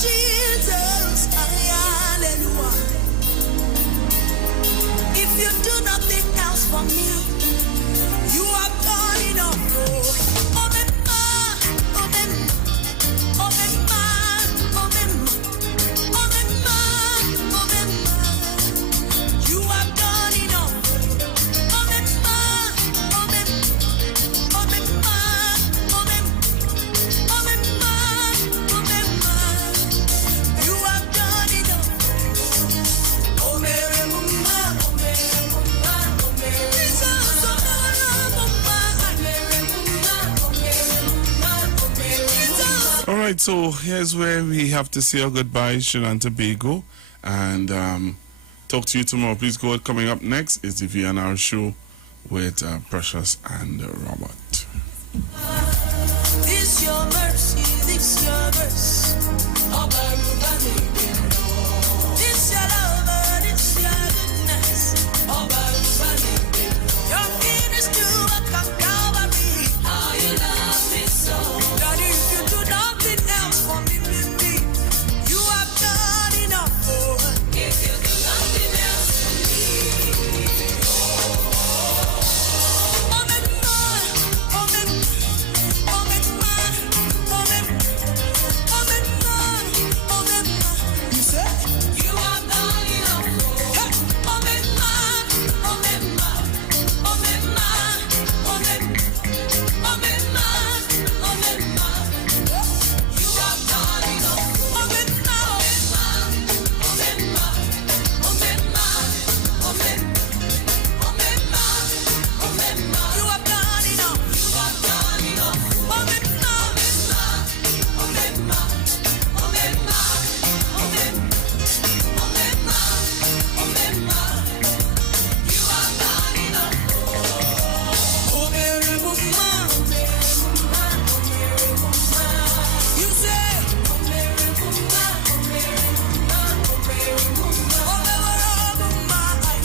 Jesus, hallelujah. If you do nothing else for me, you have done enough. Oh, Mema, oh, Mema, oh, Mema, oh, Mema, oh, Mema, oh, Mema. You have done enough. Oh, Mema, oh, Mema, oh, Mema, oh, Mema, oh, Mema, oh, Mema. You have done enough. Oh, Mary, Mama, oh, Mary, Mama, oh, Mary, Jesus, oh, Mary, Mama, Mary, Mama, oh, Mary, Mama, oh, Mary, Jesus. All right, so here's where we have to say our goodbyes, Trinidad and Tobago, and talk to you tomorrow. Please go. Coming up next is the VNR show with Precious and Robert. This your mercy, this your grace. This your love, this your goodness. Your finish to a Calvary. How you love me so. Daddy, if you do nothing else for me, you have done enough for. If you do nothing else for me, oh, make mine, oh, make oh, make mine, oh, make oh, make mine, oh, make mine. You said you have done enough for. Hey, oh, make mine, oh, make mine, oh, make mine, oh, make oh, make mine, oh, make mine. You have done enough for. Oh, make mine, oh, make mine, oh, make mine, oh, make oh, make mine, oh, make mine. You have done enough. You have done enough. Oh, make mine, oh, make mine, oh, make mine, oh, make oh, make mine, oh, make mine. You have done enough. Oh, Mary, Mama, you say, oh, Mary, Mama, oh, Mary, Mama, oh, Mary, Mama, oh, Mary,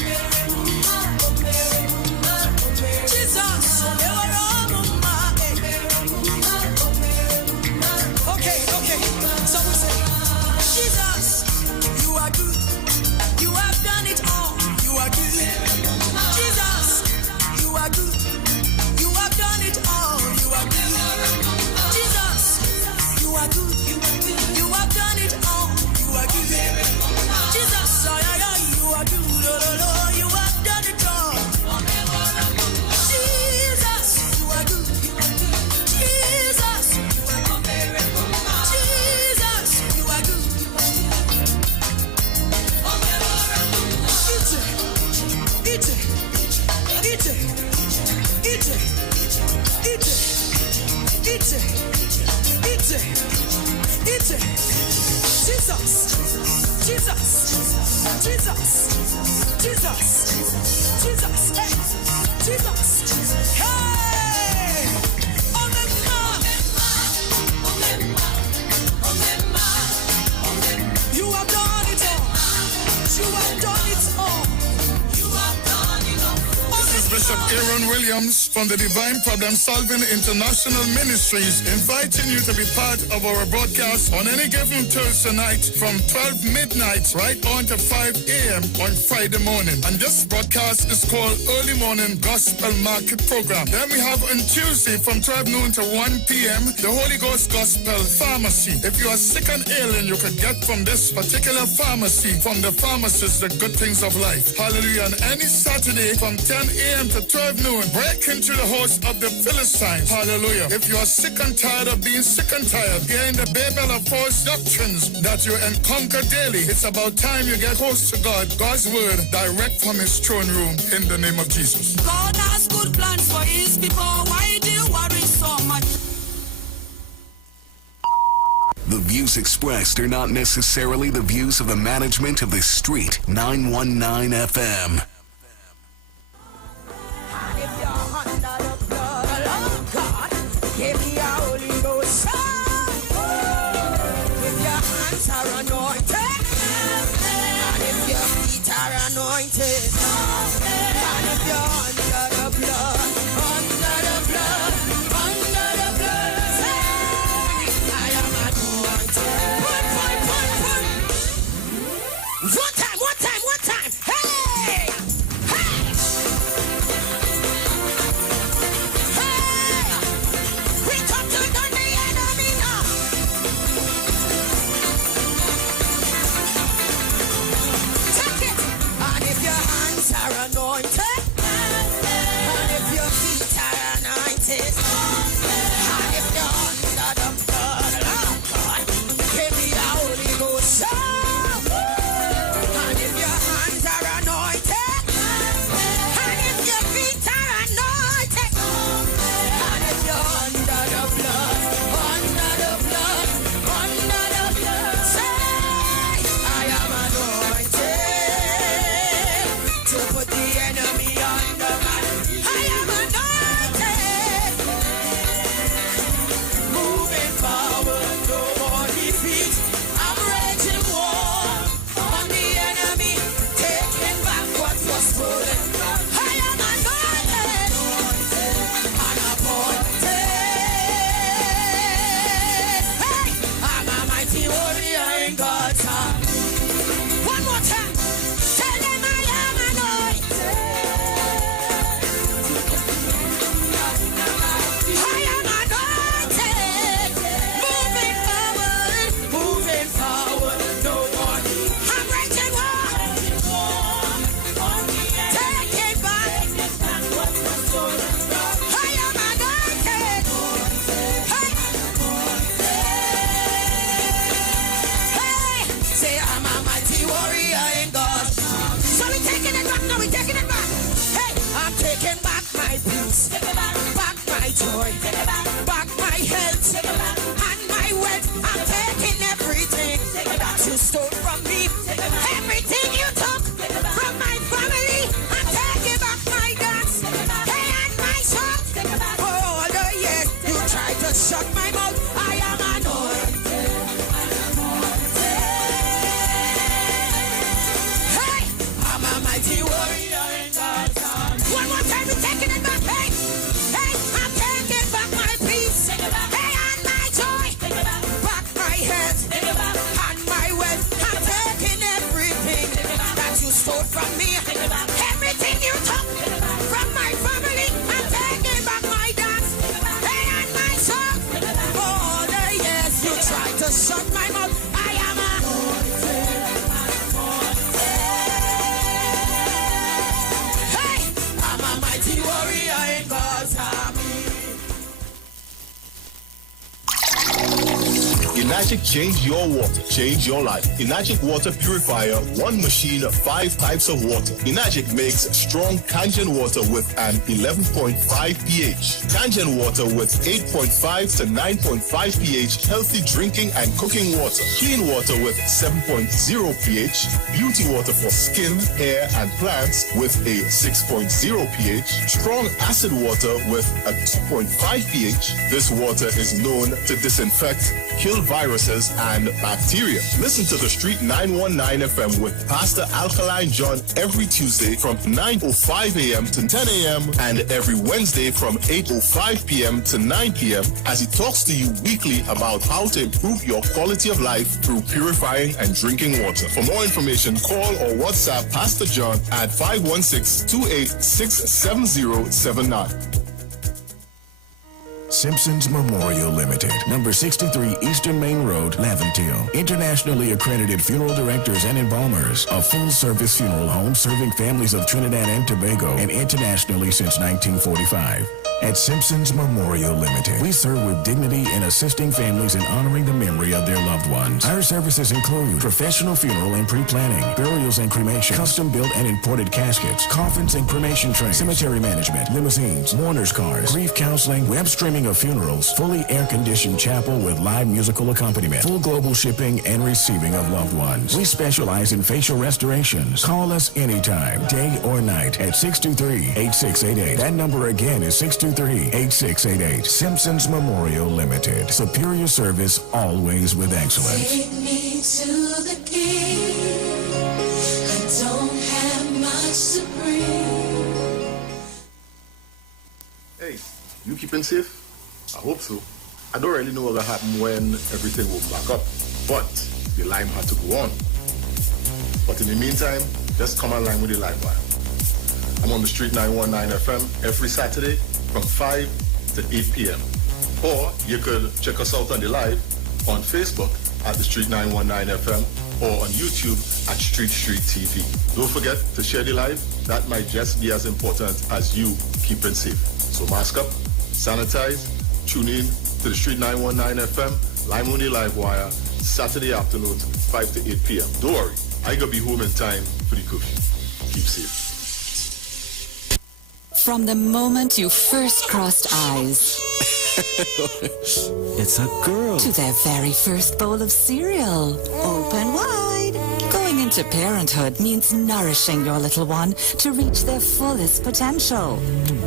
Mama, oh, Mary, Mama, oh, Mary, Jesus, oh, Mary, Mama, oh, Mary, Mama. Okay, so we say, Jesus, you are good. You have done it all. You are good. Jesus, you are good. You have done it all. You are good. Jesus, you are good. You have done it all. You are good. Jesus, oh, yeah, yeah, you are good. Oh, you have done it all. Jesus, you are good. Jesus, you are good. Jesus, you are good. Hey! Oh, you have done it all. You have done it all. You have done it all. This is Bishop Aaron Williams from the Divine Problem Solving International Ministries, inviting you to be part of our broadcast on any given Thursday night from 12 midnight right on to 5 a.m. on Friday morning. And this broadcast is called Early Morning Gospel Market Program. Then we have on Tuesday from 12 noon to 1 p.m. the Holy Ghost Gospel Pharmacy. If you are sick and ailing, you can get from this particular pharmacy, from the pharmacist, the good things of life. Hallelujah. And any Saturday from 10 a.m. to 12 noon, break into the house of the Philistines. Hallelujah. If you are sick and tired of being sick and tired, hearing the babel of false doctrines that you encounter daily, it's about time you get close to God, God's word, direct from his throne room, in the name of Jesus. God has good plans for his people. Why do you worry so much? The views expressed are not necessarily the views of the management of the Street 919 FM. If you're under the blood of God, give me a Holy Ghost. If your hands are anointed, and if your feet are anointed, and if you're under the blood, say, I am anointed. in God's army. One more time. Tell them I am anointed. I am anointed. Moving forward, no more. I'm raging war. Take it back. I am anointed. Hey, say I'm a mighty warrior in God. So we taking it back, now we taking it back. Hey, I'm taking back my peace, back my joy, back my health, and my wealth. I'm taking everything that you stole from me. Everything you took from my family, I'm taking back my dance, hey, and my song. For all the years you tried to shut my mouth, I am anointed. Hey, I'm a mighty warrior in God's army. One more time, we're taking it back. Hey, hey, I'm taking back my peace. Hey, and my joy. Back my health and my wealth. I'm taking everything that you stole from me. Everything you took from my family. I'm taking back my dance. Hey, and my song. For all the years you tried to shut my mouth, I am Hey, I'm a mighty warrior in God's army. Enagic change your water, change your life. Enagic water purifier, one machine, 5 types of water. Enagic makes strong Kangen water with an 11.5 pH. Kangen water with 8.5 to 9.5 pH, healthy drinking and cooking water. Clean water with 7.0 pH. Beauty water for skin, hair, and plants with a 6.0 pH. Strong acid water with a 2.5 pH. This water is known to disinfect, kill viruses and bacteria. Listen to the Street 919 FM with Pastor Alkaline John every Tuesday from 9:05 a.m. to 10 a.m. and every Wednesday from 8:05 p.m. to 9 p.m. as he talks to you weekly about how to improve your quality of life through purifying and drinking water. For more information, call or WhatsApp Pastor John at 516-286-7079. Simpsons Memorial Limited, number 63 Eastern Main Road, Laventille. Internationally accredited funeral directors and embalmers. A full-service funeral home serving families of Trinidad and Tobago and internationally since 1945. At Simpsons Memorial Limited, we serve with dignity in assisting families in honoring the memory of their loved ones. Our services include professional funeral and pre-planning, burials and cremation, custom-built and imported caskets, coffins and cremation trays, cemetery management, limousines, mourners cars, grief counseling, web streaming of funerals, fully air-conditioned chapel with live musical accompaniment, full global shipping and receiving of loved ones. We specialize in facial restorations. Call us anytime, day or night, at 623-8688. That number again is 623-8688. Simpsons Memorial Limited. Superior service, always with excellence. Take me to the king. I don't have much to bring. Hey, you keeping safe? I hope so. I don't really know what will happen when everything will back up, but the lime had to go on. But in the meantime, just come online with the live wire. I'm on the Street 919 FM every Saturday from 5 to 8 p.m. Or you could check us out on the live on Facebook at the Street 919 FM or on YouTube at Street TV. Don't forget to share the live. That might just be as important as you keeping safe. So mask up, sanitize, tune in to the Street 919 FM, Lime on the Live Wire, Saturday afternoons, 5 to 8 p.m. Don't worry, I gonna be home in time for the curfew. Keep safe. From the moment you first crossed eyes It's a girl. to their very first bowl of cereal, open wide. Going into parenthood means nourishing your little one to reach their fullest potential.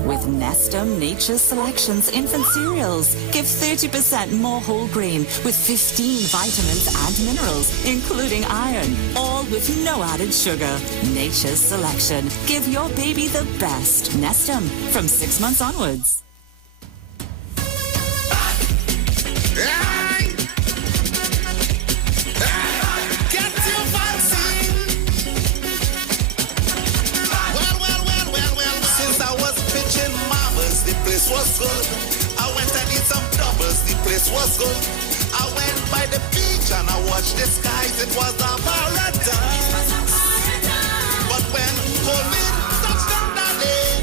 With Nestum Nature's Selections infant cereals, give 30% more whole grain with 15 vitamins and minerals, including iron, all with no added sugar. Nature's Selection. Give your baby the best. Nestum, from 6 months onwards. place was good. I went by the beach and I watched the skies. It was a paradise. But when COVID touched down that day,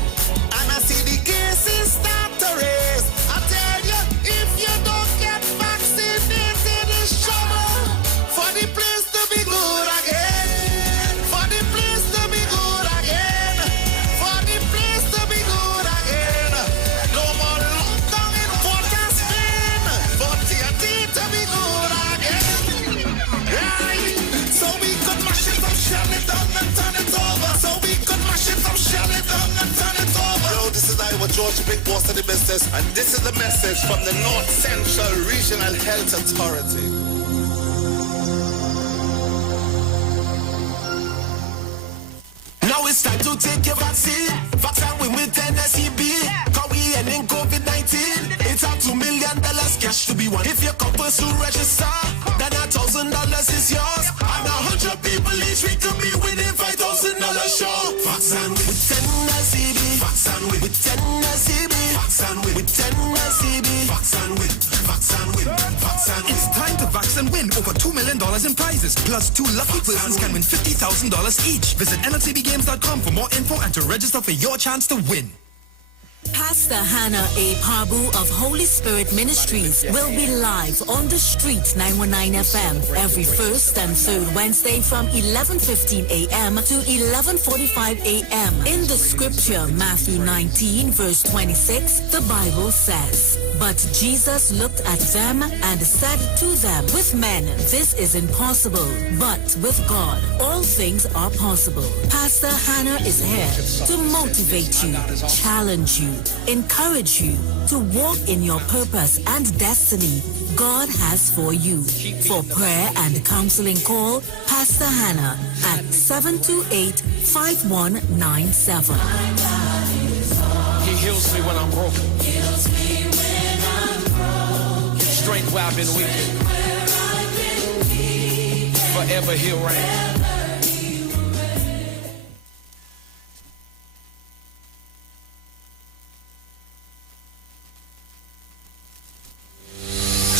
and I see the cases start to raise, I tell you, if you don't get vaccinated, it's trouble for the place to be good again. For the place to be good again. For the place to be good again. No more lockdown in Port of Spain. For TNT to be good again. Right? So we could mash it up, shell it down and turn it over. So we could mash it up, shell it down and turn it over. Yo, this is Iwer George, big boss of the business, and this is the message from the North Central Regional Health Authority. Now it's time to take your vaccine. Vaccine with NSEB. Cause we ending COVID-19. It's up $2 million cash to be won. If you come first to register, then $1,000 is yours. And 100 people each week to be winning $5,000 sure. Vaccine with NSEB. Vaccine with NSEB. Vaccine with NSEB. Vaccine with. It's time to vax and win over $2 million in prizes. Plus, 2 lucky persons can win $50,000 each. Visit nlcbgames.com for more info and to register for your chance to win. Pastor Hannah A. Pabu of Holy Spirit Ministries will be live on the street 919 FM every first and third Wednesday from 11:15 a.m. to 11:45 a.m. In the scripture, Matthew 19 verse 26, the Bible says, "But Jesus looked at them and said to them, with men this is impossible, but with God all things are possible." Pastor Hannah is here to motivate you, challenge you, encourage you to walk in your purpose and destiny God has for you. For prayer and counseling, call Pastor Hannah at 728-5197. He heals me when I'm broken. Strength where I've been weak. Forever he'll reign.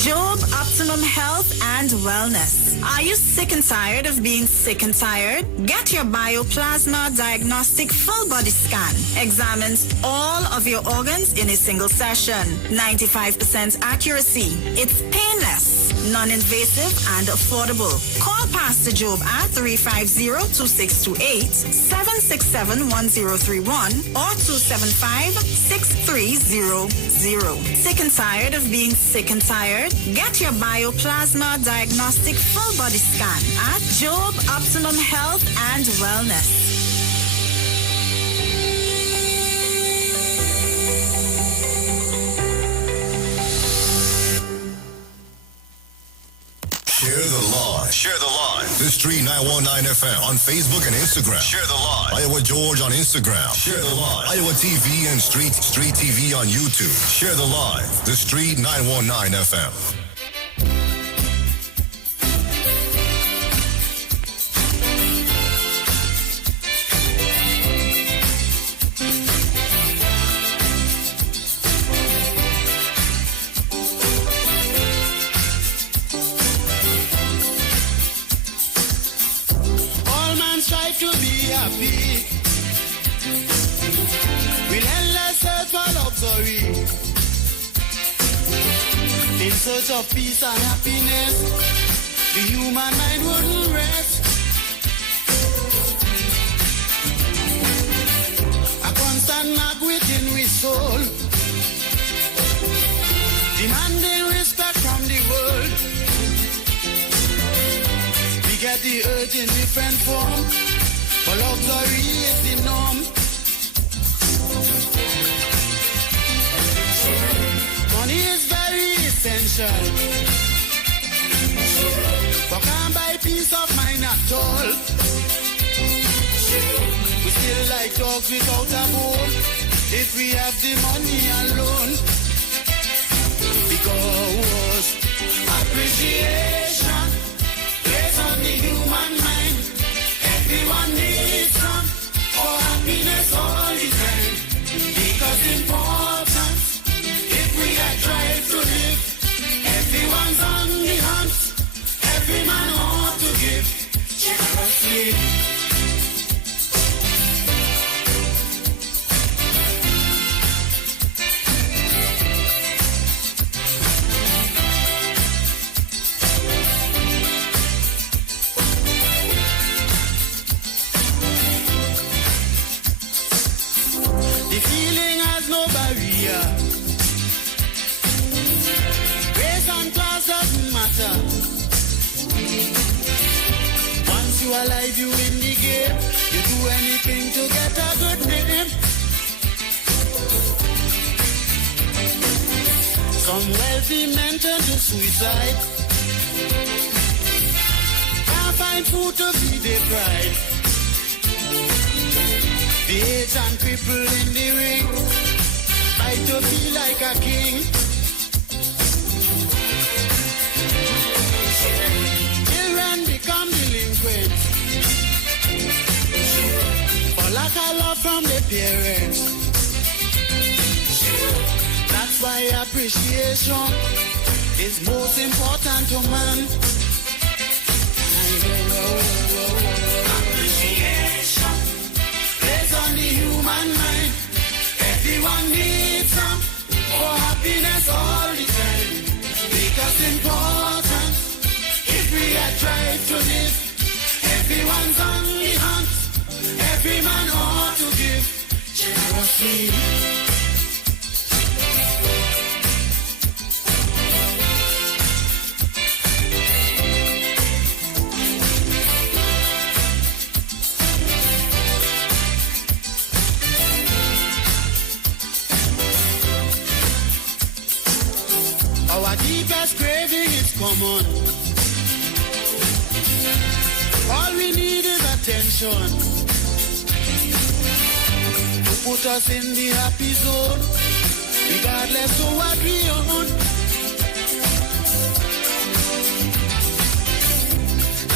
Job Optimum Health and Wellness. Are you sick and tired of being sick and tired? Get your Bioplasma Diagnostic Full Body Scan. Examines all of your organs in a single session. 95% accuracy. It's painless, non-invasive, and affordable. Call Pastor Job at 350-2628, 767-1031, or 275-6300. Sick and tired of being sick and tired? Get your Bioplasma Diagnostic Full Body Scan at Job Optimum Health and Wellness. Share the live. Share the live. The Street 919 FM on Facebook and Instagram. Share the live. Iwer George on Instagram. Share the live. Iwer TV and Street TV on YouTube. Share the live. The Street 919 FM. Strive to be happy. Relentless search for luxury. In search of peace and happiness, the human mind wouldn't rest. A constant knock within we soul, demanding respect from the world. Get the urge in different form, but luxury is the norm. Money is very essential, but can't buy peace of mind at all. We still like dogs without a bone if we have the money alone. Because appreciation plays on the human mind. Everyone needs some for happiness all the time. Because important, if we are trying to live, ya. Race and class doesn't matter. Once you alive, you in the game. You do anything to get a good name. Some wealthy men turn to suicide. Can't find food to feed their pride. The aged and people in the ring fight to feel like a king. Children become delinquent for lack of love from their parents. That's why appreciation is most important to man. Appreciation plays on the human mind. Everyone needs some for happiness all the time. Because important, if we are trying to live, everyone's on the hunt. Every man ought to give generously. Our deepest craving is common. All we need is attention to put us in the happy zone, regardless of what we own.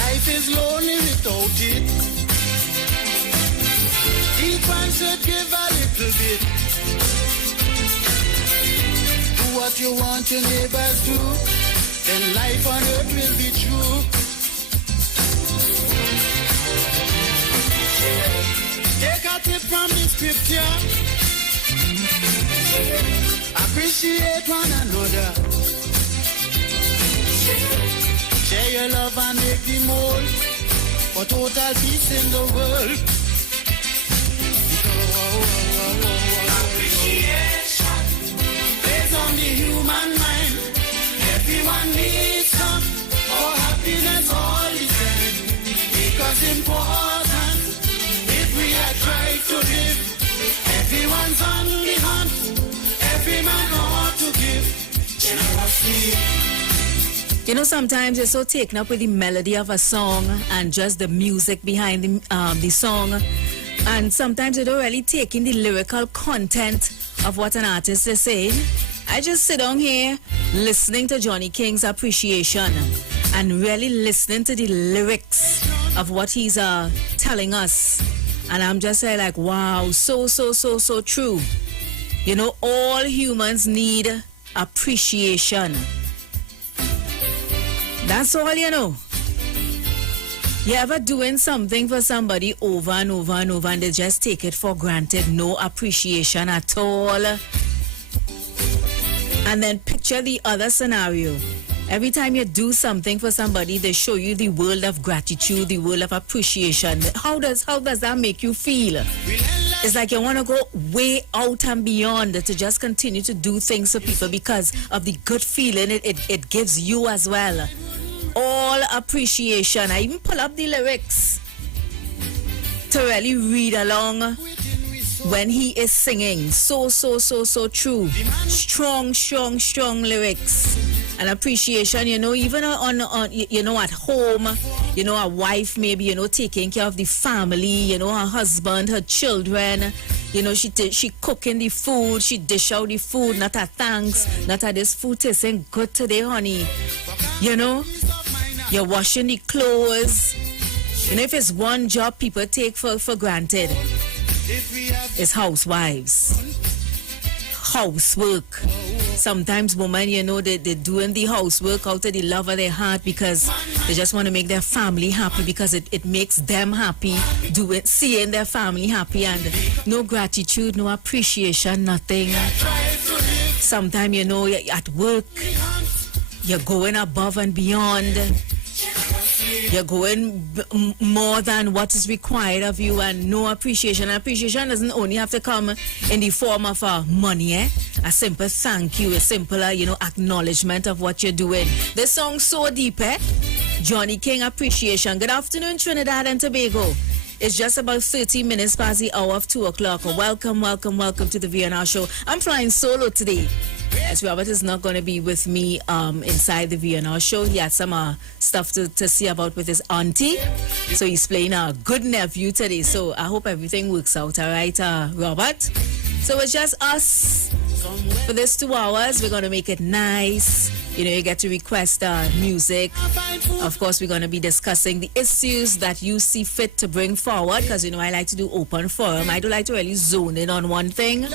Life is lonely without it. Each one should give a little bit. What you want your neighbors do, then life on earth will be true. Take a tip from the scripture. Appreciate one another. Share your love and make the mold for total peace in the world. Appreciation on the human mind. Everyone needs some for happiness all the time. Because important, if we are trying to live, everyone's on the hunt. Every man ought to give generously. You know, sometimes you're so taken up with the melody of a song and just the music behind the song, and sometimes you don't really take in the lyrical content of what an artist is saying. I just sit down here listening to Johnny King's appreciation and really listening to the lyrics of what he's telling us. And I'm just like, wow, so true. You know, all humans need appreciation. That's all, you know. You ever doing something for somebody over and over and over and they just take it for granted, no appreciation at all? And then picture the other scenario. Every time you do something for somebody, they show you the world of gratitude, the world of appreciation. How does that make you feel? It's like you want to go way out and beyond to just continue to do things for people because of the good feeling it gives you as well. All appreciation. I even pull up the lyrics to really read along when he is singing. So true. Strong lyrics. And appreciation, you know, even on you know, at home, you know, a wife maybe, you know, taking care of the family, you know, her husband, her children, you know, she cooking the food, she dish out the food, not a thanks, not a this food tasting good today, honey. You know, you're washing the clothes. You know, if it's one job people take for granted, it's housewives. Housework. Sometimes women, you know, they're doing the housework out of the love of their heart because they just want to make their family happy because it makes them happy, seeing their family happy, and no gratitude, no appreciation, nothing. Sometimes, you know, at work, you're going above and beyond. You're going more than what is required of you, and no appreciation. Appreciation doesn't only have to come in the form of money, a simple thank you, a simple, acknowledgement of what you're doing. This song's so deep, Johnny King Appreciation. Good afternoon, Trinidad and Tobago. It's just about 30 minutes past the hour of 2 o'clock. Welcome to the VNR show. I'm flying solo today, as Robert is not going to be with me inside the VNR show. He had some stuff to see about with his auntie. So he's playing a good nephew today. So I hope everything works out, all right, Robert? So it's just us for this 2 hours. We're going to make it nice. You get to request music. Of course, we're going to be discussing the issues that you see fit to bring forward, because, I like to do open forum. I don't like to really zone in on one thing.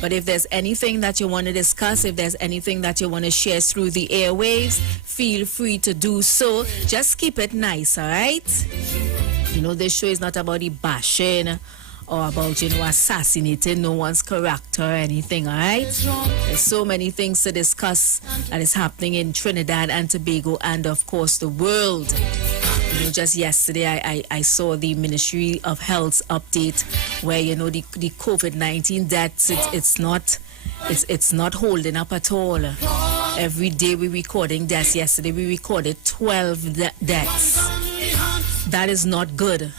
But if there's anything that you want to discuss, if there's anything that you want to share through the airwaves, feel free to do so. Just keep it nice, all right? This show is not about the bashing or about, assassinating no one's character or anything, all right? There's so many things to discuss that is happening in Trinidad and Tobago and, of course, the world. Just yesterday, I saw the Ministry of Health's update where, the COVID-19 deaths, it's not holding up at all. Every day we're recording deaths. Yesterday we recorded 12 deaths. That is not good.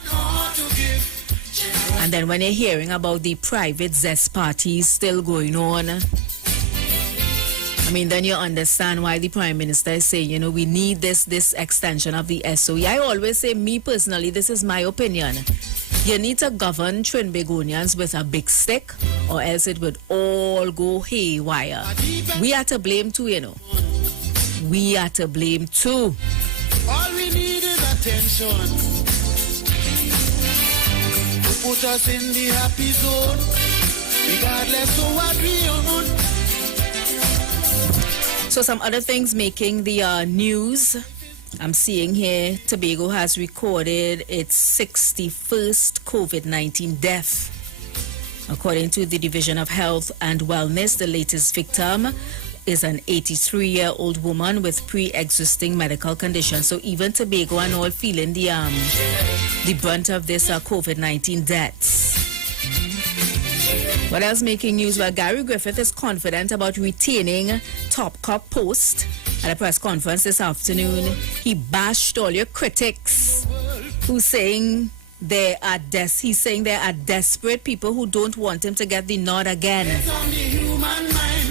And then when you're hearing about the private zest parties still going on, then you understand why the Prime Minister is saying, we need this extension of the SOE. I always say, me personally, this is my opinion. You need to govern Trinbagonians with a big stick, or else it would all go haywire. We are to blame too, We are to blame too. All we need is attention. Put us in the happy zone, regardless of what we own. So some other things making the news. I'm seeing here, Tobago has recorded its 61st COVID-19 death. According to the Division of Health and Wellness, the latest victim is an 83-year-old woman with pre-existing medical conditions. So even Tobago and all feeling the brunt of this COVID-19 deaths. What else making news? Well, Gary Griffith is confident about retaining top cop post. At a press conference this afternoon, he bashed all your critics who saying he's saying there are desperate people who don't want him to get the nod again.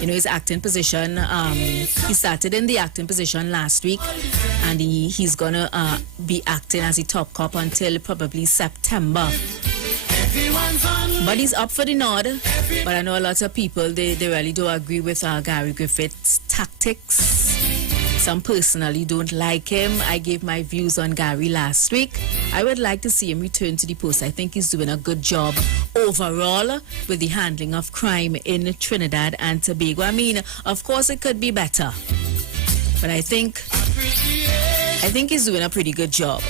His acting position, he started in the acting position last week, and he's gonna be acting as a top cop until probably September. But he's up for the nod. But I know a lot of people, they really don't agree with Gary Griffith's tactics. Some personally don't like him. I gave my views on Gary last week. I would like to see him return to the post. I think he's doing a good job overall with the handling of crime in Trinidad and Tobago. Of course it could be better, but I think he's doing a pretty good job.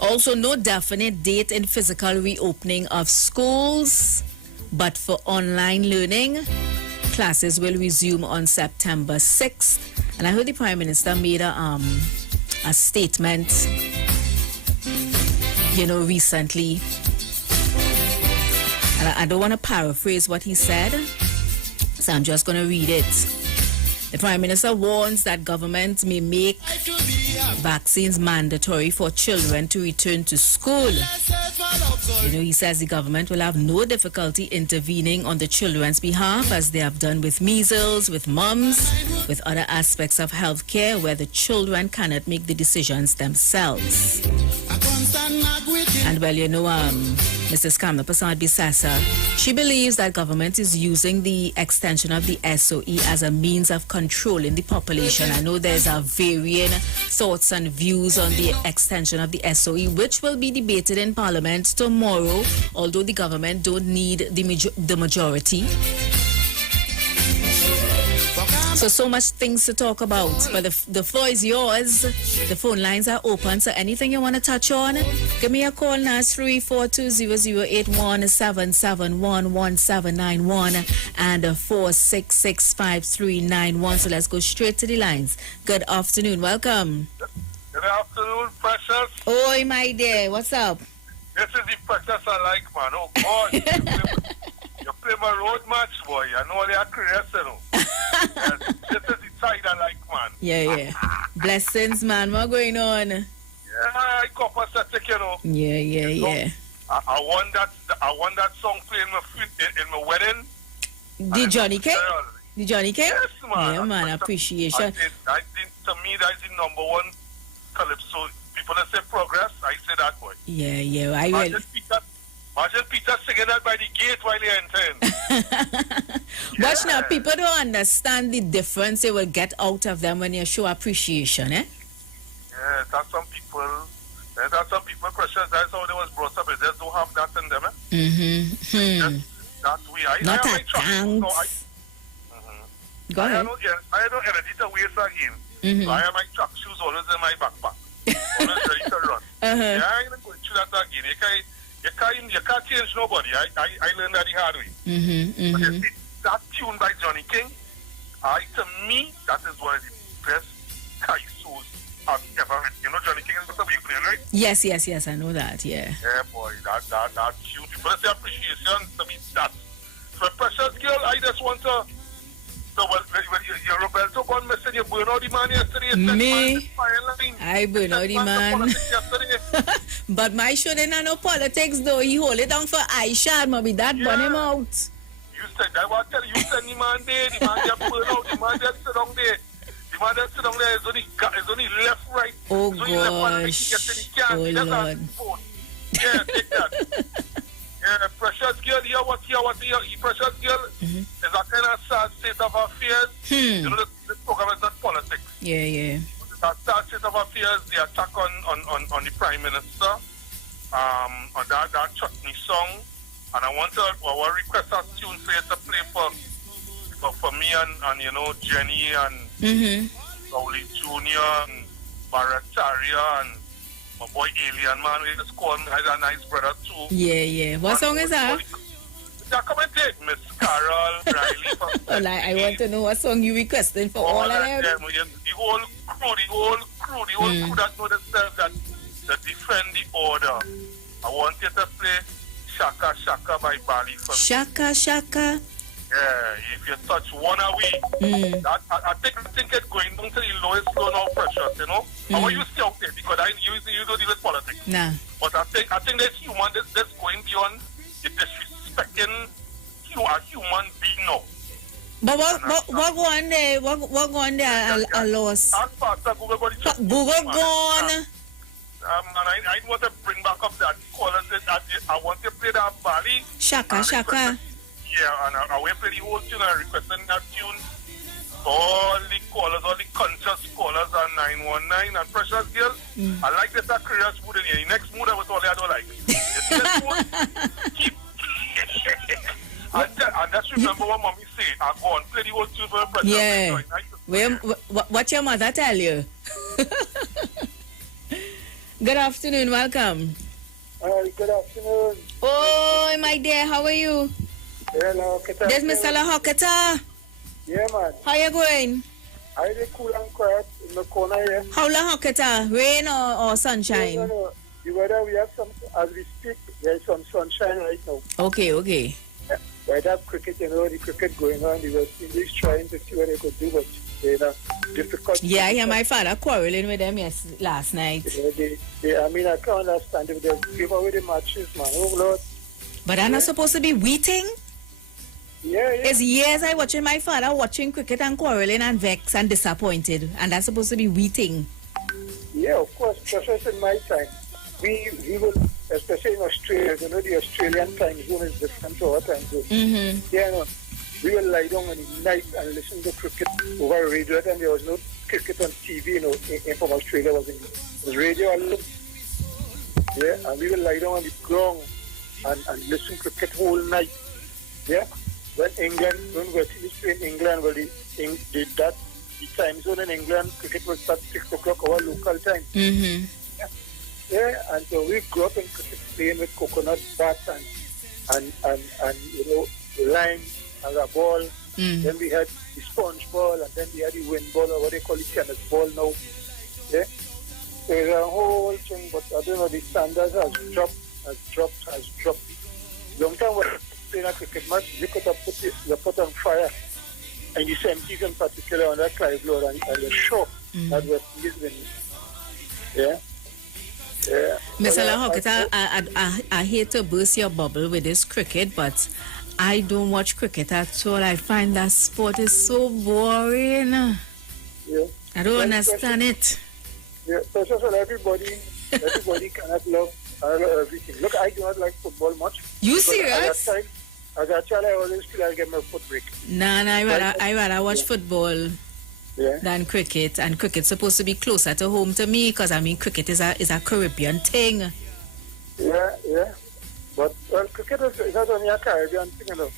Also, no definite date in physical reopening of schools, but for online learning, classes will resume on September 6th. And I heard the Prime Minister made a statement, recently. And I don't want to paraphrase what he said, so I'm just going to read it. The Prime Minister warns that government may make vaccines mandatory for children to return to school. He says the government will have no difficulty intervening on the children's behalf, as they have done with measles, with mumps, with other aspects of healthcare where the children cannot make the decisions themselves. And Mrs. Kamla Prasad Bisasa, she believes that government is using the extension of the SOE as a means of controlling the population. I know there's varying thoughts and views on the extension of the SOE, which will be debated in Parliament tomorrow, although the government don't need the majority. So much things to talk about, but the floor is yours. The phone lines are open, so anything you want to touch on, give me a call now. 342-0081-771-1791 and 466-5391. So let's go straight to the lines. Good afternoon, welcome. Good Good afternoon, Precious. Oi, my dear. What's up? This is the Precious I like, man. Oh, God. You play my road match, boy. I know they are curious, you know. Yes, this is the side I like, man. Yeah. Blessings, man. What going on? Yeah, I got pathetic, you know. Yeah. I want that song playing in my wedding. The Johnny King? The Johnny King? Yes, man. Yeah, man. Appreciation. I think, to me, that's the number one calypso. People that say progress, I say that, boy. Yeah. I will. Imagine Peter singing that by the gate while he entering. Watch now, people don't understand the difference they will get out of them when you show appreciation, eh? Yeah, that's some people, Precious, that's how they was brought up. They just don't have that in them, eh? That's we. Not a thanks. Go ahead. I don't energy to waste again. So I have my track shoes always in my backpack. Always ready to run. Yeah, I ain't going through that again. You can't change nobody. I learned that the hard way. But you see, that tune by Johnny King, to me, that is one of the best kaisos I've ever heard. You know Johnny King is supposed to be playing, right? Yes, I know that, yeah. Yeah, boy, that tune. People say appreciation, to me, that. For Precious Girl, I just want to... So, when you're Roberto gone missing, you burn out the man yesterday. Me? I burn out the man. But my show didn't have no politics, though. He hold it down for Aisha, and maybe that burn him out. You said, I want to tell you, you send the man there, the man just burn out, the man just sit down there. The man just sit down there, it's only left, right. Oh, it's only gosh. Lord. Yeah, take that. Yeah, Precious Girl, Precious Girl is a kind of sad state of affairs. You know, this program is not politics. Yeah. That sad state of affairs, the attack on the Prime Minister, on that chutney song. And I want to request a tune for you to play for me and you know, Jenny and Rowley Jr. and Barataria and my boy Alien Man, we just call him a nice brother too. Yeah. What song is that? Yeah, come and take Miss Carol, Riley. Well, I want to know what song you requesting for all of them. The whole crew that know themselves that defend the order. I want you to play Shaka Shaka by Bali for me. Shaka. Yeah, if you touch one away, that, I think it's going down to the lowest flow now, Precious, you know. I want you to stay out there because you don't deal with politics. Nah. But I think there's human, that's going beyond the disrespecting a human being now. But what go on there? What go on there? I lost. Google gone. And I want to bring back up that callers that I want to play that Bali. Shaka. Yeah, and I will play the whole tune and requesting that tune for all the callers, all the conscious callers on 919 and Precious Girl. I like this curious mood in here. The next mood I was all I don't like. This mood, keep... and just remember what mommy said. I go on, play the whole tune for Precious. Yeah. What your mother tell you? Good afternoon, welcome. Good afternoon. Oh, my dear, how are you? Hello, there's Mr. Lahoketa. Yeah, man. How you going? I did cool and quiet in the corner here. How Lahoketa? Rain or sunshine? No. The weather, we have some, as we speak, there's some sunshine right now. Okay. Yeah. Right up cricket, you know, the cricket going on. The West Indies trying to see what they could do, but difficult. Yeah, I hear my father quarreling with them last night. Yeah, I mean, I can't understand if they give away the matches, man. Oh, Lord. But I'm not supposed to be waiting? Yeah. It's years I watching my father watching cricket and quarreling and vexed and disappointed, and that's supposed to be waiting. Yeah, of course. Especially in my time, we will, especially in Australia, you know, the Australian time zone is different to our time zone. Yeah, no, we will lie down on the night and listen to cricket over radio, and there was no cricket on TV, you know, from Australia it was radio alone. Yeah, and we will lie down on the ground and listen to cricket whole night. Yeah. When West Indies play in England, well, the time zone in England, cricket will start 6 o'clock our local time. Yeah, and so we grew up in cricket playing with coconut bats and you know, lime as a ball. Then we had the sponge ball, and then we had the wind ball, or what they call it, tennis ball now. Yeah. There's a whole thing, but I don't know, the standards has dropped. Long time when playing a cricket match, you could have put on fire. And the 70s in particular on that Clive Lord and the show that was using. Yeah. Yeah. Mr. Lahokita, I hate to burst your bubble with this cricket, but I don't watch cricket at all. I find that sport is so boring. Yeah. I don't understand it. Yeah, first of all, everybody cannot love everything. Look, I do not like football much. You serious? As a child, I always feel I get my foot break. Nah, I rather watch football than cricket. And cricket's supposed to be closer to home to me because, I mean, cricket is a Caribbean thing. Yeah. But, well, cricket is not only a Caribbean thing, you know.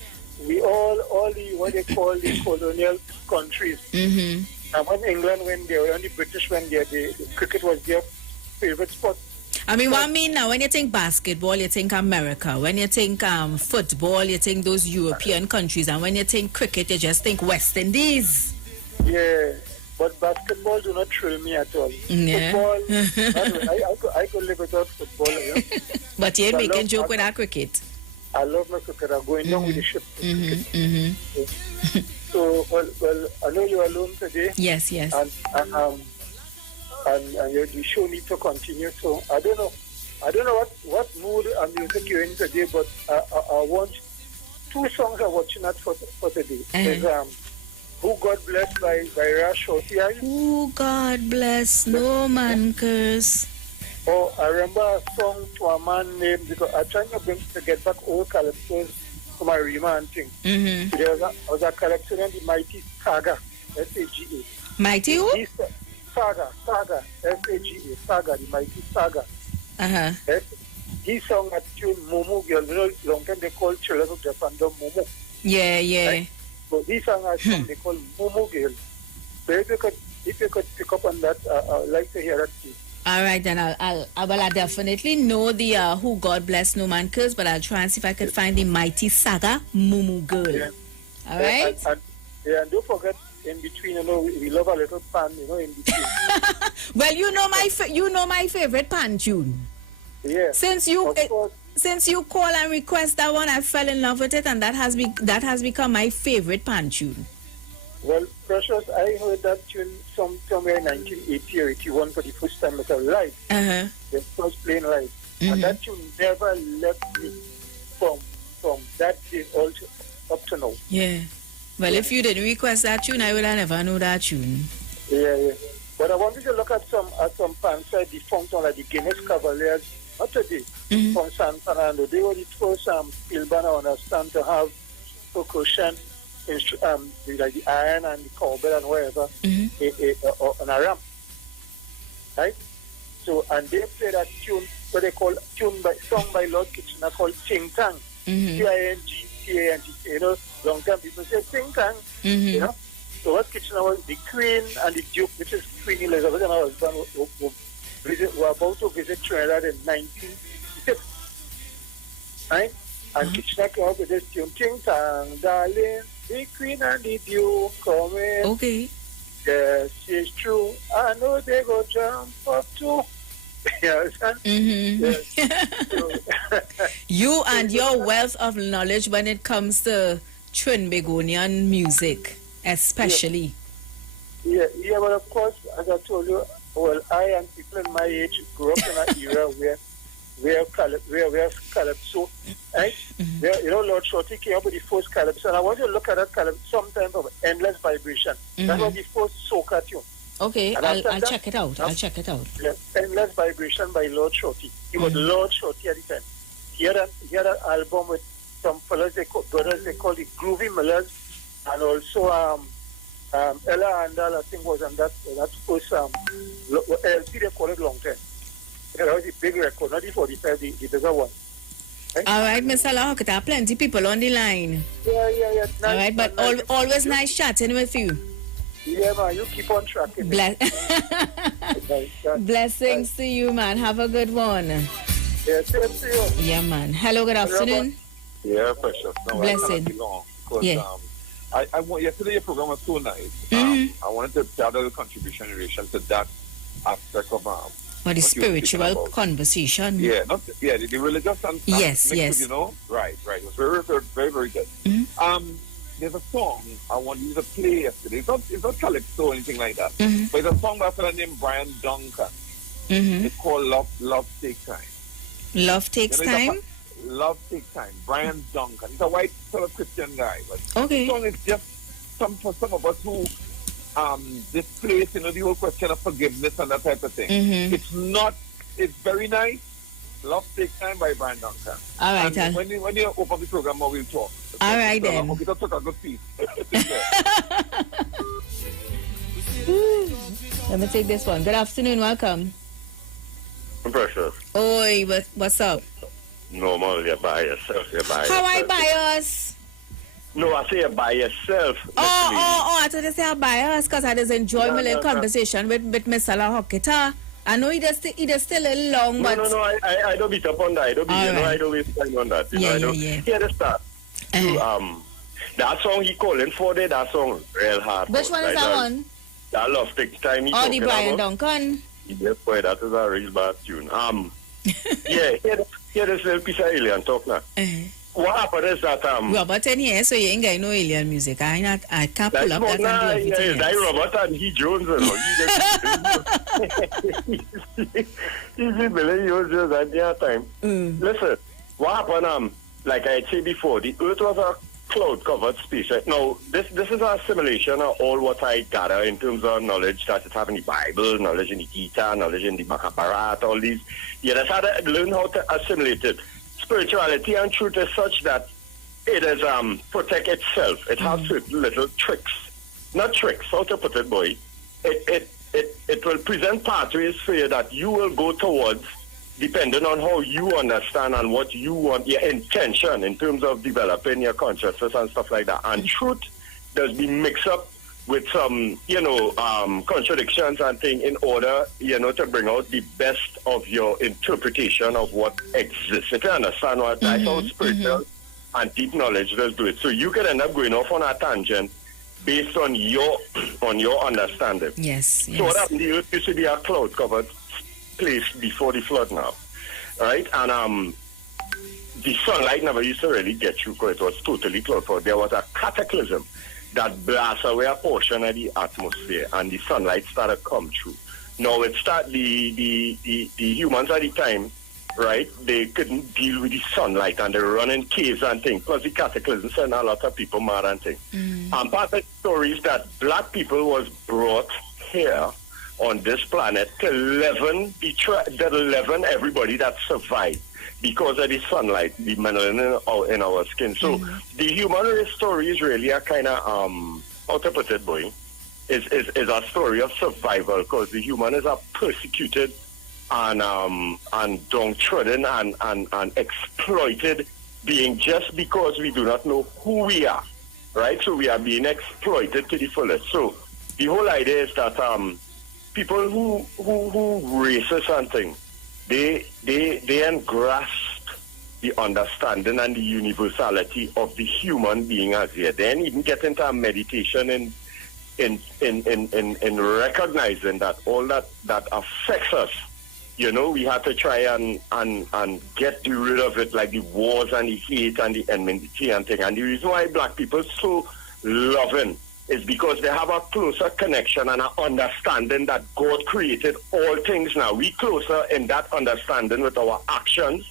We all the, what they call the colonial countries. Mm-hmm. And when England, when they were, and the British, when the cricket was their favorite sport. I mean, what I mean now, when you think basketball, you think America. When you think football, you think those European countries. And when you think cricket, you just think West Indies. Yeah, but basketball do not thrill me at all. Yeah. Football, I could live without football. You know? But you're making joke with our cricket. I love my cricket. I'm going down with the ship. So, well, I know you're alone today. Yes. And the show needs to continue. So I don't know what mood and music you're in today, but I want two songs I'm watching out for today. There's "Who God Bless" by Rush Shorty. Who God bless, no man curse. Oh, I remember a song to a man named, because I'm trying to get back old calypsos for my Riemann thing. Mm-hmm. There was a collection of the Mighty Saga, S-A-G-A. Mighty who? Saga, S-A-G-A, Saga, the Mighty Saga. Uh-huh. He sung a tune, Momo Girl. You know, long time they call children of Japan, the Momo. Yeah. Right? So he sang a song they call Momo Girl. So if you could pick up on that, I'd like to hear that too. All right, then I definitely know the Who God Bless No Man Curse, but I'll try and see if I could find the Mighty Saga Mumu Girl. Yeah. All right? And don't forget, in between, you know, we love a little pan, you know, in between. Well, you know my favorite pan tune. Yeah. Since you call and request that one, I fell in love with it, and that has become my favorite pan tune. Well, Precious, I heard that tune somewhere in 1980 or 81 for the first time live. Uh-huh. The first playing live. And that tune never left me from that day also up to now. Yeah. Well, if you didn't request that tune, I would have never know that tune. Yeah. But I wanted to look at some Pansai defunct on like the Guinness Cavaliers, not today, from San Fernando. They were the first field band I understand to have percussion, like the iron and the cowbell and whatever, on a ramp. Right? So, and they play that tune, what they call song by Lord Kitchener called Ting Tang. T-I-N-G-T-A-N-G. You know, long time people say Ting Tang. You know? So what Kitchener was, the Queen and the Duke, which is Queen Elizabeth and her husband, were about to visit Trinidad in 1956. Right? And Kitchener came up with this tune, Ting Tang, darling, the Queen and the Duke coming. Okay. Yes, it's true. I know they go jump up too. Yes. You and your wealth of knowledge when it comes to Trinbagonian music, especially. Yeah, but of course, as I told you, well, I and people in my age grew up in an era where calypso, right? Where, you know, Lord Shorty came up with the first calypso, and I want you to look at that calypso sometime of Endless Vibration. That was the first soca tune. Okay, And I'll check it out. I'll check it out. Yeah, Endless Vibration by Lord Shorty. He was Lord Shorty at the time. He had an album with some brothers they call the Groovy Millers, and also Ella Andal, I think, was on that first LP they call it Long Time. That was the big record, not the 45, the bigger one. Right? All right, Mr. Lahokita, plenty people on the line. Yeah. Nice, all right, but always nice chatting with you. Yeah, man, you keep on tracking. Blessings to you, man. Have a good one. Yeah, same to you. Yeah, man. Hello, good afternoon. Yeah, Precious. No, Blessing. Yeah. I want, yesterday your program was so nice. I wanted to add a contribution in relation to that aspect of But the what you were speaking spiritual about. conversation. Yeah, not the religious and Yes, mixed yes. with, you know, right. It was very, very good. There's a song I want you to play yesterday. It's not calypso or anything like that, but it's a song by a fellow named Brian Duncan. It's called Love Take Time. Love Takes You know, Time? Love Take Time. Brian Duncan. He's a white sort of Christian guy, but Okay. the song is just for some of us who displace, you know, the whole question of forgiveness and that type of thing. It's very nice. Love Take Time by Brian Duncan. All right, And when you open the program, we'll talk. All right, then. We'll talk a good piece. Let me take this one. Good afternoon, welcome. Precious. Oi, what's up? Normal, you're by yourself. How I bias? No, I say you're by yourself. I thought you say I bias because I just enjoy my little conversation with Mr. Lahokita. I know it is still a little long, but... No, I don't beat up on that. I don't waste time on that. Yeah. Here the start. That song he calling for there, that song real hard. Which one is that one? That Love Takes Time he the Brian about. Duncan? Yes, boy, that is a real bad tune. Here this little piece of alien talk now. What happened is that You're about 10 years, so you ain't got no alien music. I can't pull up that and do everything that else. Robert and he Jones and all. He's been Billy Jones at their time. Listen, what happened, like I said before, the earth was a cloud-covered space. Right? Now, this is a simulation of all what I gather in terms of knowledge that is happening in the Bible, knowledge in the Gita, knowledge in the Mahabharata, all these. You just had to learn how to assimilate it. Spirituality and truth is such that it is protect itself. It has certain little tricks. Not tricks, how to put it, boy. It will present pathways for you that you will go towards depending on how you understand and what you want, your intention in terms of developing your consciousness and stuff like that. And truth does be mixed up with some, contradictions and things in order, to bring out the best of your interpretation of what exists. If you understand what that's how spiritual and deep knowledge does do it. So you can end up going off on a tangent based on your understanding. Yes. So what happened? The earth used to be a cloud-covered place before the flood now, right? And the sunlight never used to really get through because it was totally cloud-covered. There was a cataclysm that blast away a portion of the atmosphere and the sunlight started to come through. Now it started, the humans at the time, right, they couldn't deal with the sunlight and they were running caves and things, plus the cataclysm sent a lot of people mad and things. And part of the story is that black people was brought here on this planet to leaven everybody that survived because of the sunlight, the melanin in our skin. So the human race story is really a kind of, how to put it, boy, is a story of survival because the human is a persecuted and downtrodden and exploited being just because we do not know who we are, right? So we are being exploited to the fullest. So the whole idea is that people who racist something, they grasp the understanding and the universality of the human being as yet. Then even get into a meditation in recognizing that all that affects us, we have to try and get rid of it, like the wars and the hate and the enmity and thing. And the reason why black people are so loving is because they have a closer connection and an understanding that God created all things now. We closer in that understanding with our actions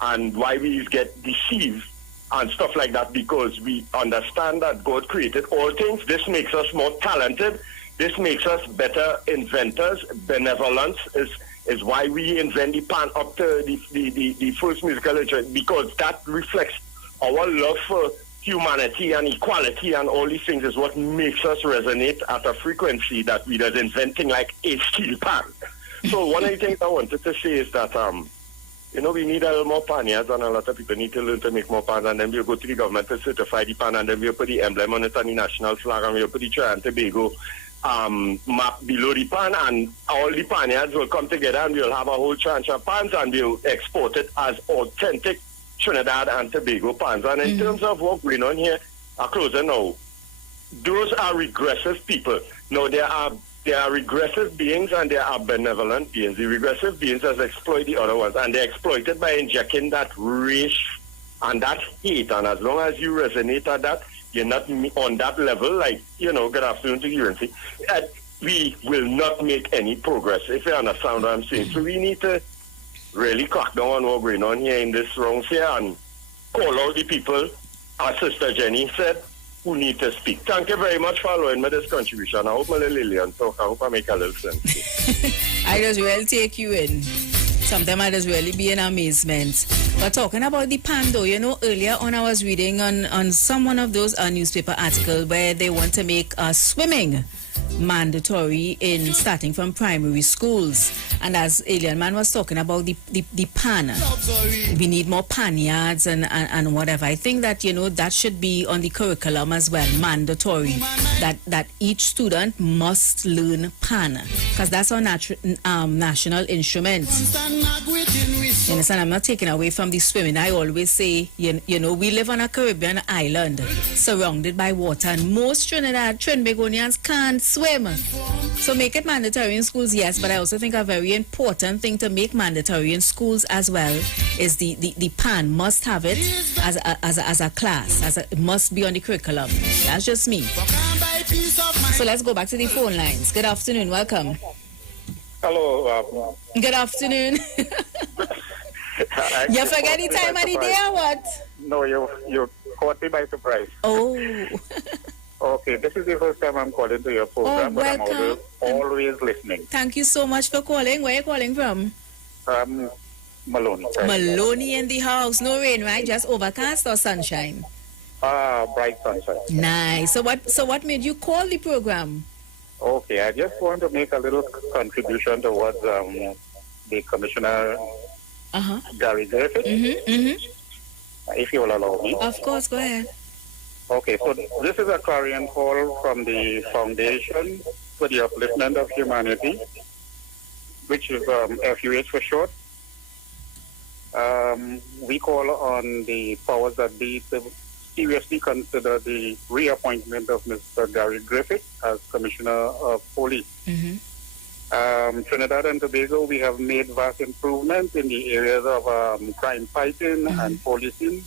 and why we get deceived and stuff like that, because we understand that God created all things. This makes us more talented. This makes us better inventors. Benevolence is why we invent the pan up to the first musical instrument, because that reflects our love for humanity and equality and all these things is what makes us resonate at a frequency that we does inventing like a steel pan. So one of the things I wanted to say is that we need a little more panyards, and a lot of people need to learn to make more pans, and then we'll go to the government to certify the pan, and then we'll put the emblem on it and the national flag, and we'll put the Trinidad and Tobago map below the pan, and all the panyards will come together and we'll have a whole tranche of pans and we'll export it as authentic Trinidad and Tobago pans. And in terms of what's going on here, closer now, those are regressive people. Now, there are there are regressive beings and there are benevolent beings. The regressive beings just exploit the other ones, and they're exploited by injecting that rage and that hate. And as long as you resonate at that, you're not on that level, like, you know, good afternoon to you and see, we will not make any progress, if you understand what I'm saying. So we need to really crack down on what's going on here in this round here and call out the people, as Sister Jenny said, who need to speak. Thank you very much for allowing me this contribution. I hope my little Lillian talk. I hope I make a little sense. I just will take you in. Sometimes I just really be in amazement. But talking about the pan though, you know, earlier on I was reading on some one of those newspaper articles where they want to make swimming mandatory in starting from primary schools. And as Alien Man was talking about the pan, we need more pan yards and whatever. I think that, you know, that should be on the curriculum as well, mandatory, that each student must learn pan, because that's our national instrument. You understand? I'm not taking away from the swimming. I always say, you know, we live on a Caribbean island surrounded by water, and most Trinbagonians can't swim. So make it mandatory in schools, yes, but I also think a very important thing to make mandatory in schools as well is the pan. Must have it as a class, it must be on the curriculum. That's just me. So let's go back to the phone lines. Good afternoon, welcome. Hello. Good afternoon. You forget the time of the day or what? No, you caught me by surprise. Oh. Okay, this is the first time I'm calling to your program, but I'm always listening. Thank you so much for calling. Where are you calling from? Maloney. Maloney in the house. No rain, right? Just overcast or sunshine? Bright sunshine. Nice. So what made you call the program? Okay, I just want to make a little contribution towards the Commissioner Gary Griffith. If you will allow me. Of course, go ahead. Okay, so this is a clarion call from the Foundation for the Upliftment of Humanity, which is FUH for short. We call on the powers that be to seriously consider the reappointment of Mr. Gary Griffith as Commissioner of Police. Trinidad and Tobago, we have made vast improvements in the areas of crime fighting and policing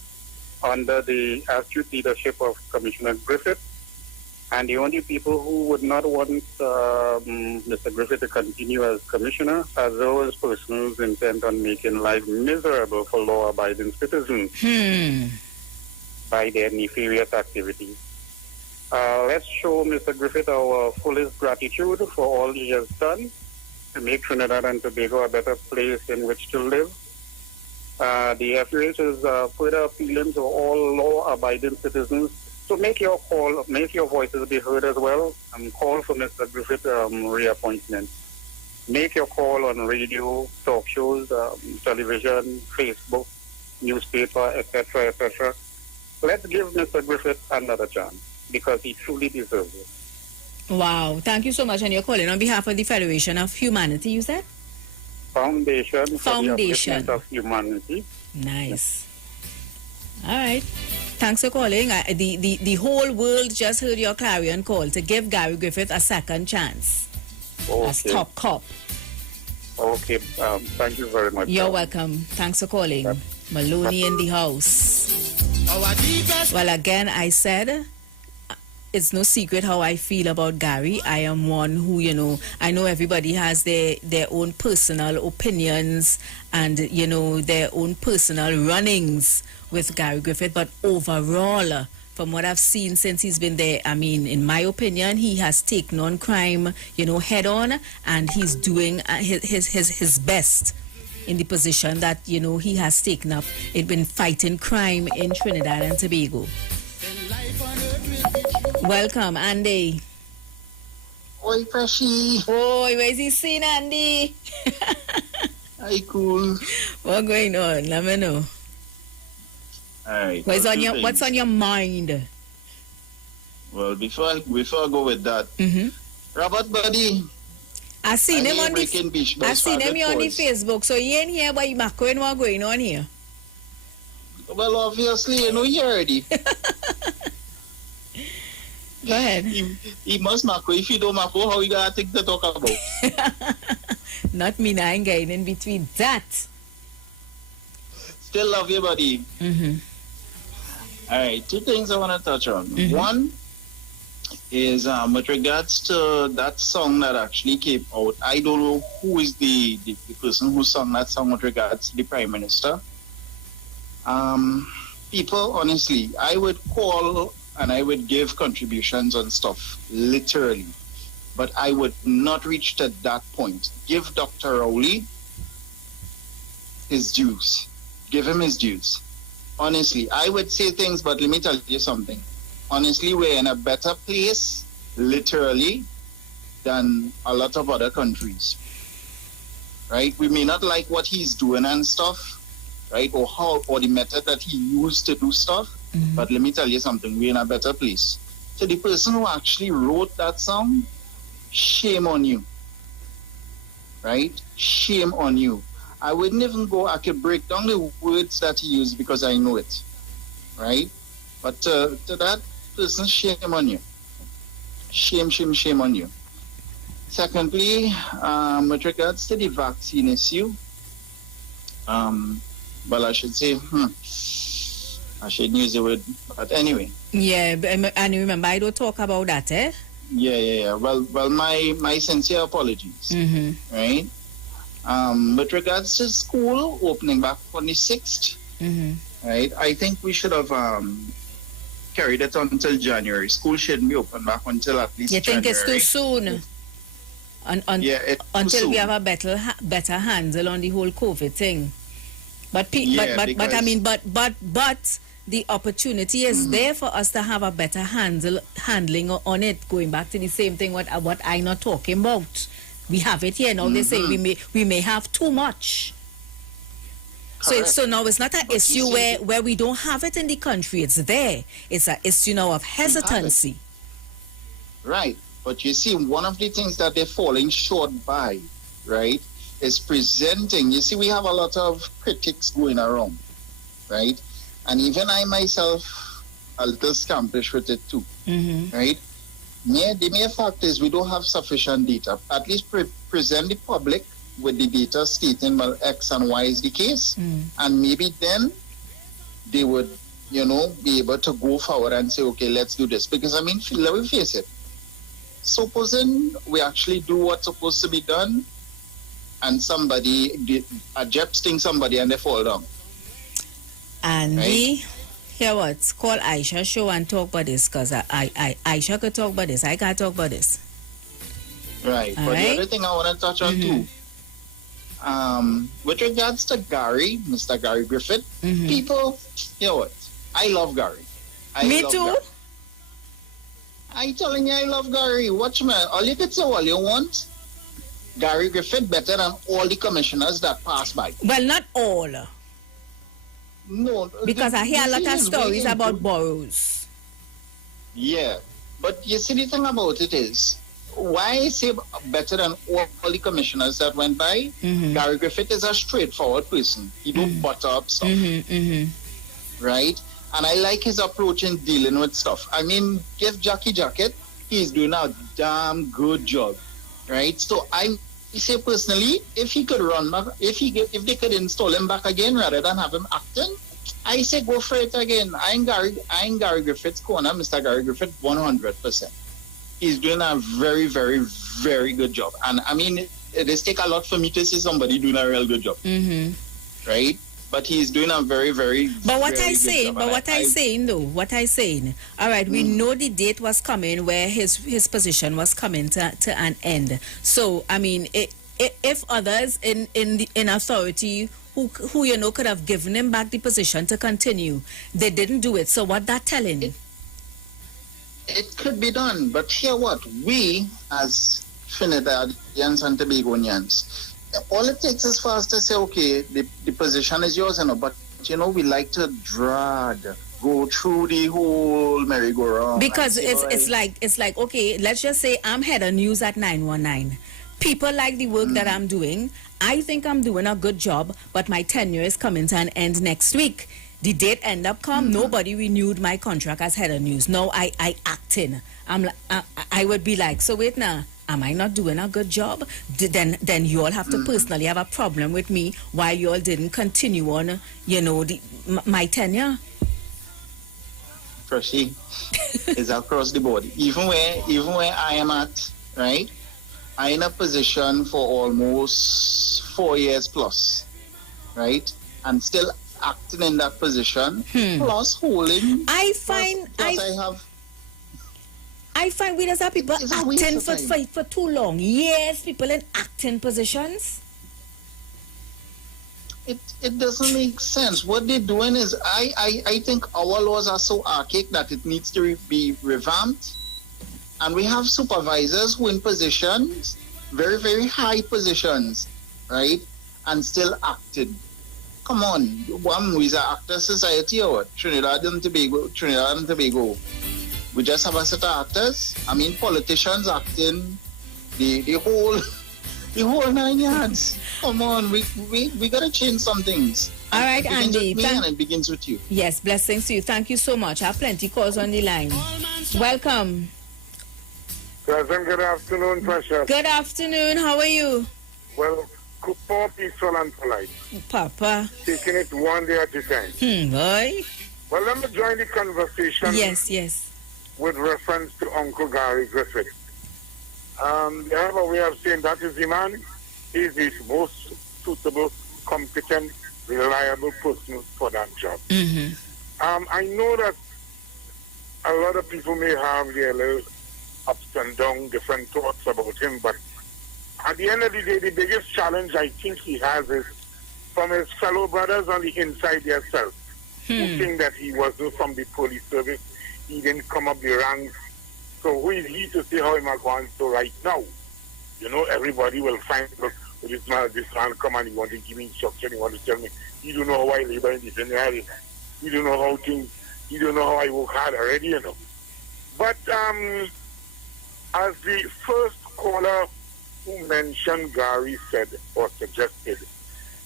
under the astute leadership of Commissioner Griffith. And the only people who would not want Mr. Griffith to continue as commissioner are those persons intent on making life miserable for law-abiding citizens by their nefarious activities. Let's show Mr. Griffith our fullest gratitude for all he has done to make Trinidad and Tobago a better place in which to live. The FUH is further appealing to all law-abiding citizens to make your call, make your voices be heard as well, and call for Mr. Griffith reappointment. Make your call on radio, talk shows, television, Facebook, newspaper, etc., etc. Let's give Mr. Griffith another chance because he truly deserves it. Wow, thank you so much. And you're calling on behalf of the Federation of Humanity, you said? Foundation for the Upliftment of Humanity. Nice. All right. Thanks for calling. The whole world just heard your clarion call to give Gary Griffith a second chance as top cop. Okay. Thank you very much. You're welcome. Thanks for calling. Maloney in the house. Well, again, I said it's no secret how I feel about Gary. I am one who, you know, I know everybody has their own personal opinions and, you know, their own personal runnings with Gary Griffith. But overall, from what I've seen since he's been there, I mean, in my opinion, he has taken on crime, you know, head on, and he's doing his best in the position that, you know, he has taken up. It's been fighting crime in Trinidad and Tobago. Welcome, Andy. Oi, Pressy. Oi, where's he seen, Andy? Hi, cool. What's going on? Let me know. Alright. What's on your mind? Well, before I go with that, Robert Buddy. I seen him on the Facebook, so he ain't here, but you back going what's going on here. Well, obviously, you know, you already. Go ahead. He must Marco. If you don't Marco, how you got things to talk about? Not me, I ain't getting in between that. Still love you, buddy. Mm-hmm. All right, two things I want to touch on. Mm-hmm. One is with regards to that song that actually came out. I don't know who is the person who sung that song with regards to the Prime Minister. People, honestly, I would call and I would give contributions on stuff, literally. But I would not reach to that point. Give Dr. Rowley his dues. Give him his dues. Honestly, I would say things, but let me tell you something. Honestly, we're in a better place, literally, than a lot of other countries. Right? We may not like what he's doing and stuff, right? Or the method that he used to do stuff. Mm-hmm. But let me tell you something, we're in a better place. So the person who actually wrote that song, shame on you. Right? Shame on you. I wouldn't even I could break down the words that he used because I know it. Right? But to that person, shame on you. Shame on you. Secondly, with regards to the vaccine issue, well, I should say, I shouldn't use the word, but anyway. Yeah, and remember, I don't talk about that, eh? Yeah. Well, my sincere apologies. Mm-hmm. Right? With regards to school opening back on the 6th, mm-hmm. right? I think we should have carried it until January. School shouldn't be open back until at least January. You think it's too soon? Until we have a better handle on the whole COVID thing. But I mean, the opportunity is there for us to have a better handling on it. Going back to the same thing, what I'm not talking about. We have it here now. Mm-hmm. They say we may have too much. So now it's not an issue where we don't have it in the country. It's there. It's an issue now of hesitancy. Right. But you see, one of the things that they're falling short by, right, is presenting. You see, we have a lot of critics going around, right? And even I myself, a little scampish with it too, mm-hmm. right? The mere fact is we don't have sufficient data. At least present the public with the data stating, well, X and Y is the case. And maybe then they would, be able to go forward and say, okay, let's do this. Because, I mean, let me face it. Supposing we actually do what's supposed to be done and somebody adjecting somebody and they fall down. And right? Here what? Call Aisha show and talk about this because Aisha could talk about this. I can't talk about this. Right. All but right? The other thing I want to touch on too, with regards to Gary, Mr. Gary Griffith, people, you know what? I love Gary. Me too. Gary. I'm telling you, I love Gary. Watch me. All you can say all you want. Gary Griffith better than all the commissioners that pass by. Well, not all. No. Because I hear a lot of stories about boroughs. Yeah. But you see, the thing about it is, why I say better than all the commissioners that went by, Gary Griffith is a straightforward person. He don't butter up stuff. Right? And I like his approach in dealing with stuff. I mean, give Jackie Jacket, he's doing a damn good job. Right? So I say personally, if he could run back, if they could install him back again rather than have him acting, I say go for it again. I ain't Gary Griffith's corner, Mr. Gary Griffith, 100%. He's doing a very, very, very good job. And I mean, it does take a lot for me to see somebody doing a real good job. Right? But he's doing a very, very But what very I saying, good job. what I saying, all right, we know the date was coming where his position was coming to an end. So, I mean, if others in authority who could have given him back the position to continue, they didn't do it. So what that telling? It could be done, but here what? We, as Trinidadians and Tobagonians, all it takes is for us to say, okay, the position is yours, but we like to go through the whole merry-go-round. Because it's like, okay, let's just say I'm head of news at 919. People like the work that I'm doing. I think I'm doing a good job, but my tenure is coming to an end next week. The date end up come. Nobody renewed my contract as head of news. No, I acting. I would be like, so wait now. Am I not doing a good job? Then you all have to personally have a problem with me while you all didn't continue on, my tenure. Trusty, is across the board. Even where I am at, right? I'm in a position for almost 4 years plus, right? And still acting in that position, plus holding. I find we just have people acting for too long. Yes, people in acting positions. It doesn't make sense. What they're doing is, I think our laws are so archaic that it needs to be revamped. And we have supervisors who in positions, very, very high positions, right? And still acting. Come on, one is an actor society or what? Trinidad and Tobago. We just have a set of actors. I mean, politicians acting, the whole 9 yards. Come on, we gotta change some things. All right, Andy. And it begins with you. Yes, blessings to you. Thank you so much. I have plenty calls on the line. Welcome. Pleasant good afternoon, Precious. Good afternoon. How are you? Well, poor, peaceful, and polite. Papa. Taking it one day at a time. Boy. Well, let me join the conversation. Yes. With reference to Uncle Gary Griffith. They have a way of saying that is the man. He's the most suitable, competent, reliable person for that job. I know that a lot of people may have their little ups and downs, different thoughts about him, but at the end of the day, the biggest challenge I think he has is from his fellow brothers on the inside themselves, who think that he wasn't from the police service, he didn't come up the ranks. So who is he to say how he might go on so right now? Everybody will find, look, this man come and he want to give me instruction, he want to tell me, you don't know how I labor in this area. You don't know how things, you don't know how I work hard already, But as the first caller who mentioned Gary said or suggested,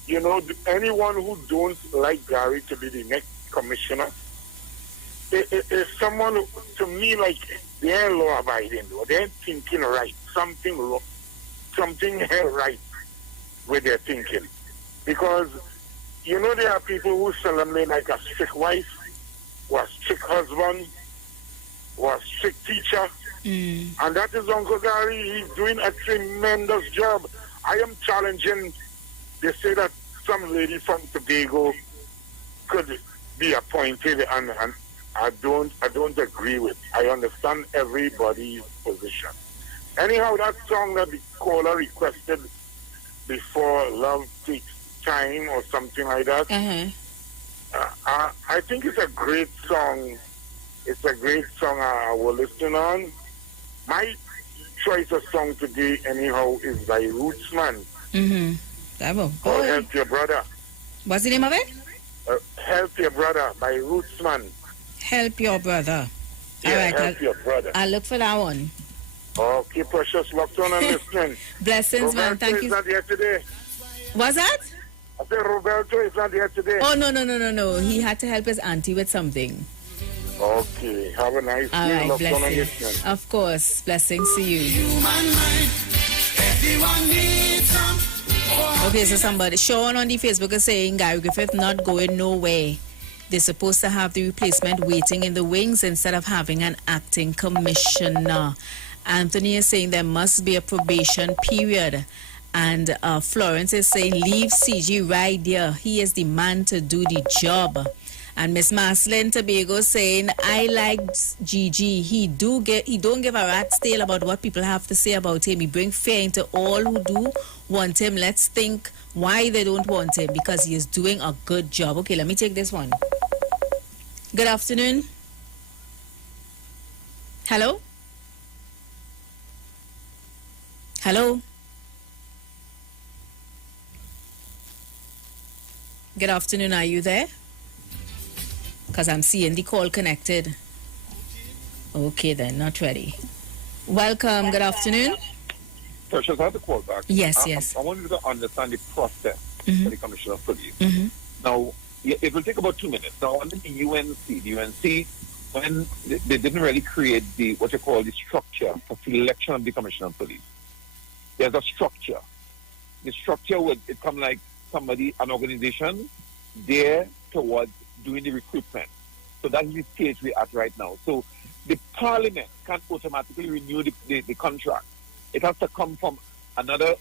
anyone who don't like Gary to be the next commissioner is someone who, to me, like, they're law-abiding, they're thinking right, something right with their thinking. Because, there are people who solemnly like a strict wife, or a strict husband, or a strict teacher. And that is Uncle Gary. He's doing a tremendous job. I am challenging, they say that some lady from Tobago could be appointed, and I don't agree with. I understand everybody's position. Anyhow, that song that the caller requested before, Love Takes Time or something like that, I think it's a great song. It's a great song I will listen on. My choice of song today, anyhow, is by Rootsman. Oh, Help Your Brother. What's the name of it? Help Your Brother by Rootsman. Help Your Brother. Yeah, all right, Help Your Brother. I'll look for that one. Okay, Precious, locked on and listening. Blessings, man. Thank you. Is not here today. What's that? I said Roberto is not here today. Oh, no. He had to help his auntie with something. Okay, have a nice all day. right, Locked on and blessings. listening. Of course, blessings to you. Human mind, everyone needs some. Okay, so somebody, Sean on the Facebook is saying Gary Griffith not going nowhere. They're supposed to have the replacement waiting in the wings instead of having an acting commissioner. Anthony is saying there must be a probation period. And Florence is saying leave CG right there. He is the man to do the job. And Miss Marcelin Tobago saying, I like Gigi. He don't give a rat's tail about what people have to say about him. He bring fear into all who do want him. Let's think why they don't want him, because he is doing a good job. Okay, let me take this one. Good afternoon. Hello? Hello? Good afternoon, are you there? Because I'm seeing the call connected. Okay then, not ready. Welcome, good afternoon. Precious, I have to call back. Yes. I want you to understand the process for the Commissioner of Police. Now, it will take about 2 minutes. Now, under the UNC, when they didn't really create what you call the structure for selection of the Commissioner of Police. There's a structure. The structure would come like an organization there towards doing the recruitment. So that's the stage we're at right now. So the Parliament can't automatically renew the contract. It has to come from another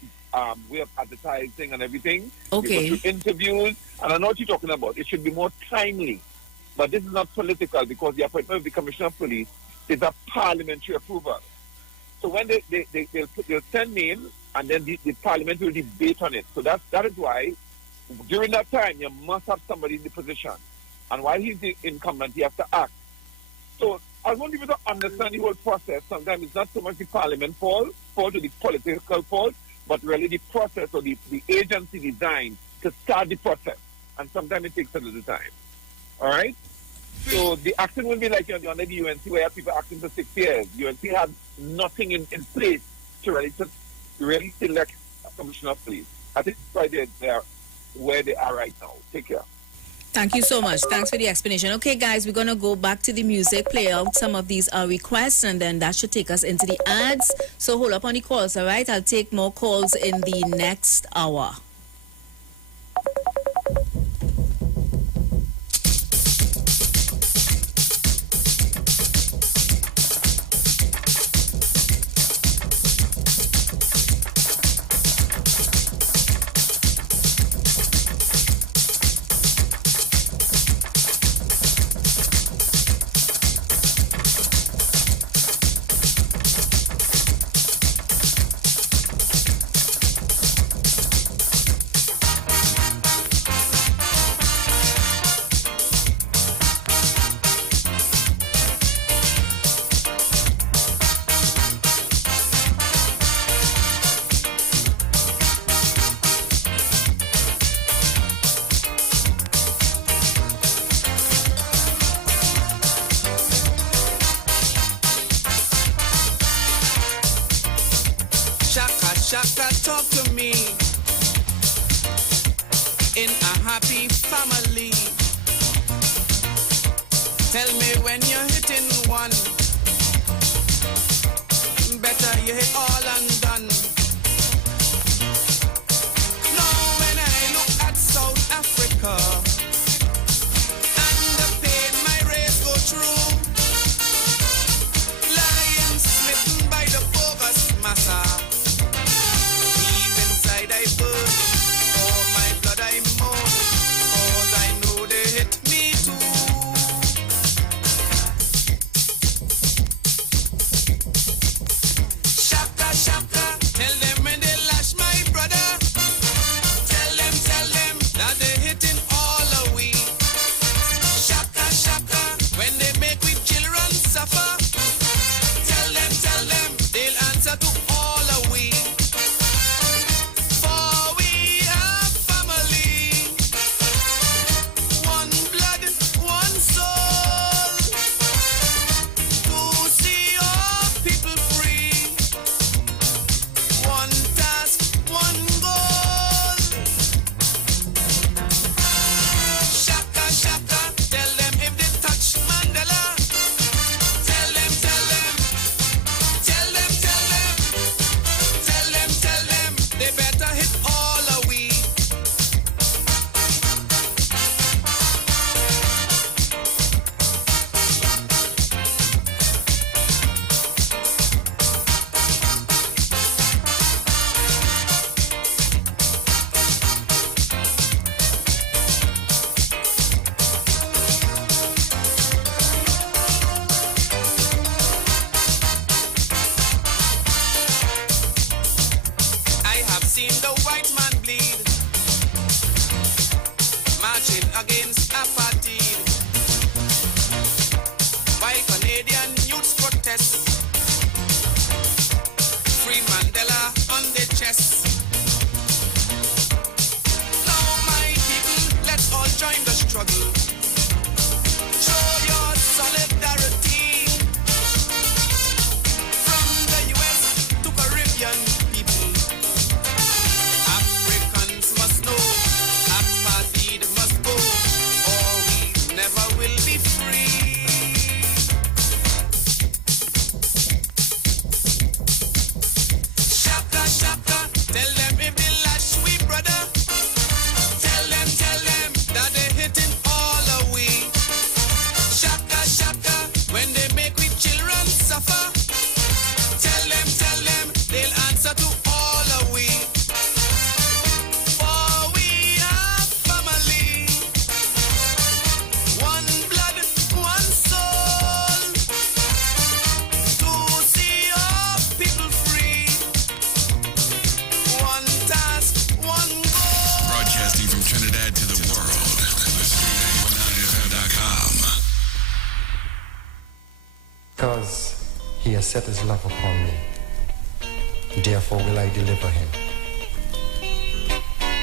way of advertising and everything. Okay. You go to interviews, and I know what you're talking about. It should be more timely. But this is not political because the appointment of the Commissioner of Police is a parliamentary approval. So when they'll send me in, and then the Parliament will debate on it. So that is why, during that time, you must have somebody in the position. And while he's the incumbent, he has to act. So I want people to understand the whole process. Sometimes it's not so much the Parliament fault to the political fault, but really the process or the agency designed to start the process. And sometimes it takes a little time. All right? So the action will be like under the UNC where you have people acting for 6 years. UNC had nothing in place to really select a Commissioner of Police. I think that's why they're where they are right now. Take care. Thank you so much. Thanks for the explanation. Okay, guys, we're going to go back to the music, play out some of these requests, and then that should take us into the ads. So hold up on the calls, all right? I'll take more calls in the next hour. Shaka, talk to me in a happy family. Tell me when you're hitting one, better you hit all and done. Now when I look at South Africa and the pain my race go through, lions smitten by the bogus massa. Against apartheid, while Canadian youths protest, free Mandela on the chest. Now my people, let's all join the struggle. Show your solidarity from the US to Caribbean people. Africans must know apartheid must go. He has set his love upon me. Therefore will I deliver him.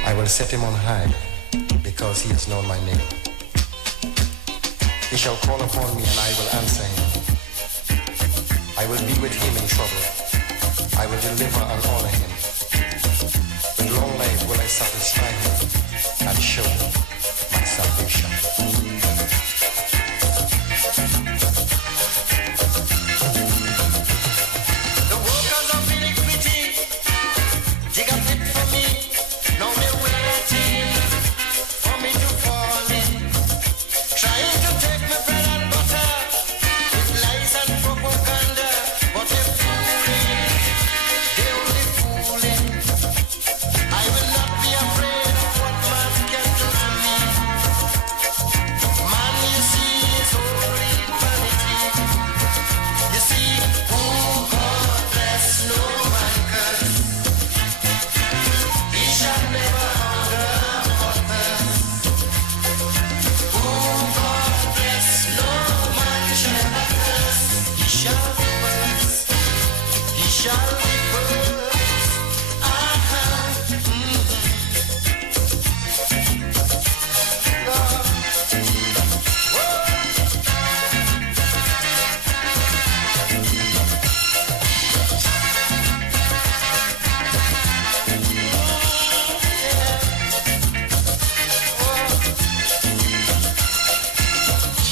I will set him on high, because he has known my name. He shall call upon me, and I will answer him. I will be with him in trouble. I will deliver and honor him. With long life will I satisfy him and show my salvation. The workers of iniquity dig a pit for me. Now they're waiting for me to fall in. Trying to take my bread and butter with lies and propaganda. But they're fooling. They're only fooling. I will not be afraid of what man can do to me. Man, you see, is holy vanity. You see, who God bless, no man curse. He shall never hunger or thirst. Who God bless, no man shall ever curse. He shall be blessed. He shall be blessed.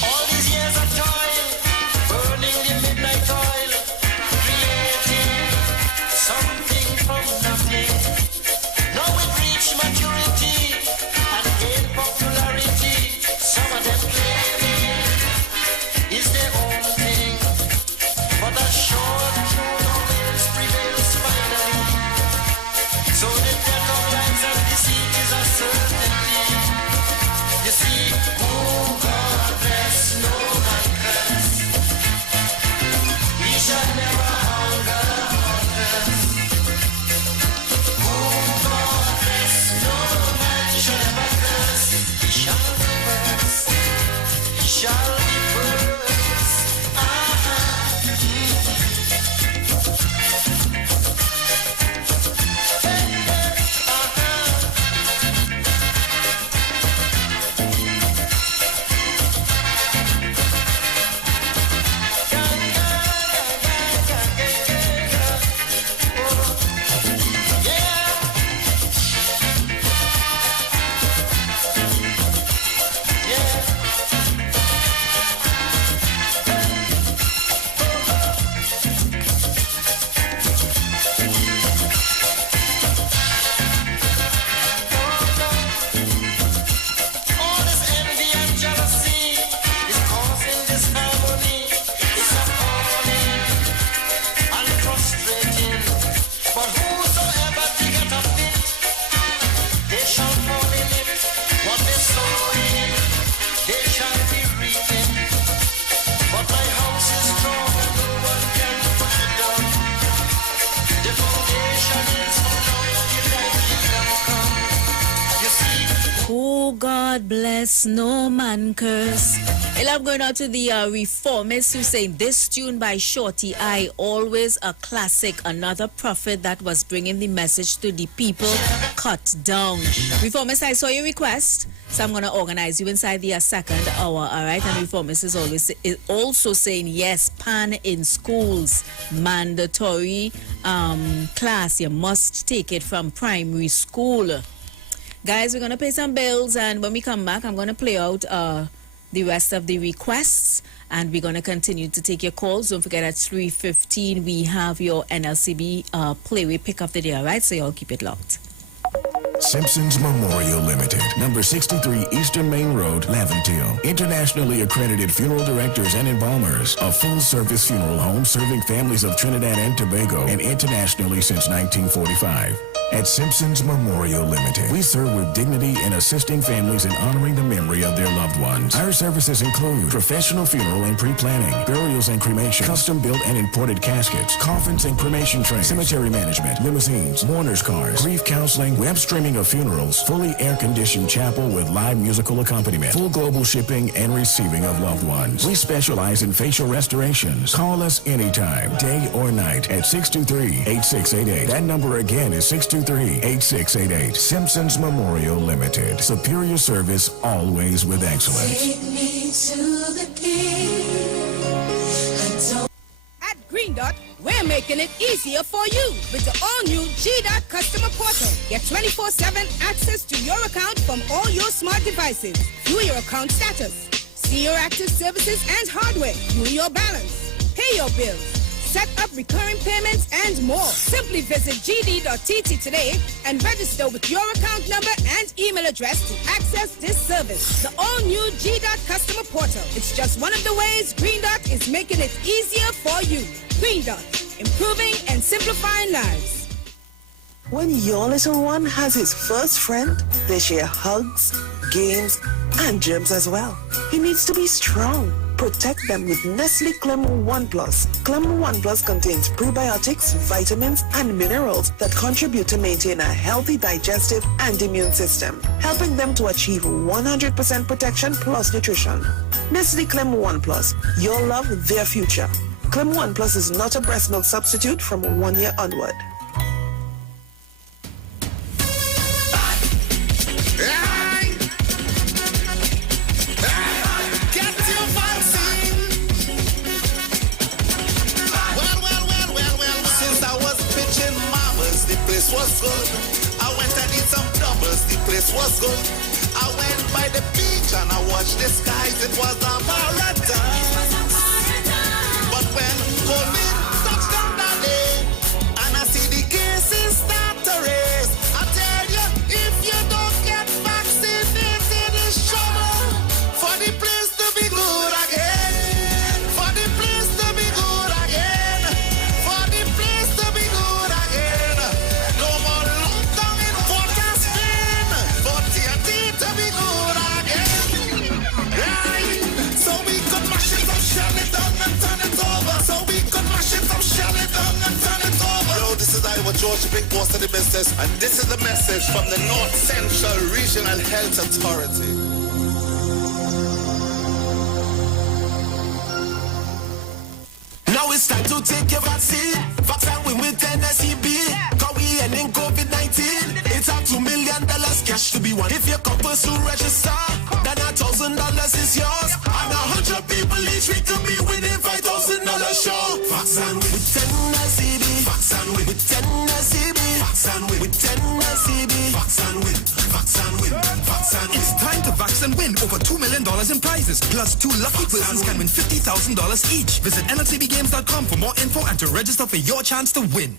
All these years of toil, burning the midnight oil, creating something from nothing. Now it reached maturity and gained popularity. Some of them claiming is their own thing, but a short tune always prevails finally. So the death of lies and deceit is a certainty. You see, who God bless, no man curse. He shall never hunger or thirst. Who God bless, no man shall ever curse. He shall be blessed. He shall be blessed. All this envy and jealousy is causing disharmony. It's appalling and frustrating. But whosoever diggeth a pit, they shall fall in it. What they sow in, they shall be reaping. But my house is strong and no one can put it down. The foundation is from now till thy kingdom come. You see, Oh, God bless, no man curse. I love going out to the reformists who say this tune by Shorty I, always a classic, another prophet that was bringing the message to the people, cut down. Reformists, I saw your request, so I'm going to organize you inside the second hour, all right? And reformists is also saying, yes, pan in schools, mandatory class, you must take it from primary school. Guys, we're going to pay some bills, and when we come back, I'm going to play out the rest of the requests, and we're going to continue to take your calls. Don't forget at 3:15, we have your NLCB playway pick of the day, all right? So y'all keep it locked. Simpsons Memorial Limited, number 63 Eastern Main Road, Laventille. Internationally accredited funeral directors and embalmers. A full-service funeral home serving families of Trinidad and Tobago and internationally since 1945. At Simpson's Memorial Limited, we serve with dignity in assisting families in honoring the memory of their loved ones. Our services include professional funeral and pre-planning, burials and cremation, custom-built and imported caskets, coffins and cremation trays, cemetery management, limousines, mourners cars, grief counseling, web streaming of funerals, fully air-conditioned chapel with live musical accompaniment, full global shipping and receiving of loved ones. We specialize in facial restorations. Call us anytime, day or night, at 623-8688. That number again is 623-8688. Simpsons Memorial Limited. Superior service, always with excellence. Take me to the king. At Green Dot, we're making it easier for you with the all-new G-Dot customer portal. Get 24/7 access to your account from all your smart devices. View your account status, see your active services and hardware, view your balance, pay your bills, set up recurring payments, and more. Simply visit gd.tt today and register with your account number and email address to access this service. The all-new G-Dot customer portal. It's just one of the ways Green Dot is making it easier for you. Green Dot, improving and simplifying lives. When your little one has his first friend, they share hugs, games, and germs as well. He needs to be strong. Protect them with Nestle Clem 1 Plus. Clem 1 Plus contains prebiotics, vitamins, and minerals that contribute to maintain a healthy digestive and immune system, helping them to achieve 100% protection plus nutrition. Nestle Clem 1 Plus. Your love, their future. Clem 1 Plus is not a breast milk substitute from 1 year onward. Was good. I went and did some doubles, the place was good. I went by the beach and I watched the skies, it was a paradise. But when COVID touched down that day, and I see the cases start to raise, I tell you, if you don't get vaccinated, it's trouble for the place to be good again. For the place to be good again. For the place to be good again. No more lockdown in Port of Spain. For TNT to be good again. Right? So we could mash it up, shell it down and turn it over. So we could mash it up, shell it down and turn it over. Yo, this is Iwer George, big boss of the business. And this is the message from the North Central Regional Health Authority. Now it's time to take your vaccine. Vaccine with NSEB. Cause we ending COVID-19. It's up $2 million cash to be won. If you come first to register, then $1,000 is yours. And 100 people each week to be winning $5,000 sure. Vaccine with NSEB. Vaccine with NSEB. Vaccine with NSEB. Vaccine with. It's time to vax and win over $2 million in prizes. Plus, 2 lucky persons can win $50,000 each. Visit nlcbgames.com for more info and to register for your chance to win.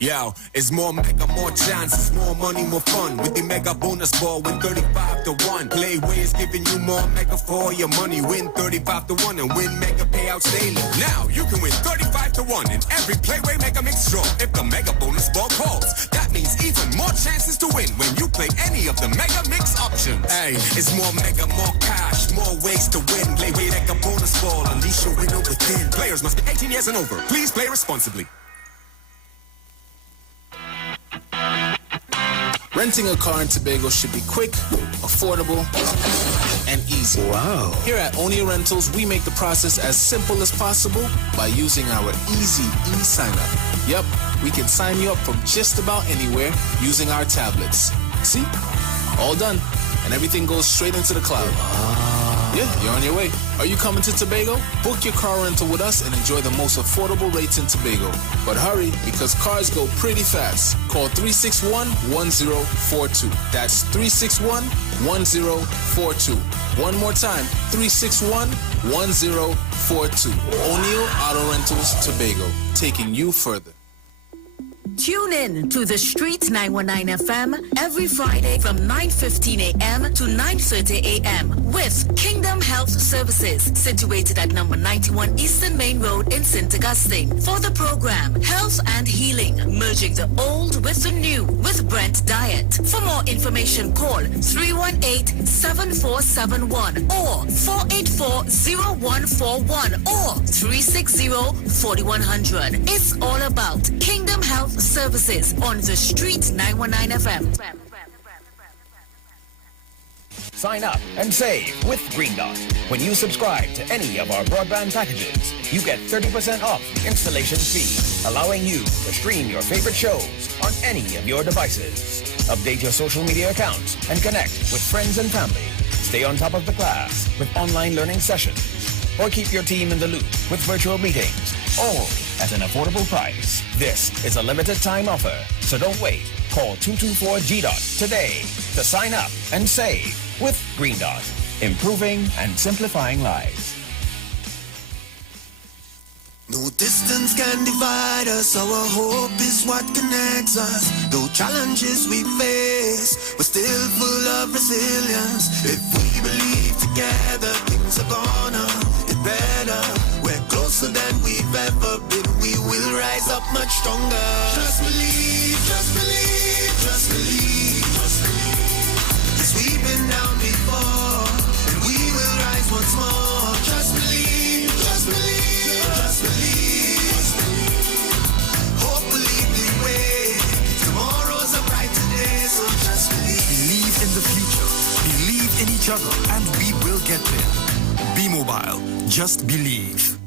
Yo, it's more mega, more chances, more money, more fun. With the mega bonus ball, win 35-1. Playways giving you more mega for your money. Win 35-1 and win mega payouts daily. Now you can win 35-1 in every Playway Mega Mix draw if the mega bonus ball calls. That means even more chances to win when you play any of the mega mix options. Hey, it's more mega, more cash, more ways to win. Playway Mega Bonus Ball, unleash your winner within. Players must be 18 years and over. Please play responsibly. Renting a car in Tobago should be quick, affordable, and easy. Wow. Here at Onia Rentals, we make the process as simple as possible by using our easy e-sign-up. Yep, we can sign you up from just about anywhere using our tablets. See? All done. And everything goes straight into the cloud. Yeah, you're on your way. Are you coming to Tobago? Book your car rental with us and enjoy the most affordable rates in Tobago. But hurry, because cars go pretty fast. Call 361-1042. That's 361-1042. One more time, 361-1042. O'Neill Auto Rentals, Tobago, taking you further. Tune in to The Street 919 FM every Friday from 9:15 a.m. to 9:30 a.m. with Kingdom Health Services, situated at number 91 Eastern Main Road in St. Augustine. For the program, Health and Healing, merging the old with the new with Brent Diet. For more information, call 318-7471 or 484-0141 or 360-4100. It's all about Kingdom Health Services on The Street 919 FM. Sign up and save with Green Dot. When you subscribe to any of our broadband packages, you get 30% off the installation fee, allowing you to stream your favorite shows on any of your devices. Update your social media accounts and connect with friends and family. Stay on top of the class with online learning sessions, or keep your team in the loop with virtual meetings, all at an affordable price. This is a limited time offer, so don't wait. Call 224-GDOT today to sign up and save with Green Dot, improving and simplifying lives. No distance can divide us, our hope is what connects us. Though challenges we face, we're still full of resilience. If we believe together, things are gonna get better. We're closer than we've ever been, we will rise up much stronger. Just believe, just believe, just believe, just believe. Yes, we've been down before, and we will rise once more. Just believe, just believe, just believe, just believe. Hope will lead the way. Tomorrow's a brighter day, so just believe. Believe in the future. Believe in each other, and we will get there. Be mobile. Just believe.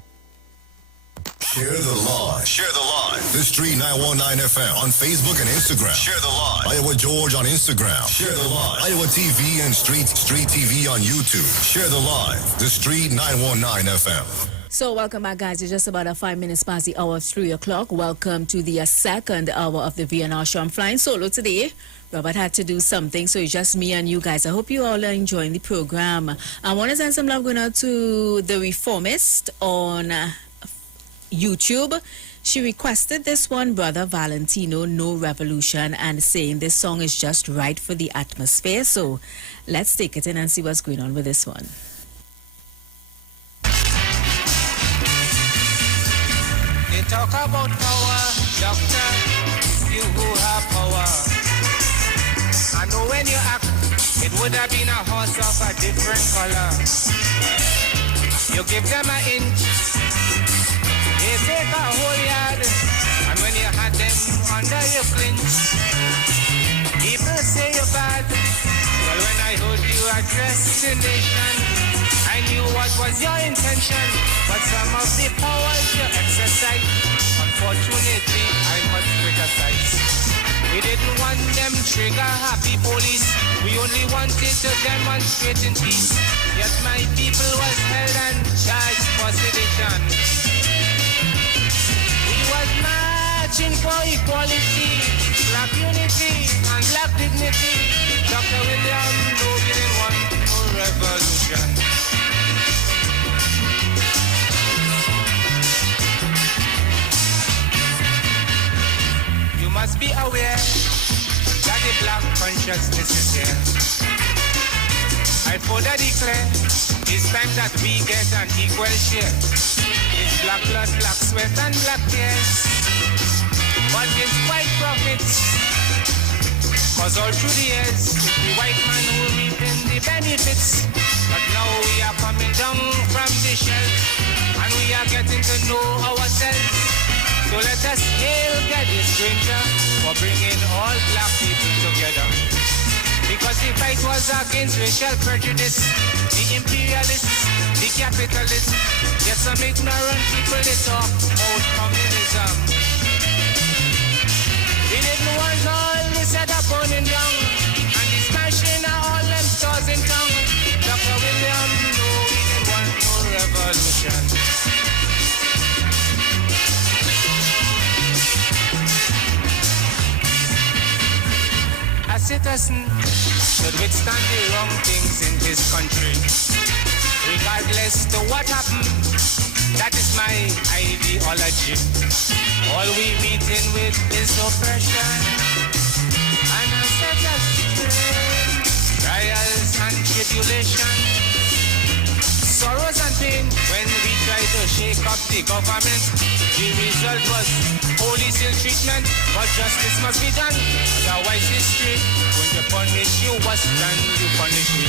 Share the Line. Share the Line. The Street 919 FM on Facebook and Instagram. Share the Line. Iowa George on Instagram. Share the Line. Iowa TV and Street TV on YouTube. Share the Line. The Street 919 FM. So welcome back, guys. It's just about 5 minutes past the hour of 3 o'clock. Welcome to the second hour of the VNR show. I'm flying solo today. Robert had to do something, so it's just me and you guys. I hope you all are enjoying the program. I want to send some love going out to The Reformist on YouTube. She requested this one, Brother Valentino, No Revolution, and saying this song is just right for the atmosphere. So let's take it in and see what's going on with this one. They talk about power, doctor, you who have power. I know when you act, it would have been a horse of a different color. You give them an inch, they take a whole yard, and when you had them under your flinch, people say you're bad. Well, when I heard you address the nation, I knew what was your intention, but some of the powers you exercise, unfortunately, I must criticize. We didn't want them trigger happy police, we only wanted to demonstrate in peace. Yet my people was held and charged for sedition. We was marching for equality, black unity and black dignity. Dr. William, no, we didn't want no revolution. You must be aware that the black consciousness is here. I further declare it's time that we get an equal share. It's black blood, black sweat and black tears, but it's white profits. Cause all through the years, it's the white man who reaping the benefits. But now we are coming down from the shelf, and we are getting to know ourselves. So let us hail God the stranger for bringing all black people together. Because the fight was against racial prejudice, the imperialists, the capitalists. Yet some ignorant people, they talk about communism. We didn't want all this set up burning down, and the smashing of all them stores in town. Dr. William, no, we didn't want no revolution. A citizen should withstand the wrong things in this country. Regardless to what happened, That is my ideology. All we meeting with is oppression and a set of strain, trials and tribulation, sorrows and pain. When we try to shake up the government, the result was police ill treatment. But justice must be done, otherwise history going to punish you worse than you punish me.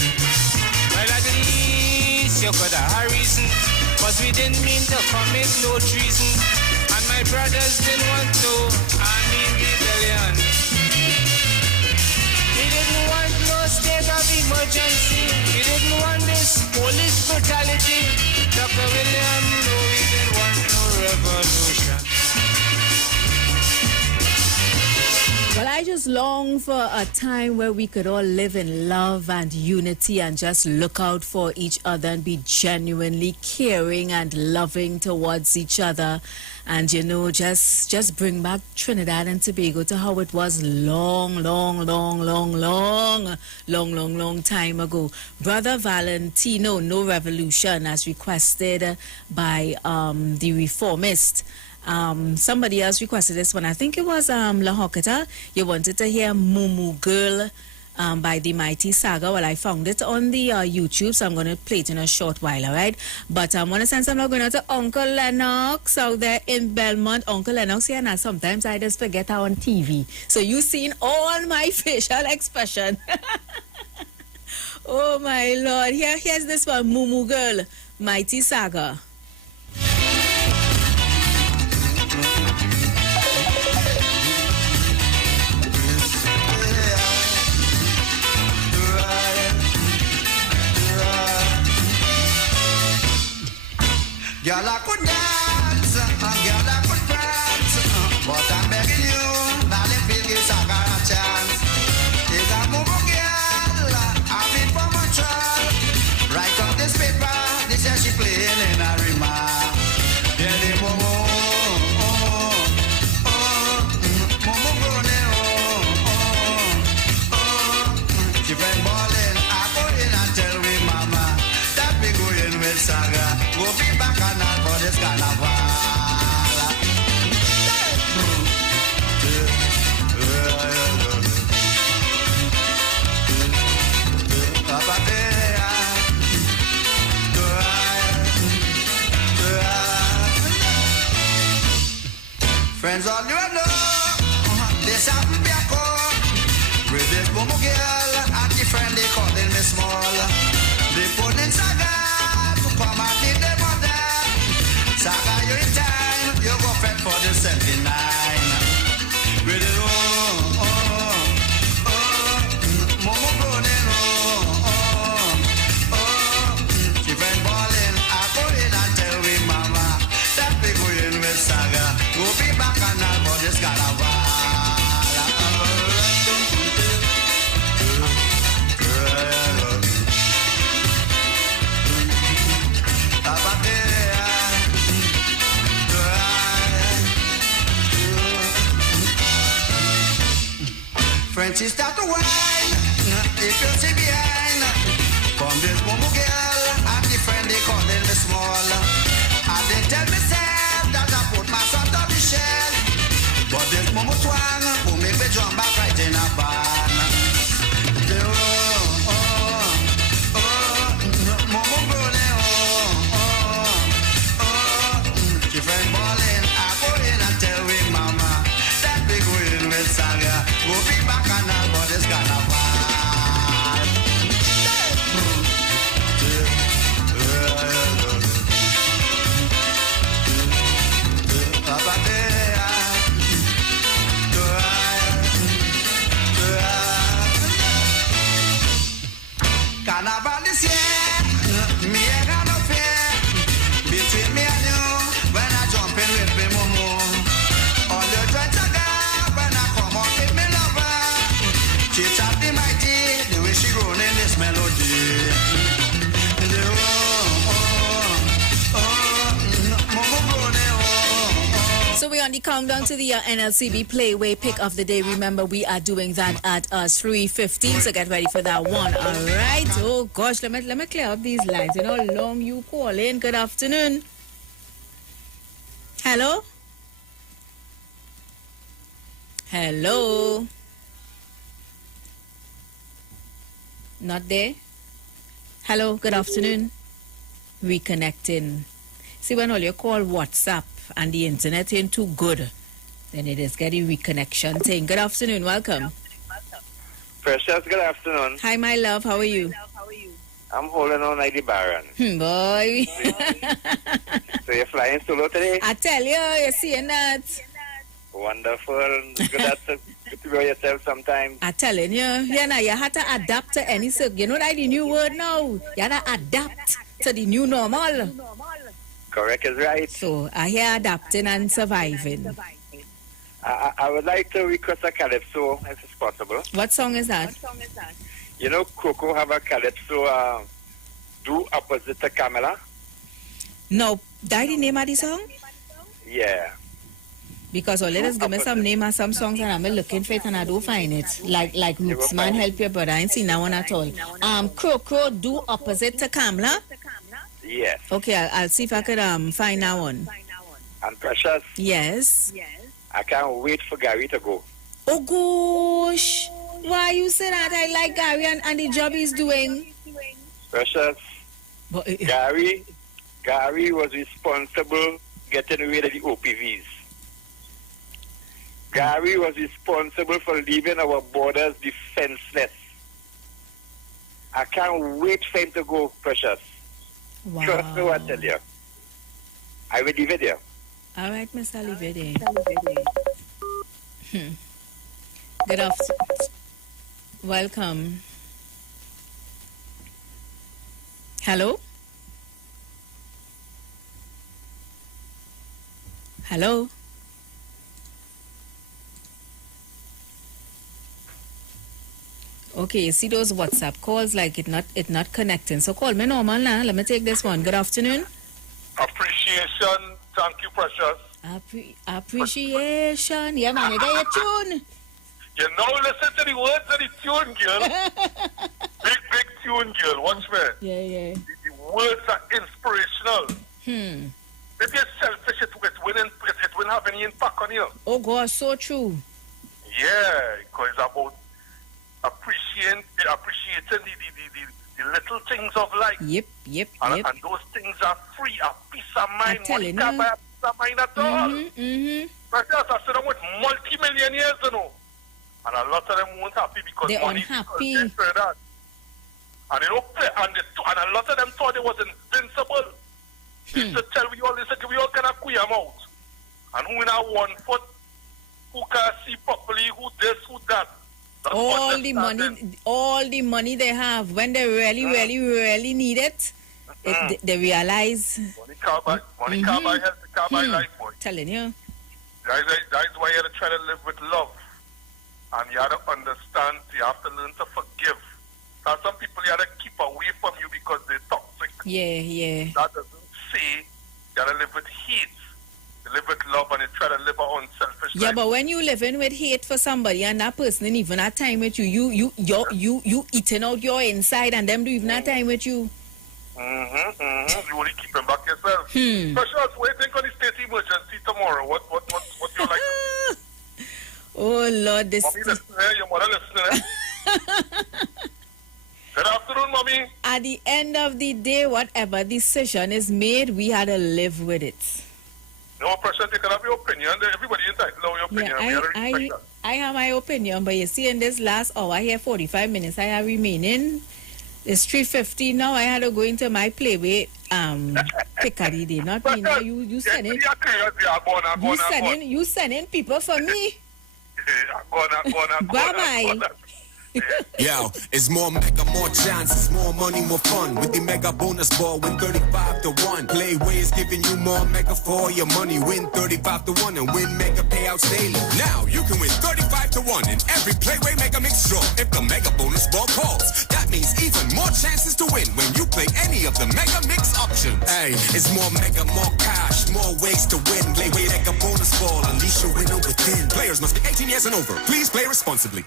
Well, at least you could have a reason, cause we didn't mean to commit no treason, and my brothers didn't want to army rebellion. We didn't want no state of emergency. We didn't want this police brutality. Dr. William, no, we didn't want no revolution. Well, I just long for a time where we could all live in love and unity and just look out for each other and be genuinely caring and loving towards each other. And, you know, just bring back Trinidad and Tobago to how it was long time ago. Brother Valentino, No Revolution, as requested by the Reformist. Somebody else requested this one. I think it was La Hokata. You wanted to hear Mumu Girl by the Mighty Saga. Well, I found it on the YouTube, so I'm going to play it in a short while, all right? But I want to send some love going out to Uncle Lennox out there in Belmont. Uncle Lennox here, and sometimes I just forget her on TV. So you seen all my facial expression. Oh, my Lord. Here's this one, Mumu Girl, Mighty Saga. Girl, I could dance, girl, I could prance, but I'm begging you, darling, please give Saga a chance. Is a Mumu girl, I've been for my child. Right on this paper, this is she playing in a remark. Yeah, the Mumu, Mumu Brune, she been balling. I go in and tell me mama that we going with Saga. Go be back for this carnival. Friends, all you know, this happened back home with this Mumu girl and the friend they calling me small. They put in Saga to come and meet them mother. Saga, you in time, you go fed for the 79. With the Mumu Browning, she been balling. I go in and tell we mama that we go in with Saga. Go be back and all for this carnival. Frenchie start to whine, if you see behind, from this Mumu girl, and the friend they calling me small. And they tell me that I put my son on the shell, but this Mumu twang, who make me jump back right in a barn. Mumu Brune, she friend balling, I go in and tell we mama that we go in with Saga. Go be back and all for this carnival. Carnival this year, me ain't got no fear. Between me and you, when I jump in with me Mumu, all you try to go when I come up with me lover. She chat the mighty, the way she grown in this melody. So we're on the countdown to the NLCB Playway Pick of the Day. Remember, we are doing that at 3:15, so get ready for that one. All right. Oh, gosh, let me clear up these lines. You know how long you call in. Good afternoon. Hello? Hello? Not there? Hello, good afternoon. Reconnecting. See, when all you call WhatsApp and the internet ain't too good, then it is getting reconnection thing. Good afternoon, welcome. Precious, good afternoon. Hi, my love, how are you? I'm holding on like the Baron. Boy. So you're flying solo today? I tell you, you're seeing that. Wonderful. Good to be yourself sometimes. I'm telling you, you have to adapt to any circle. You know that the new word now? You have to adapt to the new normal. Correct is right. So I hear adapting and surviving. I would like to request a calypso if it's possible. What song is that? You know, Coco have a calypso, Do Opposite to Camilla. No, that the name of the song? Yeah. Because let us give me some name of some songs and I'm looking for it and I don't find it. Like Roots Man, Help Your Brother. I ain't seen that one at all. Crow, Do Opposite to Kamla? Yes. Okay, I'll see if I could find that one. And Precious? Yes. I can't wait for Gary to go. Oh gosh. Why you say that? I like Gary and the job he's doing. Precious, Gary was responsible getting rid of the OPVs. Gary was responsible for leaving our borders defenseless. I can't wait for him to go, Precious. Wow. Trust me what I tell you. I will leave it there. All right, Mr. Livede. Good afternoon. Welcome. Hello? Hello? Okay, you see those WhatsApp calls like it not connecting. So call me normal now. Let me take this one. Good afternoon. Appreciation. Thank you, Precious. Appreciation. Yeah, man, you got your tune. You know, listen to the words of the tune, girl. big tune, girl. Watch me. Yeah. The words are inspirational. If you're selfish, it won't have any impact on you. Oh, God, so true. Yeah, because it's about appreciating the little things of life. Yep. And those things are free, a peace of mind. Money can't buy a peace of mind at all. Precious, I said I'm with multi-millionaires, you know. And a lot of them weren't happy because they're money unhappy. And they don't play, and a lot of them thought it was invincible. They used to tell we all, we all can queer them out. And who in our 1 foot, who can see properly, who this, who that. All the money they have, when they really need it, they realize. Money can't buy health, can't buy life, boy. Telling you. That's why you have to try to live with love. And you have to understand, you have to learn to forgive. Now, some people you have to keep away from you because they're toxic. Yeah. That doesn't say you have to live with hate. You live with love and you try to live our unselfish life. Yeah, but when you living with hate for somebody and that person ain't even have time with you eating out your inside and them do even have time with you. You only keep them back yourself. Precious, what do you think on the state emergency tomorrow? What you like? Oh Lord, this. Mommy listening, your mother listening. Good afternoon, Mommy. At the end of the day, whatever decision is made, we had to live with it. No pressure, they can have your opinion. Everybody entitled to your opinion. Yeah, I have my opinion, but you see, in this last hour here, 45 minutes, I have remaining. It's 3:50 now. I had to go into my playway. Piccadilly Day. Not me. Now you sending. You sending people for me. Bye. Yo, it's more mega, more chances, more money, more fun. With the mega bonus ball, win 35-1. Playway is giving you more mega for your money. Win 35-1 and win mega payouts daily. Now you can win 35-1 in every Playway Mega Mix draw if the mega bonus ball calls. That means even more chances to win when you play any of the mega mix options. Hey, it's more mega, more cash, more ways to win. Playway Mega Bonus Ball, unleash your winner within. Players must be 18 years and over. Please play responsibly.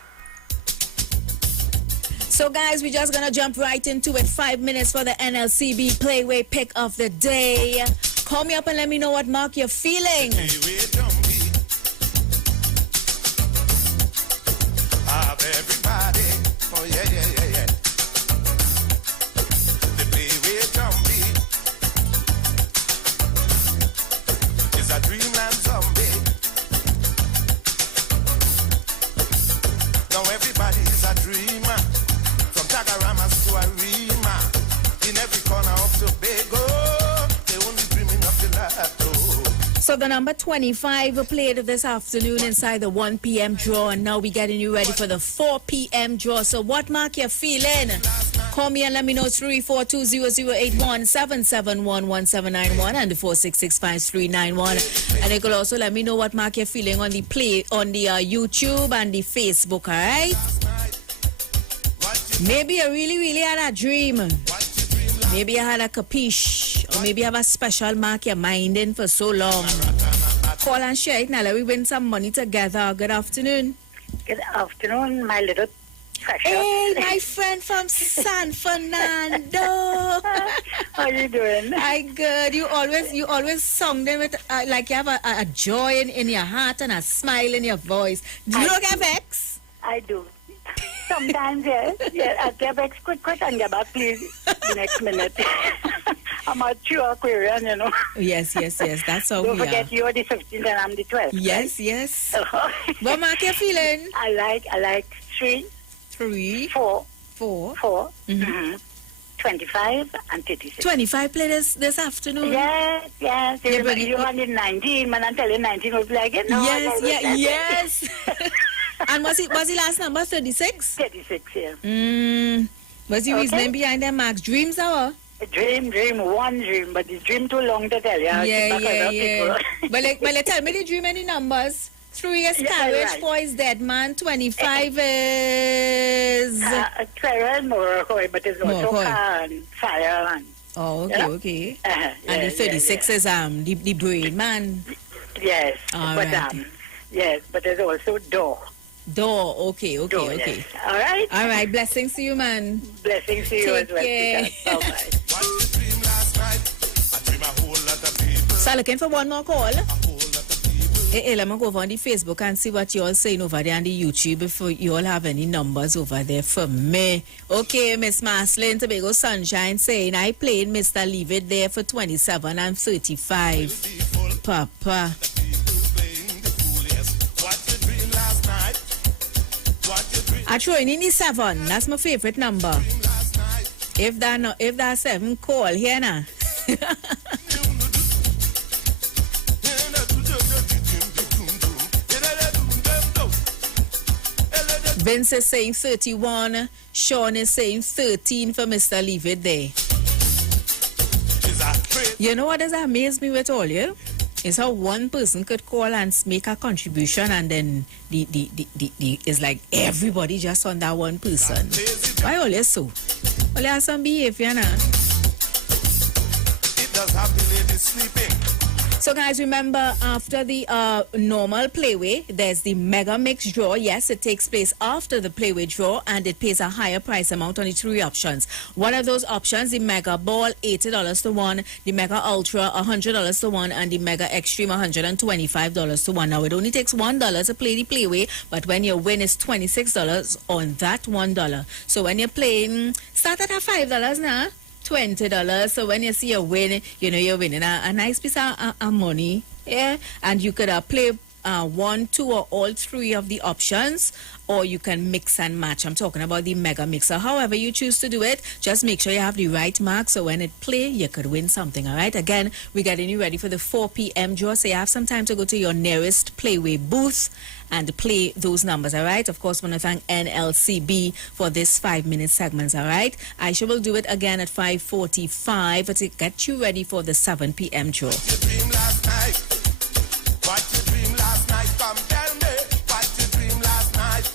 So guys, we're just gonna jump right into it. 5 minutes for the NLCB Playway pick of the day. Call me up and let me know what mark you're feeling. Everybody, oh yeah, yeah, yeah, yeah. They play with zombie. It's a dreamland zombie. Now everybody is a dreamer. From Tagaramas to Arima. In every corner of Tobago, they only dreaming of the lotto. So the number 25 played this afternoon inside the 1 p.m. draw, and now we're getting you ready for the 4 p.m. draw. So what mark you feeling? Call me and let me know. 342-0081-771-1791 and the 466-5391. And you could also let me know what mark you're feeling on the YouTube and the Facebook, all right? Maybe you really had a dream. Maybe you had a capiche. Or maybe you have a special mark you're minding for so long. Call and share it now. Let me win some money together. Good afternoon. Good afternoon, my little precious. Hey, my friend from San Fernando. How you doing? I good. You always sung them with like you have a joy in your heart and a smile in your voice. Do you get vexed? I do. Sometimes, yes. Yeah, I get vexed quick and get back, please, the next minute. I'm a true Aquarian, you know. Yes. That's how Don't we are. forget you're the 15th and I'm the 12th. Yes, right? yes. What mark you feeling? I like 3. 3. 4. 4. 4. Mm-hmm. 25 and 36. 25 played this afternoon. Yes. You only 19, man. I'm telling 19 was like it. No, Yes. And was it last number 36? 36, yeah. Was the reasoning behind that marks? Dreams hour? Dream, one dream, but the dream too long to tell you. Yeah. But tell me the dream and the numbers. 3 is courage, right. 4 is dead man, 25 is... 12 is more, but it's also fire and... Oh, okay. And the 36 is the brain man. Yes, All but there's also door. Door, okay. Yes. All right? All right, blessings to you, man. Blessings to you as well. Care. Bye-bye. So looking for one more call. Hey, let me go over on the Facebook and see what you all saying over there on the YouTube if you all have any numbers over there for me. Okay, Miss Maslin, Tobago Sunshine saying I played Mr. Leave It There for 27 and 35. Papa. I throw in the 7. That's my favorite number. If that 7, call here now. Vince is saying 31. Sean is saying 13 for Mr. Leave It There. You know what has amazed me with all you? Is how one person could call and make a contribution and then the it's like everybody just on that one person. Why always so? Only have some behavior now. It does have the ladies sleeping. So guys, remember after the normal playway, there's the mega mix draw. Yes, it takes place after the playway draw and it pays a higher price amount on the 3 options. One of those options, the mega ball, $80 to 1, the mega ultra, $100 to 1, and the mega extreme, $125 to 1. Now it only takes $1 to play the playway, but when you win, it's $26 on that $1. So when you're playing, start at $5 now. $20. So when you see a win, you know you're winning a nice piece of money. Yeah, and you could play 1, 2, or all 3 of the options, or you can mix and match. I'm talking about the mega mixer. However you choose to do it, just make sure you have the right mark so when it play, you could win something. All right. Again, we're getting you ready for the 4 p.m. draw. So you have some time to go to your nearest playway booth and play those numbers. All right. Of course, want to thank NLCB for this 5-minute segments. All right. Aisha will do it again at 5:45 to get you ready for the 7 p.m. draw. Come tell me what you dream last night.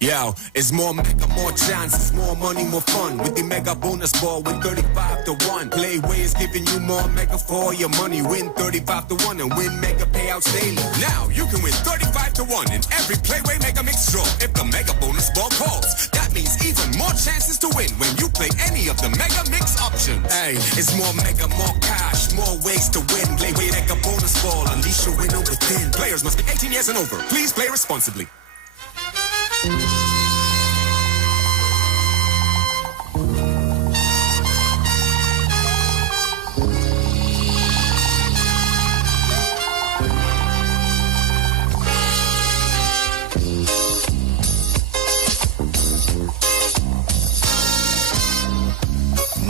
Yeah, Now, it's more mega, more chances, more money, more fun. With the mega bonus ball with 35 to 1. Playway is giving you more mega for your money. Win 35 to 1 and win mega payouts daily. Now, you can win 35 to 1 in every Playway Mega Mix draw if the mega bonus ball calls. That means even more chances to win when you play any of the mega mix options. Hey, it's more mega, more cash, more ways to win. Playway Mega Bonus Ball, unleash your winner within. Players must be 18 years and over. Please play responsibly.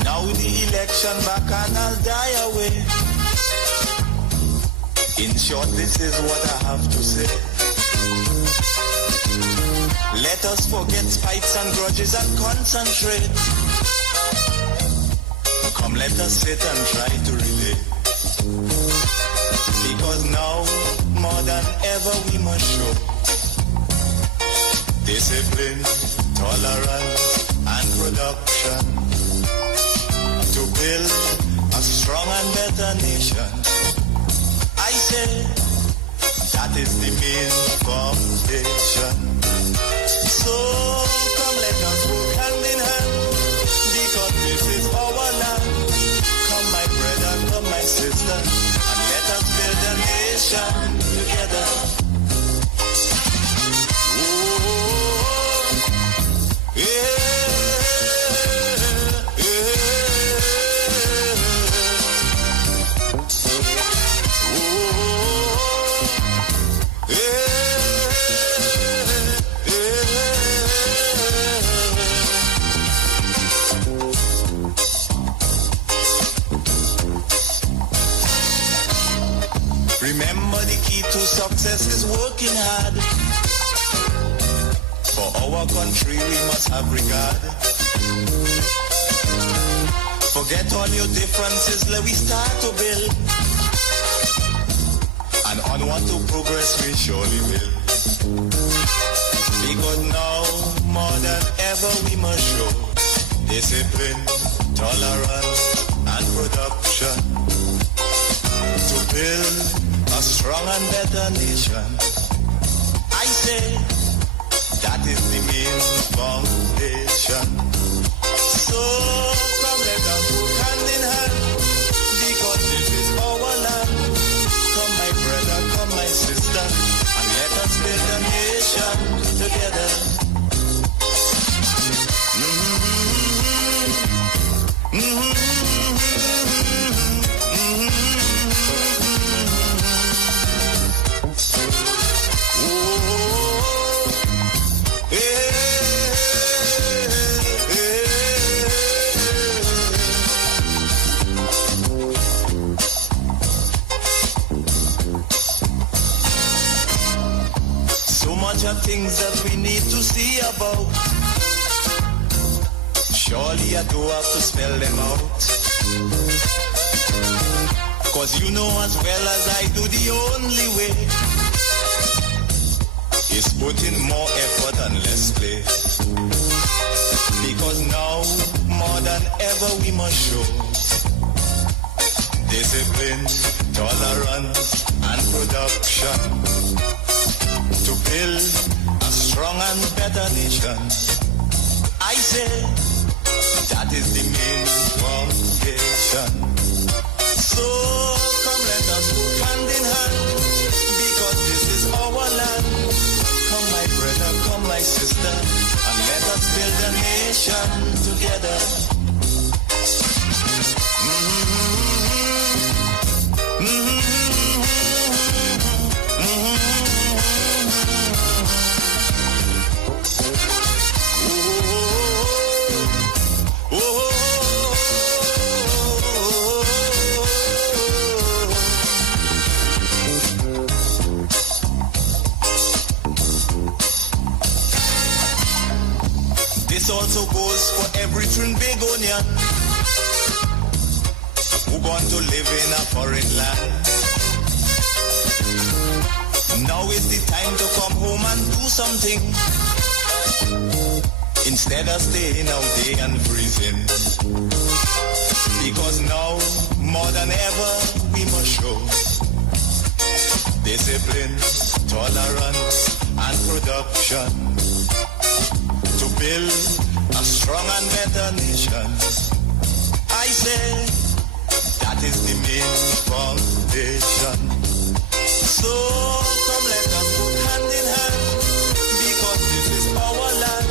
Now the election bacchanal die away. In short, this is what I have to say. Let us forget spites and grudges and concentrate. Come, let us sit and try to relate. Because now, more than ever, we must show discipline, tolerance, and production to build a strong and better nation. I say that is the main foundation. So come, let us work hand in hand, because this is our land. Come, my brother, come, my sister, and let us build a nation together. Oh, yeah. Remember, the key to success is working hard. For our country we must have regard. Forget all your differences, let we start to build. And onward to progress we surely will. Because now, more than ever, we must show discipline, tolerance, and production to build a strong and better nation. I say that is the main foundation. So come, let us work hand in hand, because this is our land. Come, my brother, come, my sister, and let us build a nation together. Things that we need to see about. Surely I do have to spell them out. Cause you know as well as I do, the only way is put in more effort and less play. Because now, more than ever, we must show discipline, tolerance, and production to build a strong and better nation. I say that is the main foundation. So come, let us work hand in hand, because this is our land. Come, my brother, come, my sister, and let us build a nation together. This also goes for every Trinbagonian who want to live in a foreign land. Now is the time to come home and do something. instead of staying out there and freezing. Because now, more than ever, we must show discipline, tolerance, and production to build a strong and better nation. I say that is the main foundation. So come let us put hand in hand, because this is our land.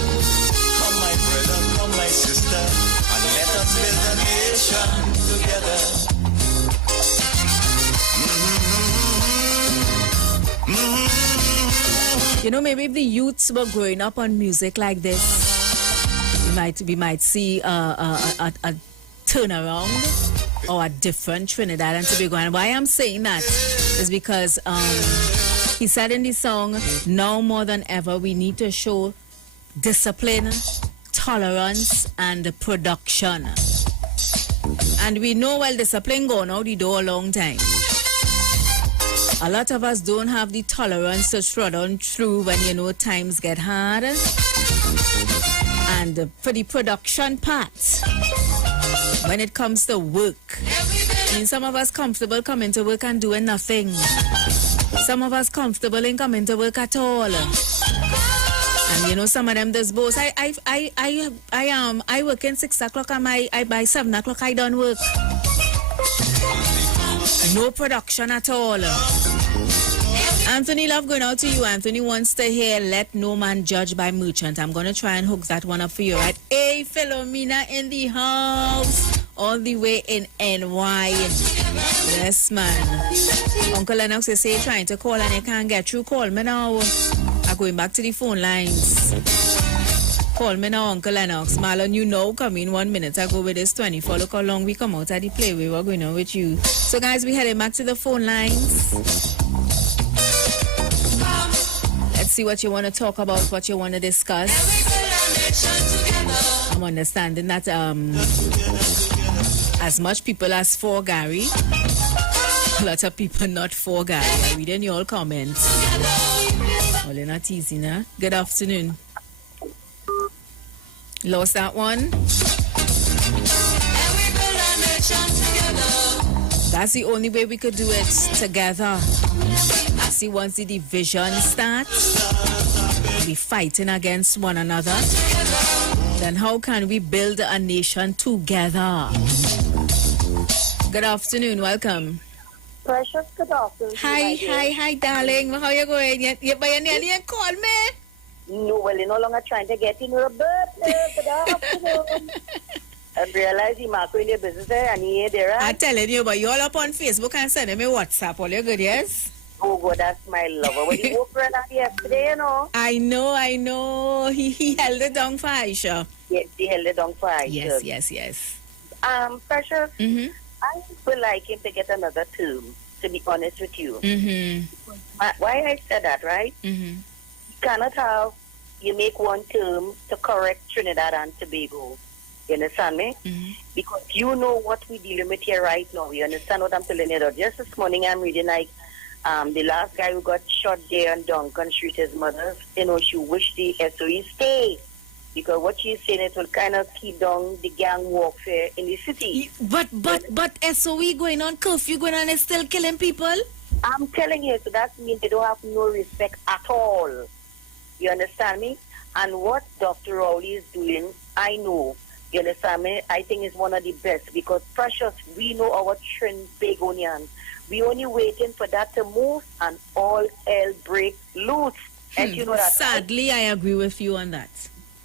Come my brother, come my sister, and let us build a nation together. You know, maybe if the youths were growing up on music like this, we might see a turnaround or a different Trinidad and Tobago. And why I'm saying that is because he said in the song, now more than ever, we need to show discipline, tolerance, and production. And we know while discipline gone out the door a long time. A lot of us don't have the tolerance to strut on through when, you know, times get hard. And for the production part, when it comes to work, I mean, some of us comfortable coming to work and doing nothing. Some of us comfortable in coming to work at all. And you know, some of them does both. I work in 6 o'clock and by 7 o'clock I don't work. No production at all. Anthony, love going out to you. Anthony wants to hear Let No Man Judge by Merchant. I'm going to try and hook that one up for you, right? Hey, Philomena in the house. All the way in NY. Yes, man. Uncle Lennox is say trying to call and you can't get through. Call me now. I'm going back to the phone lines. Call me now, Uncle Lennox. Marlon, you know, come in 1 minute ago with this 24. Look how long we come out at the play. We were going on with you. So, guys, we headed back to the phone lines. Let's see what you want to talk about, what you want to discuss. I'm understanding that as much people as for Gary, a lot of people not for Gary. I'm reading your comments. Well, you're not easy, nah? Good afternoon. Lost that one? That's the only way we could do it together. See, once the division starts, we fighting against one another, then how can we build a nation together? Good afternoon, welcome. Precious, good afternoon. Hi, darling. How you going? You nearly called me? No, well, you're no longer trying to get in your birthday. Good afternoon. I realize you're marking your business there and you're there. I'm telling you, but you're all up on Facebook and sending me WhatsApp. All you good, yes? Oh, God, that's my lover. When you woke her up yesterday, you know. I know. He held it down for Aisha. Yes, he held it down for Aisha. Yes. Precious, I would like him to get another term, to be honest with you. Why I said that, right? You cannot have, you make one term to correct Trinidad and Tobago. You understand me? Because you know what we're dealing with here right now. You understand what I'm telling you? Just this morning I'm reading like the last guy who got shot there on Duncan Street, his mother, you know, she wished the SOE stay. Because what she's saying, it will kind of keep down the gang warfare in the city. But SOE going on, curfew going on, is still killing people? I'm telling you, so that means they don't have no respect at all. You understand me? And what Dr. Rowley is doing, I know. You understand me? I think it's one of the best because Precious, we know our Trinbagonians. We only waiting for that to move and all hell break loose. And you know that. Sadly, I agree with you on that.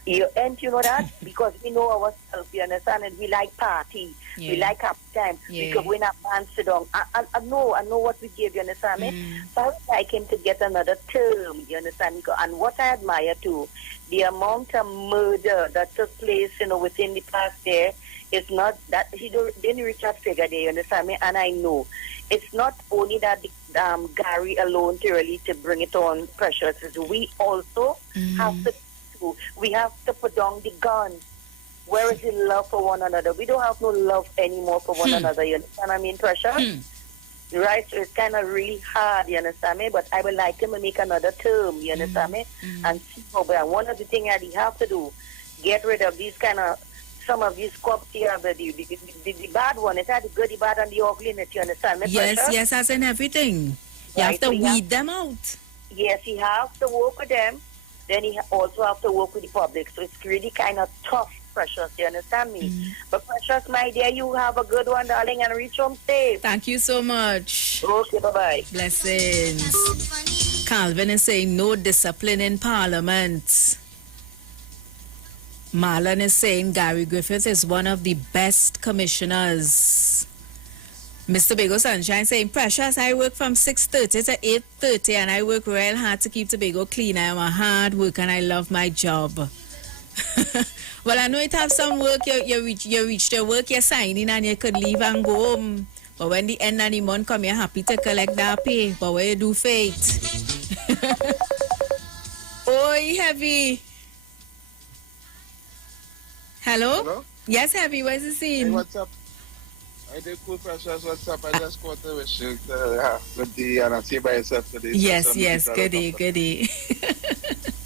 And you know that? Because we know ourselves, you understand? And we like party. Yeah. We like happy time. Yeah. Because we're not man sit down. I know what we give, you understand me? So I would like him to get another term, you understand? And what I admire too, the amount of murder that took place, you know, within the past year, it's not that he didn't reach that figure there, you understand me? And I know it's not only that Gary alone to bring it on, Precious, we also have to put down the gun. Where is the love for one another? We don't have no love anymore for one another. You understand what I mean, Precious? Right, so it's kind of really hard, you understand me? But I would like him to make another term, you understand me? And see how, but one of the things that he have to do, get rid of these kind of, some of these cops here, the bad one, it's not the good, the bad, and the ugly in it, you understand me? Yes, Precious? yes, as in everything. You Right, have to so you weed them out. Yes, he has to work with them, then he also have to work with the public. So it's really kind of tough, Precious, you understand me? But Precious, my dear, you have a good one, darling, and reach home safe. Thank you so much. Okay, bye-bye. Blessings. Calvin is saying no discipline in Parliament. Marlon is saying Gary Griffith is one of the best commissioners. Mr. Tobago Sunshine saying, Precious, I work from 6:30 to 8:30 and I work real hard to keep Tobago clean. I am a hard worker and I love my job. Well, I know it have some work. You reach the work, you're signing and you could leave and go home. But when the end of the month come, you're happy to collect that pay. But what you do for it? Oi, Heavy. Hello? Hello? Yes, Heavy, where's the scene? Hey, what's up? I did cool, Precious. What's up? I just caught the wish with the and I see by yourself today. Yes, yes, goody.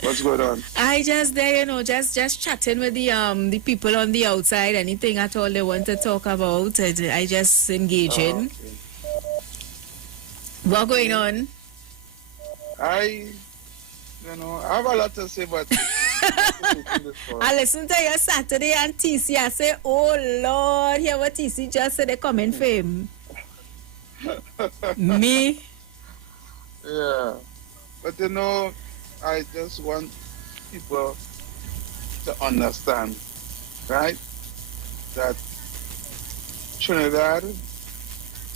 What's going on? I just there, just chatting with the people on the outside. Anything at all they want to talk about, I just engaging. Okay. What going on? I have a lot to say, but I listen to your Saturday and TC. I say, oh Lord, hear what TC just said. They coming for him. Me? Yeah, but I just want people to understand, right, that Trinidad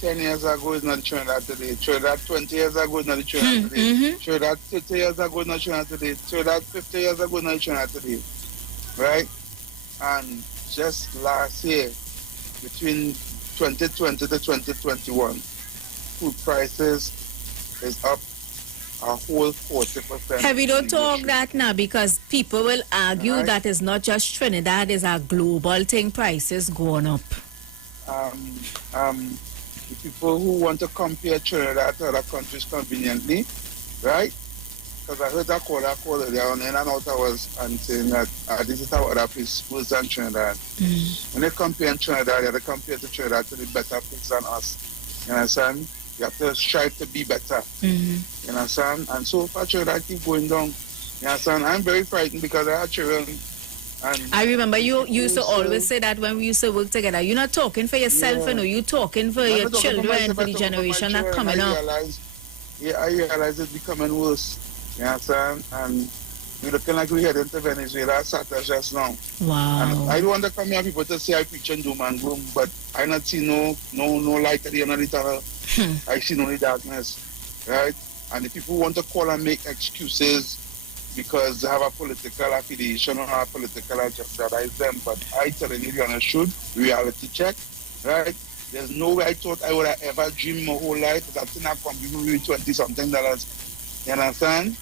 10 years ago is not Trinidad today. Trinidad 20 years ago is not Trinidad today. Trinidad 30 years ago is not Trinidad today. Trinidad 50 years ago is not Trinidad today. Right? And just last year, between 2020 to 2021, food prices is up a whole 40%. Heavy, don't talk that now because people will argue that it's not just Trinidad, it's a global thing, prices going up. The people who want to compare Trinidad to other countries conveniently, right? Because I heard that call earlier on, in and out I was and saying that this is how other places worse than Trinidad. When they compare Trinidad, they have to compare to Trinidad to the better place than us. You understand? You have to strive to be better. You understand? And so far Trinidad keep going down. You understand? I'm very frightened because I have children. And I remember you used to always say that when we used to work together. You're not talking for yourself, you're talking for your children, for the generation that's coming up. I realize it's becoming worse. You understand? And we're looking like we're heading to Venezuela, Saturday just now. Wow. And I don't want to come here people to say I preach and doom and gloom, but I not see no light at the end of the tunnel. I see only darkness. Right? And the people want to call and make excuses because they have a political affiliation or a political agenda, that is them. But I tell you, you're should reality check, right? There's no way I thought I would have ever dreamed my whole life that I think I can be $20-something. You understand?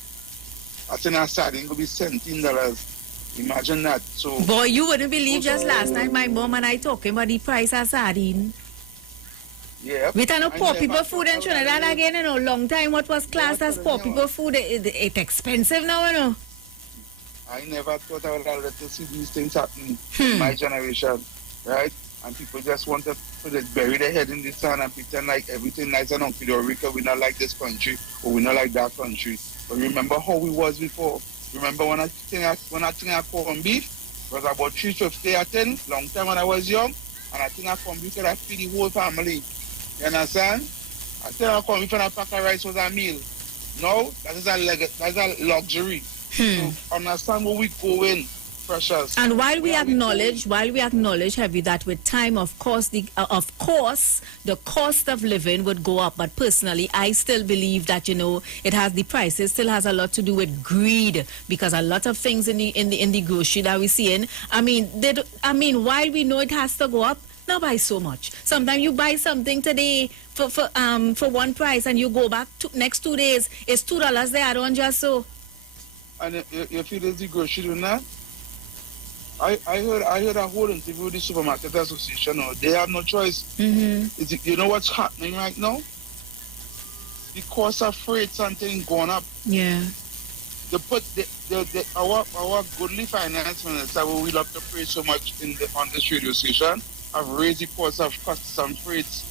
I think I started going to be $17. Imagine that. So, boy, you wouldn't believe just last night my mom and I talking about the price of sardine. Yeah. We don't know poor people food in Trinidad again, long time what was classed as poor people food, it's expensive now, I never thought I would have let to see these things happen in my generation, right? And people just want to bury their head in the sand and pretend like everything nice and hunky dory because we not like this country or we not like that country. But remember how we was before. Remember when I think I corned beef was about $3.50 a tin, long time when I was young, and I think I corned beef could have feed the whole family. You understand? I think I corned beef and a pack of rice was a meal. No, that's a luxury. So understand where we going. Precious. And while we acknowledge, Heavy, that with time, of course, the cost of living would go up. But personally, I still believe that it has the prices still has a lot to do with greed because a lot of things in the grocery that we see in. I mean, while we know it has to go up, not by so much. Sometimes you buy something today for one price and you go back next 2 days, it's $2 there on just so. And you feel the grocery do not? I heard a whole interview with the Supermarket Association. They have no choice. You know what's happening right now? the cost of freights and things going up. Yeah. Our goodly finance minister, who we love to praise so much on this radio station, have raised the cost of custom freights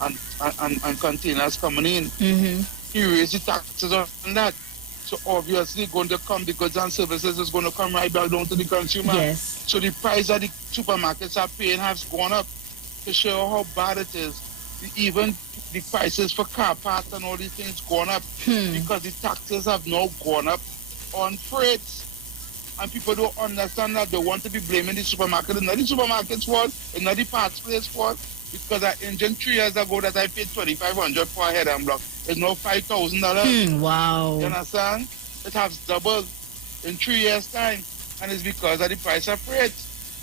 and containers coming in. Mm-hmm. He raised the taxes on that. So obviously going to come, the goods and services is going to come right back down to the consumer. Yes. So the price that the supermarkets are paying has gone up to show how bad it is. Even the prices for car parts and all these things gone up because the taxes have now gone up on freights. And people don't understand that. They want to be blaming the supermarket. It's not the supermarket's fault. It's not the parts place fault. Because an engine 3 years ago that I paid $2,500 for a head and block is now $5,000. Wow. You understand? It has doubled in 3 years' time. And it's because of the price of freight.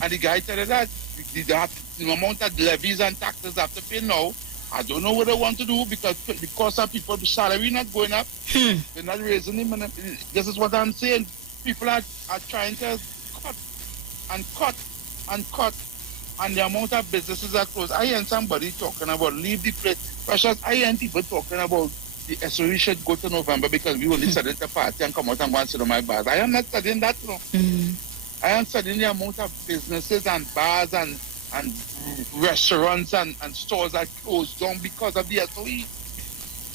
And the guy tell you that the amount of levies and taxes have to pay now. I don't know what they want to do because the cost of people's salary not going up. They're not raising them. And this is what I'm saying. People are trying to cut and cut and cut. And the amount of businesses are closed. I hear somebody talking about leave the place. Precious, I hear people talking about the SOE should go to November because we only studied the party and come out and go and sit on my bars. I am not studying that, you know. I am studying the amount of businesses and bars and restaurants and stores that closed down because of the SOE.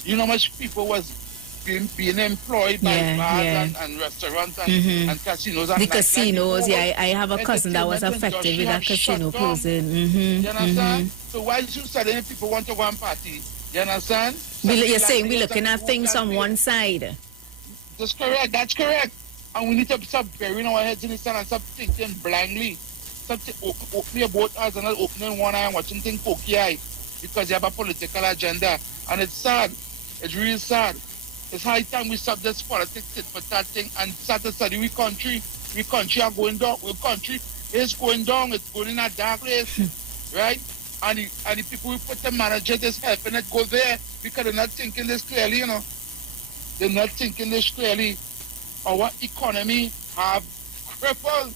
You know how much people was being employed by bars and restaurants and casinos. And the casinos, I have a cousin that was affected with that casino closing. You understand? So why is you studying if people want to go and party? You understand? You're saying we're looking at things on one side. That's correct. And we need to stop burying our heads in the sand and stop thinking blindly. Stop opening both eyes and not opening one eye and watching things pokey eye because you have a political agenda. And it's sad. It's really sad. It's high time we stop this politics for that thing and start to study we country. We country are going down. We country is going down. It's going in a dark place. Right? And the people who put the managers is helping it go there because they're not thinking this clearly, you know. They're not thinking this clearly. Our economy have crippled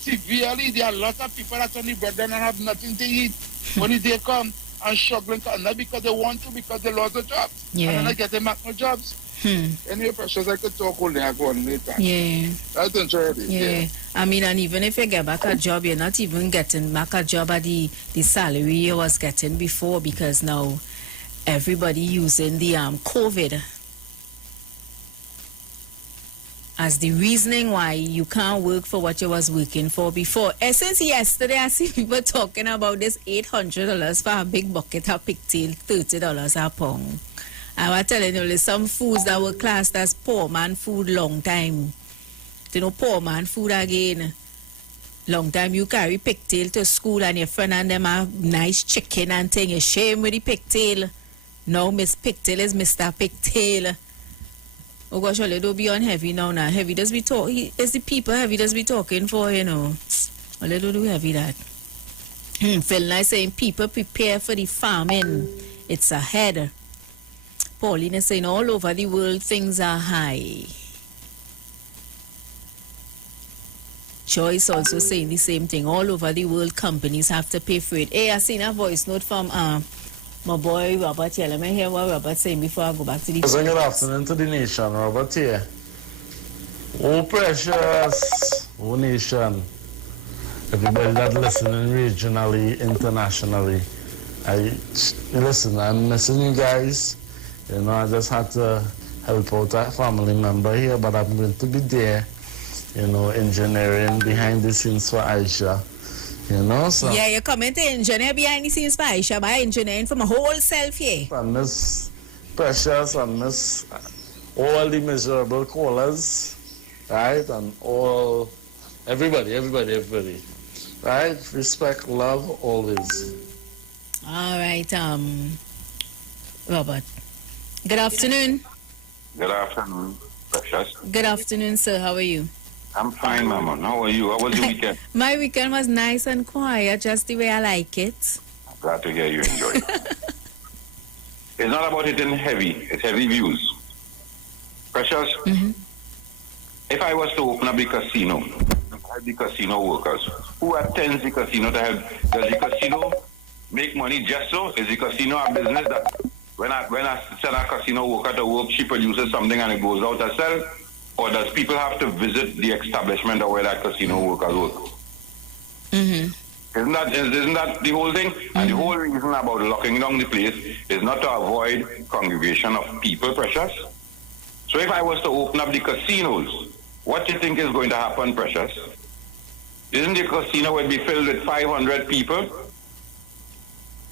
severely. There are a lot of people that only bread and have nothing to eat when they come and struggling, not because they want to, because they lost their jobs. And they're not getting back no jobs. Anyway, Precious, I could talk only I go on later. That's interesting. I mean, and even if you get back a job, you're not even getting back a job at the salary you was getting before because now everybody using the COVID as the reasoning why you can't work for what you was working for before. Since yesterday, I see people talking about this $800 for a big bucket of pigtail, $30 a pound. I was telling you, there's some foods that were classed as poor man food long time. You know, poor man food again. Long time you carry pigtail to school and your friend and them have nice chicken and thing. You shame with the pigtail. Now Miss Pigtail is Mr. Pigtail. Oh gosh, Ole, don't be on heavy now. Heavy does be talk. It's the people heavy does be talking for, you know. Ole, don't do heavy that. Feel nice saying people prepare for the famine. It's ahead. Pauline is saying all over the world things are high. Joyce also saying the same thing. All over the world companies have to pay for it. Hey, I seen a voice note from my boy Robert here. Let me hear what Robert saying before I go back to the Good afternoon to the nation, Robert here. Oh precious, oh nation. Everybody that listening regionally, internationally. I'm missing you guys. You know, I just had to help out a family member here, but I'm going to be there, you know, engineering behind the scenes for Aisha. You know, so. Yeah, you're coming to engineer behind the scenes for Aisha by engineering from a whole self here. And Miss Precious and Miss all the miserable callers, right? And all everybody. Right? Respect, love, always. All right, Robert. Good afternoon. Good afternoon, Precious. Good afternoon, sir. How are you? I'm fine, Mama. How are you? How was your weekend? My weekend was nice and quiet, just the way I like it. Glad to hear you enjoy it. It's not about hitting heavy. It's heavy views. Precious, if I was to open up the casino, the casino workers, who attends the casino to help? Does the casino make money just so? Is the casino a business that when I send a casino worker to work, she produces something and it goes out to sell? Or does people have to visit the establishment or where that casino workers work? Mm-hmm. Isn't that the whole thing? Mm-hmm. And the whole reason about locking down the place is not to avoid congregation of people, Precious. So if I was to open up the casinos, what do you think is going to happen, Precious? Isn't the casino would be filled with 500 people?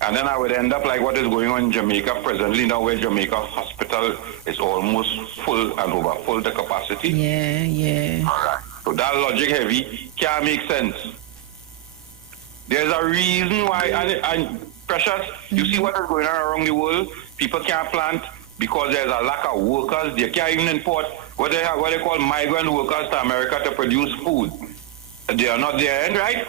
And then I would end up like what is going on in Jamaica presently now, where Jamaica hospital is almost full and over full to capacity. Yeah. All right. So that logic heavy can't make sense. There's a reason why, and Precious, you see what is going on around the world? People can't plant because there's a lack of workers. They can't even import what they call migrant workers to America to produce food. They are not there, right?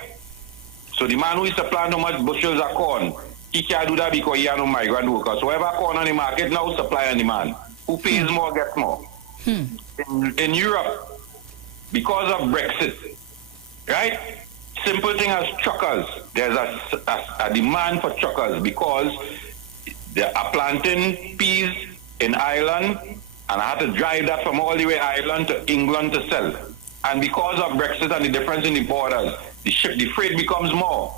So the man who is to plant how much bushels of corn, he can't do that because he has no migrant workers. So whatever corn on the market now, supply and demand. Who pays more gets more. In Europe, because of Brexit, right? Simple thing as truckers. There's a demand for truckers because they are planting peas in Ireland, and I had to drive that from all the way Ireland to England to sell. And because of Brexit and the difference in the borders, the freight becomes more.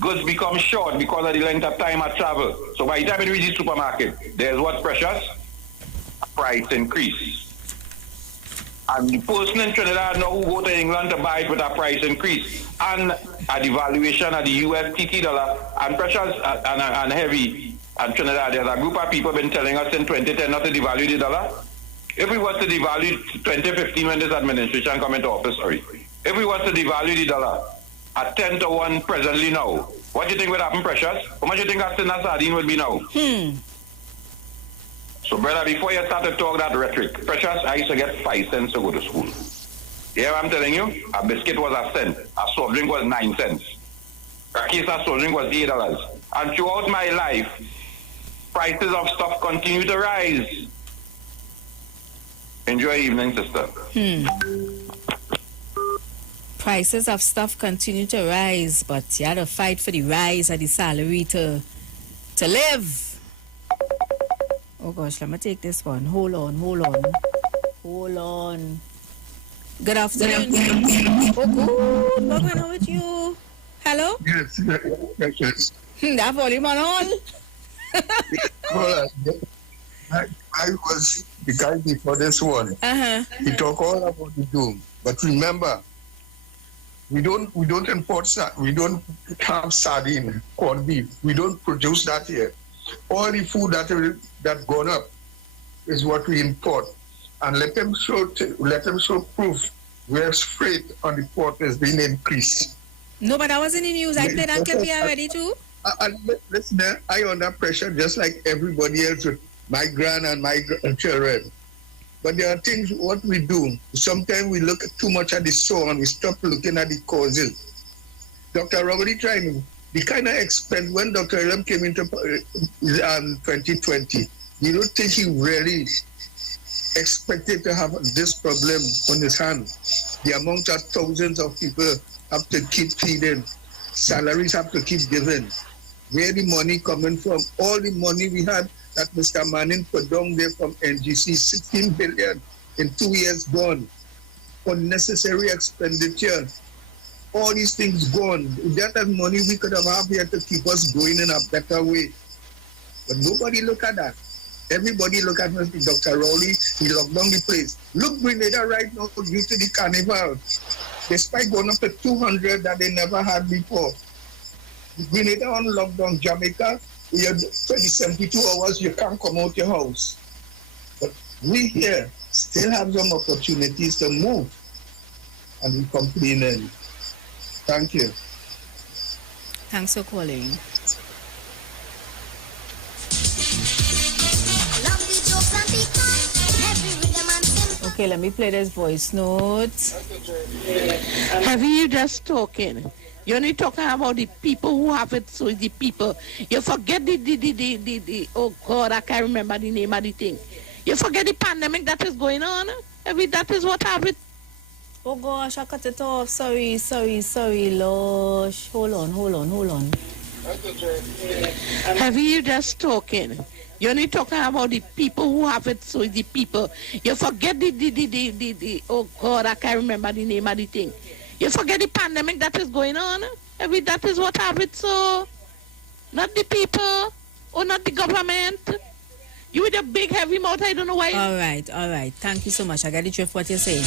Goods become short because of the length of time I travel. So by the time it reaches the supermarket, there's what's Precious? A price increase. And the person in Trinidad now who go to England to buy it with a price increase. And a devaluation of the USDT dollar and Precious and heavy. And Trinidad, there's a group of people been telling us in 2010 not to devalue the dollar. If we was to devalue 2015 when this administration come into office, if we was to devalue the dollar at 10 to 1 presently now, what do you think would happen, Precious? How much do you think a sinner sardine would be now? So, brother, before you start to talk that rhetoric, Precious, I used to get 5 cents to go to school. You hear what I'm telling you? A biscuit was a cent. A soft drink was 9 cents. A case of soft drink was $8. And throughout my life, prices of stuff continue to rise. Enjoy evening, sister. Prices of stuff continue to rise, but you had to fight for the rise of the salary to live. Oh gosh, let me take this one. Hold on. Good afternoon. Oh, good. What's going on with you? Hello? Yes. That volume on all? I was the guy before this one. He talk all about the doom. But remember, we don't import we don't have sardine, corned beef. We don't produce that here. All the food that gone up is what we import. And let them show proof where freight on the port has been increased. No, but I was in the news. I played that clip here already too. Listen, I under pressure just like everybody else with my grand and my children. But there are things what we do. Sometimes we look too much at the soul and we stop looking at the causes. Dr. Robert trying the kind of expense when Dr. Elam came into 2020, you don't think he really expected to have this problem on his hands. The amount of thousands of people have to keep feeding, salaries have to keep giving. Where the money coming from? All the money we had that Mr. Manning put down there from NGC, 16 billion in 2 years gone. Unnecessary expenditure. All these things gone. That is money we could have had here to keep us going in a better way. But nobody look at that. Everybody look at Mr. Dr. Rowley, he locked down the place. Look, Grenada right now due to the carnival. Despite going up to 200 that they never had before. Grenada on lockdown, Jamaica, you have 72 hours, you can't come out your house. But we here still have some opportunities to move. And we complaining. Thank you. Thanks for calling. Okay, let me play this voice note. Have you just talking? You're only talking about the people who have it, so the people. You forget the oh God, I can't remember the name of the thing. You forget the pandemic that is going on. That is what have it. Oh gosh, I cut it off. Sorry, Losh. Hold on. Have you just talking? You're only talking about the people who have it, so the people. You forget the oh God, I can't remember the name of the thing. You forget the pandemic that is going on. That is what have it, so not the people or not the government. You with a big heavy mouth, I don't know why. All right. Thank you so much. I got the drift what you're saying.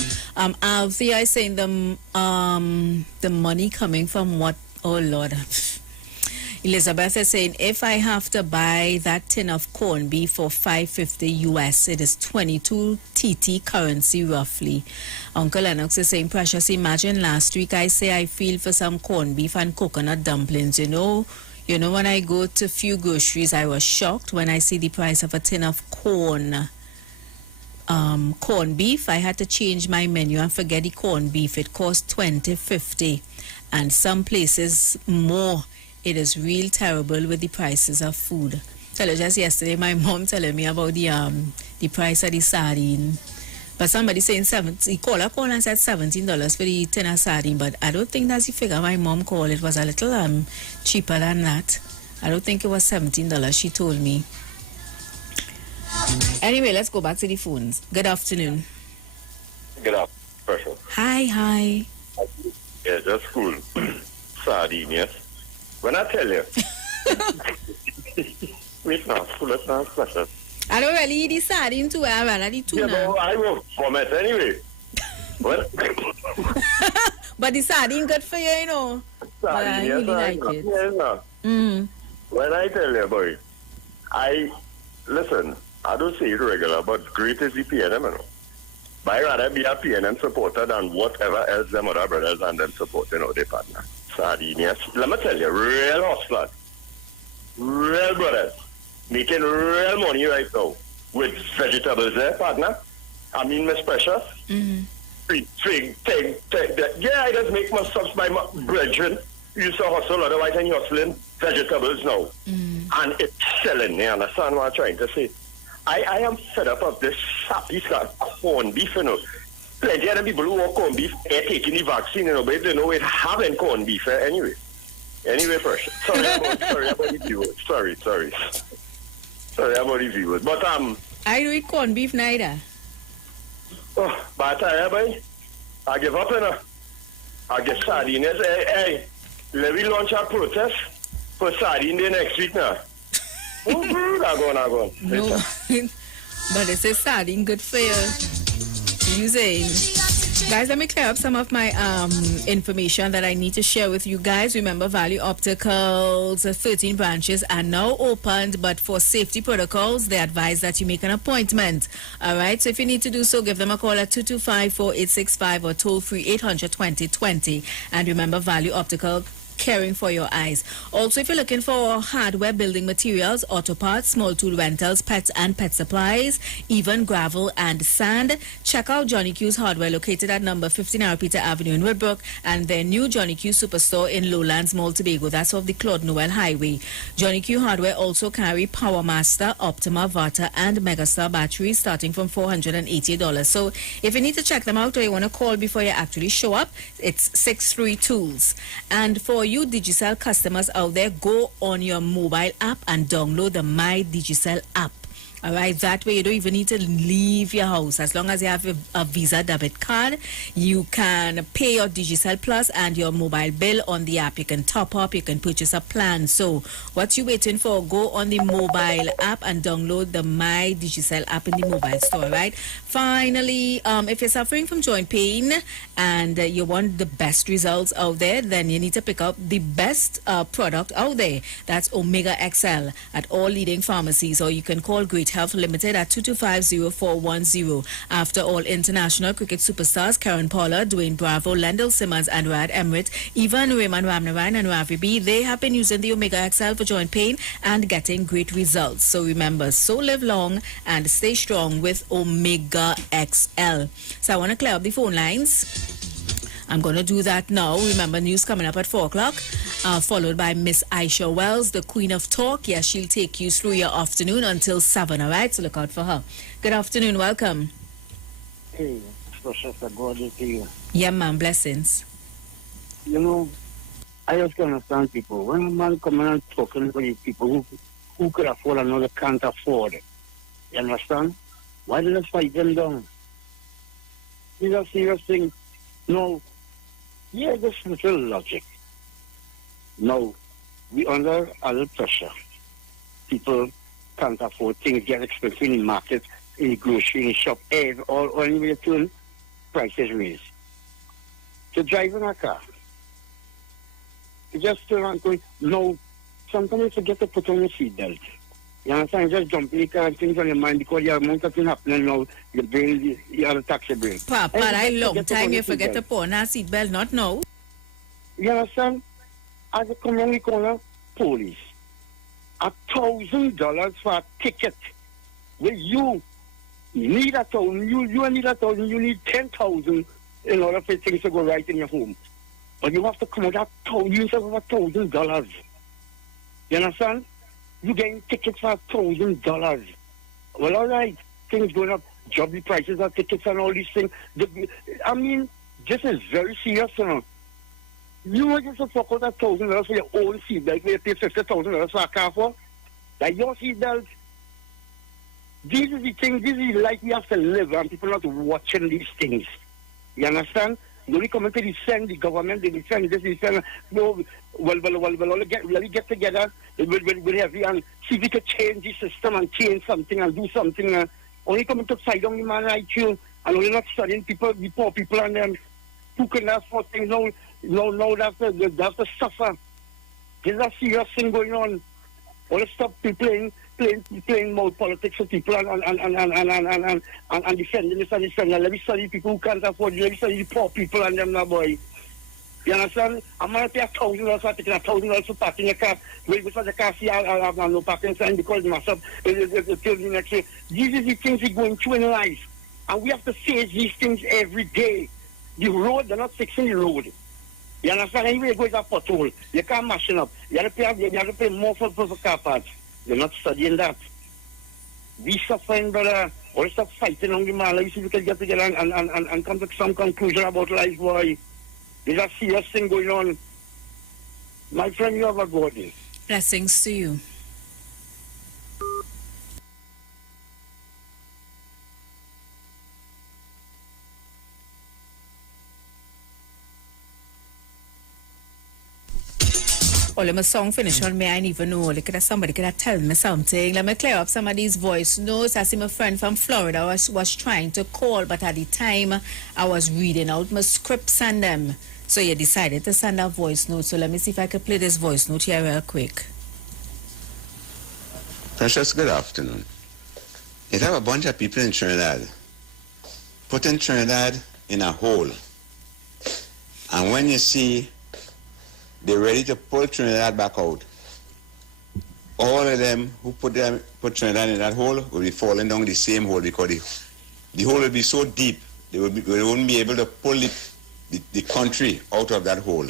Althea is saying the money coming from what? Oh Lord. Elizabeth is saying, if I have to buy that tin of corned beef for $5.50 US, it is 22 TT currency roughly. Uncle Lennox is saying, Precious, imagine last week I say I feel for some corned beef and coconut dumplings, you know. When I go to few groceries, I was shocked when I see the price of a tin of corned beef. I had to change my menu and forget the corned beef. It cost $20.50, and some places more. It is real terrible with the prices of food. Tell you just yesterday, my mom telling me about the price of the sardine. But somebody saying he called and said $17 for the tin of sardine, but I don't think that's the figure my mom called. It was a little cheaper than that. I don't think it was $17, she told me. Anyway, let's go back to the phones. Good afternoon. Good afternoon, Precious. Hi. Yeah, just cool. Sardine, yes. When I tell you, it's not full of not Precious. I don't really eat the sardine too. I rather the tuna. Yeah, but I will vomit anyway. Well, but the sardine good for you, you know. Sardine, I yes, really like it. Yes, no. When I tell you, boy, listen, I don't say it regular, but great is the PNM, you know. But I rather be a PNM supporter than whatever else them other brothers and them support, you know, their partner. Sardine, yes. Let me tell you, real hustlers, real brothers, making real money right now with vegetables there, partner. I mean, Miss Precious. Yeah, I just make my subs by my brethren. You used to hustle, otherwise I'm hustling vegetables now. And it's selling, you understand what I'm trying to say? I am fed up of this sappy corned beef, you know. Plenty of people who want corned beef are taking the vaccine, you know, but they know it having corned beef anyway. Anyway, Precious. Sorry about the viewers. Sorry about the viewers. But I don't eat corned beef neither. Oh, but I give up, you know. I get sardine. Hey, let me launch a protest for sardine day next week now. I'm going. No, but it says sardine good for you. You saying, guys, let me clear up some of my information that I need to share with you guys. Remember, Value Optical's 13 branches are now opened, but for safety protocols, they advise that you make an appointment. All right, so if you need to do so, give them a call at 225-4865 or toll free 800-2020. And remember, Value Optical, caring for your eyes. Also, if you're looking for hardware, building materials, auto parts, small tool rentals, pets and pet supplies, even gravel and sand, check out Johnny Q's Hardware, located at number 15 Arpita Avenue in Woodbrook, and their new Johnny Q Superstore in Lowlands Mall, Tobago. That's off the Claude Noel Highway. Johnny Q Hardware also carry Power Master, Optima, Vata, and Megastar batteries starting from $480. So if you need to check them out or you want to call before you actually show up, it's 63 Tools. And for you Digicel customers out there, go on your mobile app and download the My Digicel app. All right, that way you don't even need to leave your house. As long as you have a Visa debit card, you can pay your Digicel Plus and your mobile bill on the app. You can top up, you can purchase a plan. So what you waiting for? Go on the mobile app and download the My Digicel app in the mobile store, right? Finally, if you're suffering from joint pain and you want the best results out there, then you need to pick up the best product out there. That's Omega XL at all leading pharmacies, or you can call Great Health Limited at 225-0410. After all, international cricket superstars Karen Pollard, Dwayne Bravo, Lendl Simmons, and Rad Emrit, even Raymond Ramnaran and Ravi B, they have been using the Omega XL for joint pain and getting great results. So remember, so live long and stay strong with Omega XL. So I want to clear up the phone lines. I'm going to do that now. Remember, news coming up at 4 o'clock, followed by Miss Aisha Wells, the Queen of Talk. Yes, she'll take you through your afternoon until 7, all right? So look out for her. Good afternoon. Welcome. Hey, Precious, God to you. Yeah, ma'am. Blessings. You know, I just can understand people. When a man come in and talking to these people who could afford and another can't afford it. You understand? Why did they fight them down? These are serious things. No, yeah, this little logic. No, we under a little pressure. People can't afford things, get expensive in the market, in the grocery, in the shop, or anywhere you turn, prices raise. To drive in a car, you just turn around going, no, sometimes you forget to put on your seatbelt. You understand? You just jump in the car and things on your mind because your amount of things happening now, your brain, you have a taxi brain. Papa, I long time you forget to put on a seatbelt, not now. You understand? As you come around the corner, police. $1,000 for a ticket. Well, you need $1,000. You need $1,000. You need 10,000 in order for things to go right in your home. But you have to come out $1,000. You understand? You getting tickets for $1,000. Well, all right, things going up, job prices of tickets and all these things. I mean, this is very serious, you know. You want just to fork out $1,000 for your own seatbelt, where you pay $50,000 for a car for? Like your seatbelt. These are the things, this is like we have to live, and people are not watching these things. You understand? When we come into the government, they defend this, they defend, no, well, let me get together with heavy and see if we could change the system and change something and do something. Only coming to side on the man like you, and only not studying people, the poor people and them who can afford things. No, they have to suffer. There's a serious thing going on. All the stop playing more politics with people and defending this and defending. Let me study people who can't afford it. Let me study the poor people and them now, boy. You understand? I'm going to pay $1,000 for taking $1,000 for parking a car. Wait before the car see I have no parking sign because myself till the next day. These are the things we're going through in life. And we have to face these things every day. The road, they're not fixing the road. You understand? Anyway, you go to a pothole. You can't machine up. You have to pay more for car parts. They're not studying that. We suffering, brother. Or stop fighting on the man. Let's see if we can get together and come to some conclusion about life, boy. There's a serious thing going on. My friend, you have a good day. Blessings to you. Well, my song finished on me, I didn't even know. Like, somebody could have tell me something. Let me clear up some of these voice notes. I see my friend from Florida was trying to call, but at the time, I was reading out my scripts and them. So you decided to send a voice note. So let me see if I can play this voice note here real quick. Precious, good afternoon. You have a bunch of people in Trinidad. Putting Trinidad in a hole. And when you see they're ready to pull Trinidad back out, all of them who put Trinidad in that hole will be falling down the same hole because the hole will be so deep they won't be able to pull the country out of that hole.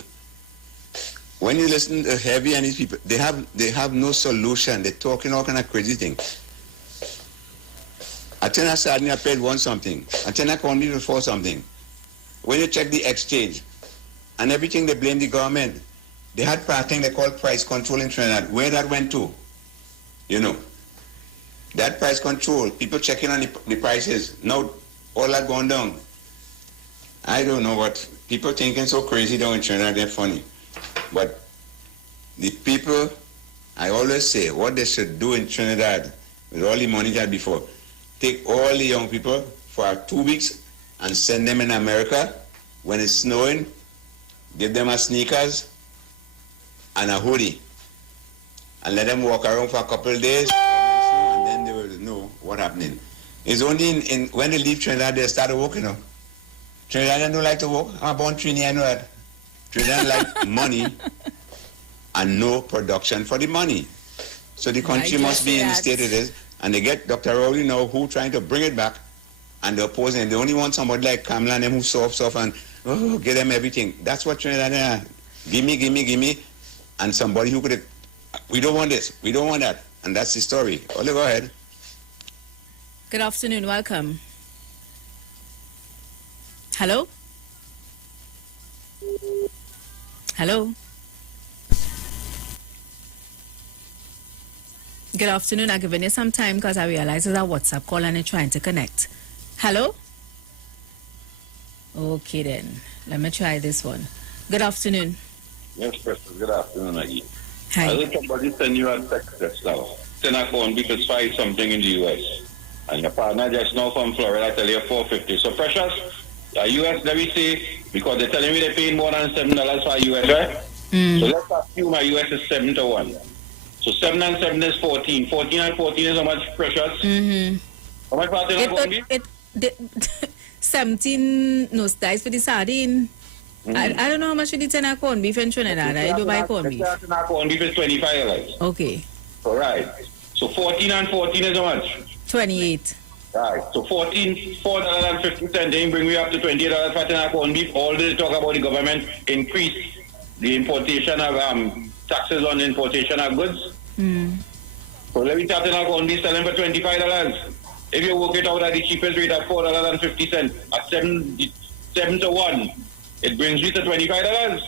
When you listen to Heavy and these people, they have no solution. They're talking all kind of crazy things. Atena Sadnia paid one something. Atena called me for something. When you check the exchange and everything, they blame the government. They had a thing they call price control in Trinidad. Where that went to? You know. That price control, people checking on the prices. Now, all that gone down. I don't know what people thinking so crazy down in Trinidad, they're funny. But the people, I always say, what they should do in Trinidad, with all the money they had before, take all the young people for 2 weeks and send them in America when it's snowing, give them a sneakers and a hoodie, and let them walk around for a couple of days, and then they will know what's happening. It's only when they leave Trinidad they start working. Trinidad don't like to work. I'm born Trinidad, I know that. Trinidad like money and no production for the money. So the country must be in the state it is. And they get Dr. Rowley now who trying to bring it back, and they're opposing. They only want somebody like Kamala and them who soft and give them everything. That's what Trinidad are. Give me. And somebody who could, we don't want this, we don't want that. And that's the story. Ole, go ahead. Good afternoon, welcome. Hello? Hello? Good afternoon. I've given you some time because I realize it's a WhatsApp call and it's trying to connect. Hello? Okay then. Let me try this one. Good afternoon. Yes, Precious. Good afternoon, Maggie. Hi. I heard somebody send you a text just now. Then I phone because 5 something in the US. And your partner just now from Florida tell you 450. So Precious, US, let me say, because they're telling me they're paying more than $7 for US, right? So let's assume my US is 7 to 1. So 7 and 7 is 14. 14 and 14 is how much, Precious? How much part the 17 no dice for the sardine. I don't know how much for the 10 corn beef in Trinidad. I do buy corn beef. The 10 corn beef is $25. Okay. All right. So 14 and 14 is how much? 28. Right. So $4.50. Then bring me up to $28 for 10 corn beef. All this talk about the government increase the importation of taxes on importation of goods. So let me start 10 corn beef selling for $25. If you work it out at the cheapest rate at $4.50 at 7 to 1, it brings you to $25.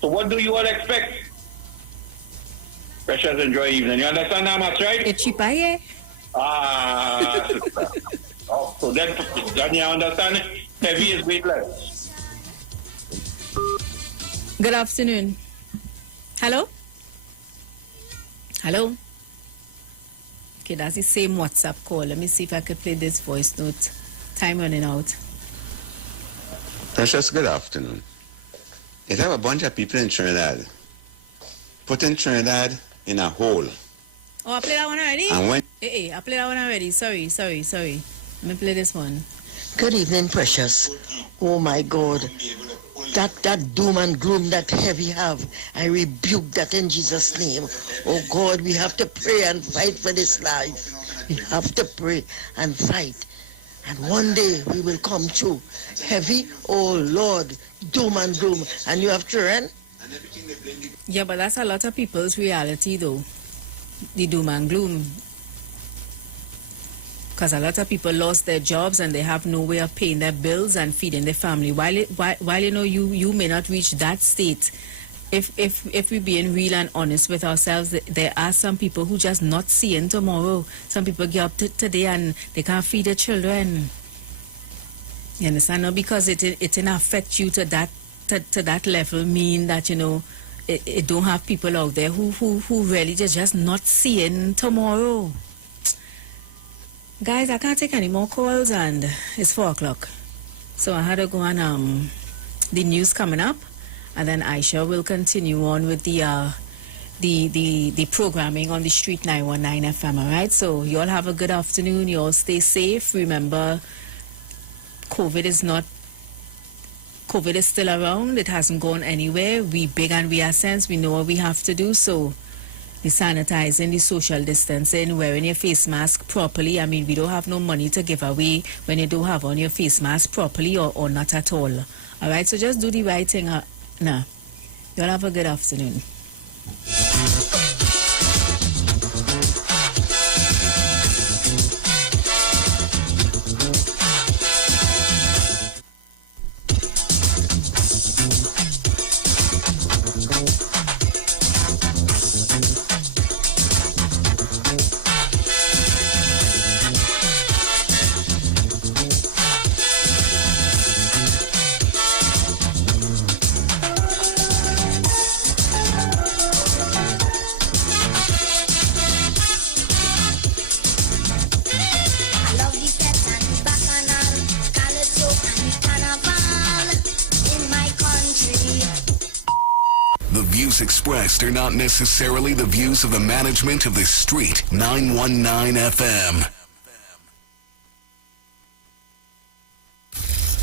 So what do you all expect? Precious, enjoy evening. You understand how much, right? It's cheaper, yeah. Oh, so then you understand heavy is weightless. Good afternoon. Hello? Hello? Okay, that's the same WhatsApp call. Let me see if I could play this voice note. Time running out. Precious, good afternoon. You have a bunch of people in Trinidad. Putting Trinidad in a hole. Oh, I played that one already? And when... I played that one already. Sorry. Let me play this one. Good evening, Precious. Oh, my God. That doom and gloom that heavy have, I rebuke that in Jesus' name. Oh, God, we have to pray and fight for this life. We have to pray and fight. And one day we will come through. Heavy, oh, Lord, doom and gloom. And you have children? Yeah, but that's a lot of people's reality, though. The doom and gloom. Because a lot of people lost their jobs and they have no way of paying their bills and feeding their family. While you know you may not reach that state, if we're being real and honest with ourselves, there are some people who just not seeing tomorrow. Some people get up today and they can't feed their children. You understand? No, because it didn't affect you to that level mean that, you know, it don't have people out there who really just not seeing tomorrow. Guys, I can't take any more calls and it's 4 o'clock. So I had to go on the news coming up, and then Aisha will continue on with the programming on the Street 919 FM, all right? So you all have a good afternoon. You all stay safe. Remember, COVID is still around. It hasn't gone anywhere. We big and we are sense. We know what we have to do. So the sanitizing, the social distancing, wearing your face mask properly. I mean, we don't have no money to give away when you don't have on your face mask properly or not at all. All right, so just do the right thing. Nah, you'll have a good afternoon. Expressed are not necessarily the views of the management of the Street 919 FM.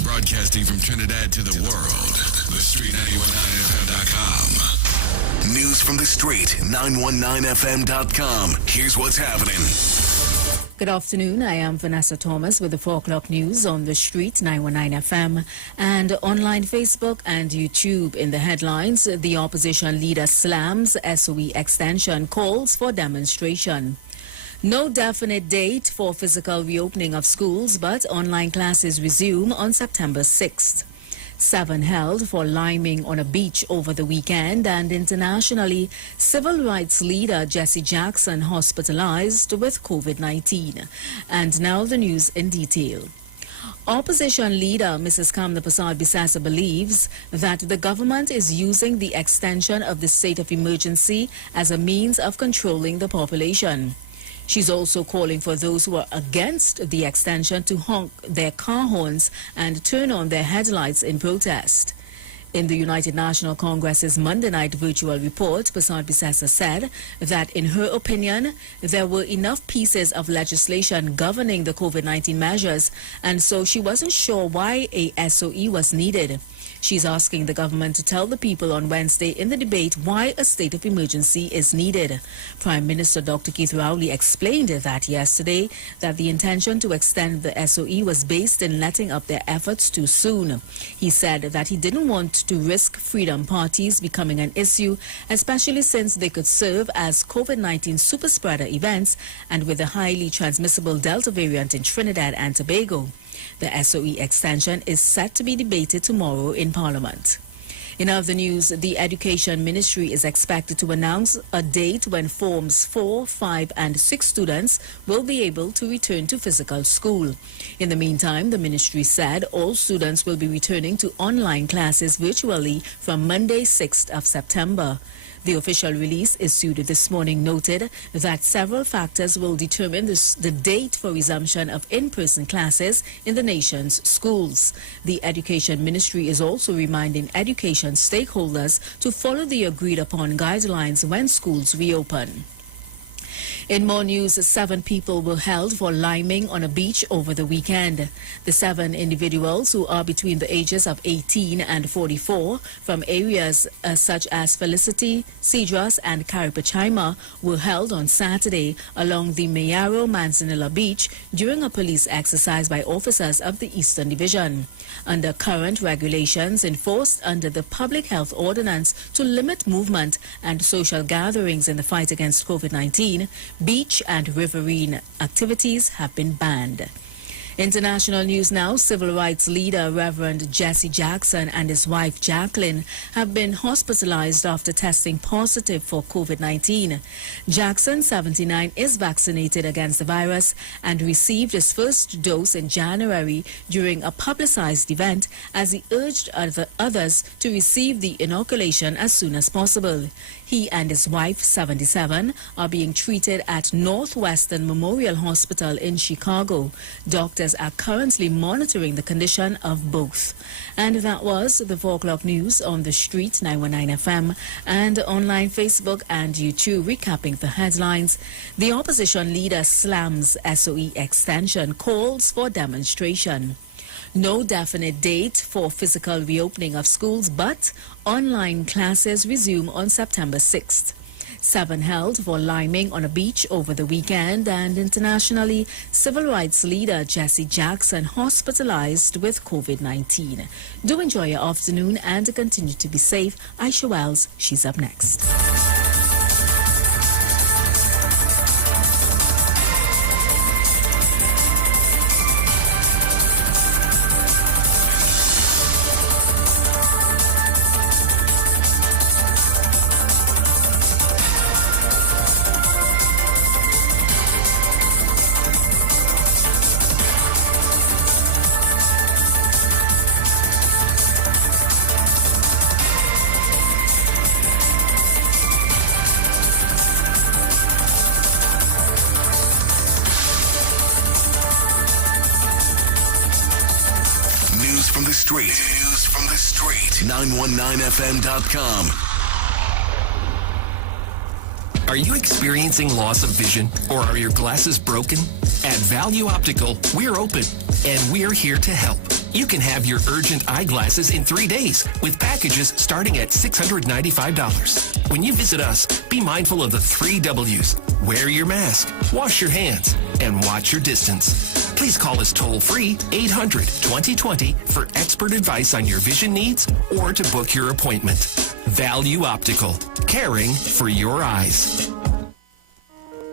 Broadcasting from Trinidad to the world, the Street 919FM.com. News from the Street 919FM.com. Here's what's happening. Good afternoon. I am Vanessa Thomas with the 4 o'clock news on the Street 919 FM and online Facebook and YouTube. In the headlines, the opposition leader slams SOE extension, calls for demonstration. No definite date for physical reopening of schools, but online classes resume on September 6th. 7 held for liming on a beach over the weekend, and internationally, civil rights leader Jesse Jackson hospitalized with COVID-19. And now the news in detail. Opposition leader Mrs. Kamla Prasad Bisasa believes that the government is using the extension of the state of emergency as a means of controlling the population. She's also calling for those who are against the extension to honk their car horns and turn on their headlights in protest. In the United National Congress's Monday night virtual report, Prasad Bisasa said that, in her opinion, there were enough pieces of legislation governing the COVID-19 measures, and so she wasn't sure why a SOE was needed. She's asking the government to tell the people on Wednesday in the debate why a state of emergency is needed. Prime Minister Dr. Keith Rowley explained that yesterday that the intention to extend the SOE was based in letting up their efforts too soon. He said that he didn't want to risk freedom parties becoming an issue, especially since they could serve as COVID-19 super spreader events and with the highly transmissible Delta variant in Trinidad and Tobago. The SOE extension is set to be debated tomorrow in Parliament. In other news, the Education Ministry is expected to announce a date when Forms 4, 5 and 6 students will be able to return to physical school. In the meantime, the ministry said all students will be returning to online classes virtually from Monday, 6th of September. The official release issued this morning noted that several factors will determine the date for resumption of in-person classes in the nation's schools. The Education Ministry is also reminding education stakeholders to follow the agreed-upon guidelines when schools reopen. In more news, 7 people were held for liming on a beach over the weekend. The 7 individuals, who are between the ages of 18 and 44, from areas such as Felicity, Cedras and Caripachima, were held on Saturday along the Mayaro-Manzanilla Beach during a police exercise by officers of the Eastern Division. Under current regulations enforced under the Public Health Ordinance to limit movement and social gatherings in the fight against COVID-19, beach and riverine activities have been banned. International news now. Civil rights leader Reverend Jesse Jackson and his wife Jacqueline have been hospitalized after testing positive for COVID-19. Jackson, 79, is vaccinated against the virus and received his first dose in January during a publicized event as he urged others to receive the inoculation as soon as possible. He and his wife, 77, are being treated at Northwestern Memorial Hospital in Chicago. Doctors are currently monitoring the condition of both. And that was the 4 o'clock news on the street, 919 FM, and online Facebook and YouTube. Recapping the headlines, the opposition leader slams SOE extension, calls for demonstration. No definite date for physical reopening of schools, but online classes resume on September 6th. 7 held for liming on a beach over the weekend, and internationally, civil rights leader Jesse Jackson hospitalized with COVID-19. Do enjoy your afternoon and continue to be safe. Aisha Wells, she's up next. News from the street. 919fm.com. Are you experiencing loss of vision, or are your glasses broken? At Value Optical, we're open, and we're here to help. You can have your urgent eyeglasses in 3 days with packages starting at $695. When you visit us, be mindful of the 3 W's. Wear your mask, wash your hands, and watch your distance. Please call us toll-free 800-2020 for expert advice on your vision needs or to book your appointment. Value Optical, caring for your eyes.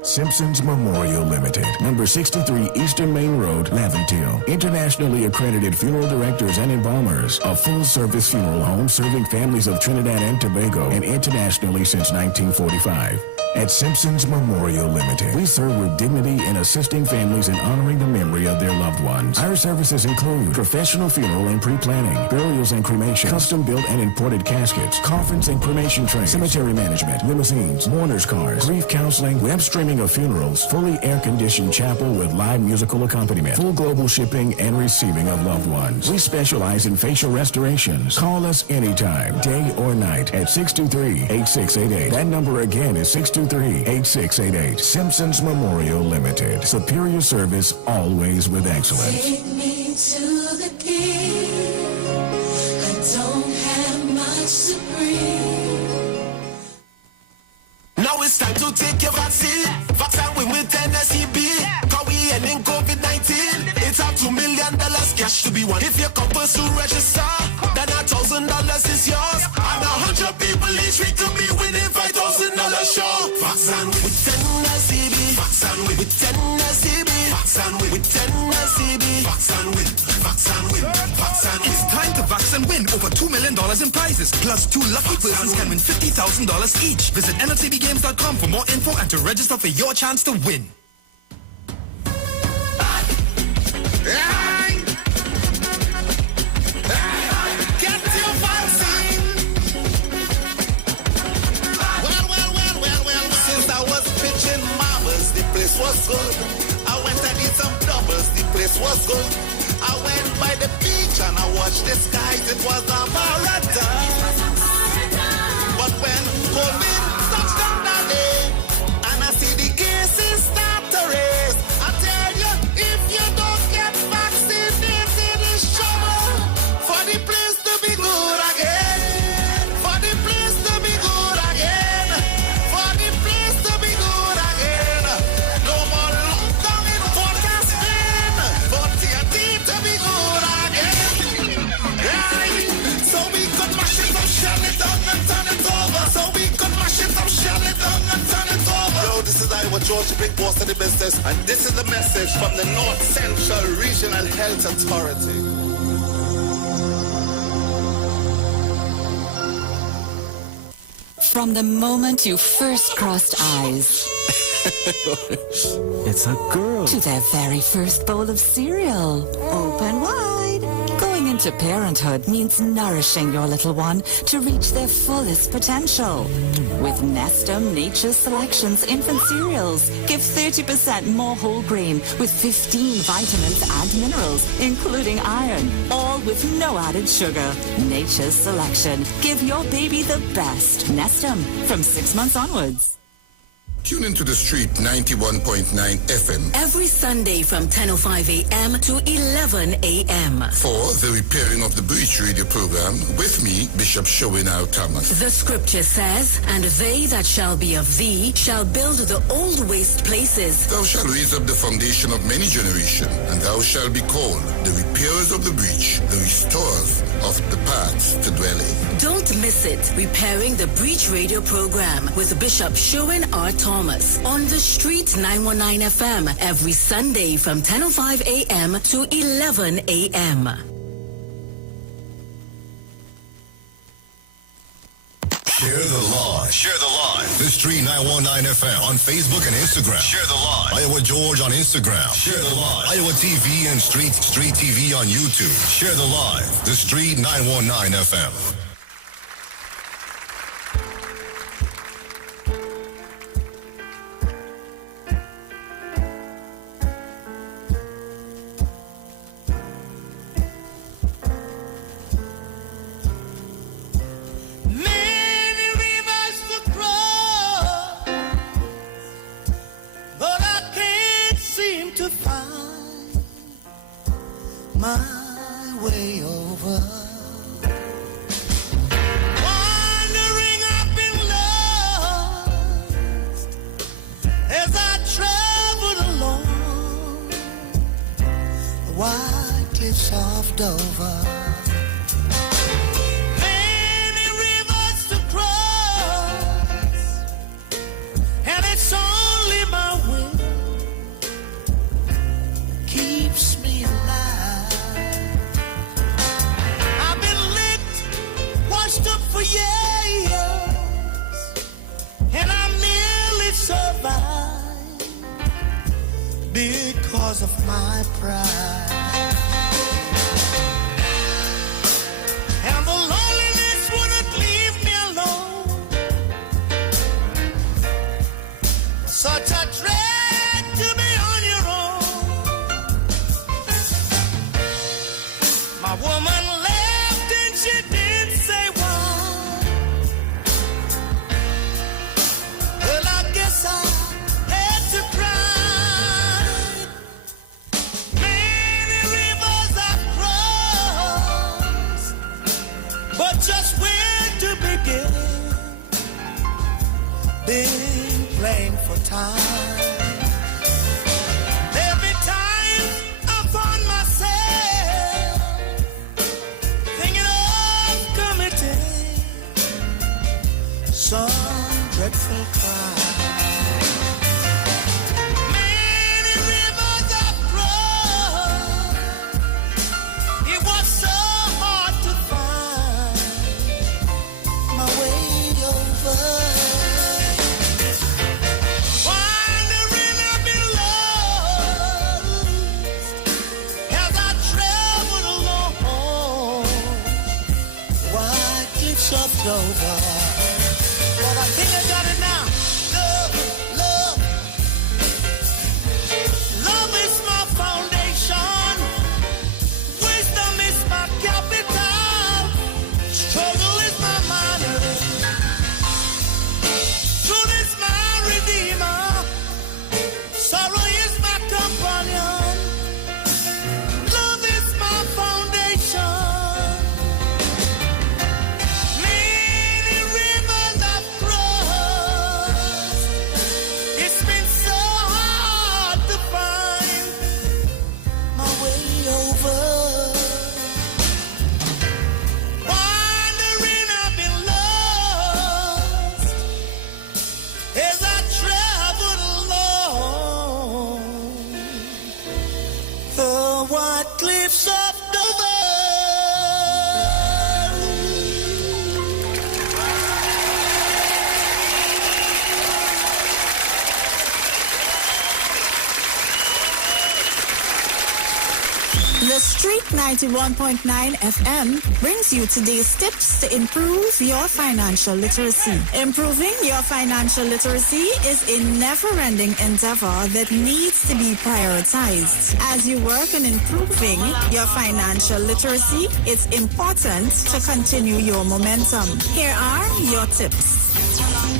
Simpsons Memorial Limited, number 63 Eastern Main Road, Laventille. Internationally accredited funeral directors and embalmers. A full-service funeral home serving families of Trinidad and Tobago and internationally since 1945. At Simpsons Memorial Limited, we serve with dignity in assisting families in honoring the memory of their loved ones. Our services include professional funeral and pre-planning, burials and cremation, custom-built and imported caskets, coffins and cremation trays, cemetery management, limousines, mourners cars, grief counseling, web streaming of funerals, fully air-conditioned chapel with live musical accompaniment, full global shipping and receiving of loved ones. We specialize in facial restorations. Call us anytime, day or night, at 623-8688. That number again is 623-8688. Simpsons Memorial Limited. Superior service, always with excellence. Take me to the king. I don't have much to bring. Now it's time to take your vaccine. Vaccine with Tennessee B. Cause we ending COVID-19. It's up $2 million cash to be won. If you come to register, then $1,000 is yours. And 100 people each week to be winning $5,000 sure. Vaccine with Tennessee B. Vaccine with Tennessee B. Vaccine with Tennessee B. Vaccine with. It's time to vax and win over $2 million in prizes. Plus, 2 lucky persons can win $50,000 each. Visit nltbgames.com for more info and to register for your chance to win. Get your vaccine. Well. Since I was pitching marbles, the place was good. I went and did some doubles, the place was good. I went by the beach and I watched the skies, it was a paradise. But when COVID touched down that day, and I see the cases start to raise, I tell you, if you don't get vaccinated, it's trouble for the place to be good again. For the place to be good again. For the place to be good again. No more lockdown in Port of Spain. For TNT to be good again. Right? So we could mash it up, shell it down and turn it over. So we could mash it up, shell it down and turn it over. Yo, this is Iwer George, the big boss of the business. And this is the message from the North Central Regional Health Authority. From the moment you first crossed eyes. It's a girl. To their very first bowl of cereal. Open wide. Going into parenthood means nourishing your little one to reach their fullest potential. With Nestum Nature's Selections infant cereals, give 30% more whole grain with 15 vitamins and minerals, including iron, all with no added sugar. Nature's Selection. Give your baby the best. Nestum, from 6 months onwards. Tune into the street 91.9 FM. Every Sunday from 10:05 a.m. to 11 a.m. For the Repairing of the Breach radio program with me, Bishop Showinau Thomas. The scripture says, and they that shall be of thee shall build the old waste places. Thou shalt raise up the foundation of many generations, and thou shalt be called the repairers of the breach, the restorers of the paths to dwell in. Don't miss it. Repairing the Breach radio program with Bishop Sherwin R. Thomas on the Street 919 FM every Sunday from 10:05 a.m. to 11 a.m. Share the live. Share the live. The Street 919 FM on Facebook and Instagram. Share the live. Iwer George on Instagram. Share the live. Iwer TV and Street TV on YouTube. Share the live. The Street 919 FM. My way over. Wandering, I've been lost as I traveled along the wide cliffs of Dover. Many rivers to cross, and it's only my because of my pride. And the loneliness wouldn't leave me alone. Such a drag to be on your own. My woman left and she didn't say why. Well, I guess I had to cry. Many rivers I've crossed, but just where to begin? Been playing for time. There'll be times I find myself thinking of committing some dreadful crime. Many rivers I've crossed, it was so hard to find my way over. Wandering I've been lost as I traveled alone. White cliffs of Dover. But I think I got it now. Love, love. Love is my foundation. Wisdom is my capital. Struggle is my manner. Truth is my redeemer. Sorrow is my companion. Love is my foundation. Many rivers I've crossed. It's been so hard to find my way over. Wandering I've been lost as I traveled along the white cliffs of Dover. The Street 91.9 FM brings you today's tips to improve your financial literacy. Improving your financial literacy is a never-ending endeavor that needs to be prioritized. As you work on improving your financial literacy, it's important to continue your momentum. Here are your tips.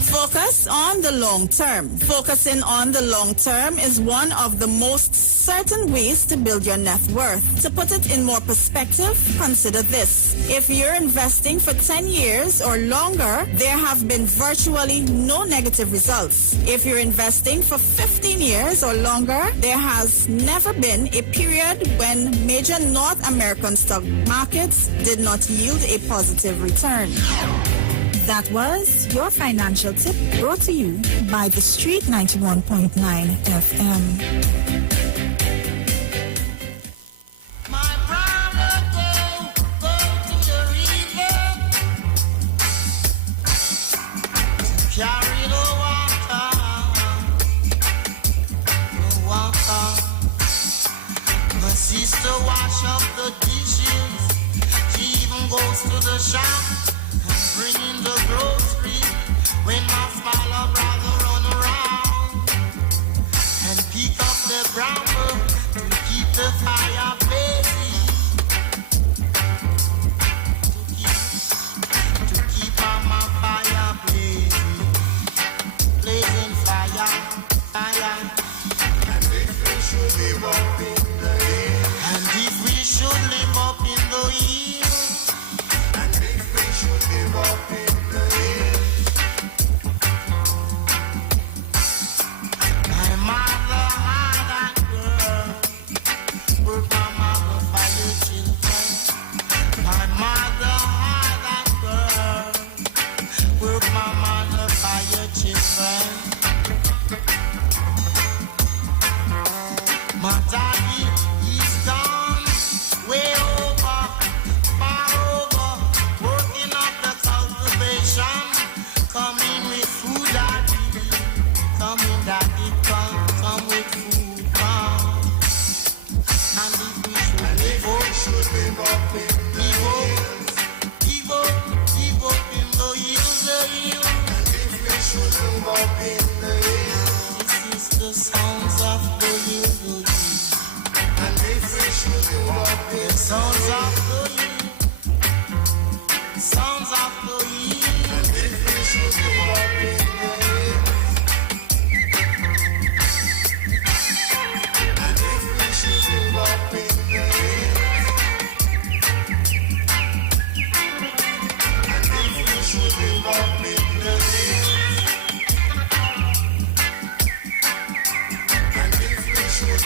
Focus on the long term. Focusing on the long term is one of the most certain ways to build your net worth. To put it in more perspective, consider this. If you're investing for 10 years or longer, there have been virtually no negative results. If you're investing for 15 years or longer, there has never been a period when major North American stock markets did not yield a positive return. That was your financial tip brought to you by the Street 91.9 FM. My brother, go to the river to carry the water. My sister wash up the dishes. She even goes to the shop. Bringing the grocery when my smaller brother run around and pick up the brown book to keep the fire blazing, to keep on my fire blazing fire. And if we should live up in the hill, and if we should live up in the hill, should live up in the hills.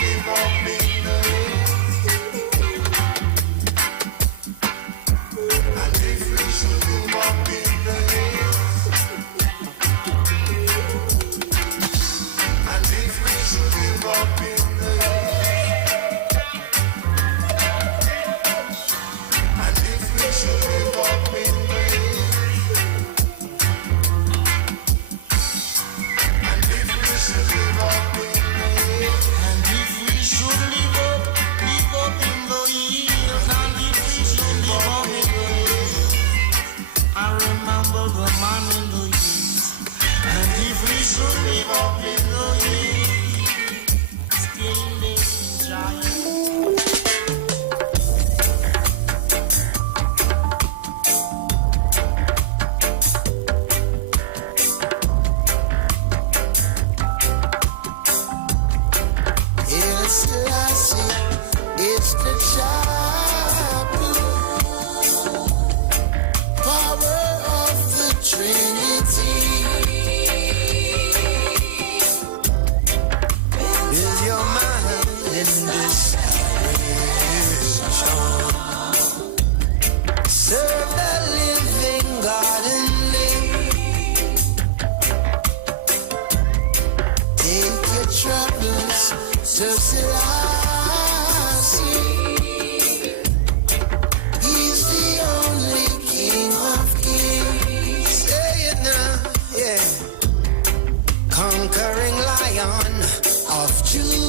live up in the and if we should live up in the and if we should live up in the and if we should live up in the and if we should live up in the and if we should live up in the hills and if we should live up in the hills I remember the man in the hills and if we should live up in the hills still live giant. It's Lassie, it's the chapel, power of the Trinity. Is your mind in this salvation? Serve the living God and live. Take your troubles to Selassie. He's the only King of Kings. Say it now, yeah. Conquering Lion of Judah.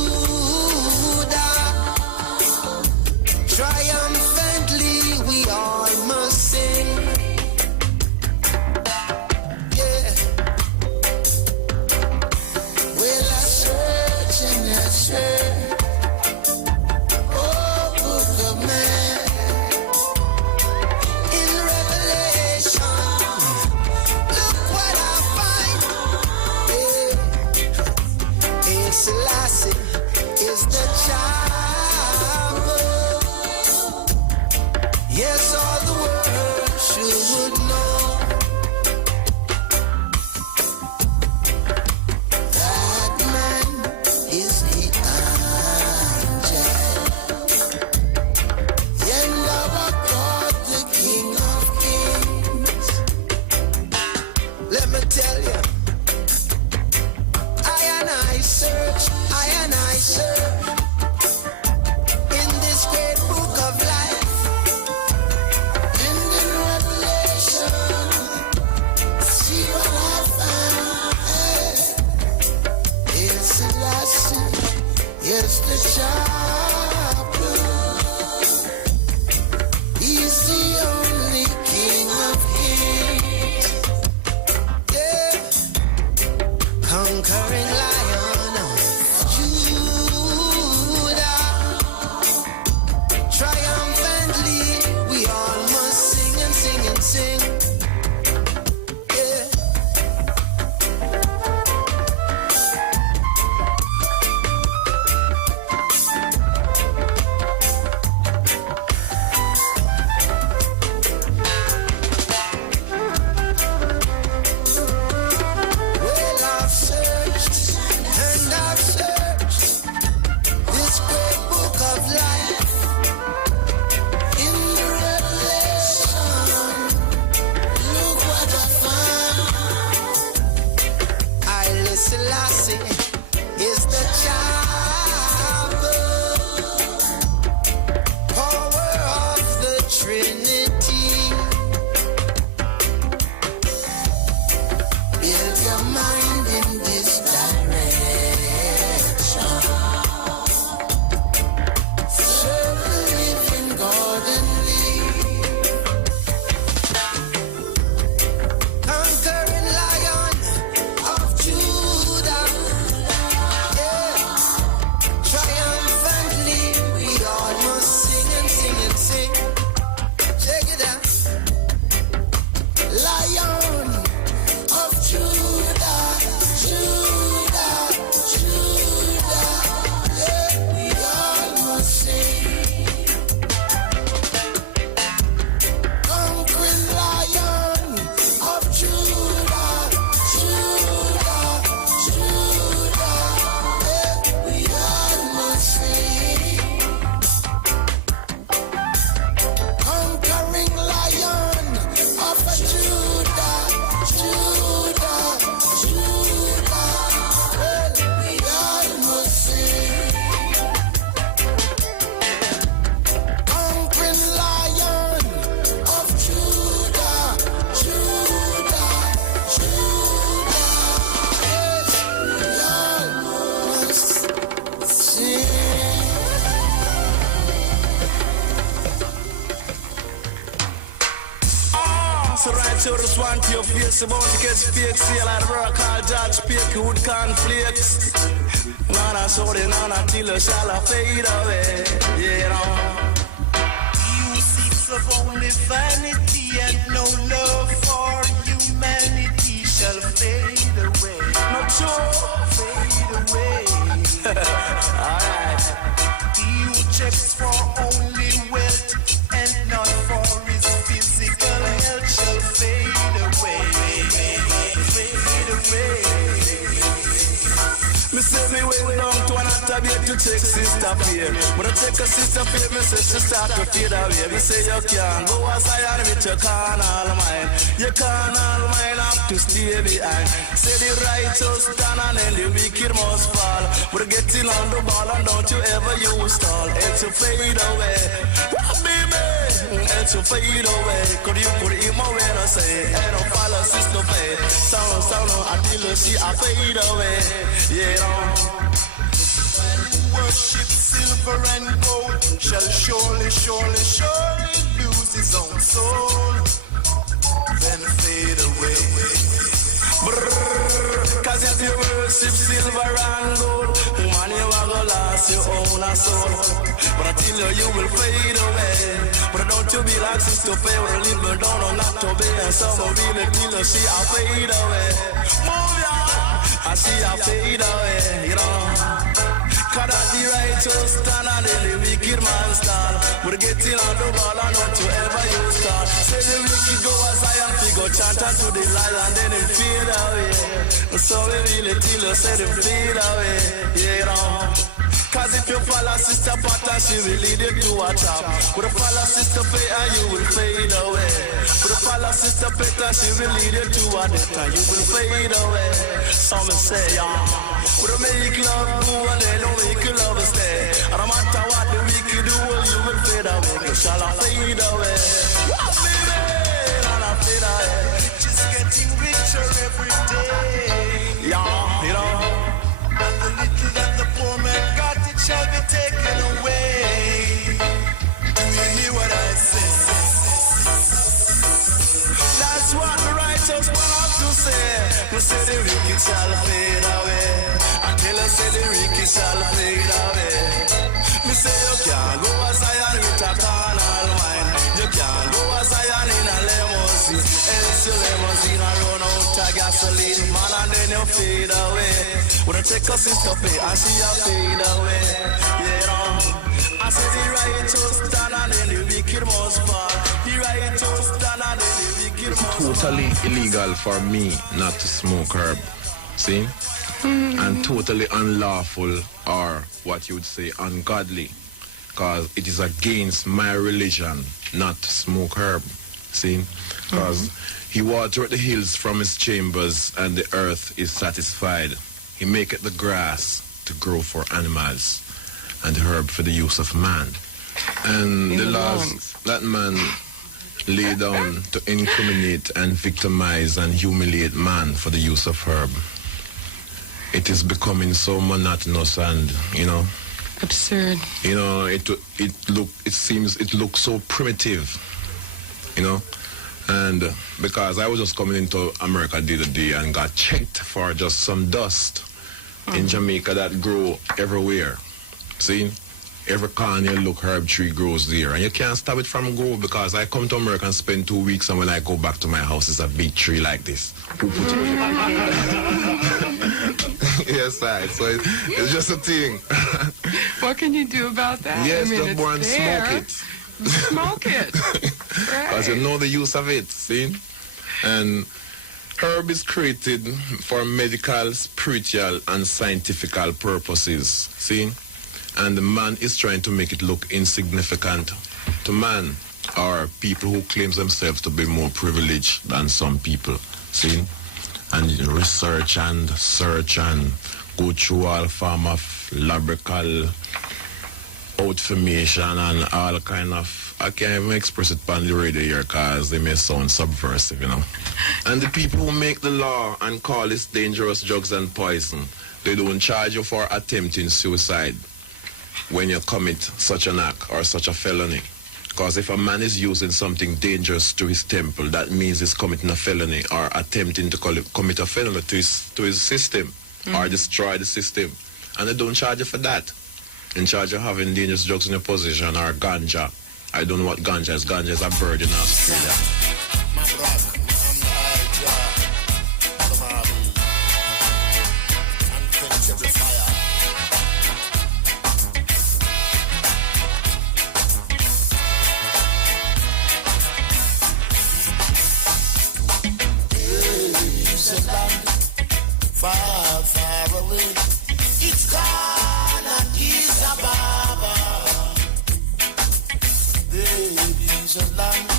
Triumphantly we all must sing. Yeah. Well, I search and I search. Oh, book of man. In Revelation, look what I find. Yeah. It's Selassie, is the child. Yes, all the world should know. That man is the angel, and our God, the King of Kings. Let me tell you, I search in this great book of life, and in Revelation, see what I found. It's Selassie, it's the chapel. He's the only King of Kings. Yeah. Conquering Lion of Judah. Triumphantly we all must sing and sing and sing. Yeah. Well, I've searched tourists want your face about to get fake sale at work, all judge fake wood conflicts. Nana sorry, nana till you shall fade away. Yeah, no. You seek of only vanity and no love for humanity shall fade away. Not sure. Fade away. Alright. He who checks for only wealth and not for his physical health shall fade away. Fade away. Me say me went down to an attabate to check sister fear. When I check a sister fear, me say she start to fade away. Me say you can't go aside with your carnal mind. Your carnal mind have to stay behind. Say the righteous stand and then the wicked must fall. But getting on the ball and don't you ever use stall. It's to fade away. Baby, it's to fade away. Could you put him away and say, I don't follow sister pay. Sound until she a fade away. Yeah. Worship silver and gold shall surely lose his own soul, then fade away. Cause if you worship silver and gold, man, you are gonna lose your own soul. But until you will fade away. But don't you be like sister pay or live but don't not to be and some will be the till she a fade away. Move ya, and she a fade away, you know. Cause that the righteous stand and the wicked man stand. We're getting on the ball and not to ever you start. Say the wicked go as I am, we go chant to the light and then it fade away. So we really till you say them fade away, you know. Cause if you follow sister pattern, she will lead you to a trap. But if follow sister pay and you will fade away. But if follow sister pattern, she will lead you to a death and you will fade away. Some say, yeah. But make love do and they don't make love stay. And no matter what the wicked do, you will fade away. You shall fade away. Baby, and I fade away. Just getting richer every day. Yeah, you know. And the little that the poor man got, it shall be taken away. Do you hear what I say? That's what the righteous one have to say. You say the wicked shall fade away. Until I say the wicked shall fade away. Me say you can't go as Zion with a carnal mind. You can't go as Zion in a limousine. Else your limousine a run out of gasoline. Man, and then you fade away. When I take a sister pay and she a fade away. Yeah, no. I say the righteous stand and then the wicked must fall. The righteous stand and then the wicked must fall. Totally illegal for me not to smoke herb. See? And totally unlawful, or what you would say ungodly, because it is against my religion not to smoke herb. See? Because he watereth the hills from his chambers and the earth is satisfied. He maketh the grass to grow for animals and the herb for the use of man. And the laws that man lay down to incriminate and victimize and humiliate man for the use of herb, it is becoming so monotonous and, you know, absurd. You know, it looks so primitive, you know. And because I was just coming into America the other day and got checked for just some dust in Jamaica that grow everywhere. See? Every corner you look, herb tree grows there. And you can't stop it from growing because I come to America and spend 2 weeks, and when I go back to my house, it's a big tree like this. Yes, I. So it's just a thing. What can you do about that? Yes, I mean, just go and smoke it. Smoke it. Because you know the use of it, see? And herb is created for medical, spiritual, and scientific purposes, see? And the man is trying to make it look insignificant to man, or people who claim themselves to be more privileged than some people, see? And research and search and go through all form of laboratory information and all kind of, I can't even express it on the radio here because they may sound subversive, you know. And the people who make the law and call this dangerous drugs and poison, they don't charge you for attempting suicide when you commit such an act or such a felony. Because if a man is using something dangerous to his temple, that means he's committing a felony or attempting to commit a felony to his system or destroy the system. And they don't charge you for that. In charge of having dangerous drugs in your possession or ganja. I don't know what ganja is. Ganja is a bird in Australia. Far, far away. It's gone and is a baba. Baby's a land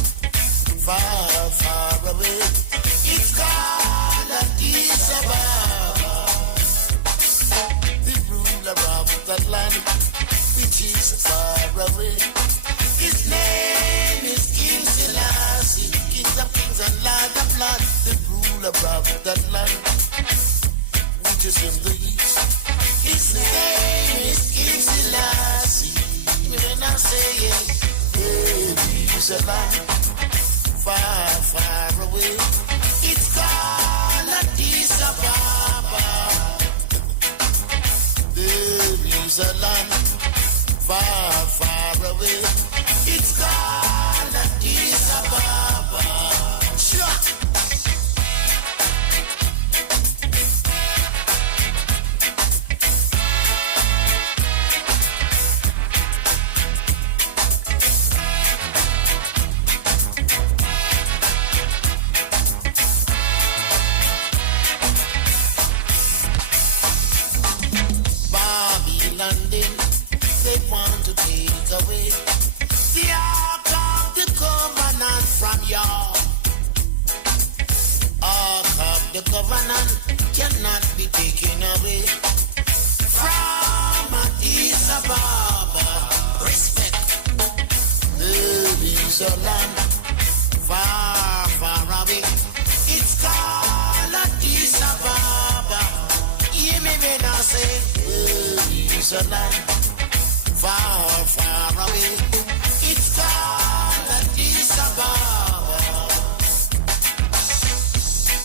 far, far away. It's gone and is a baba. The ruler of that land, which is far away. His name is King Selassie, King of kings and Lord of lords. The ruler of that land, which is in the east. His name is King Selassie. When I say it, baby's a land far, far away. It's called Addis Ababa. Baby's a land far, far away. It's called Addis Ababa. Sure. They want to take away the Ark of the Covenant from y'all. Ark of the Covenant cannot be taken away from Addis Ababa. Respect. There is a land far, far away. It's called Addis Ababa. Hear me when I say there is a land far, far away. It's called Addis Ababa.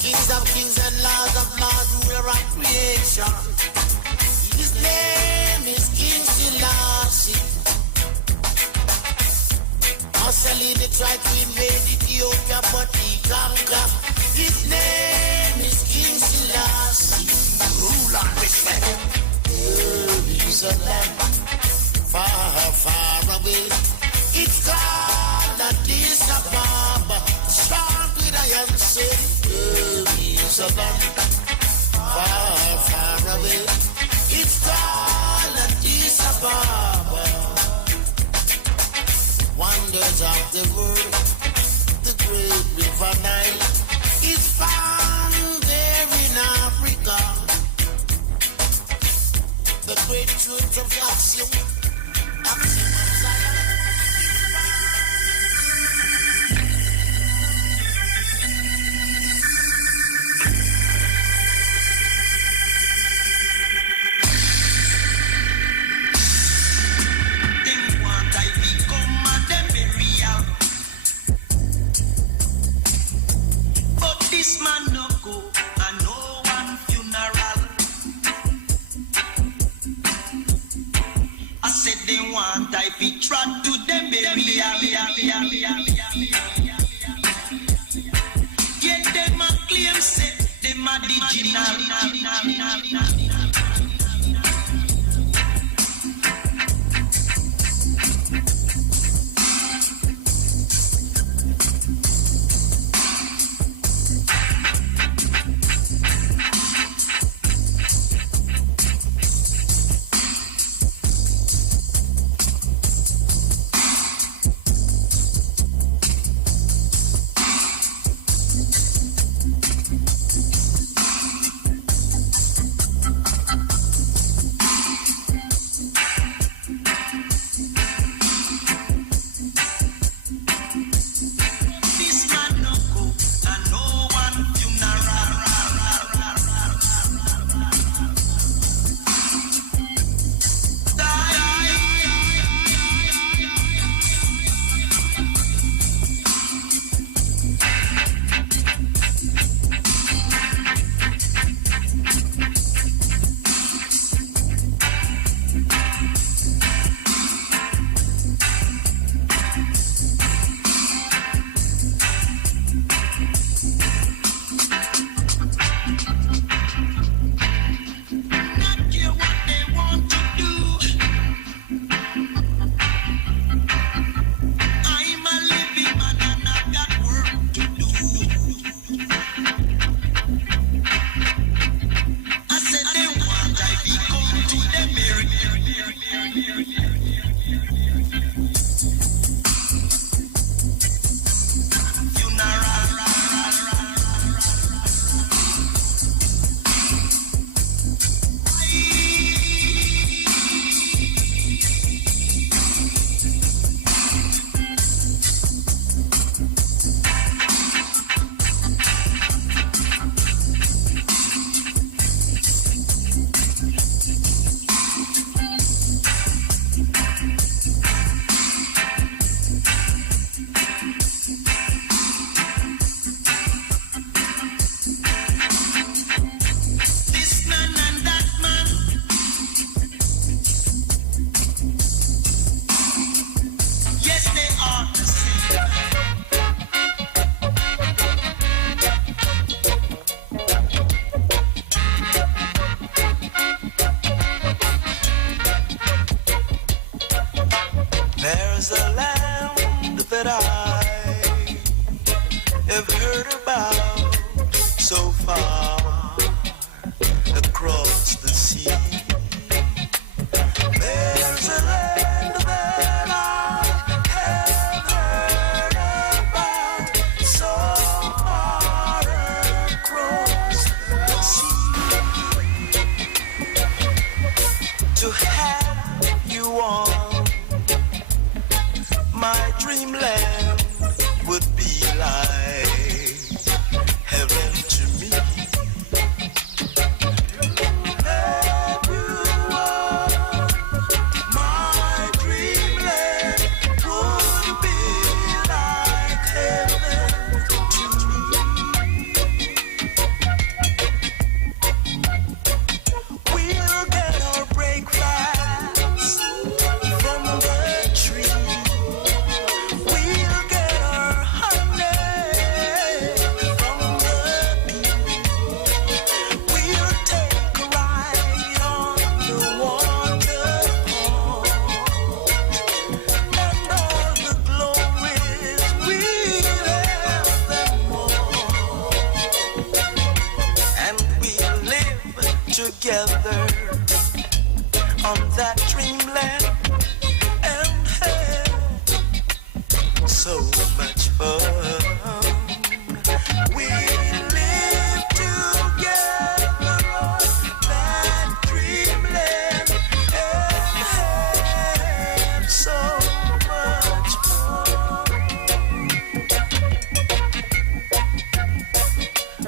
Kings of kings and lords of lords, ruler of creation. His name is King Selassie. Mussolini tried to invade Ethiopia, but he conquered. His name is King Selassie. Rule and respect. There is a land far, far away. It's called Addis Ababa. Chant with I am saying, there is a land far, far away. It's called Addis Ababa. Wonders of the world, the great river Nile is found there in Africa. The great church of Axiom. This man no go and no one funeral. I said they want I be trot to them burial. Yet them a claim say them a original. to have you on my dreamland would be like heaven to me. Have you on my dreamland would be like heaven to me. We'll get our breakfast from the tree. We'll get our honey from the bee. We'll take a ride on the waterfall, and all the glories we'll have them all, and we'll live together on that dreamland and have so much fun. We live together on that dreamland and have so much fun.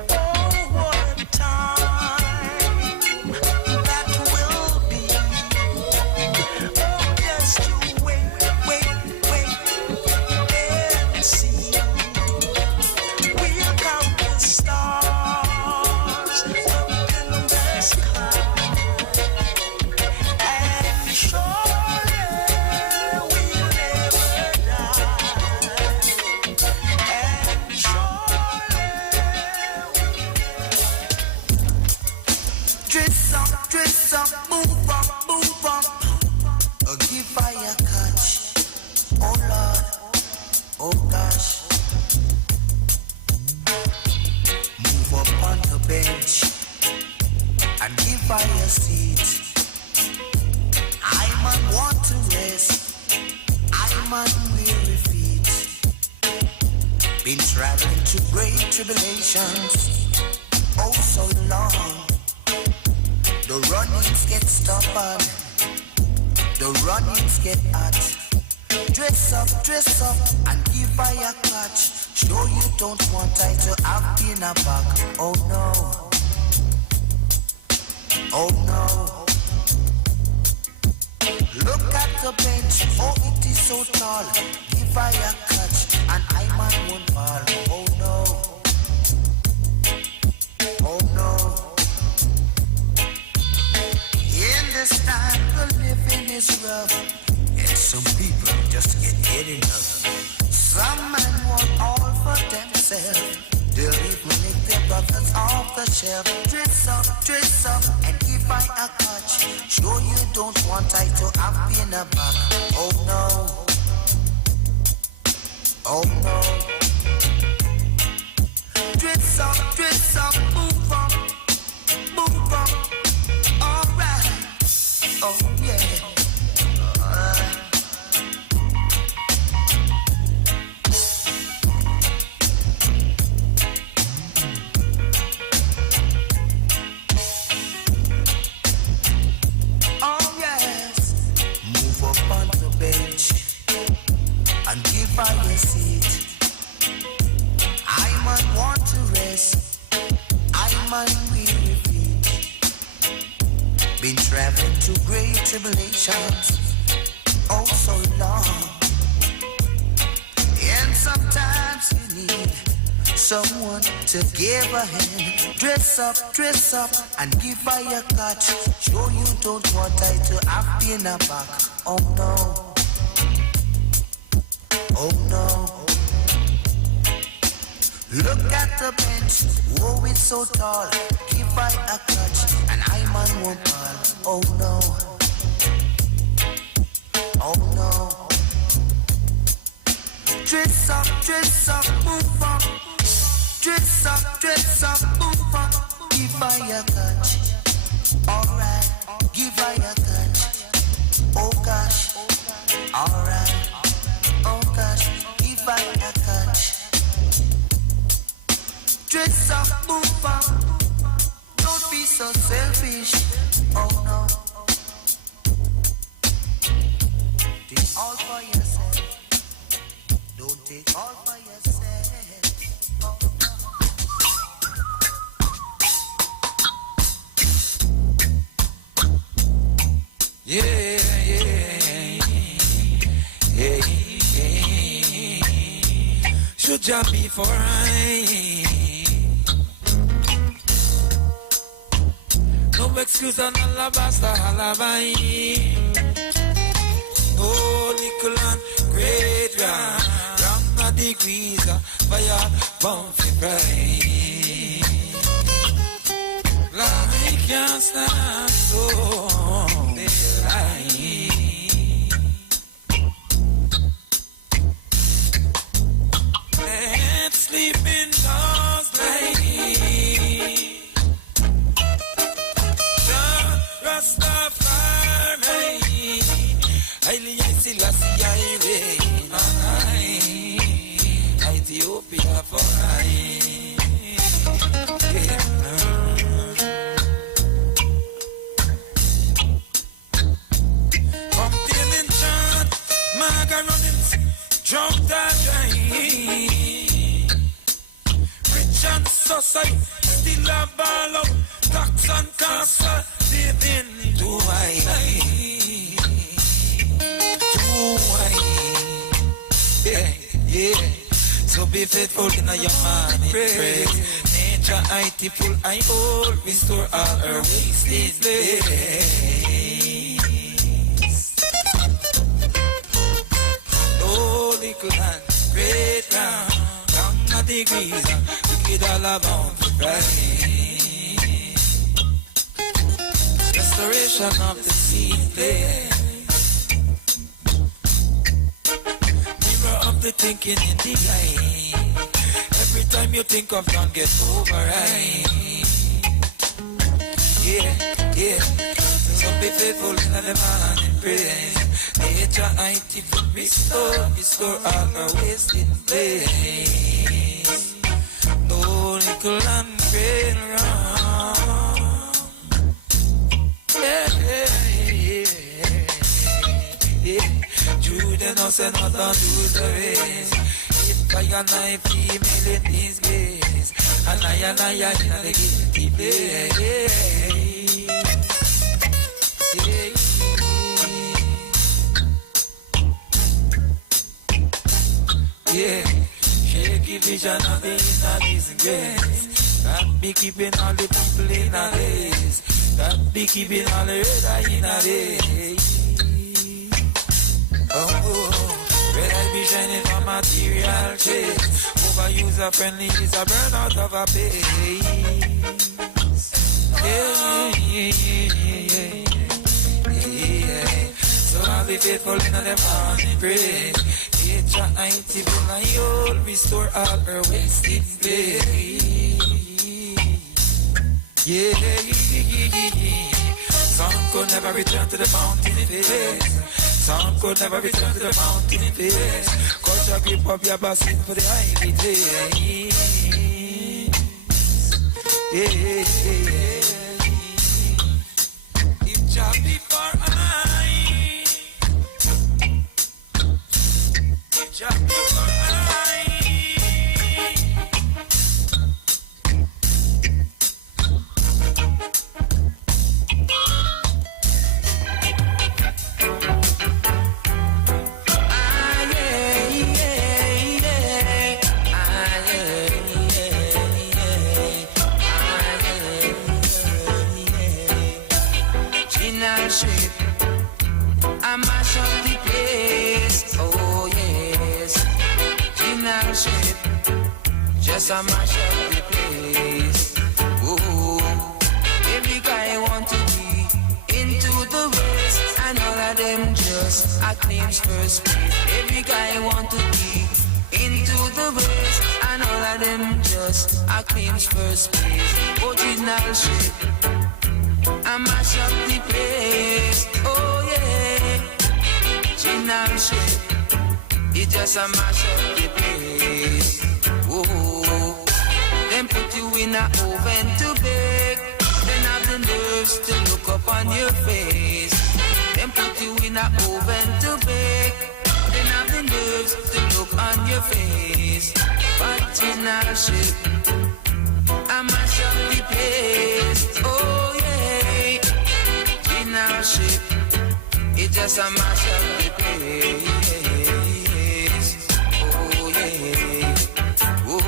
Oh, what a time that will be. Oh, just to wait and see. We'll count the stars up in the sky, and surely we'll never die, and surely dress up, move up, give fire catch. Oh Lord, oh gosh, move up on the bench and give fire seat. I'm on want to rest, I'm on weary feet. Been traveling to great tribulations, oh so long. The runnings get stubborn, the runnings get hot. Dress up, and give fire catch. Sure you don't want I to have been a back. Oh no, oh no. Look at the bench, oh it is so tall. Give fire catch, and I man won't fall. Oh no, oh no. In this time the living is rough, and some people just get had enough. Some men want all for themselves, they'll even make their brothers off the shelf. Dress up, and give I a catch. Sure you don't want I to have been a back. Oh no, oh no. Dress up, move up, alright. Oh yeah. Oh yes. Move up on the bench and give her a seat. I might want to rest, I might weary feet. Been traveling to great tribulations, oh so long. And sometimes you need someone to give a hand. Dress up, and give her your catch. Sure you don't want I to have been a back. Oh no, oh no. Look at the bench, oh it's so tall. Give her a catch, and I man won't fall. Oh no, oh no. Dress up, move up. Dress up, move up. Give her your catch. Alright, give her your catch. Oh gosh, alright. Oh gosh, give her your catch. Dress up, move up. Don't be so selfish. Oh no. Yeah, should ya be for I? No excuse on alabaster alibi. No nickel and great wrong degrees fire bound for bright. Like can't stand so daylight. Let's sleep in God's light. Rastafari, highly I see Lassie I Ethiopia for From dealing chant, macarons, jump that rich and society, still a ball of tax and castle, living too high. Yeah. So be faithful in your money praise. Nature full I hold, restore all her wasted days. Oh, little land, great ground, down the degrees, wicked all about the bright. Restoration of the sea place. Of the thinking in the line. Every time you think of don't get over right. Yeah. So be faithful in the morning praise. Nature full restore all our wasted place. No nickel and grain wrong. Yeah. Jude and us and other lose the race. If by a knife, female in these ways. And I in the guilty place. Yeah. Shaky vision of the inner grace. That be keeping all the people in a days. That be keeping all the red in a days. Red I be shining for material chase. Overuser friendly is a burnout of a base. Yeah. So I'll be faithful in the morning praise. Nature full I hold, restore all her wasted place. Yeah. Some could never return to the mountain face. Some could never return to the mountain face. Culture grip up your basket for the highly days. Yeah. If Jah be for I, if Jah be for I. I mash up the place, oh yes. General shape, just a mash up the place. Oh, every guy want to be into the race, and all of them just a claims first place. Every guy want to be into the race, and all of them just a claims first place. Original shape, I mash up the place, oh yeah. General shape, it just a mash up the place. Oh, then put you in a oven to bake. Then have the nerves to look up on your face. Then put you in a oven to bake. Then have the nerves to look on your face. But general shape, I mash up the place. Oh yeah, general shape, It just a mash up the place. Oh yeah. Oh.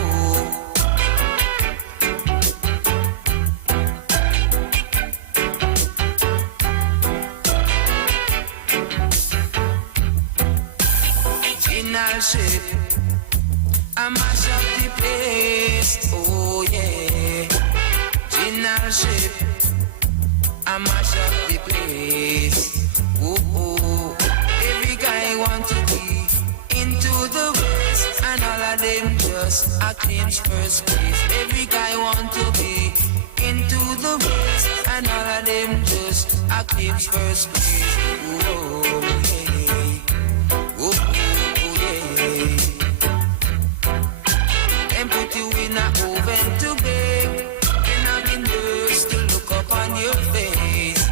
General ship, I mash up the place. Oh yeah. General ship, I mash up the place. Oh, oh. Every guy want to be into the race, and all of them just claims first place. Every guy want to be into the race, and all of them just claims first place. Oh, yeah. Oh, yeah. And put you in a oven to bake, and I'm in thirst to look up on your face.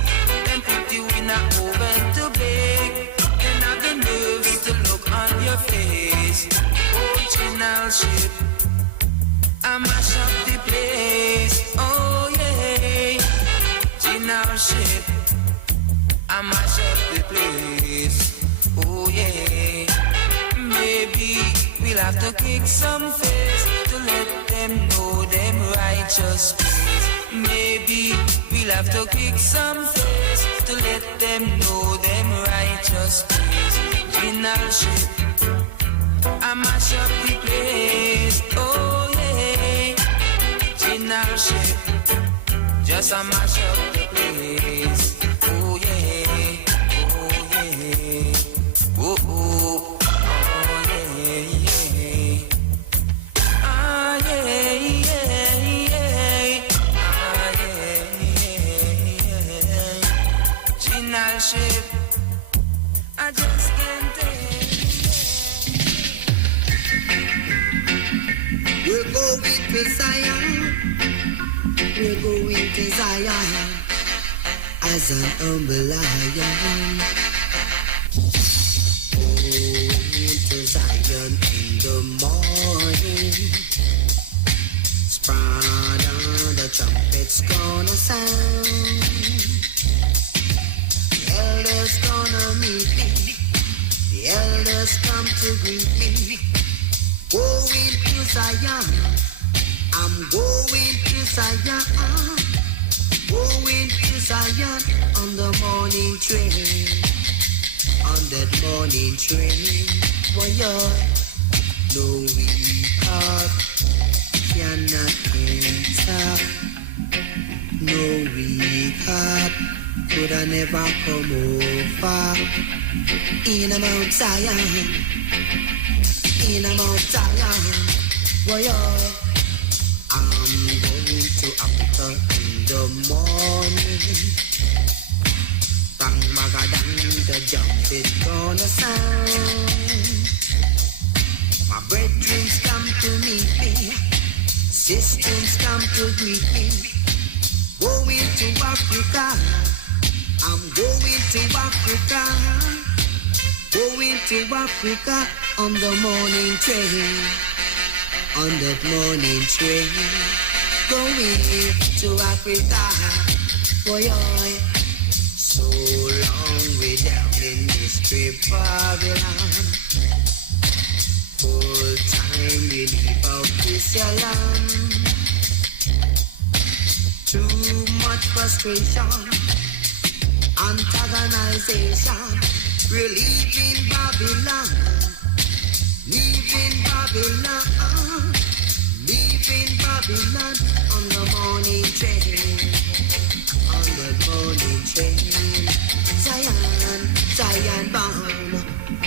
And put you in a oven to bake, and have the nerves to look on your face. Original ship, I mash up the place. Oh yeah, original ship, I mash up the place. Oh yeah, maybe we'll have to kick some face to let them know them righteous ways. Maybe we'll have to kick some face to let them know them righteous ways. Original ship, I mash up the place. Oh yeah, original ship, just a mash up the place. Oh yeah, oh yeah, oh oh, oh yeah, yeah. Ah yeah, yeah, yeah. Ah yeah, yeah, yeah. Original ship, I just can't take. We're going to Zion. We're going to Zion as an humble lion. Going to Zion in the morning. Spread on the trumpets gonna sound. The elders gonna meet me. The elders come to greet me. Going to Zion, I'm going to Zion, going to Zion on the morning train, on that morning train. Boy, no weak heart cannot enter, no weak heart could I never come over in a Mount Zion. In a Mount Zion, boy, I'm going to Africa in the morning. Bang, bagadang, the jump is gonna sound. My brethren come to meet me, sisters come to greet me. Going to Africa, I'm going to Africa. Going to Africa on the morning train, on that morning train. Going to Africa, boy, so long we down in mystery Babylon. Full time we leave out this your land. Too much frustration, antagonization. We're leaving Babylon, leaving Babylon, leaving Babylon on the morning train, on the morning train. Zion, Zion bound,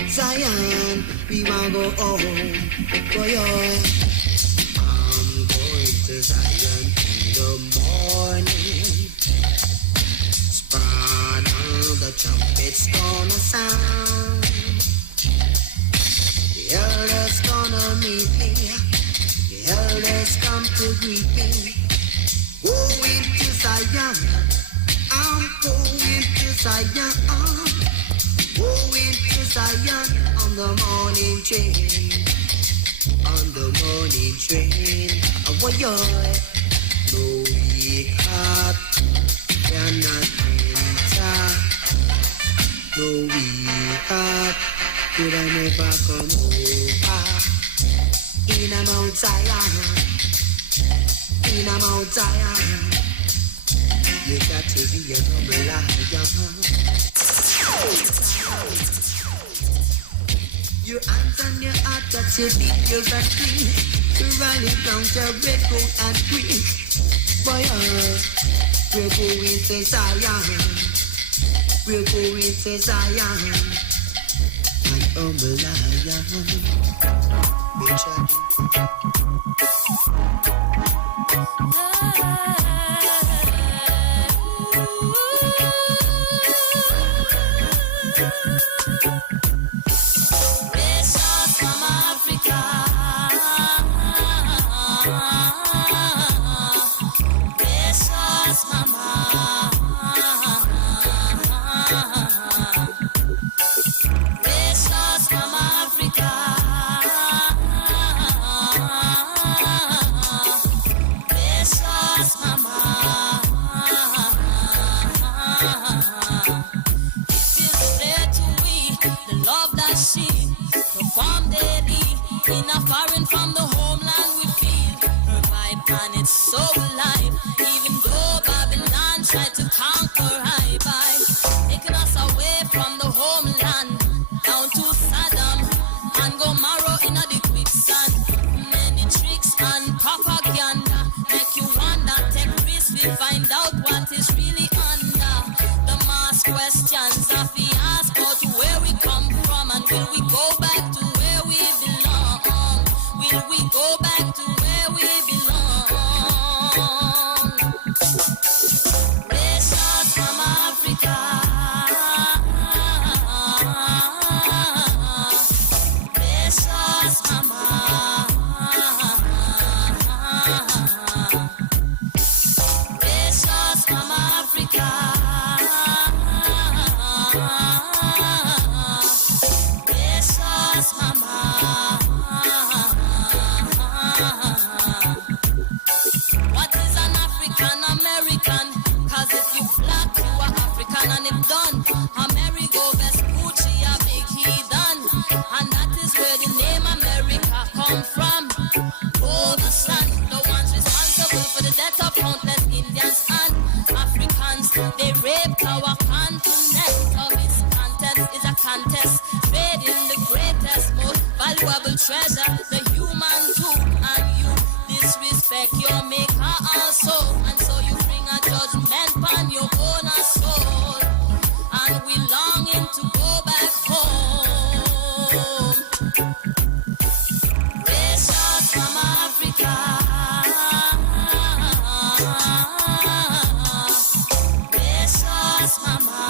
Zion, we want to go home. Boy, I'm going to Zion in the morning. Spread on the trumpets gonna sound. The elders gonna meet me. The elders come to greet me. Going to Zion. I'm going to Zion. Going to Zion on the morning train. On the morning train. Oh, boy, no weak heart cannot enter. no weak could I never come over in a Mount Zion, in a Mount Zion. You got to be a humble lion. Your hands and your heart that you beat your back clean. You running down your red, gold and green. Boy, we're going to Zion. We're going to Zion. An humble lion. Precious Mama Africa, precious Mama, precious Mama Africa, precious Mama. She performed daily in a foreign from the homeland we feel her vibe and it's so alive. Even though Babylon tried to conquer high by taking us away from the homeland down to Saddam and Gomorrah in the quicksand. Many tricks and propaganda make you wonder. Take risks, we find out what is really under. The mass questions of the ask about where we come from. And will we go back to where we belong? Will we go back to where we belong? Precious Mama Africa, precious Mama, precious Mama Africa. Mama, what is an African American? Cause if you black, you are African and it done. Amerigo Vespucci, a big heathen. And that is where the name America come from. Oh, the sun, the ones responsible for the death of countless Indians and Africans. They raped our continent. So this contest is a contest. Trading the greatest, most valuable treasure, the human too. And you disrespect your maker also. And so you bring a judgment on your own soul. And we longing to go back home. Precious Mama Africa, precious Mama,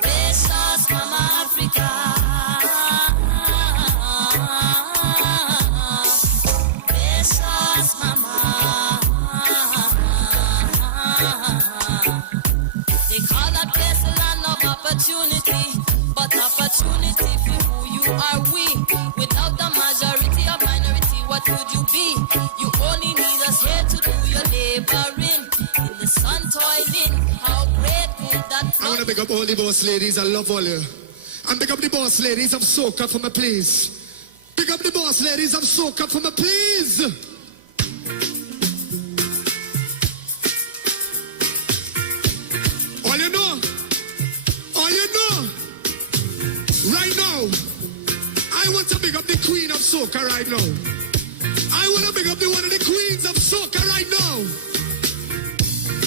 precious Mama Africa, precious Mama. They call that place a land of opportunity, but opportunity for who you are we. Without the majority of minority, what would you be? You only need us here to do your laboring. In the sun toiling, how great would that be? I want to pick up all the boss ladies, I love all you. And pick up the boss ladies of Soca for me, please. Pick up the boss ladies of Soca for me, please. All you know, right now, I want to pick up the queen of Soca right now. I want to pick up the one of the queens of Soca right now.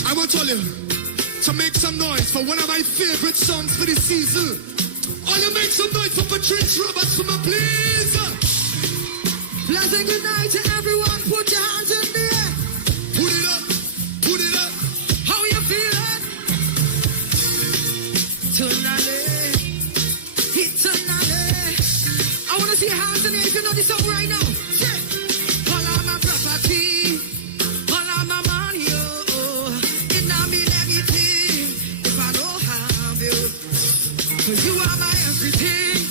I want all you to make some noise for one of my favorite songs for the season. All you make some noise for Patrice Roberts for me, please. Pleasant good night to everyone. Put your hands in the air. Put it up, put it up. How you feeling? Tonight, tonight. I want to see your hands in the air if you know this song right now. Yeah. All of my property, all of my money, oh, it not mean anything if I don't have you. 'Cause you are my everything,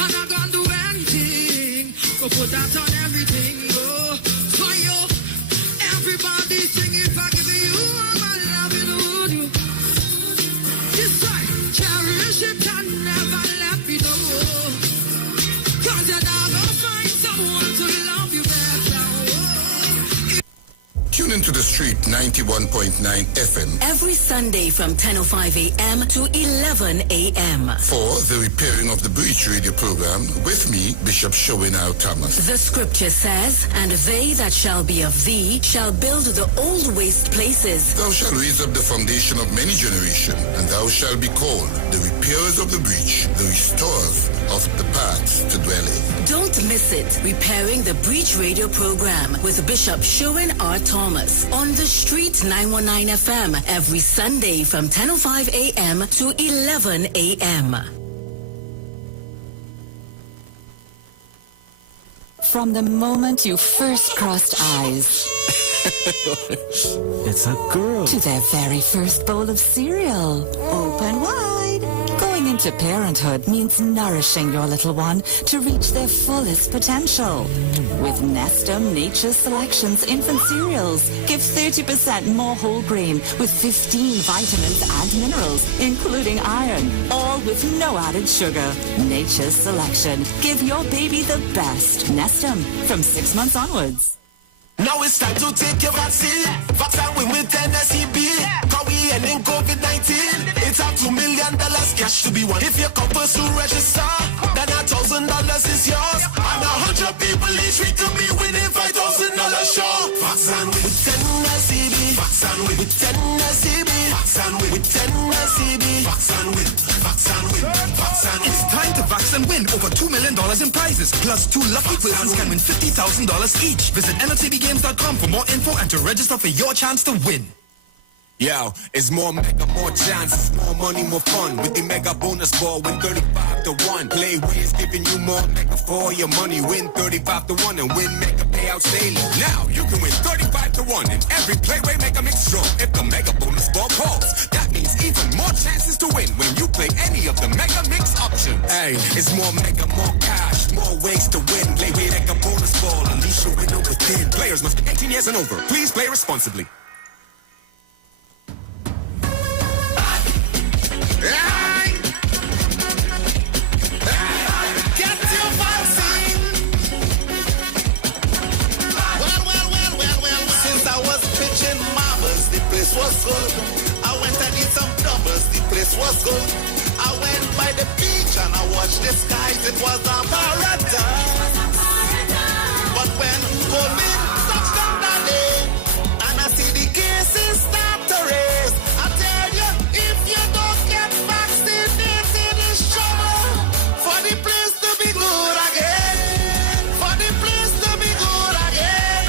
and I'm gonna do anything. Go put that on everything, oh. For you, everybody sing if I give you all my life. 91.9 FM. Every Sunday from 10:05 a.m. to 11 a.m. For the Repairing of the Breach radio program with me, Bishop Showinal Thomas. The scripture says, and they that shall be of thee shall build the old waste places. Thou shalt raise up the foundation of many generations, and thou shalt be called the repairers of the breach, the restorers of the paths to dwell in. Don't miss it. Repairing the Breach radio program with Bishop Sherwin R. Thomas on the Street 919 FM every Sunday from 10:05 a.m. to 11 a.m. From the moment you first crossed eyes, It's a girl. to their very first bowl of cereal, open wide. Going into parenthood means nourishing your little one to reach their fullest potential. With Nestum Nature's Selections infant cereals, give 30% more whole grain with 15 vitamins and minerals, including iron, all with no added sugar. Nature's Selection. Give your baby the best. Nestum, from 6 months onwards. Now it's time to take your vaccine. Vaccine with NSEB. Cause we ending COVID-19. It's up $2 million cash to be won. If you come first to register, then $1,000 is yours. And 100 people each week to be winning $5,000 sure. Vaccine with 10 NSEB. Vaccine with 10 NSEB. Vaccine with 10 NSEB. Vaccine with. It's time to vaccine win over $2 million in prizes. Plus 2 lucky persons can win $50,000 each. Visit NLTBGames.com for more info and to register for your chance to win. Yo, it's more mega, more chances, more money, more fun. With the mega bonus ball, win 35-1. Play wins, giving you more mega for your money. Win 35-1 and win mega payouts daily. Now you can win 35-1 in every playway mega mix draw. If the mega bonus ball calls, that means even more chances to win when you play any of the mega mix options. Hey, it's more mega, more cash, more ways to win. Play with mega bonus ball, unleash your winner within. Players must be 18 years and over. Please play responsibly. Get your vaccine. Well. Since I was pitching marbles, the place was good. I went and did some doubles, the place was good. I went by the beach and I watched the skies, it was a paradise. But when COVID touched down that day, and I see the cases start to raise, I tell you, if you don't get vaccinated, it's trouble for the place to be good again. For the place to be good again.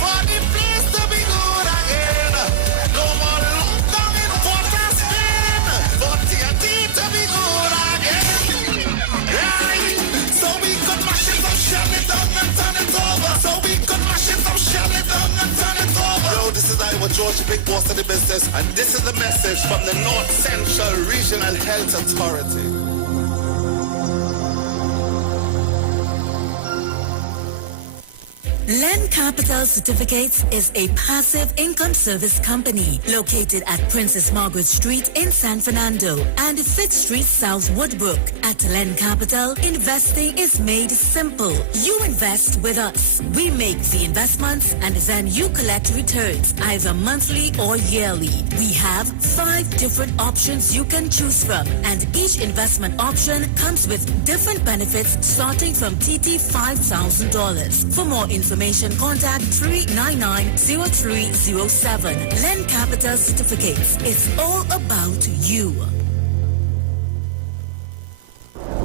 For the place to be good again. No more lockdown in Port of Spain. For TNT to be good again. Right? So we could mash it up, shut it down and turn it over. So we could mash it up, shut it down and turn it over. Yo, this is Iwer, George, the big boss of the business. And this is the message from the North Central Regional Health Authority. Len Capital Certificates is a passive income service company located at Princess Margaret Street in San Fernando and 5th Street South Woodbrook. At Len Capital, investing is made simple. You invest with us. We make the investments and then you collect returns either monthly or yearly. We have 5 different options you can choose from, and each investment option comes with different benefits starting from TT $5,000. For more information, contact 399-0307. Len Capital Certificates. It's all about you.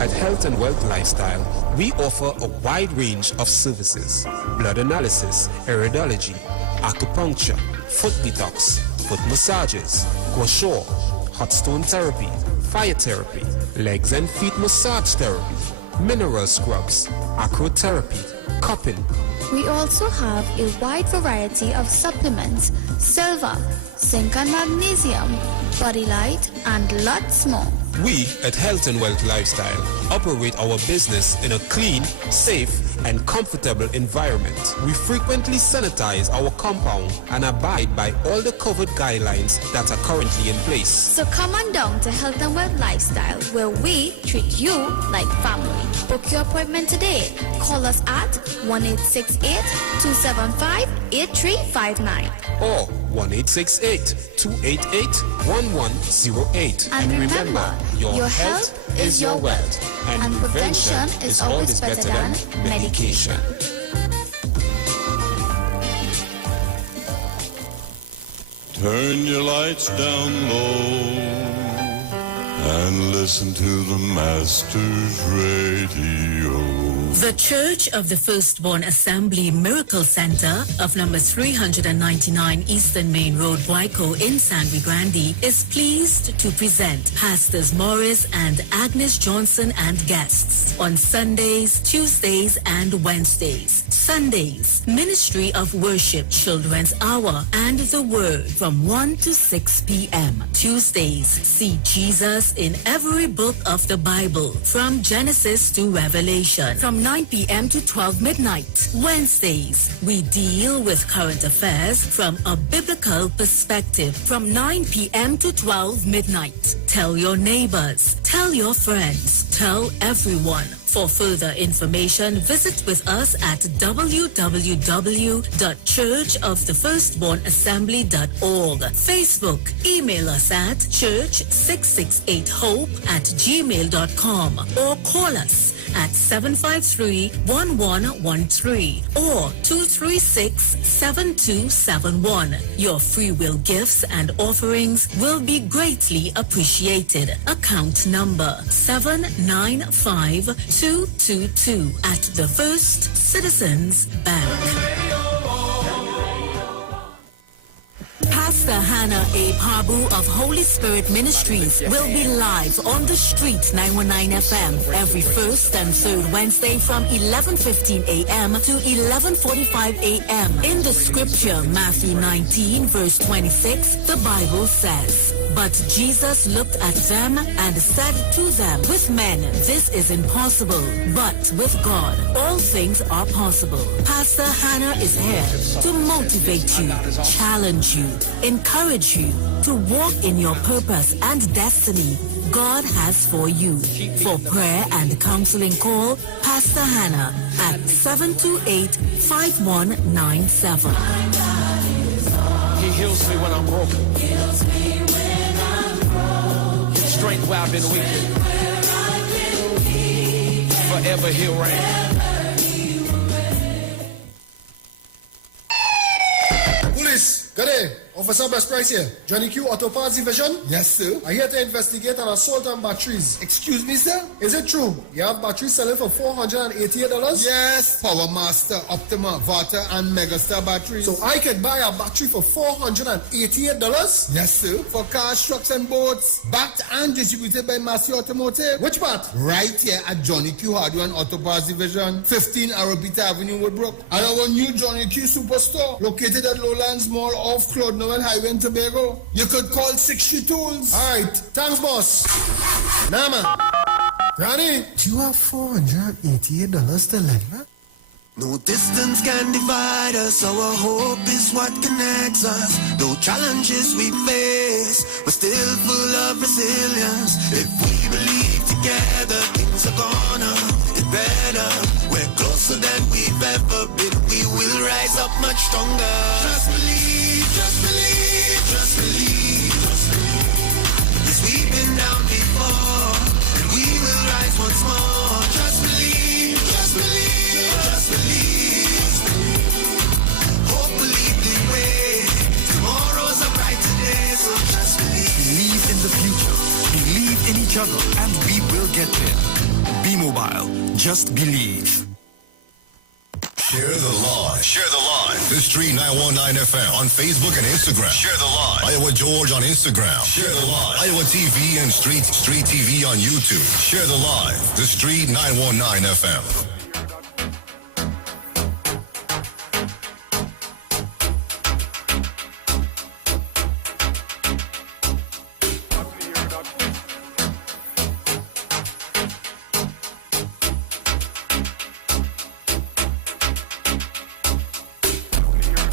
At Health and Wealth Lifestyle, we offer a wide range of services: blood analysis, iridology, acupuncture, foot detox, foot massages, gua sha, hot stone therapy, fire therapy, legs and feet massage therapy, mineral scrubs, acrotherapy, cupping. We also have a wide variety of supplements: silver, zinc and magnesium, body light, and lots more. We at Health and Wealth Lifestyle operate our business in a clean, safe, and comfortable environment. We frequently sanitize our compound and abide by all the COVID guidelines that are currently in place. So come on down to Health and Wealth Lifestyle, where we treat you like family. Book your appointment today. Call us at 1-868-275-8359. Or 1-868-288-1108. And remember, your health is your wealth, and prevention is always better than medication. Turn your lights down low and listen to the Master's Radio. The Church of the Firstborn Assembly Miracle Center of number 399 Eastern Main Road, Waiko in San Luis Grande is pleased to present Pastors Morris and Agnes Johnson and guests on Sundays, Tuesdays, and Wednesdays. Sundays, Ministry of Worship Children's Hour and the Word from 1 to 6 p.m. Tuesdays, see Jesus in every book of the Bible from Genesis to Revelation from 9 p.m. to 12 midnight. Wednesdays, we deal with current affairs from a biblical perspective from 9 p.m. to 12 midnight. Tell your neighbors, tell your friends, tell everyone. For further information, visit with us at www.churchofthefirstbornassembly.org. Facebook, email us at church668hope@gmail.com or call us at 753-1113 or 236-7271. Your free will gifts and offerings will be greatly appreciated. Account number 795222 at the First Citizens Bank. Pastor Hannah A. Pabu of Holy Spirit Ministries will be live on the street 919 FM every first and third Wednesday from 11:15 a.m. to 11:45 a.m. In the scripture, Matthew 19 verse 26, the Bible says, "But Jesus looked at them and said to them, with men this is impossible, but with God all things are possible." Pastor Hannah is here to motivate you, challenge you, encourage you to walk in your purpose and destiny God has for you. For prayer and counseling, call Pastor Hannah at 728-5197. He heals me when I'm broken. Strength where I've been weak. Forever he'll reign. Police, good day. Officer Best Price here. Johnny Q Auto Parts Division? Yes, sir. I'm here to investigate an assault on batteries. Excuse me, sir? Is it true you have batteries selling for $488? Yes. Power Master, Optima, Vata, and Megastar batteries. So I could buy a battery for $488? Yes, sir. For cars, trucks, and boats. Backed and distributed by Massey Automotive. Which part? Right here at Johnny Q Hardware and Auto Parts Division, 15 Arabita Avenue, Woodbrook. And our new Johnny Q Superstore, located at Lowlands Mall off Claude Noel Highway in Tobago. You could call 60 Tools. Alright, thanks boss. Nah man. Ronnie, do you have $488 to lend, man? No distance can divide us, our hope is what connects us. Though challenges we face, we're still full of resilience. If we believe together, things are gonna get better. We're closer than we've ever been, we will rise up much stronger. Just believe, just believe, just believe, just believe. Because we've been down before, and we will rise once more. Just believe, just believe, just believe. Hope will lead the way. Tomorrow's a brighter day, so just believe. Believe in the future. Believe in each other, and we will get there. Be mobile. Just believe. Share the live. Share the live. The Street 919 FM on Facebook and Instagram. Share the live. Iowa George on Instagram. Share the live. Iowa TV and Street TV on YouTube. Share the live. The Street 919 FM.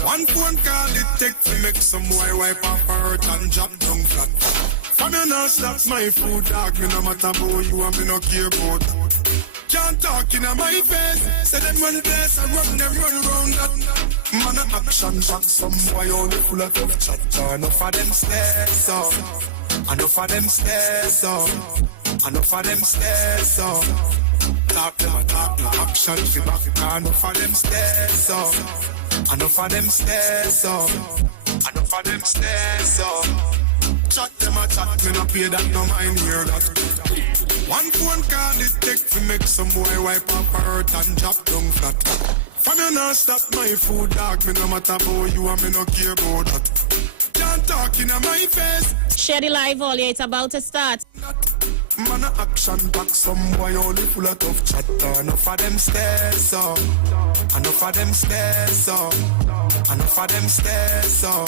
One phone call it take to make some boy wipe off her hurt and drop down flat. From your nurse, that's my food, dog. Me no matter about you and me no care about. Can't Can't talk in my face. Say them run place, I run them run round that. Man a action back, some boy only full of tough chat. Enough of them stairs so. Enough of them stairs so. Enough of them stairs so. Talk them a talk, no action fi back. Enough of them stairs so. Enough of them stairs so. Enough of them stairs so. Chat them a chat, me no pay that, no mind hear that. One phone call it take to make some boy wipe up her hurt and drop down flat. From you not stop my food, dog, me no matter about you and me no care about that. Can't talk in my face. Share the live all, it's about to start. Man a action back, some boy only full of tough chatter. Enough of them stairs so. Enough of them stairs so. Enough of them stairs so.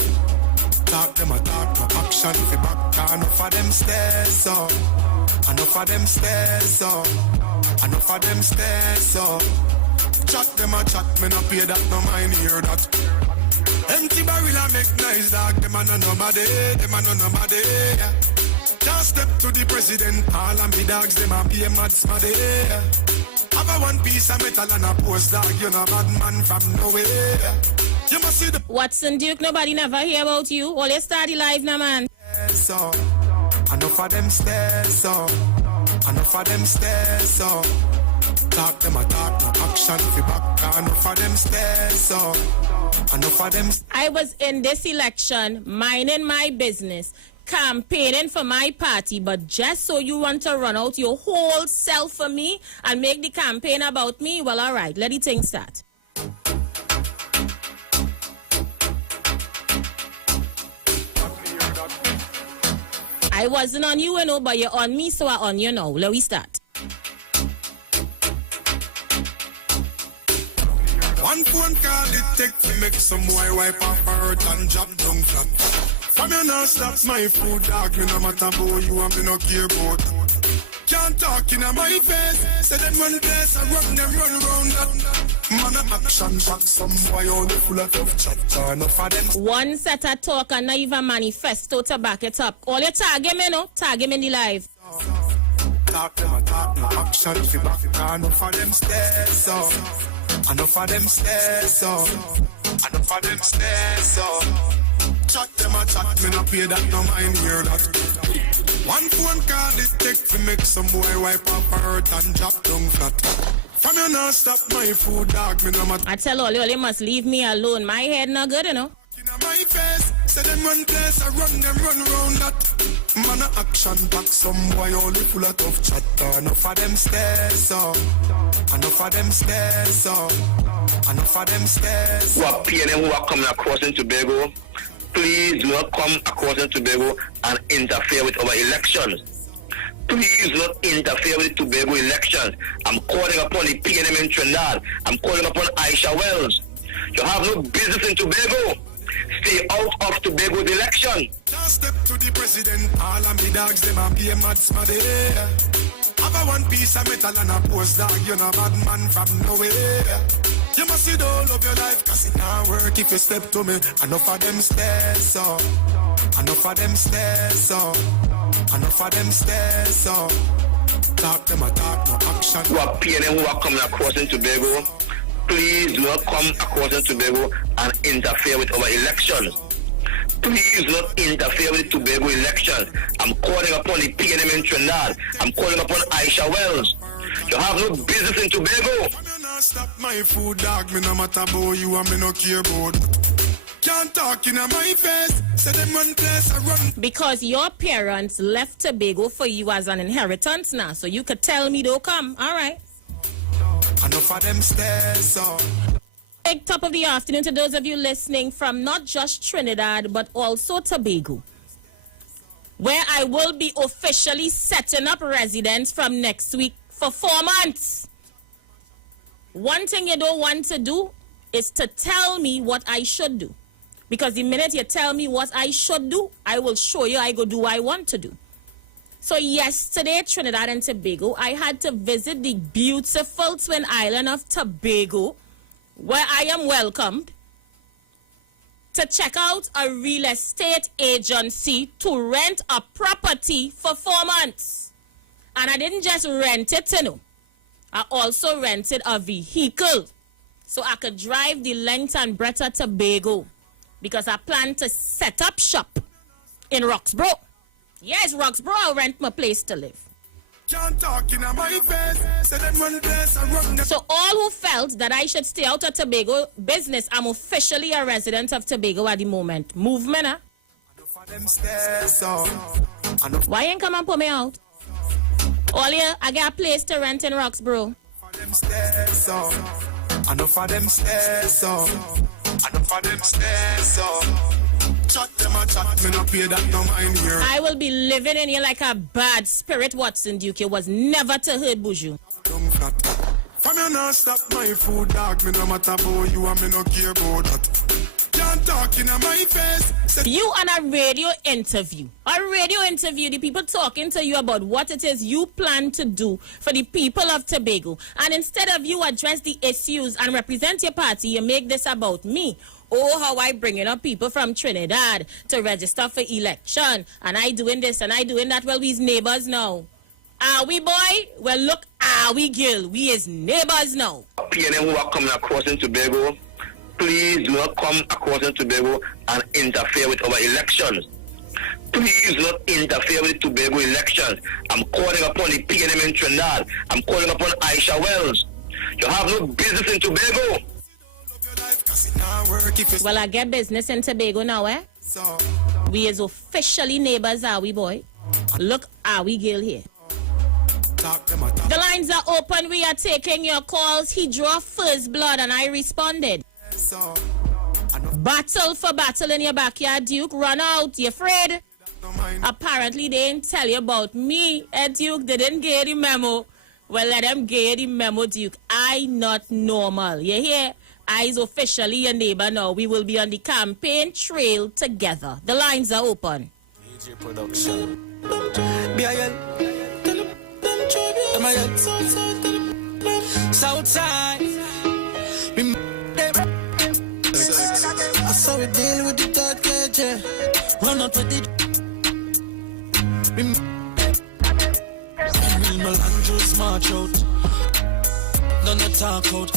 Talk them a talk, no action fi back. Enough of them stairs so. Enough of them stairs so. Enough of them stairs so. Chat them a chat, me no pay that, no mind hear that. Empty barrel a make nice dog, them a no nobody, them a no nobody. Yeah. Can't step to the president, all of me dogs, them a pay mad smaddy. Yeah. Have a one piece of metal and a post dog, you know bad man from nowhere. You must see the Watson Duke, nobody never hear about you. All you start the live now, man. So, enough of them stairs, so. Enough of them stairs, so. Talk them a talk, no action fi back. Enough of them stairs, so. Enough of them. I was in this election, minding my business, campaigning for my party, but just so you want to run out your whole self for me and make the campaign about me, well, all right, let the thing start. I wasn't on you, but you're on me, so I'm on you now. Let we start. One phone call it take to make some boy wipe off her hurt and drop down flat. From you not stop my food, dog, me no matter about you and me no care about. Can't talk in my face. Say them run place, I run them run round that. Man a action back, some boy only full of tough chat. Enough of them. One set of talk and not even manifesto to back it up. All you tag him, tag him in the live. Talk them a talk, no action fi back. Enough of them stairs, so. Enough of them stairs, so. Enough of them stairs, so. Chat them a chat, me no pay that, no mind hear that. One phone call it take to make some boy wipe up her hurt and drop down flat. From you not stop my food, dog, me no matter. I tell all you must leave me alone. My head not good, In my face, say them run place, I run them run round that. Man a action back, some boy only full of tough chatter. Enough of them stairs, so. Enough of them stairs, so. Enough of them stairs. Who are PNM who are coming across in Tobago, please do not come across in Tobago and interfere with our elections. Please do not interfere with the Tobago elections. I'm calling upon the PNM in Trinidad. I'm calling upon Aisha Wells. You have no business in Tobago. Stay out of Tobago's election. Just step to the president, all of me dogs, them a be a mad smaddy. Have a one piece of metal and a post dog, you know bad man from nowhere. You must see the whole of your life, cause it can't work if you step to me. Enough of them stairs, so. Enough of them stairs, so. Enough of them stairs, so. Talk them a talk, no action. Who are PNM who are coming across in Tobago, please do not come across in Tobago and interfere with our elections. Please do not interfere with the Tobago elections. I'm calling upon the PNM in Trinidad. I'm calling upon Aisha Wells. You have no business in Tobago. Stop my food, dog, me no matter about you and me no care about. Can't talk in my face. Say them run place, I run. Because your parents left Tobago for you as an inheritance now, so you could tell me don't come. All right. Enough of them stairs, so. Big top of the afternoon to those of you listening from not just Trinidad, but also Tobago, where I will be officially setting up residence from next week for 4 months. One thing you don't want to do is to tell me what I should do. Because the minute you tell me what I should do, I will show you I go do what I want to do. So yesterday, Trinidad and Tobago, I had to visit the beautiful twin island of Tobago, where I am welcomed, to check out a real estate agency to rent a property for 4 months. And I didn't just rent it, I also rented a vehicle so I could drive the length and breadth of Tobago because I plan to set up shop in Roxborough. Yes, Roxborough, I'll rent my place to live. So all who felt that I should stay out of Tobago business, I'm officially a resident of Tobago at the moment. Movement, huh? Why ain't come and put me out? All year, I got a place to rent in Roxborough. Enough of them stairs up. Enough of them stairs up. Chat them a chat, me no pay that no mind here. I will be living in here like a bad spirit, Watson Duke. It was never to hurt Buju. From you not stop my food, dog. Me no matter about you and me no care about that. Can't talk in my face. You on a radio interview. The people talking to you about what it is you plan to do for the people of Tobago. And instead of you address the issues and represent your party, you make this about me. Oh, how I bringing up people from Trinidad to register for election. And I doing this and I doing that. Well, we's neighbors now. Are we, boy? Well, look, are we, girl? We is neighbors now. PNM who are coming across in Tobago, please do not come across in Tobago and interfere with our elections. Please do not interfere with Tobago elections. I'm calling upon the PNM in Trinidad. I'm calling upon Aisha Wells. You have no business in Tobago. Well, I get business in Tobago now, eh? We is officially neighbors, are we, boy? Look, are we, girl, here? The lines are open. We are taking your calls. He drew first blood and I responded. Battle for battle in your backyard, Duke. Run out. You afraid? Apparently, they didn't tell you about me. Duke, they didn't get the memo. Well, let them get the memo, Duke. I not normal. You hear? I is officially your neighbor now. We will be on the campaign trail together. The lines are open. DJ Production. Southside. I saw we deal with the third KJ. Run out with it. Melandros march out. Don't talk out.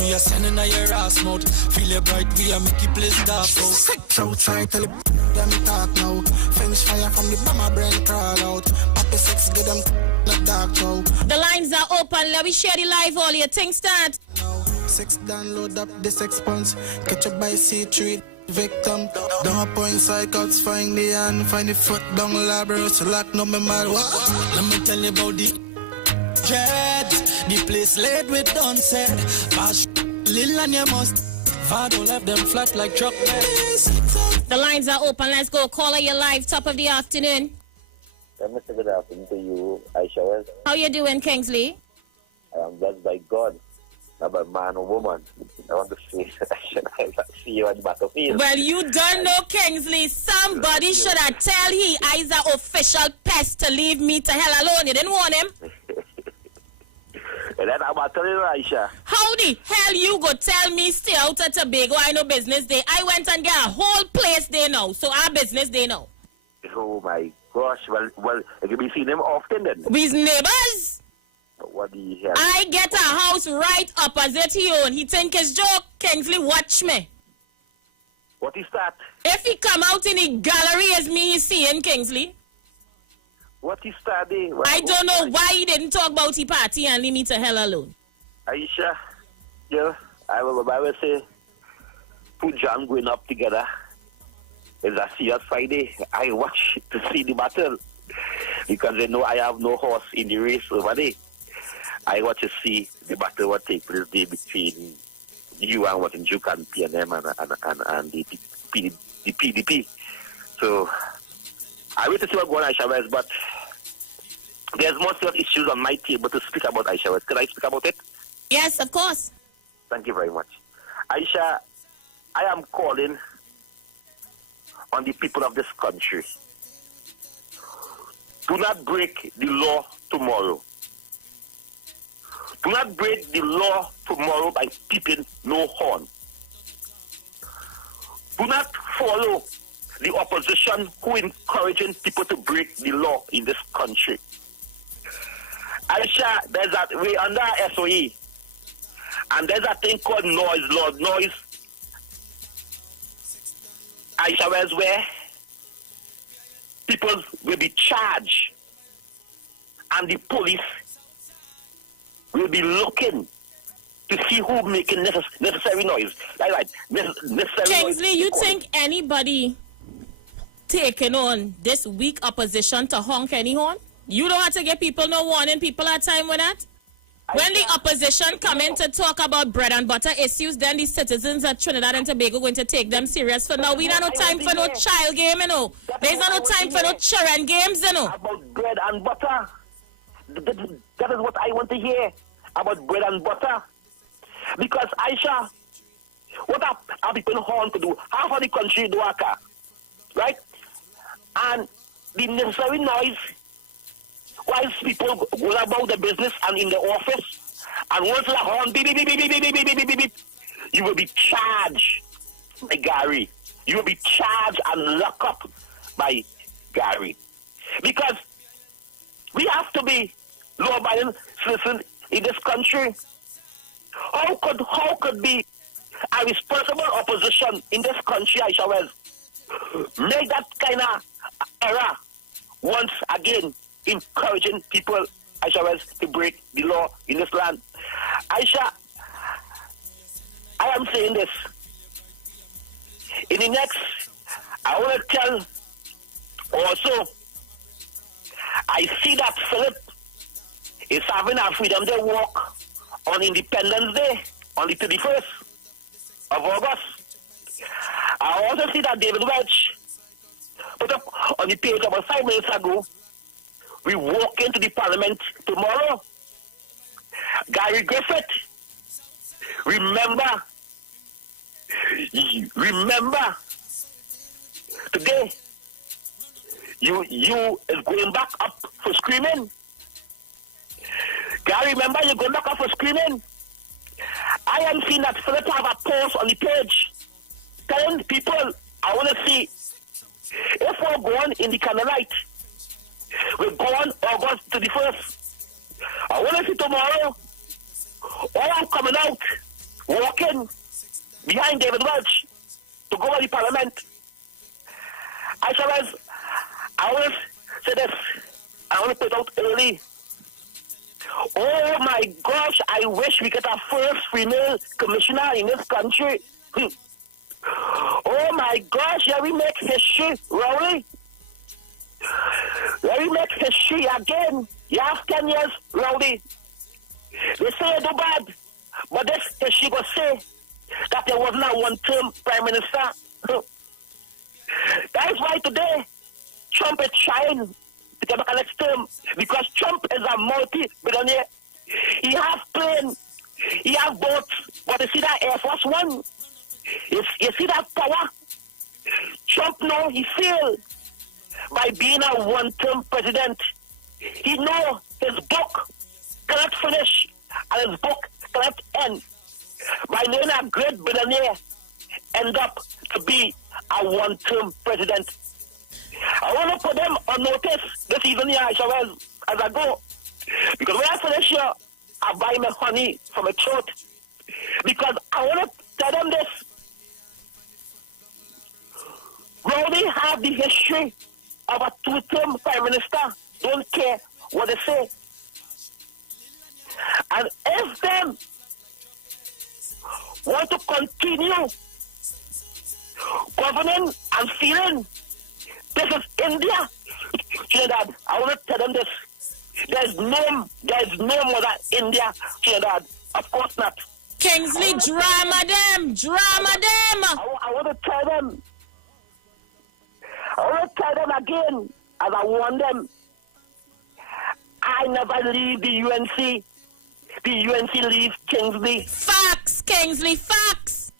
We are sending a your ass mouth. Feel it bright, we are make it place dark out. Southside, tell them talk now. Fence fire from the bomber brain crawl out. Papi sex, get them not dark out. The lines are open. Let me share the live all your things start. Sex download up this expanse. Catch up by C3 victim. Don't point psychots, find the hand, find the foot down labros. Lock no me mad. Let me tell you about the dread. The place laid with sunset. Bash little and you must. Vado left them flat like truck beds. The lines are open. Let's go. Caller, your live top of the afternoon. Mr. Good afternoon to you, Aisha Wells. How you doing, Kingsley? I am blessed by God. I'm a man or woman. I want to see you on the battlefield. Well, you don't know, Kingsley. Somebody should have tell he is an official pest to leave me to hell alone. You didn't want him. And then I'm telling you, Aisha. How the hell you go tell me stay out of Tobago? I know business day. I went and get a whole place there now. So our business day now. Oh my gosh. Well, you be seeing him often then. We's neighbors. What the hell? I get a house right opposite he own. He think it's joke. Kingsley, watch me. What is that? If he come out in the gallery as me, he's seeing Kingsley. What is that? I don't know why he didn't talk about the party and leave me to hell alone. Aisha, yeah, I will say, two John going up together. It's a serious Friday. I watch to see the battle because they know I have no horse in the race over there. I want to see the battle what take place there between you and what in Duke and PNM and the PDP. So I wait to see what going on Aisha West, but there's more serious issues on my table to speak about Aisha West. Can I speak about it? Yes, of course. Thank you very much. Aisha, I am calling on the people of this country. Do not break the law tomorrow. Do not break the law tomorrow by peeping no horn. Do not follow the opposition who encouraging people to break the law in this country. Aisha, there's that we under SOE, and there's a thing called noise. Aisha, where people will be charged, and the police will be looking to see who making necessary noise. Necessary Kingsley, noise. you think anybody taking on this weak opposition to honk any horn? You don't have to give people no warning. People have time with that. When the opposition come in to talk about bread and butter issues, then the citizens of Trinidad and Tobago going to take them serious. For now, we don't have no time for no child game, you know. There's no time for no children games, you know. About bread and butter. That is what I want to hear about bread and butter. Because Aisha, what are people horn to do? Half of the country do aka, right? And the necessary noise, whilst people go about the business and in the office, and once the horn beep, beep, beep, beep, beep, beep, beep, beep, beep, you will be charged by Gary. You will be charged and locked up by Gary. Because we have to be law-abiding citizens in this country. How could be a responsible opposition in this country, Aisha Wells, make that kind of error once again, encouraging people, Aisha Wells, to break the law in this land? Aisha, I am saying this. In the next, I want to tell also, I see that Philip is having a Freedom Day walk on Independence Day, on the 31st of August. I also see that David Welch put up on the page about 5 minutes ago, we walk into the Parliament tomorrow. Gary Griffith, remember, today, you is going back up for screaming. Gary, remember, you're going back up for screaming. I am seeing that Philip have a post on the page telling people, I want to see if we're going in the candlelight. We're going August 31st. I want to see tomorrow all I'm coming out, walking behind David Welch to go to the Parliament. I want to say this. I want to put it out early. Oh my gosh, I wish we get our first female commissioner in this country. Oh my gosh, yeah, we make history, Rowley. Yeah, we make history again. You have 10 years, Rowley. They say do bad, but this history will say that there was not one term prime minister. That is why today Trump is trying to get back the next term, because Trump is a multi-billionaire. He has plane, he has boats, but you see that Air Force One, you see that power? Trump know he failed by being a one-term president. He know his book cannot finish and his book cannot end. By being a great billionaire, end up to be a one-term president. I want to put them on notice this evening, Aisha, as I go. Because when I finish here, I buy my honey from a throat. Because I want to tell them this. Rowley have the history of a two-term prime minister. Don't care what they say. And if them want to continue governing and feeling this is India, Trinidad, I want to tell them this. There's no more than India, Trinidad. Of course not. Kingsley, drama them. I want to tell them. I want to tell them again, as I warn them. I never leave the UNC. The UNC leaves Kingsley. Facts, Kingsley, facts.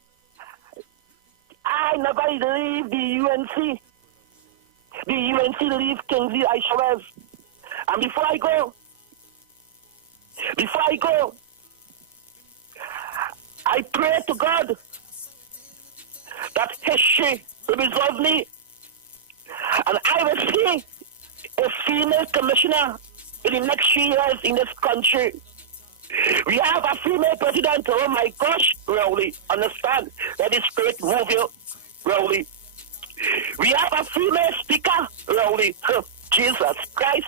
I never leave the UNC. The UNC leaves Kingsley, I swear. And before I go, I pray to God that history will resolve me, and I will see a female commissioner in the next 3 years in this country. We have a female president. Oh my gosh, Rowley. Understand? Let the spirit move you, Rowley. We have a female speaker, Rowley. Jesus Christ.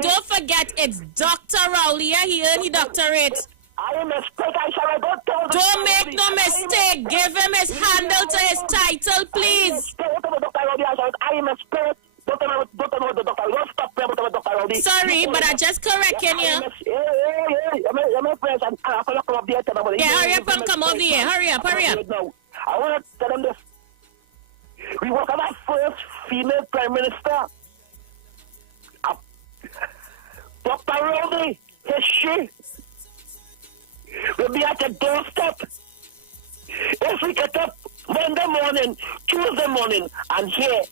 Don't forget, it's Dr. Rowley. Yeah, he earned his doctorate. I am a spirit. I shall go to Don't make no mistake. Give him his handle to his title, please. I am a spirit. Sorry, but I just correcting you. Yeah, hurry up and come over here. Hurry up, hurry up. I want to tell them this. We will have our first female prime minister. Dr. Rowley, history will be at the doorstep. If we get up Monday morning, Tuesday morning, and here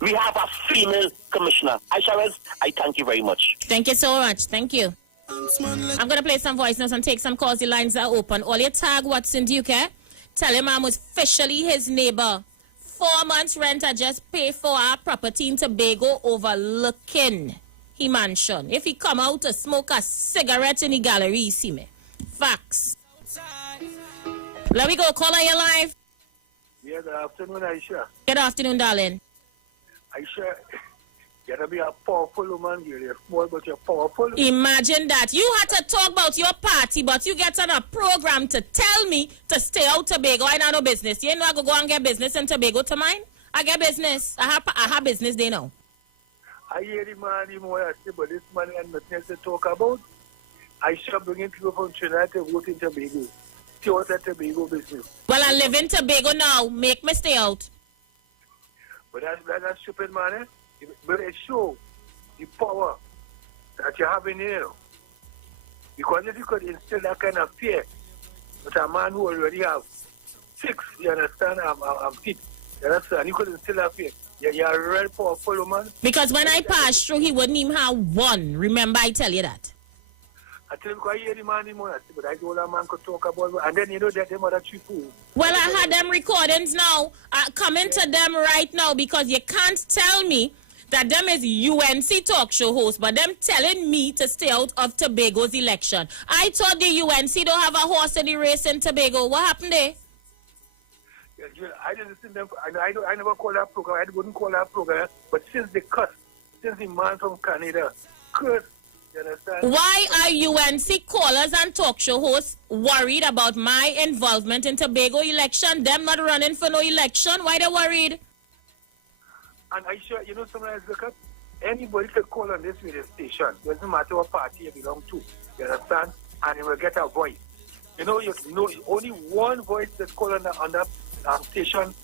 we have a female commissioner. Aisha, I thank you very much. Thank you so much. Thank you. I'm going to play some voice notes and take some calls. The lines are open. All your tag Watson Duke, eh? Tell him I'm officially his neighbor. 4 months rent I just pay for our property in Tobago overlooking he mansion. If he come out to smoke a cigarette in the gallery, you see me. Facts. Let me go. Call on your live. Yeah, good afternoon, Aisha. Good afternoon, darling. Aisha, you gotta be a powerful woman. You're small, but you're powerful. Imagine that. You had to talk about your party, but you get on a program to tell me to stay out Tobago. I know no business. You know I go and get business in Tobago to mine? I get business. I have business, they know. I hear the man, but this man has nothing to talk about. Aisha bringing people from Trinidad to vote in Tobago. Stay out of Tobago business. Well, I live in Tobago now. Make me stay out. But that's stupid, man. Eh? But it shows the power that you have in here. Because if you could instill that kind of fear with a man who already have 6, you understand, feet, you understand, you could instill that fear. You're a real powerful woman. Because when I passed through, he wouldn't even have 1. Remember, I tell you that. I tell you, because I hear the man, but I told that man could talk about, and then you know that them other 3 fools. Well, I had them recordings now. Coming to them right now because you can't tell me that them is UNC talk show host, but them telling me to stay out of Tobago's election. I thought the UNC don't have a horse in the race in Tobago. What happened there? Yeah, I didn't listen to them. I never call that program. I wouldn't call that program. But since the man from Canada cursed, you understand? Why are UNC callers and talk show hosts worried about my involvement in Tobago election? Them not running for no election? Why they worried? And I sure, you know, sometimes look up, anybody can call on this radio station. Doesn't matter what party you belong to. You understand? And you will get a voice. You know, only one voice that's called on that station.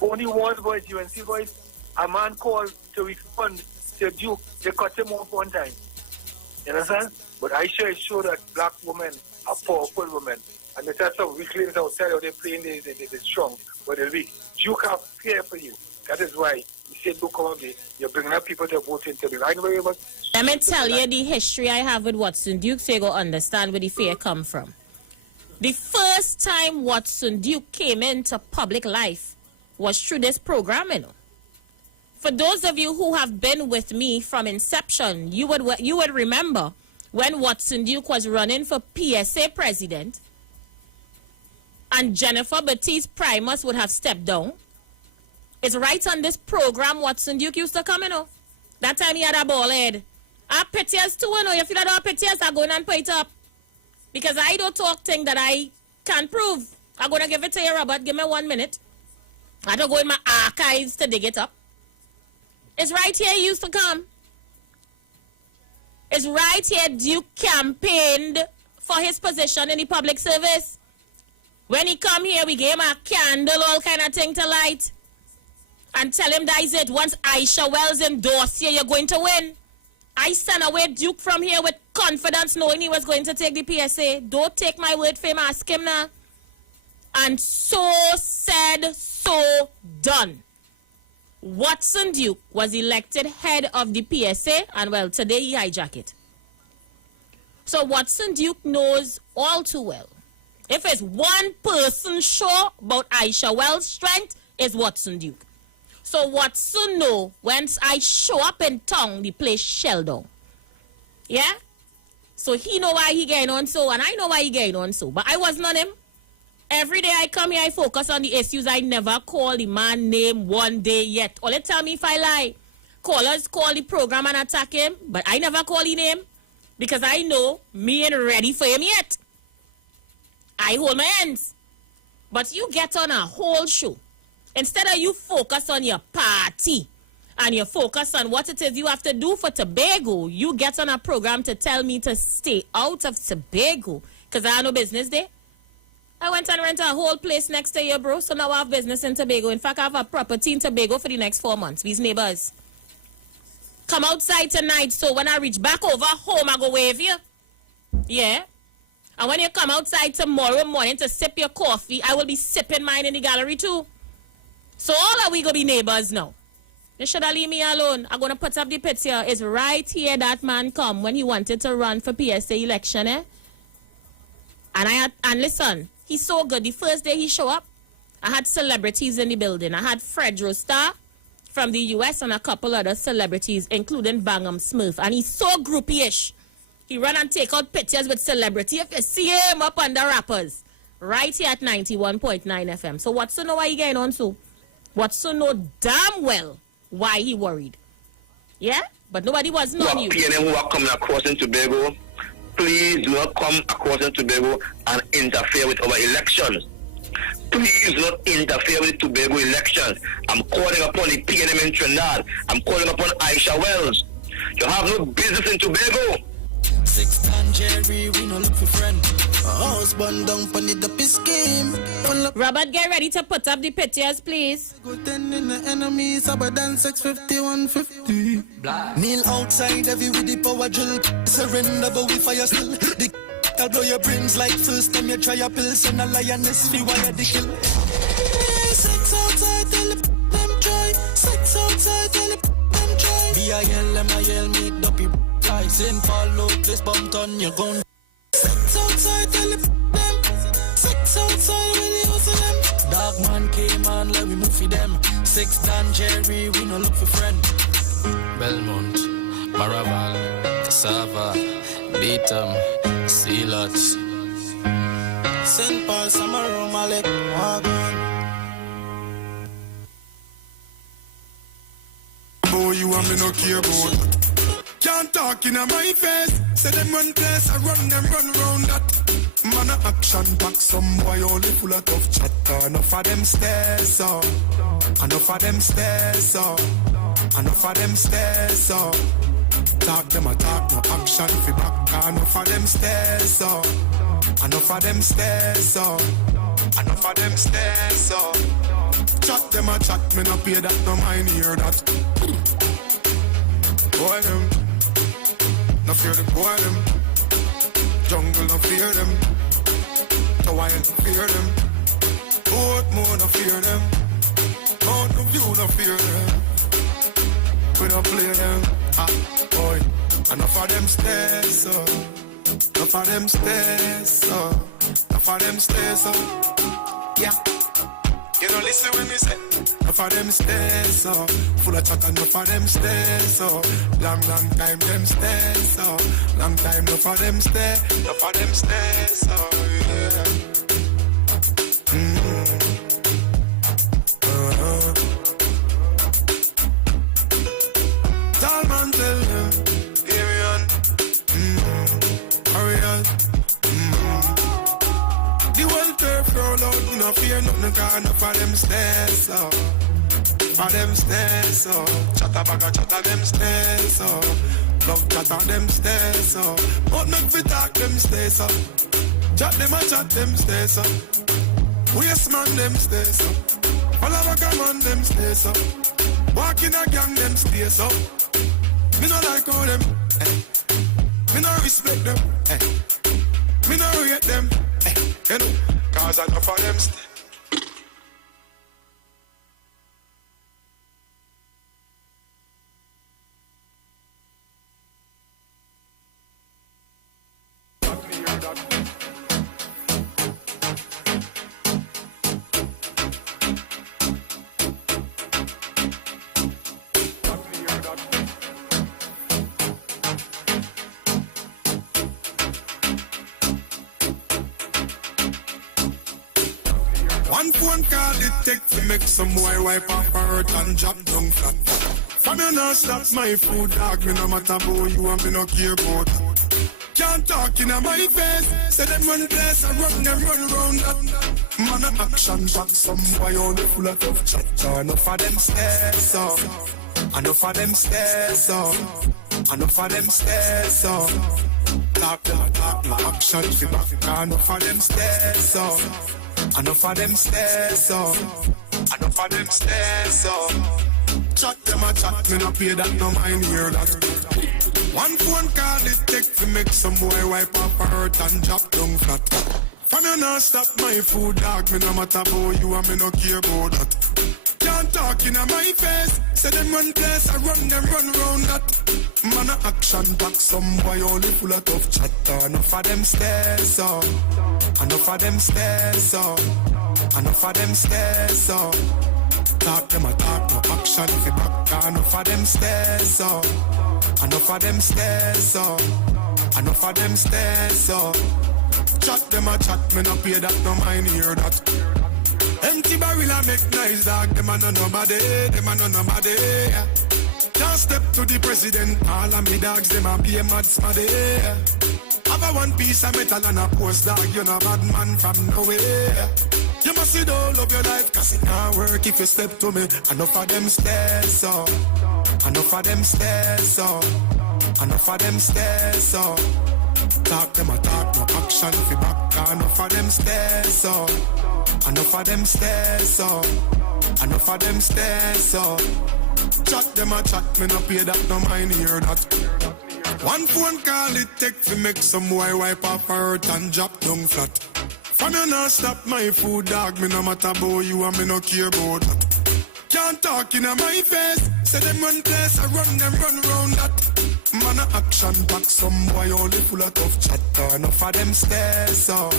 Only one voice, UNC voice. A man called to respond to Duke. They cut him off one time. You understand? But I sure it showed that black women are powerful women. And the types of weaklings outside of they're playing the strong. But they'll be. Duke have fear for you. That is why you said, look on me. You're bringing up people to vote into the right way. Let me tell you the history I have with Watson Duke so you go understand where the fear come from. The first time Watson Duke came into public life was through this program, you know. For those of you who have been with me from inception, you would remember when Watson Duke was running for PSA president and Jennifer Baptiste Primus would have stepped down. It's right on this program Watson Duke used to come, you know. That time he had a bald head. Our pictures too, you know. You feel that our pictures are going and put it up. Because I don't talk things that I can't prove. I'm going to give it to you, Robert. Give me 1 minute. I don't go in my archives to dig it up. It's right here he used to come. It's right here Duke campaigned for his position in the public service. When he come here, we gave him a candle, all kind of thing to light. And tell him that is it. Once Aisha Wells endorsed you, you're going to win. I sent away Duke from here with confidence, knowing he was going to take the PSA. Don't take my word for him, ask him now. And so said, so done. Watson Duke was elected head of the PSA, and well, today he hijacked it. So Watson Duke knows all too well. If it's one person sure about Aisha Wells' strength, it's Watson Duke. So Watson know once I show up in town, the place shell down. Yeah? So he know why he getting on so, and I know why he getting on so. But I wasn't on him. Every day I come here, I focus on the issues. I never call the man name one day yet. Only tell me if I lie. Callers call the program and attack him, but I never call his name because I know me ain't ready for him yet. I hold my hands. But you get on a whole show. Instead of you focus on your party and you focus on what it is you have to do for Tobago, you get on a program to tell me to stay out of Tobago because I have no business there. I went and rented a whole place next to you, bro, so now I have business in Tobago. In fact, I have a property in Tobago for the next 4 months. These neighbors. Come outside tonight, so when I reach back over home, I go wave you. Yeah? And when you come outside tomorrow morning to sip your coffee, I will be sipping mine in the gallery too. So all of we going to be neighbors now. You should have leave me alone. I'm going to put up the picture. It's right here that man come when he wanted to run for PSA election, eh? And listen, he's so good. The first day he show up, I had celebrities in the building. I had Fred Rostar from the US and a couple other celebrities, including Bangam Smurf. And he's so groupie-ish. He run and take out pictures with celebrity. If you see him up under rappers, right here at 91.9 FM. So what's to know why he getting on so? What's to know damn well why he worried? Yeah? But nobody was on you. PNM who are coming across in Tobago, please do not come across in Tobago and interfere with our elections. Please do not interfere with Tobago elections. I'm calling upon the PNM in Trinidad. I'm calling upon Aisha Wells. You have no business in Tobago. 6 and Jerry, we no look for friend. Husband down for the dopey scheme. Robert, get ready to put up the pictures, please. Go 10 in the enemies, about than 650, 150. Kneel outside every with the power drill. Surrender, but we fire still. The I'll blow your brains like first time you try a pill. Send a lioness, fee wire the kill. Sex outside, tell them try. Sex outside, tell them try. B-I-L-M-I-L, make dopey. Sin follow this bump on your gun. Sex outside, tell them. Sex outside, when you hustle them. Dark man came on, let we move for them. 6 Dan Jerry, we no look for friend. Belmont, Maraval, Cassava, Beatum, Sealots. St. Paul, Samaru, Malik, Wagon. Boy, you want me no care about. Can't talk in my face. Say them run place, I run them run round that. Man a action back, some boy only full of tough chatter. Enough of them stairs up, enough of them stairs up, enough of them stairs up. Talk them a talk, no action fi back. Enough of them stairs up, enough of them stairs up, enough of them stairs up. Chat them a chat, me no pay that, no mind hear that. Boy them. No fear the boy them. Jungle no fear them. The wild no fear them. Boat more no fear them. Mount of view no fear them. We don't play them. Ah, boy. Enough of them stairs, so. Enough of them stairs, so. Enough of them stairs, so. Yeah. You don't listen when me say. Enough of them stairs, so. Full of chat, enough of them stairs, so. Long time them stairs, so. Long time enough of them stairs. Enough of them stairs, so. Yeah. Tall man tell you, hear on. Hurry on. The world turf roll out, you no fear nothing, cause enough of them stairs, so. For them stairs, so. Chatter bagger, chatter them stairs, so. Love chatter them stairs, so. But make fi talk them stairs, so. Chat them a chat them stairs, so. Waste man them stairs, so. All of a come on them stairs, so. Walk in a gang them stairs, so. Me no like all them, me no respect them, me no rate them, you know, cause enough of them stairs. One phone call it take to make some boy wipe off her hurt and drop down flat. From you not stop my food, dog. Me no matter about you and me no care about. Can't talk in my face. Say them run place and run them run round that. Man a action back, some boy only full of tough chat. Enough of them stairs up. Enough of them stairs up. Enough of them stairs up. Talk them a talk, no action fi back. Enough of them stairs up. Enough of them stairs up. Enough of them stairs up. Chat them a chat, me no pay that, no mind hear that. One phone call it take to make some boy wipe off her hurt and drop down flat. From you not stop my food, dog. Me no matter about you and me no care about that. Can't talk in my face. Say them run place, I run them run round that. Man a action back, some boy only full of tough chatter. Enough of them stairs up. Enough of them stairs up. Enough of them stairs up. Talk them a talk, no action fi back. Enough of them stairs up. Enough of them stairs up. Enough of them stairs up. Chat them a chat, me no pay that, no mind hear that. Empty barrel a make nice dog, them a no nobody, them a no nobody. Can't step to the president, all of me dogs, them a be a mad smaddy. Have a one piece of metal and a post dog, you no bad man from nowhere. You must see the whole of your life, cause it not work if you step to me. Enough of them stairs up. Enough of them stairs up. Enough of them stairs up. Talk them a talk, no action fi back. Enough of them stairs up. Enough of them stairs up. Enough of them stairs up. Chat them a chat, me no pay that, no mind hear that. One phone call it take to make some boy wipe off her hurt and drop down flat. From you not stop my food, dog. Me no matter about you and me no care about that. Can't talk in my face. Say them run place, I run them run round that. Man a action back, some boy only full of tough chatter. Enough of them stairs up.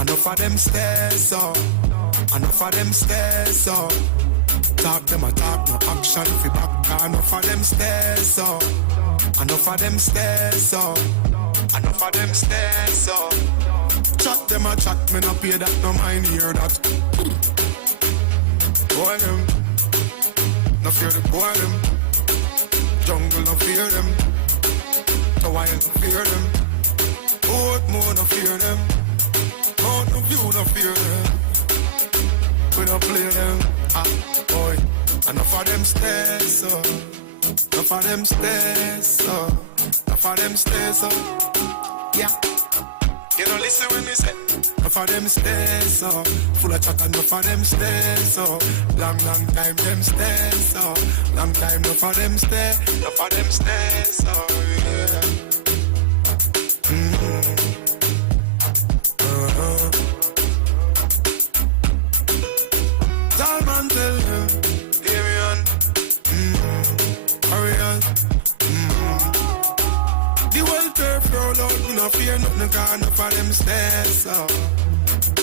Enough of them stairs up. Enough of them stairs up. Talk them a talk, no action fi back. Enough of them stairs up. Enough of them stairs up. Enough of them stairs up. Chat them a chat, me no pay that, no mind hear that. Boy them, no fear the boy them. Jungle no fear them. The wild no fear them. Old moon no fear them. Out no view no fear them. We don't play them. Ah, boy. Enough of them stairs up. Enough of them stairs up. Enough of them stairs up. Yeah. You don't listen when me say. Enough of them stairs up. Full of chat, enough of them stairs up. Long time them stairs up. Long time enough of them stairs. Enough of them stairs up. Yeah. Tall man tell you, hear me on. Hurry on. The world turf roll out, we no fear nothing, cause enough of them stairs up.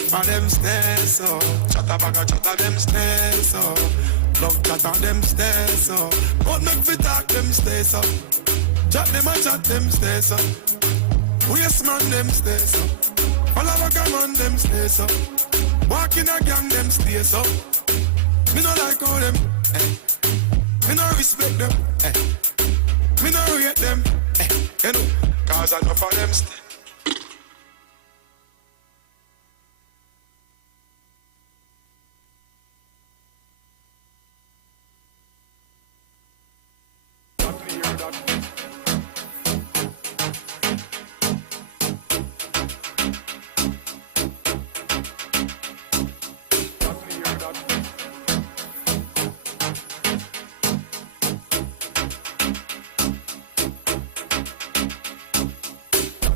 For them stairs up. Chatter bag chatter them stairs up. Love chatter them stairs up. But make fi talk them stairs up. Chat them and chat them stairs up. Waste man them stairs up. All of a man them stairs up. Walk in a gang them stairs up. Me no like all them, me no respect them, me no rate them, you know, cause enough of them stay.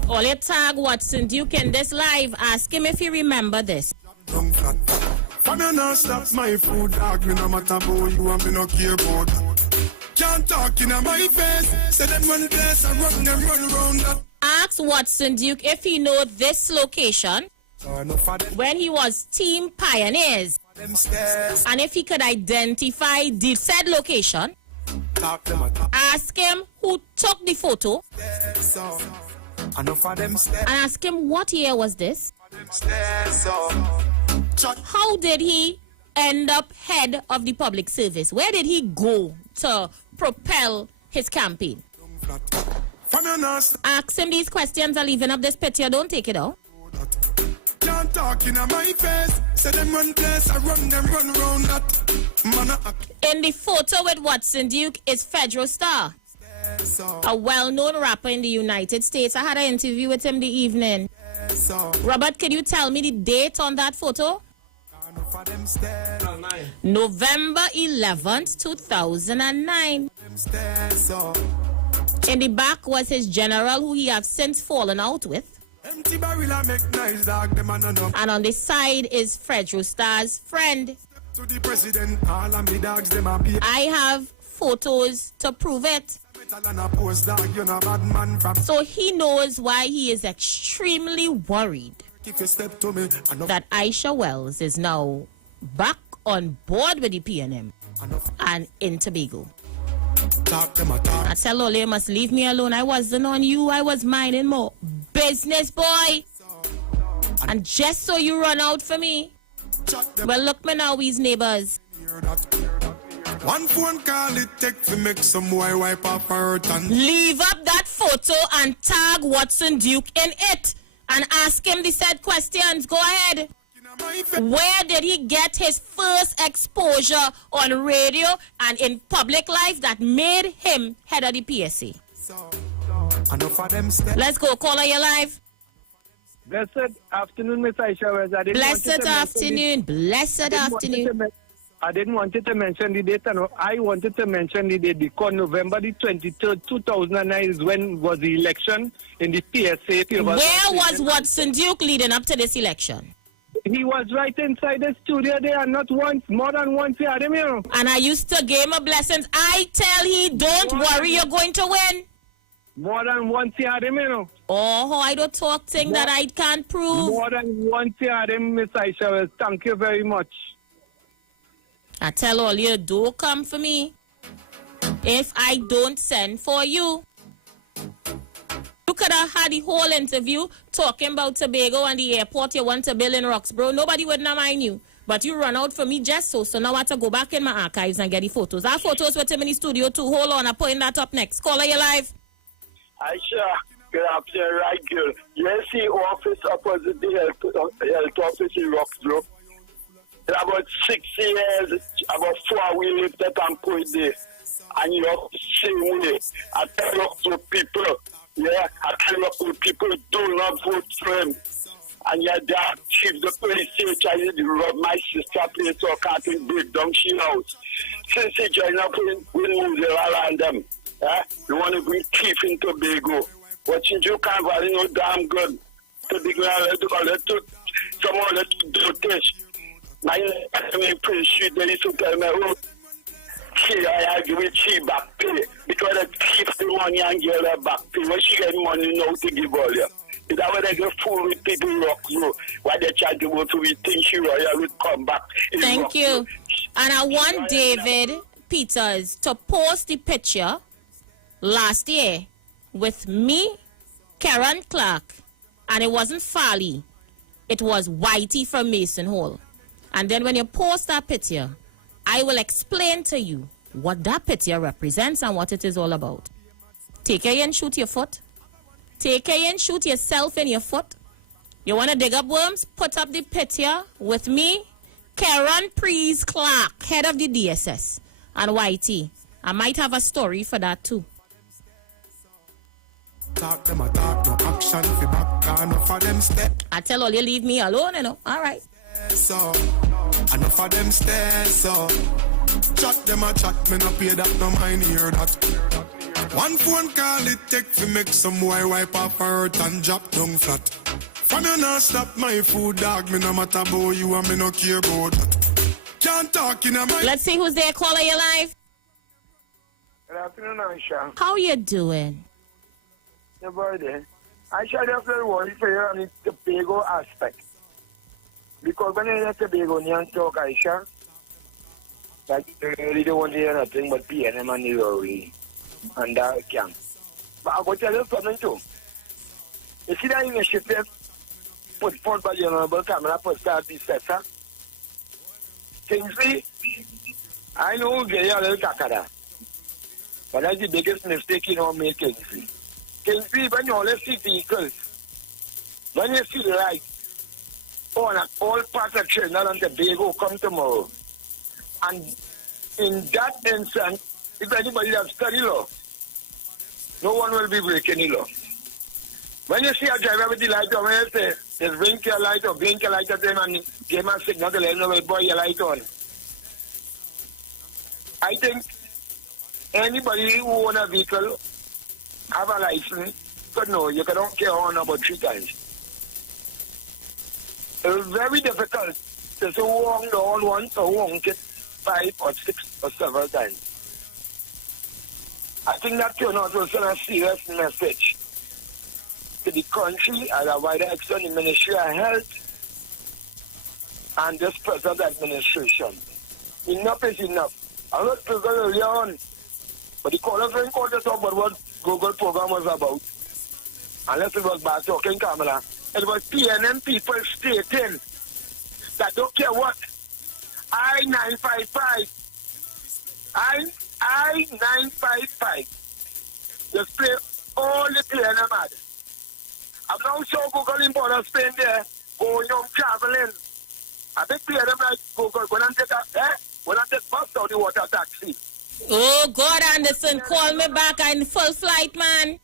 All your tag Watson Duke in this live. Ask him if he remember this. From you not stop my food, dog. Me no matter about you and me no care about. Can't talk in my face. Say them run place and run them run round that. Ask Watson Duke if he know this location when he was Team Pioneers, and if he could identify the said location. Ask him who took the photo. And ask him what year was this. How did he end up head of the public service? Where did he go to propel his campaign? Ask him these questions and leaving up this picture. Don't take it out. Can't talk in my face. Say them run place, I run them run round that. In the photo with Watson Duke is Federal Star, a well-known rapper in the United States. I had an interview with him the evening. Robert, can you tell me the date on that photo? November 11th, 2009. In the back was his general, who he have since fallen out with. And on the side is Federal Star's friend. I have photos to prove it. So he knows why he is extremely worried that Aisha Wells is now back on board with the PNM and in Tobago. I tell Ole, you must leave me alone. I wasn't on you. I was minding more business, boy. And just so you run out for me. Well, look me now, we's neighbors. One phone call it take to make some boy wipe up her tongue. Leave up that photo and tag Watson Duke in it and ask him the said questions. Go ahead. Where did he get his first exposure on radio and in public life that made him head of the PSA? Let's go. Caller, you live. Blessed afternoon, Miss Aisha. Blessed afternoon. Blessed afternoon. I didn't want to mention the date. No. I wanted to mention the date because November the 23rd, 2009 is when was the election in the PSA. Where was Watson Duke leading up to this election? He was right inside the studio there, not once, more than once he had him, you know. And I used to give him a blessings. I tell he, don't worry, you're going to win. More than once he had him, you know. Oh, I don't talk thing that I can't prove. More than once he had him, Miss Aisha. Thank you very much. I tell all you, don't come for me if I don't send for you. You could have had the whole interview talking about Tobago and the airport you want to build in Roxborough. Nobody would not mind you. But you run out for me just so now I have to go back in my archives and get the photos. Our photos with him in the studio too. Hold on, I'm putting that up next. Caller, you live. Aisha, good afternoon, right girl. Yes, the office opposite the health office in Roxborough. About 6 years, about 4 we lived at and put there. And you have the same way. I tell Roxborough people, yeah, I tell Roxborough people do not vote for him. And yet they achieve the police station. I did rob my sister place so I can't break down she house. Since he joined up, we move around them. Yeah? You want to bring thief in Tobago. But since you can't value no damn good. Tobago, someone let do this. My Prince Street, they used to tell me, oh, I give it she back pay. Because they keep the money and give her back pay. When she get money now to give all you. Is that why they get fool with people in Roxborough? Why they try to go to we think she will come back. Thank you. And I want David Peters to post the picture last year with me, Karen Clark, and it wasn't Farley. It was Whitey from Mason Hall. And then when you post that picture, I will explain to you what that picture represents and what it is all about. Take care and shoot your foot. Take care and shoot yourself in your foot. You want to dig up worms? Put up the picture with me, Karen Prees Clark, head of the DSS, and Whitey. I might have a story for that too. Talk them a talk, no action fi back, enough of them step. I tell all you leave me alone, you know. All right. So, enough of them stairs, so chat them a chat, me no pay that, no mind hear that. One phone call it take to make some boy wipe off her hurt and drop down flat. From you not stop my food, dog, me no matter about you and me no care about that. Can't talk in a my... Let's see who's there. Caller, you live. Good afternoon, Aisha. How you doing? Your birthday. Aisha, I just very worried for you on the Tobago aspect. Because when you're in Tobago, you talk, Aisha, like you really don't want to hear nothing but PNM and the lorry and that camp. But I'm going to tell you something too. You see that initiative put forth by the Honorable Camera Postal Assessor Kingsley, I know they are a little kakada. But that's the biggest mistake you know make, Kingsley. Kingsley, when you always see vehicles, when you see the light, on all parts of Trinidad and Tobago come tomorrow. And in that instance, if anybody has studied law, no one will be breaking the law. When you see a driver with the light on, when you say, just blink your light or blink your light at them and give a signal to let them know boy your light on. I think anybody who own a vehicle, have a license, could know you cannot carry on about 3 times. It's very difficult to say wrong the all once or wrong it 5 or 6 or 7 times. I think that turned out to send a serious message to the country and a wider extent the Ministry of Health and this present administration. Enough is enough. I heard people earlier on, but the caller friend called to talk about what Google program was about. Unless it was bad talking, Kamala. It was PNM people stating that don't care what I-955 just play all the PNM ad. I'm now sure Google in border Spain there, going on traveling. I think PNM like Google, go and take a, go and take bus or the water taxi. Oh, God, Anderson, call me back. I'm in full flight, man.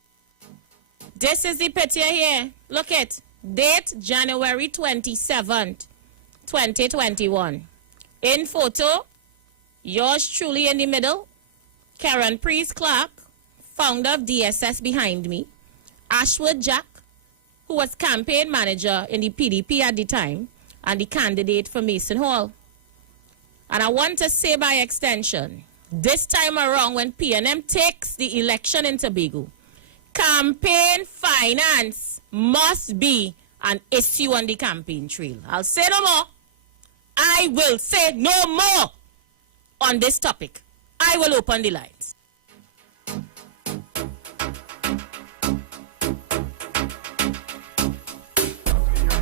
This is the picture here. Look it. Date January 27th, 2021. In photo, yours truly in the middle. Karen Priest Clark, founder of DSS behind me. Ashwood Jack, who was campaign manager in the PDP at the time, and the candidate for Mason Hall. And I want to say by extension, this time around when PNM takes the election in Tobago, campaign finance must be an issue on the campaign trail. I'll say no more. I will say no more on this topic. I will open the lines.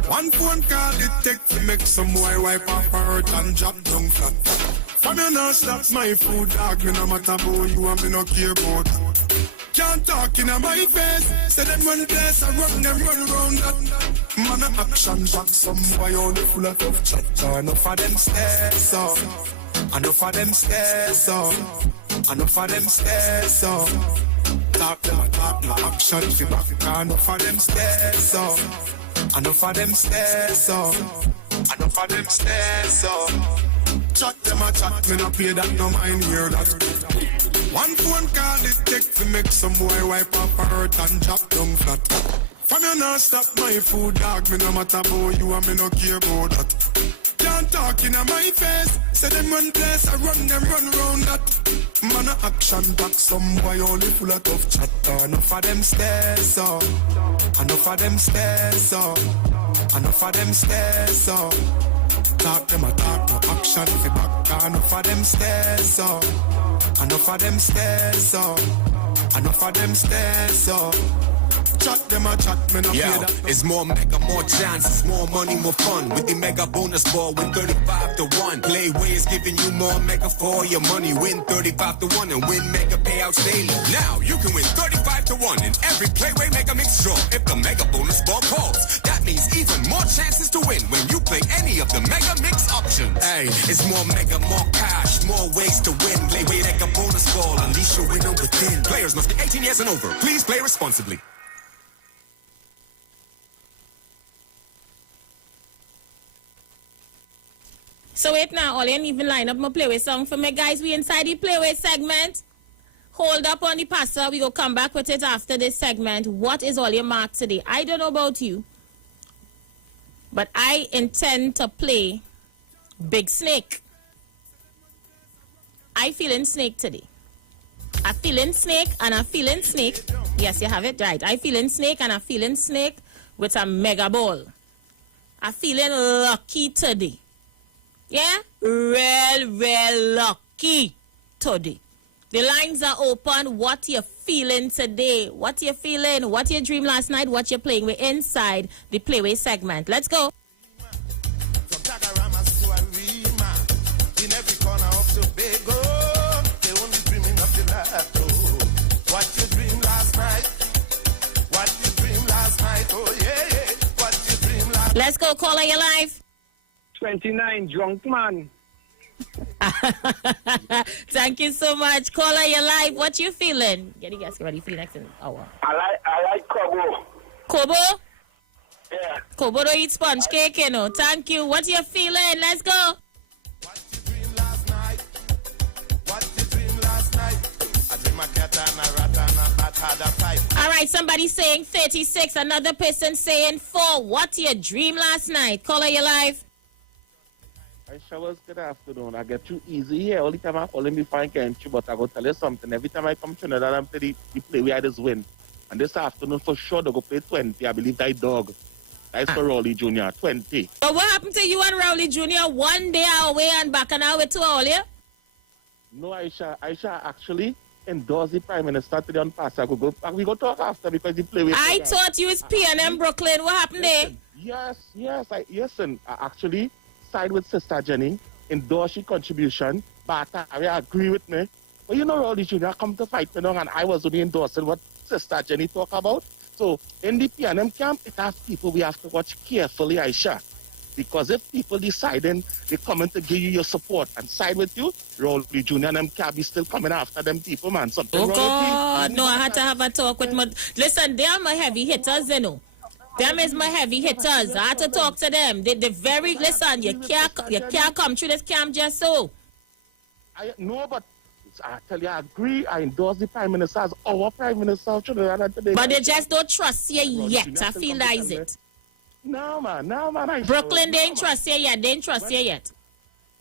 One phone call it take to make some boy wipe off her hurt and drop down flat. From you now stop my food dog, me no matter about you and me no care about. Can't talk in my face, say them run place and run them run round that. Man a action jack, some boy only full of tough chat. Enough of them stairs up, enough of them stairs up, enough of them stairs up. Talk them a talk, no action fi back. Enough of them stairs up. Enough of them stairs up. Enough of them stairs up. Chat them a chat, me no pay that, no mind hear that. One phone call it take to make some boy wipe off her hurt and drop down flat. From you now stop my food dog, me no matter about you and me no care about that. Can't talk in my face, say them run place, I run them run round that. Man a action back, some boy only full of tough chat. Enough of them stairs up, enough of them stairs up, enough of them stairs up. Talk them a talk, no action if you back. Enough of them stairs up, enough of them stairs up, enough of them stairs up. Chat them a chat, me no Yo, it's more mega, more chances, more money, more fun. With the mega bonus ball, win 35 to 1. Playway is giving you more mega for your money. Win 35 to 1 and win mega payouts daily. Now you can win 35 to 1 in every Playway mega mix draw if the mega bonus ball calls. That means even more chances to win when you play any of the mega mix options. Hey, it's more mega, more cash, more ways to win. Playway mega bonus ball, unleash your winner within. Players must be 18 years and over. Please play responsibly. So wait now, all you even line up my playway song for me, guys. We inside the playway segment. Hold up on the passer. We go come back with it after this segment. What is all your mark today? I don't know about you, but I intend to play Big Snake. I feeling snake today. I feeling snake and I feeling snake. Yes, you have it right. I feeling snake and I feeling snake with a mega ball. I feeling lucky today. Yeah? Real lucky today. The lines are open. What you feeling today? What you feeling? What you dream last night? What you playing with inside the Playway segment? Let's go. Tobago, they only dreaming of the life. Oh, what you dream last night? What you dream last night? Oh yeah. What you dream last night? Let's go, caller, your life. 29, drunk man. Thank you so much. Caller, your life. What you feeling? Get you guys ready for the next hour. I like Kobo. Kobo? Yeah. Kobo don't eat sponge cake, you know. Thank you. What you feeling? Let's go. What you dream last night? What you dream last night? I dream a cat and a rat and a bat had a fight. All right, somebody saying 36. Another person saying 4. What you dream last night? Caller, your life. I showers good afternoon. I get too easy here. Only time I follow me fine can't you, but I go tell you something. Every time I come to Trinidad, I'm play the play we had this win. And this afternoon for sure they go play 20. I believe that dog. That's for Rowley Jr. 20. But what happened to you and Rowley Jr. one day away and back an hour to all yeah? No, Aisha actually endorsed the Prime Minister today on pass. We go talk after because he play with I thought you was PNM Brooklyn. What happened there? Yes. I actually side with Sister Jenny, endorse your contribution, but I agree with me. But you know, Rowley Jr. come to fight me now, and I was only endorsing what Sister Jenny talk about. So in the PNM camp, it has people we have to watch carefully, Aisha. Because if people deciding they coming to give you your support and side with you, Rowley Jr. and them can't be still coming after them people, man. Something wrong God, with no, I had to have a talk with my... Listen, they are my heavy hitters, you know. Them is my heavy hitters. I had to talk to them. They very... Listen, you can't come through this camp just so. No, but I tell you, I agree. I endorse the Prime Minister as our Prime Minister of Trinidad today. But they just don't trust you yet. I feel that is it. No, man. Brooklyn, they ain't trust you yet. They ain't trust you yet.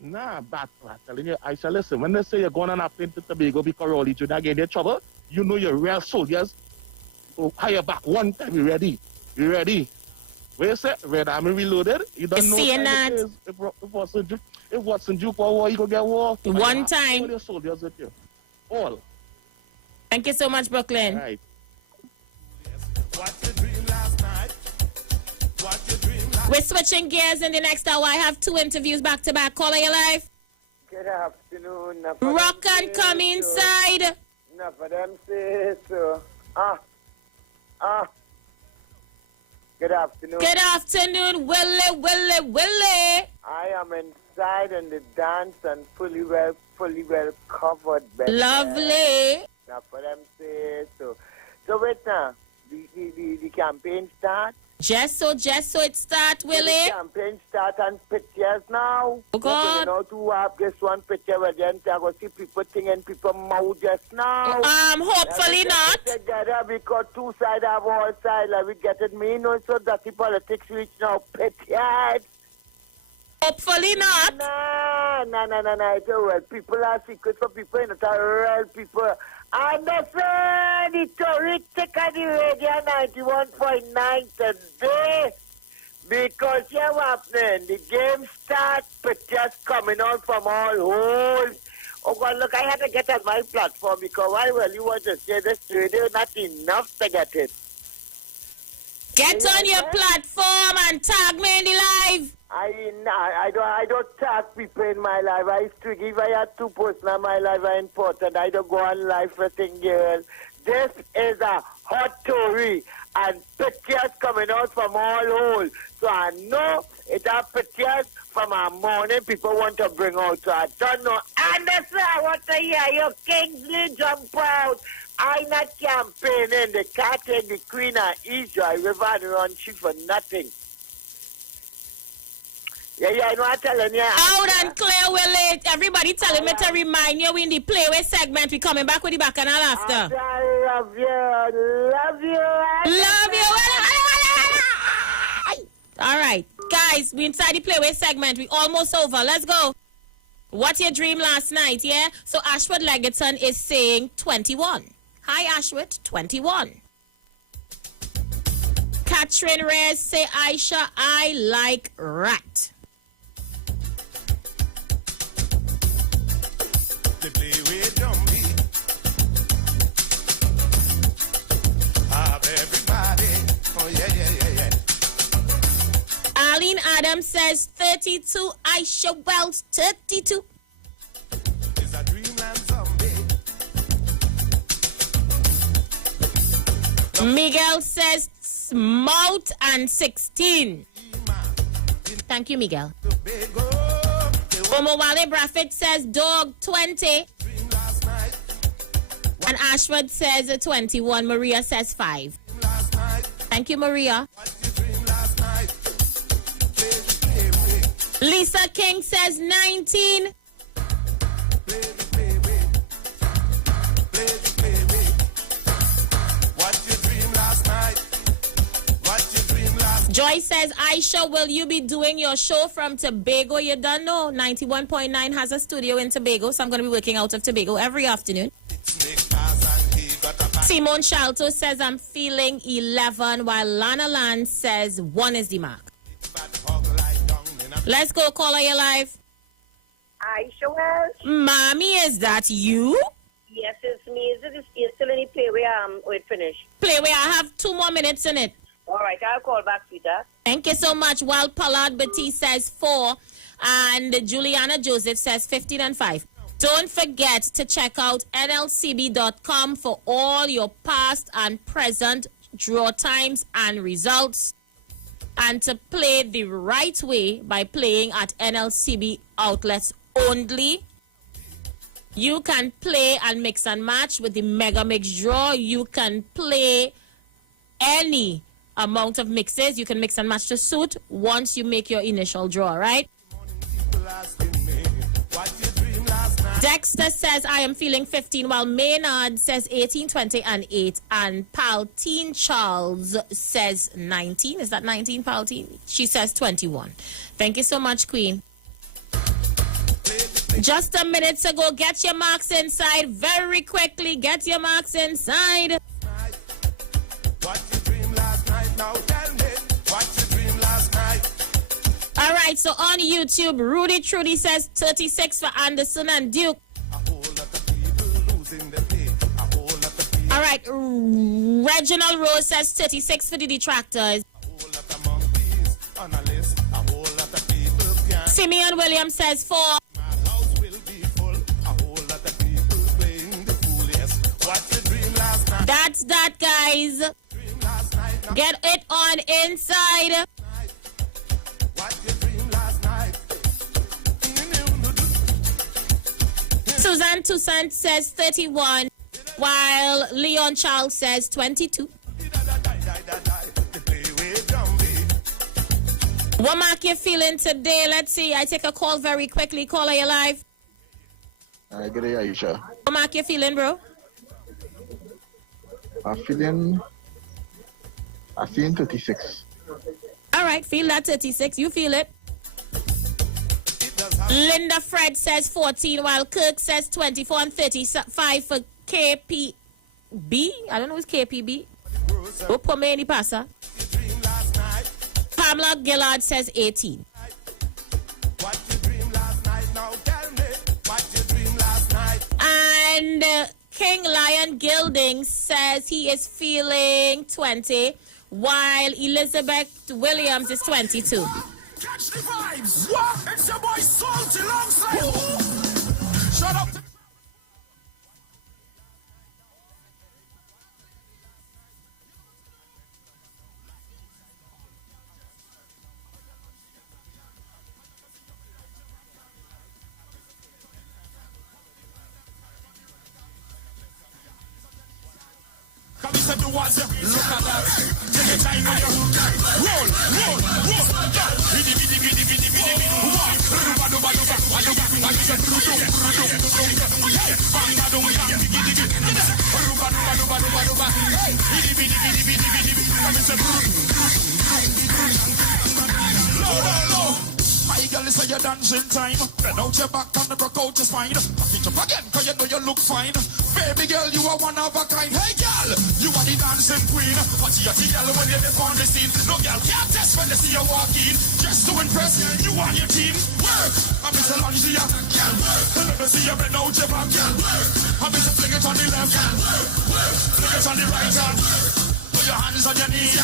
Nah, but I'm telling you, Aisha, listen, when they say you're going on a plane to Tobago because Rowley Jr. get in trouble, you know you're real soldiers. So hire back one time, you ready? You ready? Where you say, Red Army Reloaded? You don't know that. If Watson Duke for war, you go get war. One time. All your soldiers with you. All. Thank you so much, Brooklyn. All right. We're switching gears in the next hour. I have 2 interviews back to back. Caller, your life. Good afternoon. Rock and come inside. Enough of them say so. Good afternoon. Good afternoon, Willie. I am inside in the dance and fully well covered. Lovely. Enough of them say so. So wait now. The campaign start. Just so it start, Willie. The campaign start and pictures now. Oh God. You know, to have this one picture where then I go see people thinking people mouth just now. Hopefully not. Together because 2 sides have all sides. Like we get it me, no, so that the politics reach now pictures. Hopefully not. No. It's well. People are secret for people, not real people. And that's the terrific on the radio 91.9 today. Because yeah, what happening? The game starts, pictures coming out from all holes. Oh God, look, I had to get on my platform because why will you want to say this radio? Not enough to get it. Get on your platform and tag me in the live. I don't tag people in my life. I used to give I had 2 posts in my life are important. I don't go on live for thing, girl. This is a hot story and pictures coming out from all holes. So I know it are pictures from our morning people want to bring out. So I don't know. Anderson, I want to hear your Kingsley jump out. I not campaigning. The cat and the queen of Israel. River and run shit for nothing. Yeah, I know I'm telling you. Out and clear, Willie. Everybody telling me to remind you in the playway segment. We coming back with the bacchanal after. I love you. Love you. All right. Guys, we inside the playway segment. We almost over. Let's go. What's your dream last night, yeah? So Ashwood Legerton is saying 21. Hi, Ashwood. 21. Catherine Reyes say, Aisha, I like rat. They play with Jumbie. Have everybody. Oh, yeah. Arlene Adams says 32. Aisha Wells, 32. Miguel says mouth and 16. Thank you, Miguel. Omowale Braffett says dog 20. And Ashford says 21. Maria says 5. Thank you, Maria. Lisa King says 19. Joy says, Aisha, will you be doing your show from Tobago? You don't know. 91.9 has a studio in Tobago, so I'm going to be working out of Tobago every afternoon. Simone Shalto says, I'm feeling 11, while Lana Land says 1 is the mark. Let's go, caller, you live. Aisha Welsh. Mommy, is that you? Yes, it's me. Is it still any play where it finished? Play where I have 2 more minutes in it. All right, I'll call back, Peter. Thank you so much. While Pollard Batiste says 4 and Juliana Joseph says 15 and 5. Don't forget to check out nlcb.com for all your past and present draw times and results, and to play the right way by playing at NLCB outlets only. You can play and mix and match with the Mega Mix draw. You can play any amount of mixes. You can mix and match to suit once you make your initial draw, right? Dexter says, I am feeling 15, while Maynard says 18, 20, and 8. And Paltine Charles says 19. Is that 19, Paltine? She says 21. Thank you so much, Queen. Just a minute to go. Get your marks inside very quickly. Get your marks inside. All right, so on YouTube, Rudy Trudy says 36 for Anderson and Duke. All right, Reginald Rose says 36 for the Detractors. Simeon Williams says 4. That's that, guys. Get it on inside. Suzanne Toussaint says 31, while Leon Charles says 22. What mark you feeling today? Let's see. I take a call very quickly. Caller, you live. Good day, Aisha. What mark you feeling, bro? I'm feeling 36. All right, feel that 36. You feel it. Linda Fred says 14, while Kirk says 24 and 35 for KPB. I don't know who's KPB. Upomeni Pasa. Pamela Gillard says 18. And King Lion Gilding says he is feeling 20, while Elizabeth Williams is 22. Catch the vibes. What? It's your boy Salty alongside. Shut up. Come and say the words, look at that. Take your time on your roll. Bidi, bidi, bidi, bidi, bidi, bidi. Walk. Ruba, ruba, ruba. Aduba, aduba, rudu, rudu, rudu. Hey, banga, dunga, bidi, bidi, bidi. Ruba, ruba, ruba, ruba, ruba. Hey, bidi, bidi, bidi, bidi, bidi, bidi. Come and say low. My girl, it's your dancing time. Bend out your back and broke out your spine. Back it up again, cause you know you look fine. Baby girl, you are one of a kind. Hey girl, you are the dancing queen. What's your girl when you're on the scene? No girl can't test when they see you walk in. Just to impress you and your team. Work, I'm Mr. Longia. Girl, work. Let me see you bend out your back. Girl, work. I'm Mr. Fling it on the left. Girl, work. Fling it on the right hand. Put your hands on your knees.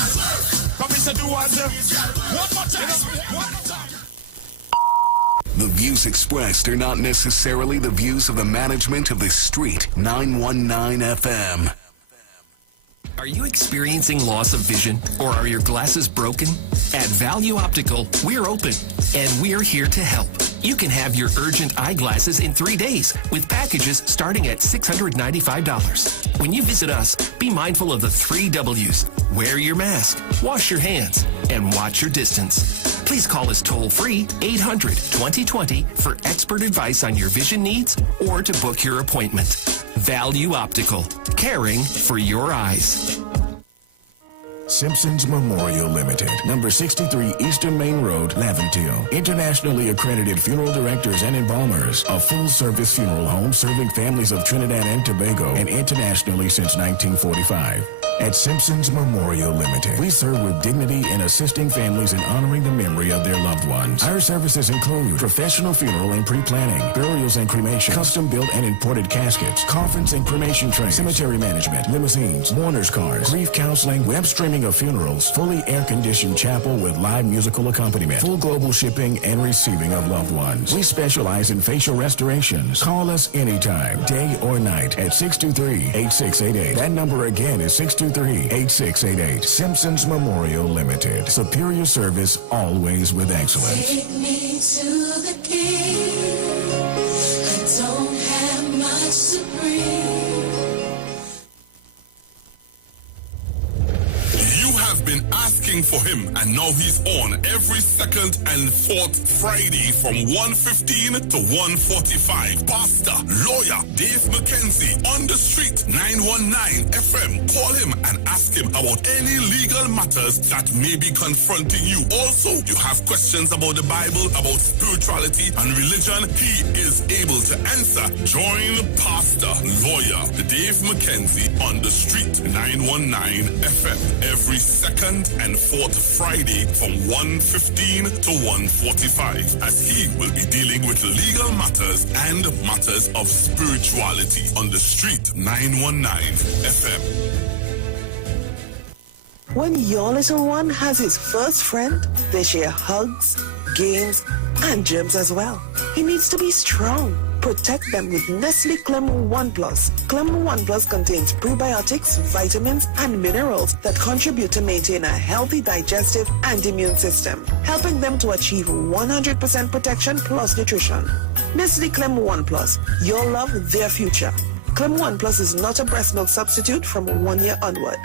Come Mr. Do what you. One more time. One more time. The views expressed are not necessarily the views of the management of the Street 919 FM. Are you experiencing loss of vision or are your glasses broken? At Value Optical, we're open and we're here to help. You can have your urgent eyeglasses in 3 days with packages starting at $695. When you visit us, be mindful of the 3 W's. Wear your mask, wash your hands, and watch your distance. Please call us toll-free 800-2020 for expert advice on your vision needs or to book your appointment. Value Optical, caring for your eyes. Simpsons Memorial Limited, number 63 Eastern Main Road, Laventille. Internationally accredited funeral directors and embalmers. A full-service funeral home serving families of Trinidad and Tobago and internationally since 1945. At Simpsons Memorial Limited, we serve with dignity in assisting families in honoring the memory of their loved ones. Our services include professional funeral and pre-planning, burials and cremation, custom-built and imported caskets, coffins and cremation trays, cemetery management, limousines, mourners cars, grief counseling, web streaming of funerals, fully air-conditioned chapel with live musical accompaniment, full global shipping and receiving of loved ones. We specialize in facial restorations. Call us anytime, day or night, at 623-8688. That number again is 623-8688. Simpsons Memorial Limited. Superior service, always with excellence. Take me to the king. I don't have much to bring. Been asking for him, and now he's on every second and fourth Friday from 1:15 to 1:45. Pastor, lawyer Dave McKenzie on the street, 919 FM. Call him and ask him about any legal matters that may be confronting you. Also, you have questions about the Bible, about spirituality and religion, he is able to answer. Join Pastor, lawyer Dave McKenzie on the street, 919 FM every second and fourth Friday from 1:15 to 1:45, as he will be dealing with legal matters and matters of spirituality on the street, 919 FM. When your little one has his first friend, they share hugs, games, and germs as well. He needs to be strong. Protect them with Nestle Clem 1 Plus. Clem 1 Plus contains prebiotics, vitamins, and minerals that contribute to maintain a healthy digestive and immune system, helping them to achieve 100% protection plus nutrition. Nestle Clem 1 Plus, your love, their future. Clem 1 Plus is not a breast milk substitute from 1 year onward.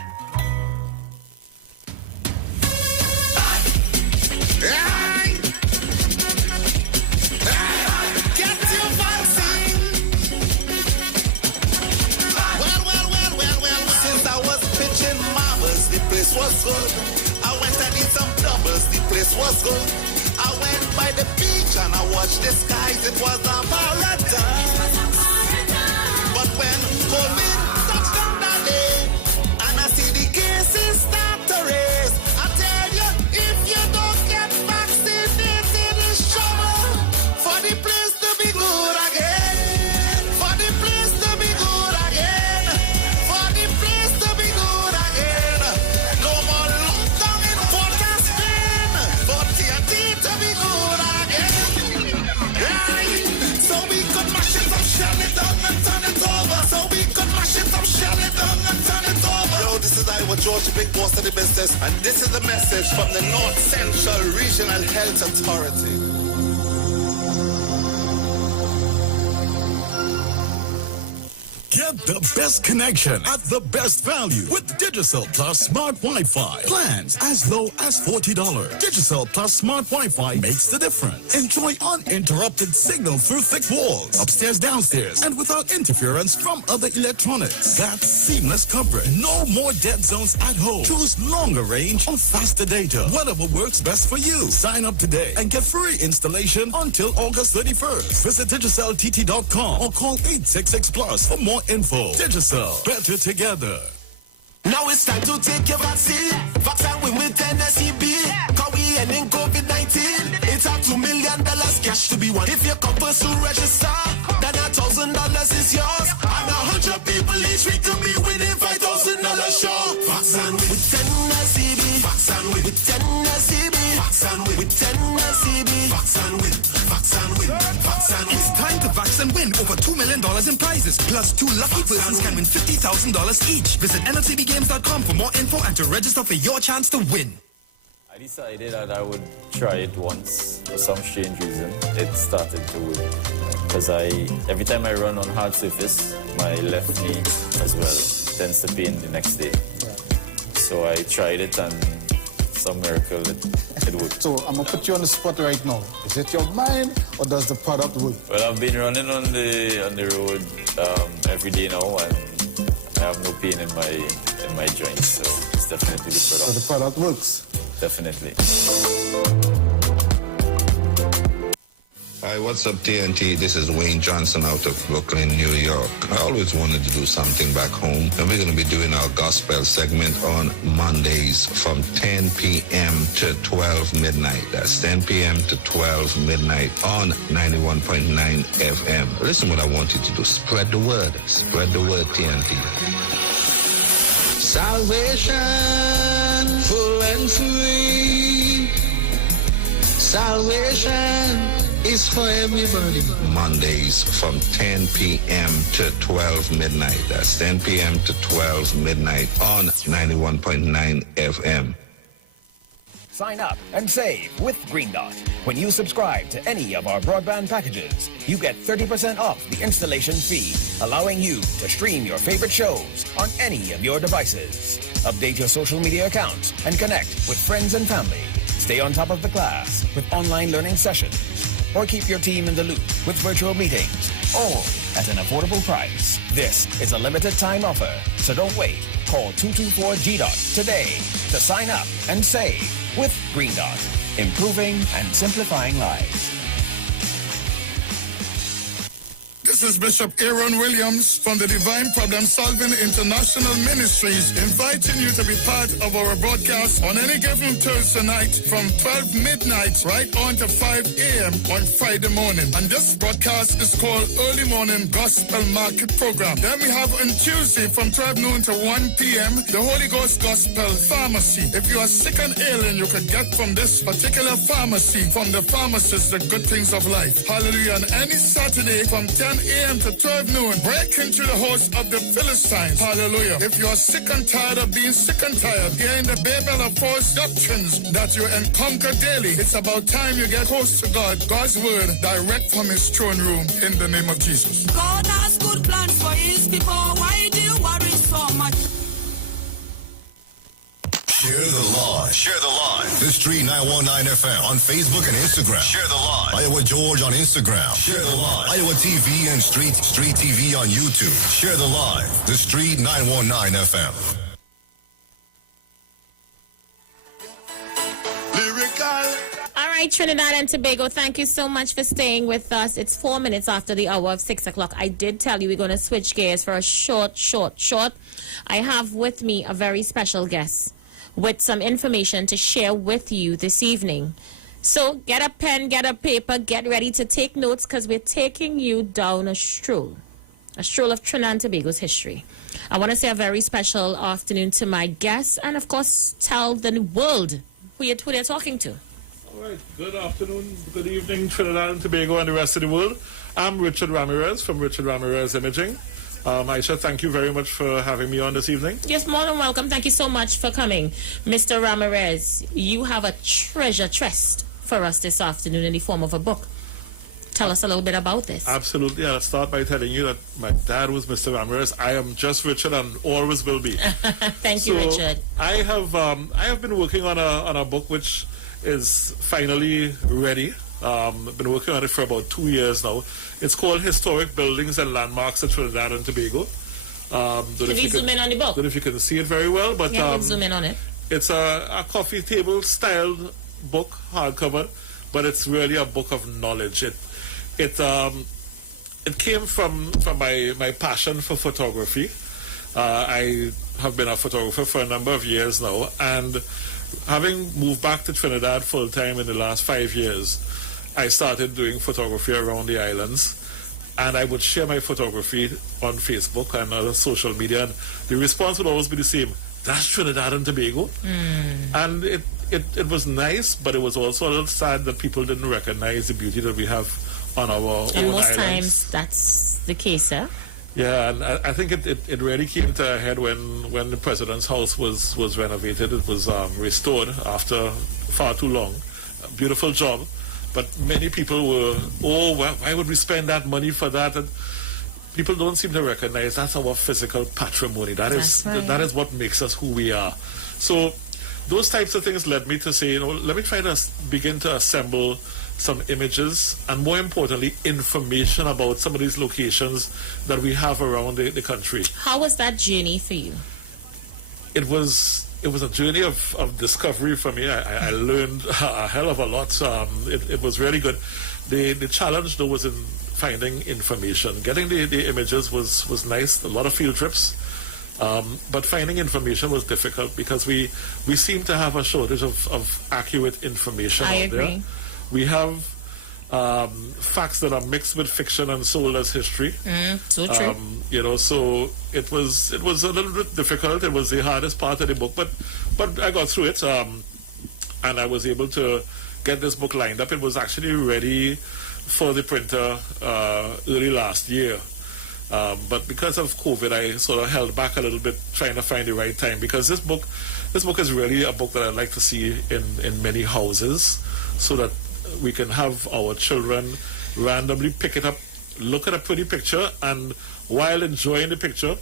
Was good. I went and did some doubles, the place was good. I went by the beach and I watched the skies, it was a paradise. But when COVID touched down that day, and I see the cases start to raise, I tell you, if you don't get vaccinated, it's trouble for the place to be good again. For the place to be good again. For the place to be good again. No more lockdown in Port and Spain. For TNT to be good again. Right? So we could mash it up, shell it down and turn it over. So we could mash it up, shell it down and turn it over. Yo, this is Iwer, George, the big boss of the business. And this is the message from the North Central Regional Health Authority. Get the best connection at the best value with Digicel Plus Smart Wi-Fi. Plans as low as $40. Digicel Plus Smart Wi-Fi makes the difference. Enjoy uninterrupted signal through thick walls, upstairs, downstairs, and without interference from other electronics. That's seamless coverage. No more dead zones at home. Choose longer range or faster data. Whatever works best for you. Sign up today and get free installation until August 31st. Visit DigicelTT.com or call 866 Plus for more info. Digicel, better together. Now it's time to take your vaccine. Vaccine with NSEB. Cause we ending COVID-19. It's a $2 million cash to be won. If you come first to register, then $1,000 is yours. And 100 people each week to be winning $5,000 sure. Vaccine with NSEB. Vaccine with NSEB. Vaccine with NSEB. Vaccine with. Vaccine with. Vaccine with. It's time to vaccinate and win over $2 million in prizes. Plus, 2 lucky persons can win $50,000 each. Visit nltbgames.com for more info and to register for your chance to win. I decided that I would try it once. For some strange reason, it started to work. Because every time I run on hard surface, my left knee as well tends to pain the next day. So I tried it and some miracle it worked. So I'm gonna put you on the spot right now. Is it your mind or does the product work? Well, I've been running on the road every day now, and I have no pain in my joints. So it's definitely the product. So the product works. Definitely. Hi, what's up, TNT? This is Wayne Johnson out of Brooklyn, New York. I always wanted to do something back home, and we're going to be doing our gospel segment on Mondays from 10 p.m. to 12 midnight. That's 10 p.m. to 12 midnight on 91.9 FM. Listen what I want you to do. Spread the word. Spread the word, TNT. Salvation, full and free. Salvation is for everybody. Mondays from 10 p.m. to 12 midnight. That's 10 p.m. to 12 midnight on 91.9 FM. Sign up and save with Green Dot. When you subscribe to any of our broadband packages, you get 30% off the installation fee, allowing you to stream your favorite shows on any of your devices. Update your social media accounts and connect with friends and family. Stay on top of the class with online learning sessions, or keep your team in the loop with virtual meetings, all at an affordable price. This is a limited time offer, so don't wait. Call 224-G-DOT today to sign up and save with Green Dot, improving and simplifying lives. This is Bishop Aaron Williams from the Divine Problem Solving International Ministries, inviting you to be part of our broadcast on any given Thursday night from 12 midnight right on to 5 a.m. on Friday morning. And this broadcast is called Early Morning Gospel Market Program. Then we have on Tuesday from 12 noon to 1 p.m. the Holy Ghost Gospel Pharmacy. If you are sick and ailing, you could get from this particular pharmacy, from the pharmacist, the good things of life. Hallelujah. And any Saturday from 10 a.m. to 12 noon, break into the house of the Philistines. Hallelujah. If you are sick and tired of being sick and tired, hearing the babel of false doctrines that you encounter daily, it's about time you get close to God. God's word direct from his throne room in the name of Jesus. God has good plans for his people. Why do you worry so much? Share the live. Share the live. The Street 919 FM on Facebook and Instagram. Share the live. Iowa George on Instagram. Share the live. Iowa TV and Street TV on YouTube. Share the live. The Street 919 FM. All right, Trinidad and Tobago, thank you so much for staying with us. It's 4 minutes after the hour of 6 o'clock. I did tell you we're going to switch gears for a short. I have with me a very special guest with some information to share with you this evening. So get a pen, get a paper, get ready to take notes, because we're taking you down a stroll of Trinidad and Tobago's history. I want to say a very special afternoon to my guests, and of course tell the world who they're talking to. All right, good afternoon, good evening, Trinidad and Tobago and the rest of the world. I'm Richard Ramirez from Richard Ramirez Imaging. Aisha, thank you very much for having me on this evening. Yes, more than welcome. Thank you so much for coming. Mr. Ramirez, you have a treasure chest for us this afternoon in the form of a book. Tell us a little bit about this. Absolutely. I'll start by telling you that my dad was Mr. Ramirez. I am just Richard and always will be. Thank you, Richard. I have been working on a book which is finally ready. I've been working on it for about 2 years now. It's called Historic Buildings and Landmarks of Trinidad and Tobago. Can you zoom in on the book? I don't know if you can see it very well, but yeah, zoom in on it. It's a coffee table styled book, hardcover, but it's really a book of knowledge. It came from my passion for photography. I have been a photographer for a number of years now, and having moved back to Trinidad full time in the last 5 years, I started doing photography around the islands, and I would share my photography on Facebook and other social media, and the response would always be the same: that's Trinidad and Tobago. And it was nice, but it was also a little sad that people didn't recognize the beauty that we have on our And own most islands. times that's the case, huh? Yeah, and I think it really came to a head when the president's house was renovated. It was restored after far too long. A beautiful job. But many people were, why would we spend that money for that? And people don't seem to recognize that's our physical patrimony. That's right. That is what makes us who we are. So those types of things led me to say, let me try to begin to assemble some images and, more importantly, information about some of these locations that we have around the country. How was that journey for you? It was a journey of discovery for me. I learned a hell of a lot. It was really good. The challenge, though, was in finding information. Getting the images was nice, a lot of field trips. But finding information was difficult because we seem to have a shortage of accurate information I out agree. there. We have facts that are mixed with fiction and sold as history. So true. So it was a little bit difficult. It was the hardest part of the book, but I got through it, and I was able to get this book lined up. It was actually ready for the printer early last year. But because of COVID, I sort of held back a little bit trying to find the right time, because this book is really a book that I'd like to see in many houses, so that we can have our children randomly pick it up, look at a pretty picture, and while enjoying the picture,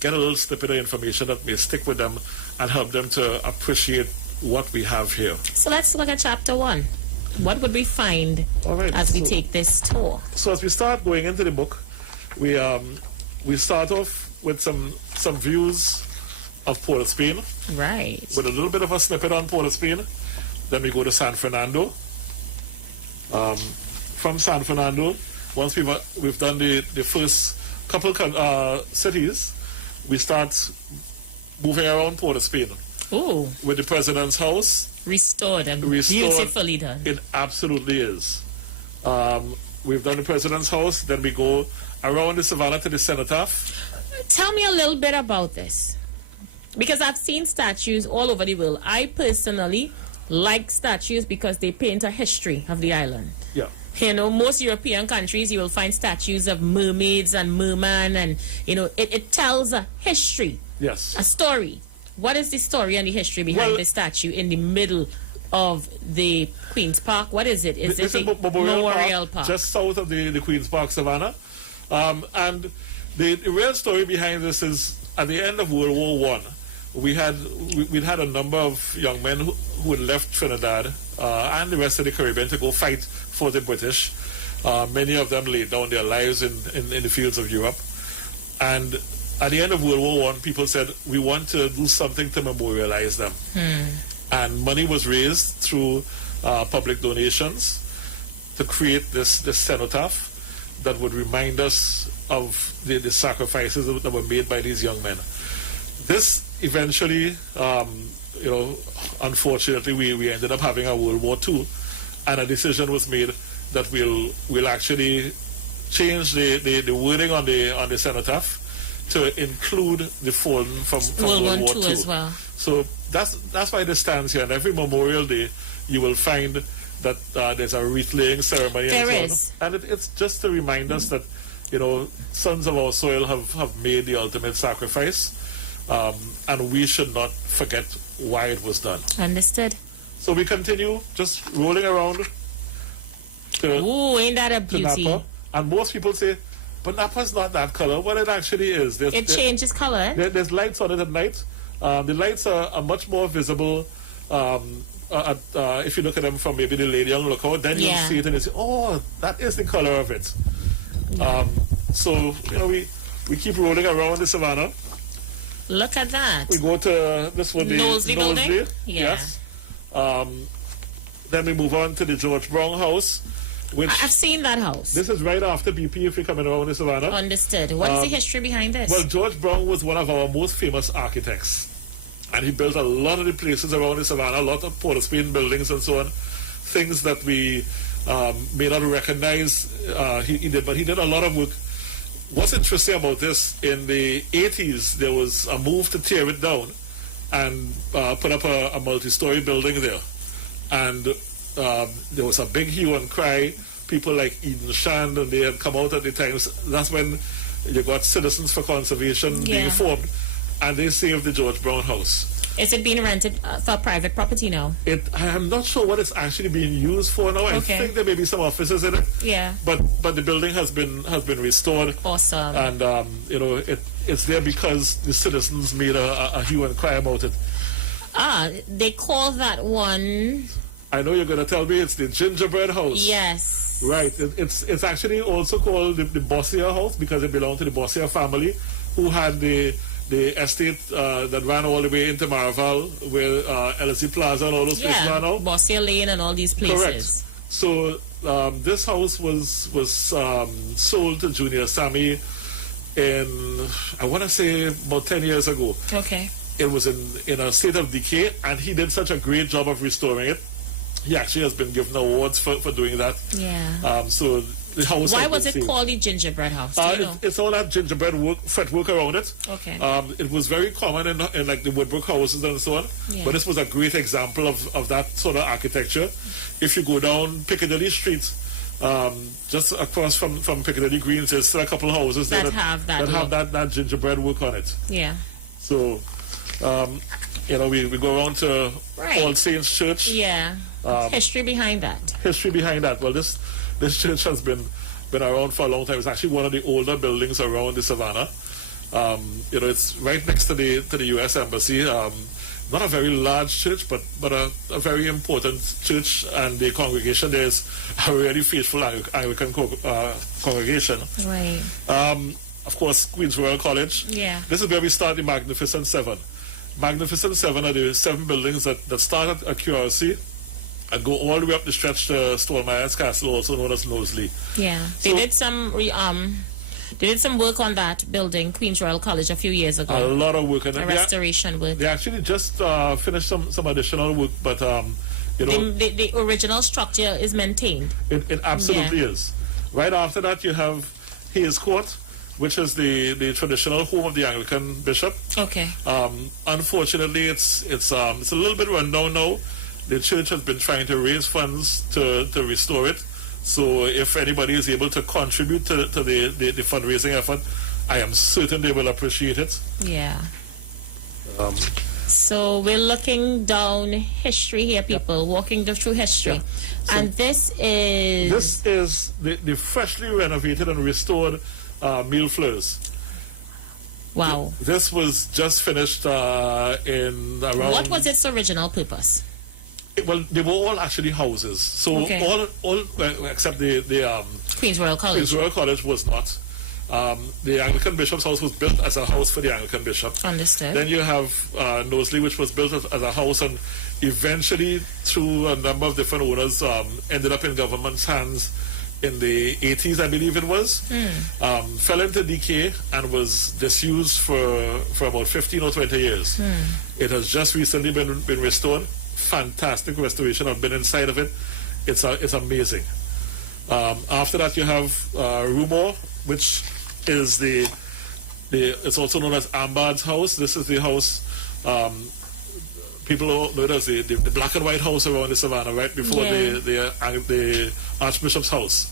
get a little snippet of information that may stick with them and help them to appreciate what we have here. So let's look at chapter 1. What would we find as we take this tour? So as we start going into the book, we start off with some views of Port of Spain. Right. With a little bit of a snippet on Port of Spain. Then we go to San Fernando. From San Fernando, once we've done the first couple cities, we start moving around Port of Spain. Ooh. With the president's house. Restored and beautifully done. It absolutely is. We've done the president's house, then we go around the savannah to the cenotaph. Tell me a little bit about this, because I've seen statues all over the world. I personally like statues because they paint a history of the island. Yeah. Most European countries, you will find statues of mermaids and merman, and it tells a history. Yes. A story. What is the story and the history behind the statue in the middle of the Queen's Park? What is it? Is it a Memorial Park? Just south of the Queen's Park Savannah. And the real story behind this is, at the end of World War I, we'd had a number of young men who had left Trinidad and the rest of the Caribbean to go fight for the British. Many of them laid down their lives in the fields of Europe. And at the end of World War I, people said, we want to do something to memorialize them. And money was raised through public donations to create this cenotaph that would remind us of the sacrifices that were made by these young men. This eventually, unfortunately, we ended up having a World War II, and a decision was made that we'll actually change the wording on the cenotaph to include the fallen from World War II as well. So that's why this stands here. And every Memorial Day, you will find that there's a wreath laying ceremony. There and so is. on. And it's just to remind us that, sons of our soil have made the ultimate sacrifice. And we should not forget why it was done. Understood. So we continue just rolling around Ooh, ain't that a beauty? Napa. And most people say, but Napa's not that color. What it actually is. It changes color. There's lights on it at night. The lights are much more visible if you look at them from maybe the Lady Young lookout. Then you'll see it and you say, oh, that is the color of it. So, we keep rolling around the savannah. Look at that. We go to this one, the Knowsley building? Yes. Then we move on to the George Brown house. Which I've seen that house. This is right after BP if you're coming around the savannah. Understood. What is the history behind this? Well, George Brown was one of our most famous architects. And he built a lot of the places around the savannah, a lot of Port of Spain buildings and so on. Things that we may not recognize he did, but he did a lot of work. What's interesting about this, in the 80s, there was a move to tear it down and put up a multi-story building there. And there was a big hue and cry people like Eden Shand, and they had come out at the times. That's when you got Citizens for Conservation being formed, and they saved the George Brown house. Is it being rented for private property now? I am not sure what it's actually being used for now. I think there may be some offices in it. Yeah. But the building has been restored. Awesome. And it's there because the citizens made a hue and cry about it. They call that one. I know you're going to tell me it's the gingerbread house. Yes. Right. It's actually also called the Bossier house because it belonged to the Bossier family, who had the estate that ran all the way into Maraval, where LSE Plaza and all those places are now. Bossier Lane and all these places. Correct. So this house was sold to Junior Sammy in, I want to say, about 10 years ago. Okay. It was in a state of decay, and he did such a great job of restoring it. He actually has been given awards for doing that. Yeah. So the house. Why was it called the gingerbread house? It's all that gingerbread fretwork around it. Okay. It was very common in like the Woodbrook houses and so on. Yeah. But this was a great example of that sort of architecture. If you go down Piccadilly Street, just across from Piccadilly Greens, there's still a couple of houses that have that gingerbread work on it. Yeah. So, we go around to All Saints Church. Yeah. History behind that. History behind that. Well, this church has been around for a long time. It's actually one of the older buildings around the Savannah. It's right next to the U.S. Embassy. Not a very large church, but a very important church, and the congregation there is a really faithful Anglican congregation. Right. Of course, Queen's Royal College. Yeah. This is where we start the Magnificent Seven. Magnificent Seven are the 7 buildings that start at QRC and go all the way up the stretch to Stolmeyer's Castle, also known as Knowsley. Yeah. They did some work on that building, Queen's Royal College, a few years ago. A lot of work on it. Restoration work. They actually just finished some additional work, but the original structure is maintained. It absolutely is. Right after that, you have Hayes Court, which is the traditional home of the Anglican bishop. Okay. Unfortunately, it's a little bit run down now. The church has been trying to raise funds to restore it. So if anybody is able to contribute to the fundraising effort, I am certain they will appreciate it. Yeah. So we're looking down history here, people, walking through history. Yeah. So and this is the freshly renovated and restored Mille Fleurs. Wow. This was just finished in around... What was its original purpose? Well, they were all actually houses. So all except the Queen's Royal College. Queen's Royal College was not. The Anglican Bishop's house was built as a house for the Anglican Bishop. Understood. Then you have Knowsley, which was built as a house, and eventually, through a number of different owners, ended up in government's hands in the 80s, I believe it was. Fell into decay and was disused for about 15 or 20 years. It has just recently been restored. Fantastic restoration. I've been inside of it. It's amazing. After that, you have Rumor, which is it's also known as Ambard's house. This is the house people know it as the black and white house around the Savannah, right before the Archbishop's house.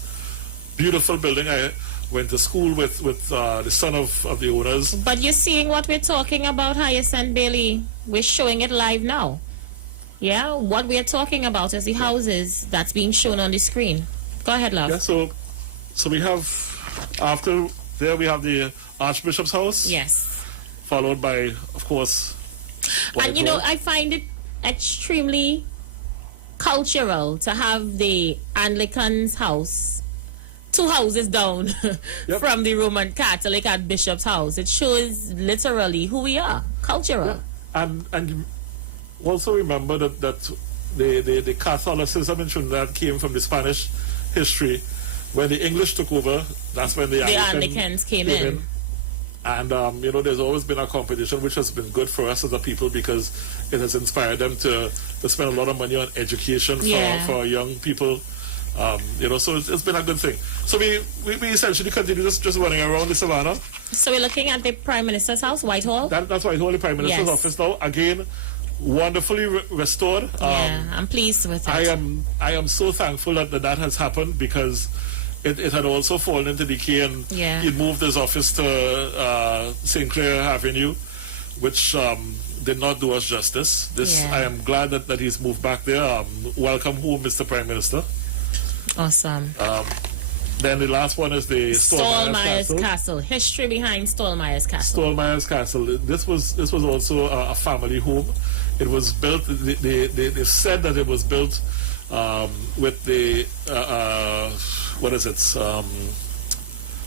Beautiful building. I went to school with the son of the owners. But you're seeing what we're talking about, Hyacinth Bailey. We're showing it live now. Yeah, what we're talking about is the houses that's being shown on the screen. Go ahead, love. Yeah, so we have, after there we have the Archbishop's house. Yes. Followed by, of course, and I find it extremely cultural to have the Anglican's house 2 houses down from the Roman Catholic Archbishop's house. It shows literally who we are, cultural. Yeah. And also remember that the Catholicism in Trinidad came from the Spanish history. When the English took over, that's when the Anglicans came in. And, there's always been a competition, which has been good for us as a people because it has inspired them to spend a lot of money on education for young people. So it's been a good thing. So we essentially continue just running around the Savannah. So we're looking at the Prime Minister's house, Whitehall? That's Whitehall, the Prime Minister's office now. Again, wonderfully restored. I'm pleased with it. I am so thankful that has happened, because it had also fallen into decay, and he moved his office to St. Clair Avenue, which did not do us justice. I am glad that he's moved back there. Welcome home, Mr. Prime Minister. Awesome. Then the last one is the Stallmeyer's Castle. History behind Stallmeyer's Castle. Stallmeyer's Castle. This was also a family home. It was built. They said that it was built with the what is it?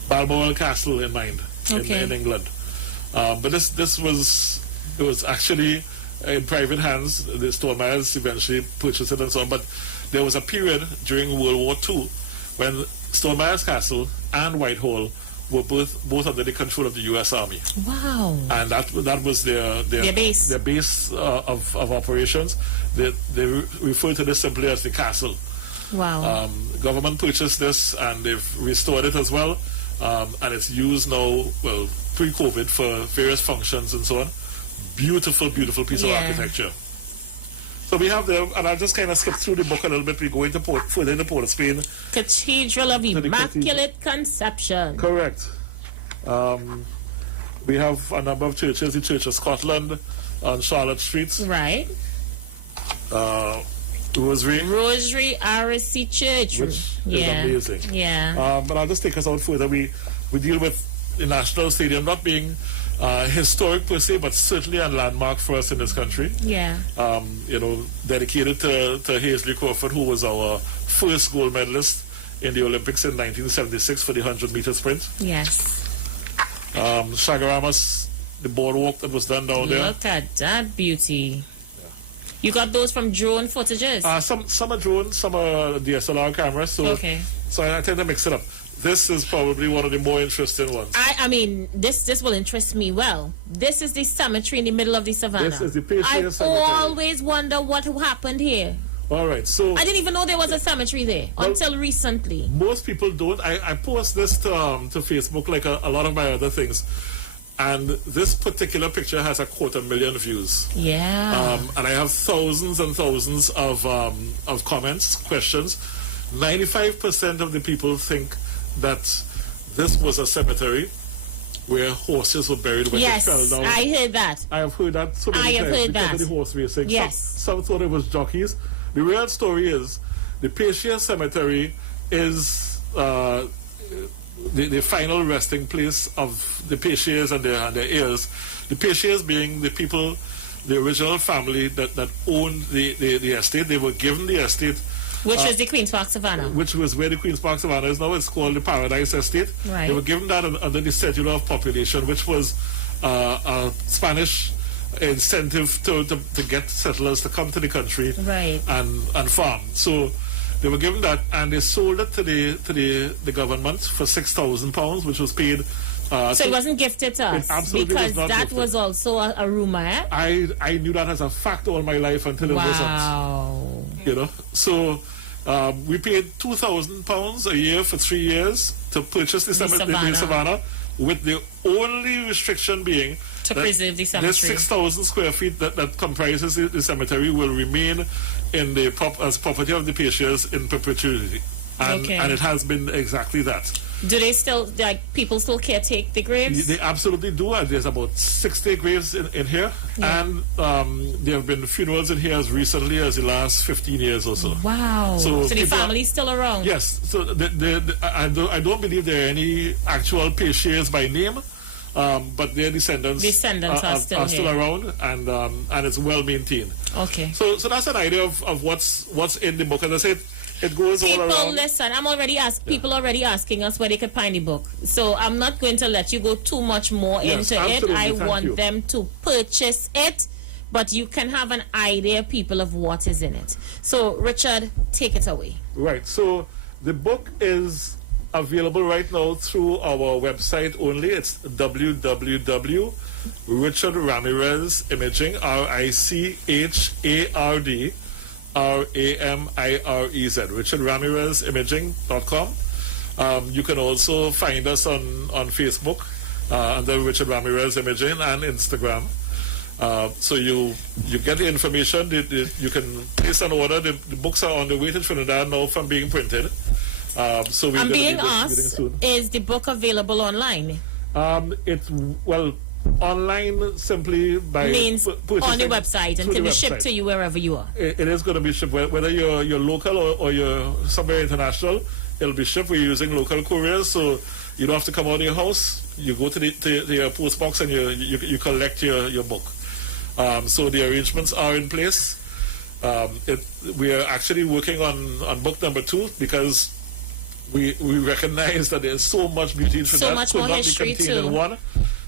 Balmoral Castle in mind in England. But this was actually in private hands. The Stallmeyers eventually purchased it and so on. But there was a period during World War II when Stallmeyer's Castle and Whitehall were both under the control of the U.S. Army. Wow! And that was their base. Their base of operations. They refer to this simply as the castle. Wow! Government purchased this, and they've restored it as well, and it's used now, well, pre-COVID, for various functions and so on. Beautiful, beautiful piece of architecture. So we have there, and I'll just kind of skip through the book a little bit. We go into further into Port of Spain. Cathedral of Immaculate Conception. Correct. We have a number of churches. The Church of Scotland on Charlotte Street. Right. Rosary RSC Church. Which is amazing. Yeah. But I'll just take us out further. We deal with the National Stadium not being historic per se, but certainly a landmark for us in this country. Yeah. Dedicated to Hazley Crawford, who was our first gold medalist in the Olympics in 1976 for the 100-meter sprint. Yes. Shagaramas, the boardwalk that was done down there. Look at that beauty. You got those from drone footages? Some are drone, some are DSLR cameras. So I tend to mix it up. This is probably one of the more interesting ones. I mean, this will interest me well. This is the cemetery in the middle of the savannah. This is the Patriot Cemetery. I always wonder what happened here. All right, so I didn't even know there was a cemetery there until recently. Most people don't. I post this to Facebook like a lot of my other things. And this particular picture has 250,000 views. Yeah. And I have thousands and thousands of comments, questions. 95% of the people think that this was a cemetery where horses were buried when they fell down. I heard that. I have heard that so many times because of the horse racing. Yes. Some thought it was jockeys. The real story is the Patriot Cemetery is the final resting place of the Patriots and their heirs. The Patriots being the people, the original family that owned the estate. They were given the estate. Which was the Queen's Park Savannah. Which was where the Queen's Park Savannah is now. It's called the Paradise Estate. Right. They were given that under the Cedula of Population, which was a Spanish incentive to get settlers to come to the country and farm. So they were given that, and they sold it to the government for £6,000, which was paid. So it wasn't gifted to us, because that was also a rumor. Eh? I knew that as a fact all my life until it wasn't. So we paid £2,000 a year for 3 years to purchase the Savannah, with the only restriction being to preserve the cemetery. This 6,000 square feet that comprises the cemetery will remain in as property of the Patriots in perpetuity, and it has been exactly that. Do they still, people still caretake the graves? They absolutely do. There's about 60 graves in here, and there have been funerals in here as recently as the last 15 years or so. Wow. So the family's still around? Yes. So I don't believe there are any actual Patriots by name, but their descendants are still around, and it's well maintained. Okay. So that's an idea of what's in the book. As I said, it goes all around. People, listen, people already asking us where they could find the book. So I'm not going to let you go too much more into it. I want them to purchase it, but you can have an idea, people, of what is in it. So, Richard, take it away. Right. So the book is available right now through our website only. It's www.Richard Ramirez Imaging, RICHARD RAMIREZ, RichardRamirezImaging.com. You can also find us on Facebook under Richard Ramirez Imaging and Instagram. So you get the information. You can place an order. The books are on the way to Trinidad now from being printed. So we're I'm being distributing asked, soon. is the book available online? It's online simply by means on the website and can be shipped to you wherever you are. It is going to be shipped whether you're local or you're somewhere international. It'll be shipped. We're using local couriers, so you don't have to come out of your house. You go to your post box and you collect your book. So the arrangements are in place. We are actually working on book number 2 because we recognize that there's so much beauty in So much more history be contained too. in one.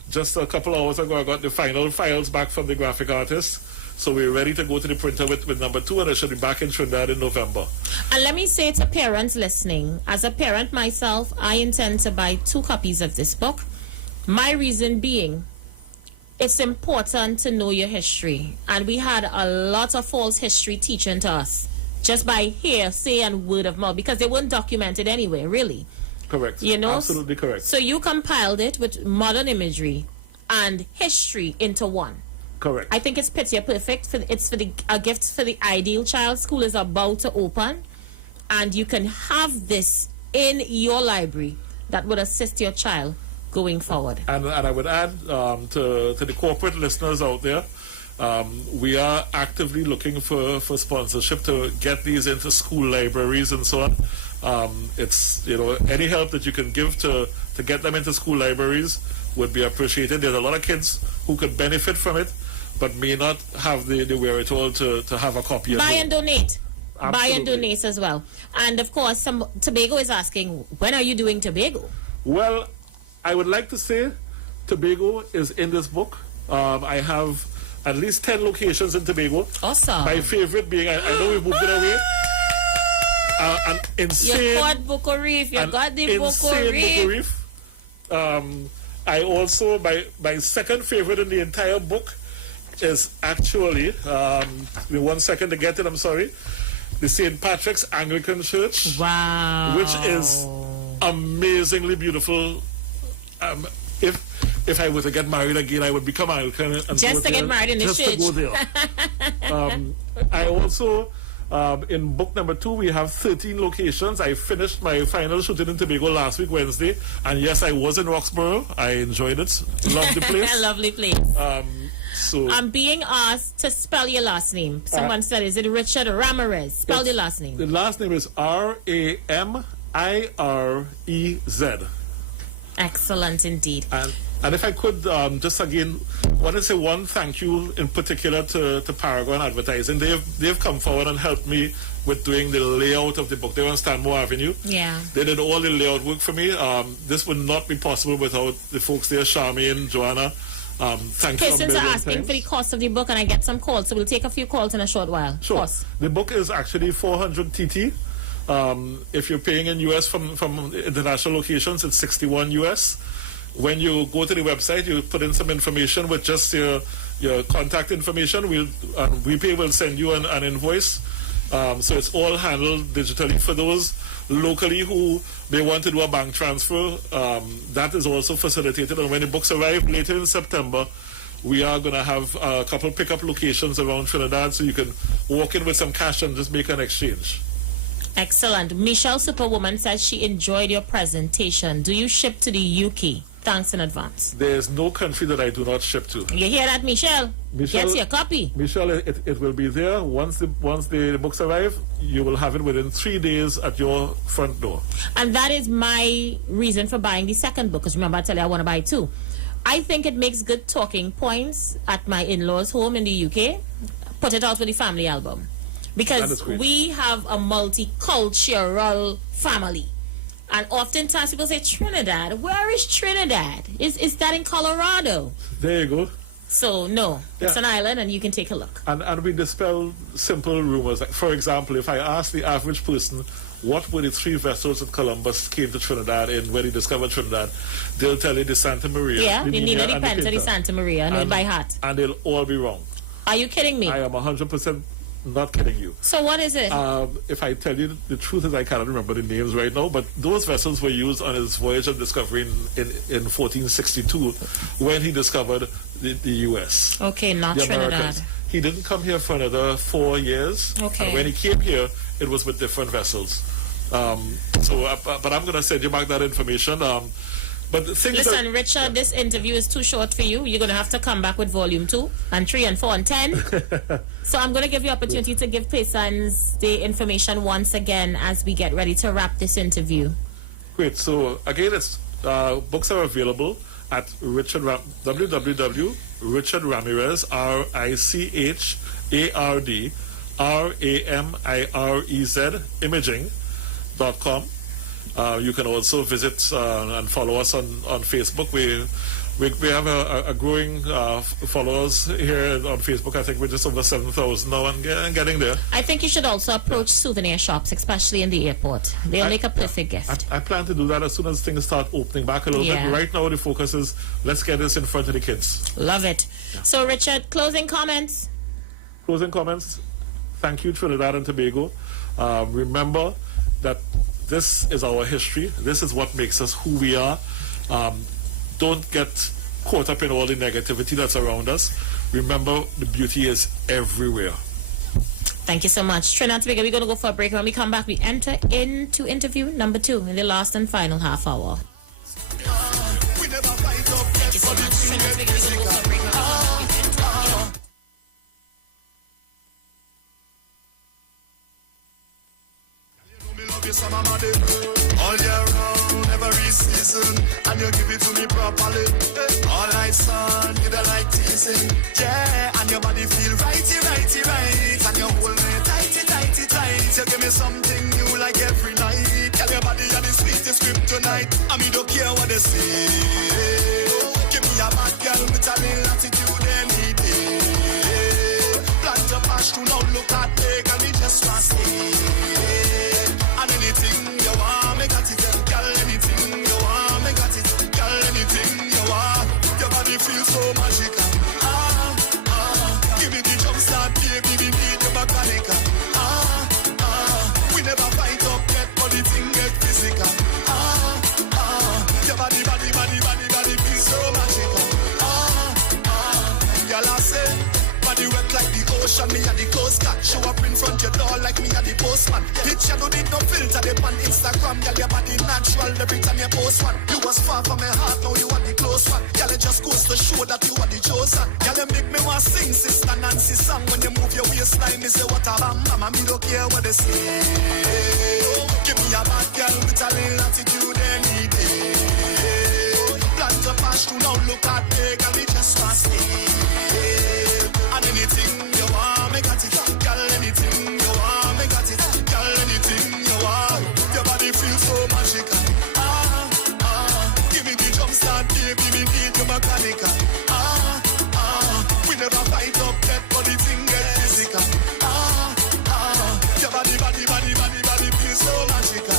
Just a couple hours ago, I got the final files back from the graphic artist. So we're ready to go to the printer with number 2, and I should be back in Trinidad in November. And let me say to parents listening, as a parent myself, I intend to buy 2 copies of this book. My reason being, it's important to know your history. And we had a lot of false history teaching to us just by hearsay and word of mouth because they weren't documented anywhere, really. Correct. You know? Absolutely correct. So you compiled it with modern imagery and history into one. Correct. I think it's picture perfect. It's for a gift for the ideal child. School is about to open, and you can have this in your library that would assist your child going forward. And I would add to the corporate listeners out there, we are actively looking for sponsorship to get these into school libraries and so on. It's any help that you can give to get them into school libraries would be appreciated. There's a lot of kids who could benefit from it, but may not have the wherewithal to have a copy of it. Buy and donate. Buy and Absolutely. donate as well. And of course, Tobago is asking, when are you doing Tobago? Well, I would like to say Tobago is in this book. I have at least 10 locations in Tobago. Awesome. My favorite being, I know we moved it away. An insane... You got Buko Reef. You got the Buko Reef. I also, my second favorite in the entire book is actually, the 1 second to get it, I'm sorry, the St. Patrick's Anglican Church. Wow. Which is amazingly beautiful. If I were to get married again, I would become Anglican. And Just to get married in the church. church. To go there. I also, in book number 2, we have 13 locations. I finished my final shooting in Tobago last week, Wednesday. And yes, I was in Roxborough. I enjoyed it. Loved the place. Lovely place. So I'm being asked to spell your last name. Someone said, is it Richard Ramirez? Spell your last name. The last name is Ramirez. Excellent indeed. And if I could just again want to say one thank you in particular to Paragon Advertising. They've come forward and helped me with doing the layout of the book. They were on Stanmore Avenue. Yeah. They did all the layout work for me. This would not be possible without the folks there, Charmaine, Joanna. Thank you. Persons are asking for the cost of the book, and I get some calls, so we'll take a few calls in a short while. Sure. The book is actually 400 TT. If you're paying in US from international locations, it's 61 US. When you go to the website, you put in some information with just your contact information. WePay will send you an invoice. So it's all handled digitally. For those locally who may want to do a bank transfer, that is also facilitated. And when the books arrive later in September, we are going to have a couple pickup locations around Trinidad, so you can walk in with some cash and just make an exchange. Excellent. Michelle Superwoman says she enjoyed your presentation. Do you ship to the UK? Thanks in advance. There's no country that I do not ship to. You hear that, Michelle? Get your copy. Michelle, it will be there. Once the books arrive, you will have it within 3 days at your front door. And that is my reason for buying the second book, because remember I tell you I want to buy 2. I think it makes good talking points at my in-laws' home in the UK. Put it out with the family album. Because we have a multicultural family. And oftentimes people say, Trinidad, where is Trinidad? Is that in Colorado? There you go. So, no, it's an island and you can take a look. And we dispel simple rumors. Like, for example, if I ask the average person, what were the 3 vessels that Columbus came to Trinidad in when he discovered Trinidad, they'll tell you the Santa Maria. Yeah, the Nina, Nina, the Pinta, the Santa Maria, and by heart. And they'll all be wrong. Are you kidding me? I am 100% not kidding you. So what is it? If I tell you the truth is I cannot remember the names right now, but those vessels were used on his voyage of discovery in 1462 when he discovered the U.S. Okay, not the Trinidad. Americans. He didn't come here for another 4 years. Okay. And when he came here, it was with different vessels. But I'm going to send you back that information. But the thing Listen, Richard, this interview is too short for you. You're going to have to come back with volume 2 and 3 and 4 and 10. So I'm going to give you opportunity to give Paysans the information once again as we get ready to wrap this interview. Great. So again, it's books are available at www.richardramirez, RICHARD imaging.com. You can also visit and follow us on Facebook. We have a growing followers here on Facebook. I think we're just over 7,000 now and getting there. I think you should also approach souvenir shops, especially in the airport. They'll make a perfect gift. I plan to do that as soon as things start opening back a little bit. Right now the focus is let's get this in front of the kids. Love it. Yeah. So Richard, closing comments? Closing comments. Thank you, Trinidad and Tobago. Remember that this is our history. This is what makes us who we are. Don't get caught up in all the negativity that's around us. Remember, the beauty is everywhere. Thank you so much. Trinidad, Tobago, we're going to go for a break. When we come back, we enter into interview number 2 in the last and final half hour. We never fight up. Thank you so much. Trinidad, Tobago, we're going to go for a break. All year round, every season, and you give it to me properly. All right, son, you don't like teasing, yeah. And your body feel righty, righty, right. And you hold me tighty, tighty, tight. You give me something new like every night. Tell your body you're the sweetest kryptonite. I mean, don't care what they say. Give me a bad girl with a little attitude any day. Plant your pash to now look at me, and me just want to stay. And anything you want, me got it. Girl, anything you want, me got it. Girl, anything you want. Your body feels so magical. Give me the jump start, baby, we need the mechanical. We never fight up yet, but the thing get physical. Your body feels so magical. Girl, I say, body wet like the ocean, me and the coast guard. Show up in front your door like me and the postman. Picture no need no filter, they on Instagram. Girl, your body natural every time you post one. You was far from my heart, now you are the close one. Girl, it just goes to show that you are the chosen. Girl, you make me want sing Sister Nancy song. When you move your waistline, me say what a bam. Mama, me don't care what they say. Give me a bad girl with a little attitude any day. Plant a pash to now look at me, girl, me just want to stay. And anything you want, me got it. Girl, anything you want, me got it. Girl, anything you want. Your body feels so magical. Give me the jump start, baby, me need your mechanical. We never fight up yet, but the thing get physical. Your body feels so magical.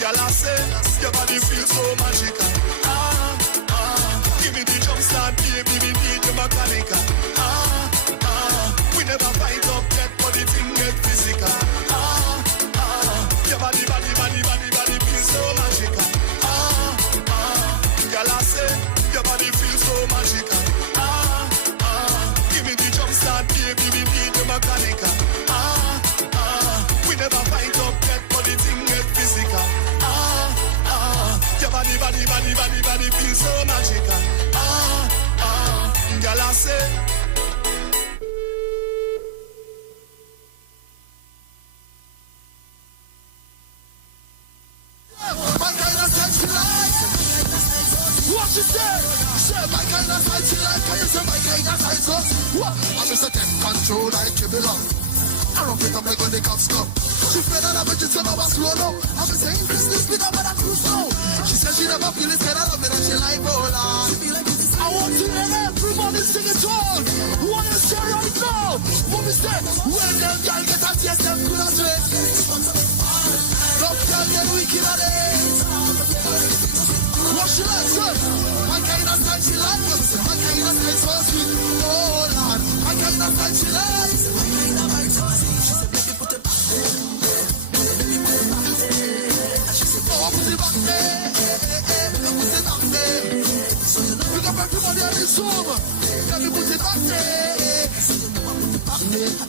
Girl, I say, your body feels so magical. Give me the jump start, baby, me need your mechanical. We never fight up yet, but the thing get physical. Your body feels so magical. Girl, I say, your body feels so magical. Give me the jump start, baby, me need your mechanical. We never fight up yet, but the thing get physical. Your body feels so magical. Girl, I say. My kind of sex she likes. What she say? Share my kind of sex she like. Can you say my kind of sex? What? I'm just a take control like you belong. I don't pick up like when the cops come. She fed on a bitch, it's gonna was slow now. I'm saying business with her, but I cruise now. She said she never feel it, said I love it, and she like roll on. I want to hear everybody sing it all. What is say right now? What is that? When them girl get a taste, them could have sweat. Love girl get wicked at it. What she like, son? My kind of style she like. My kind of style so sweet. Oh Lord, my kind of style she likes. My kind of style so sweet. She said, baby, put it back there. Baby, put it back there. And she said, oh, put it back there. Put it back there. So you know we got back to Somebody on this song. Let me put it back there.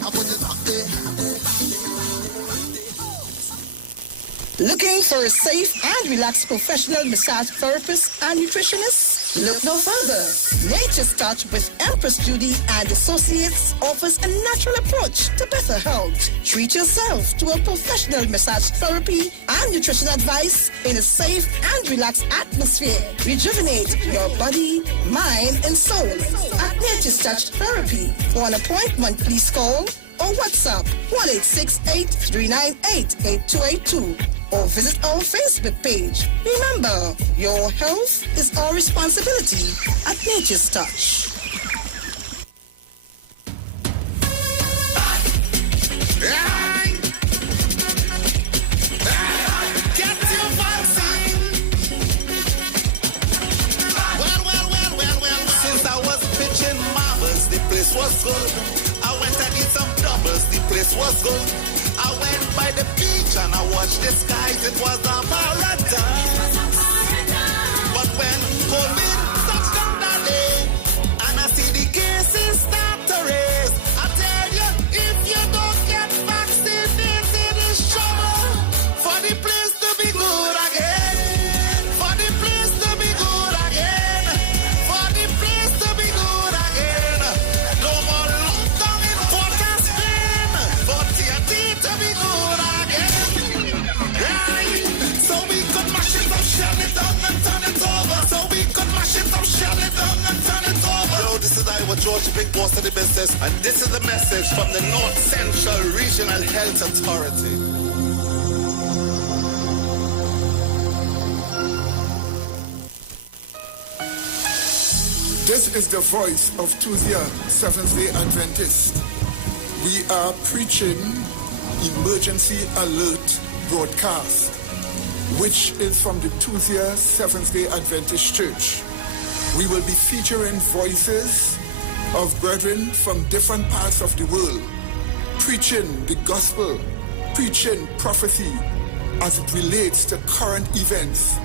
I put it back there. Looking for a safe and relaxed professional massage therapist and nutritionist? Look no further. Nature's Touch with Empress Judy and Associates offers a natural approach to better health. Treat yourself to a professional massage therapy and nutrition advice in a safe and relaxed atmosphere. Rejuvenate your body, mind, and soul at Nature's Touch Therapy. For an appointment, please call or WhatsApp 1-868-398-8282 or visit our Facebook page. Remember, your health is our responsibility at Nature's Touch. Get your vaccine. Well. Since I was pitching marbles, the place was good. I went and did some doubles, the place was good. I went by the beach and I watched the skies, it was a paradise. But when COVID touched down that day, and I see the cases start to raise, I tell you, if you don't get vaccinated, it's trouble for the place to be good again. For the place to be good again. For the place to be good again. No more lockdown in Port of Spain. For TNT to be good again. Right? So we could mash it up, shell it down and turn it over. So we could mash it up, shell it down and turn it over. Yo, this is Iwer George, the big boss of the business. And this is the message from the North Central Regional Health Authority. This is the voice of Tuesday, Seventh-day Adventist. We are preaching Emergency Alert broadcast, which is from the Tuesday, Seventh-day Adventist Church. We will be featuring voices of brethren from different parts of the world, preaching the gospel, preaching prophecy as it relates to current events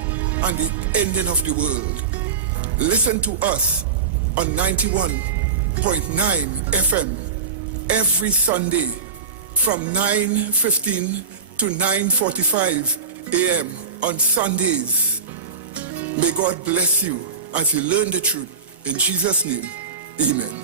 and the ending of the world. Listen to us on 91.9 FM every Sunday from 9:15 to 9:45 a.m. on Sundays. May God bless you as you learn the truth. In Jesus' name, amen.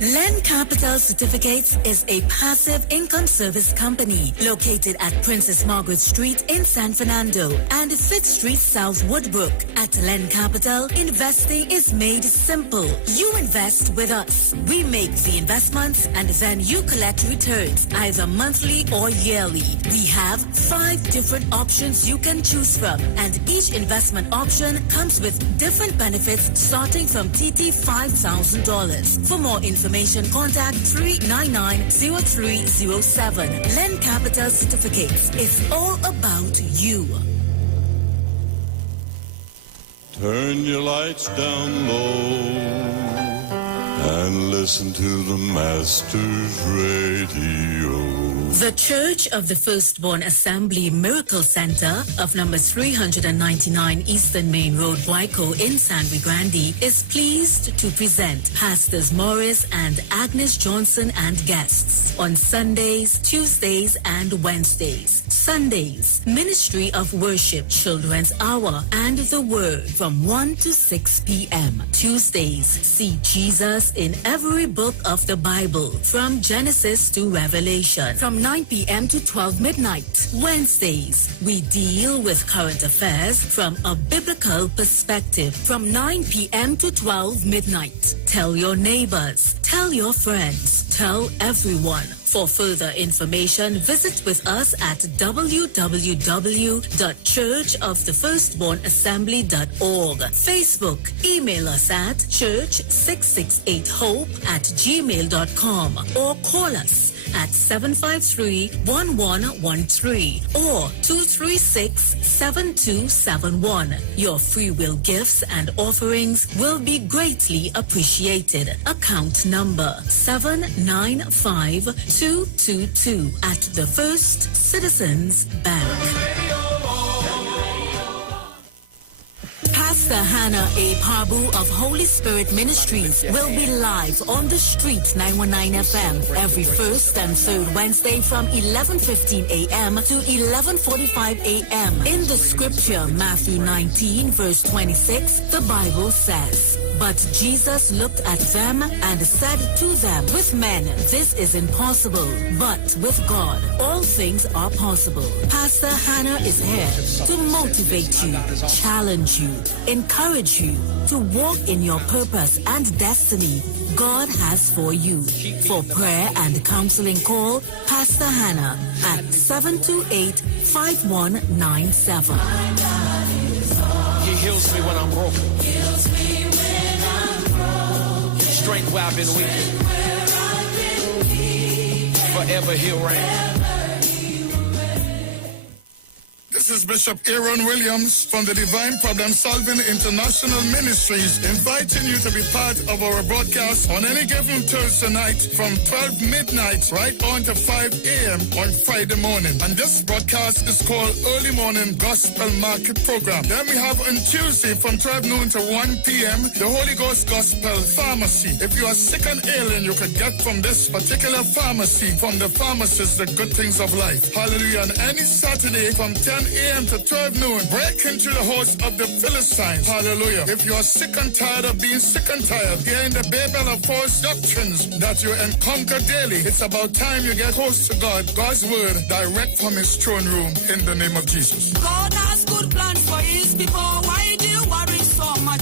Land Capital Certificates is a passive income service company located at Princess Margaret Street in San Fernando and 5th Street South Woodbrook. At Land Capital, investing is made simple. You invest with us. We make the investments and then you collect returns either monthly or yearly. We have 5 different options you can choose from, and each investment option comes with different benefits starting from TT $5,000. For more information, contact 399-0307. Len Capital Certificates. It's all about you. Turn your lights down low and listen to the Master's Radio. The Church of the Firstborn Assembly Miracle Center of number 399 Eastern Main Road, Waiko in San Luis Grande is pleased to present Pastors Morris and Agnes Johnson and guests on Sundays, Tuesdays, and Wednesdays. Sundays, Ministry of Worship, Children's Hour, and the Word from 1 to 6 p.m. Tuesdays, see Jesus in every book of the Bible from Genesis to Revelation from 9 p.m. to 12 midnight. Wednesdays, we deal with current affairs from a biblical perspective from 9 p.m. to 12 midnight. Tell your neighbors, tell your friends, tell everyone. For further information, visit with us at www.churchofthefirstbornassembly.org. Facebook, email us at church668hope@gmail.com or call us at 753-1113 or 236-7271. Your free will gifts and offerings will be greatly appreciated. Account number 795222 at the First Citizens Bank. Pastor Hannah A. Parbu of Holy Spirit Ministries will be live on the street 919 FM every first and third Wednesday from 11:15 a.m. to 11:45 a.m. In the scripture, Matthew 19 verse 26, the Bible says, "But Jesus looked at them and said to them, with men this is impossible, but with God all things are possible." Pastor Hannah is here to motivate you, challenge you, encourage you to walk in your purpose and destiny God has for you. For prayer and counseling, call Pastor Hannah at 728-5197. He heals me when I'm broken. Strength where I've been weak. Forever he'll reign. This is Bishop Aaron Williams from the Divine Problem Solving International Ministries, inviting you to be part of our broadcast on any given Thursday night from 12 midnight right on to 5 a.m. on Friday morning. And this broadcast is called Early Morning Gospel Market Program. Then we have on Tuesday from 12 noon to 1 p.m. the Holy Ghost Gospel Pharmacy. If you are sick and ailing, you can get from this particular pharmacy, from the pharmacist, the good things of life. Hallelujah. And any Saturday from 10 a.m. to 12 noon, break into the house of the Philistines. Hallelujah. If you are sick and tired of being sick and tired, hearing the babel of false doctrines that you encounter daily, it's about time you get close to God, God's word, direct from his throne room, in the name of Jesus. God has good plans for his people. Why do you worry so much?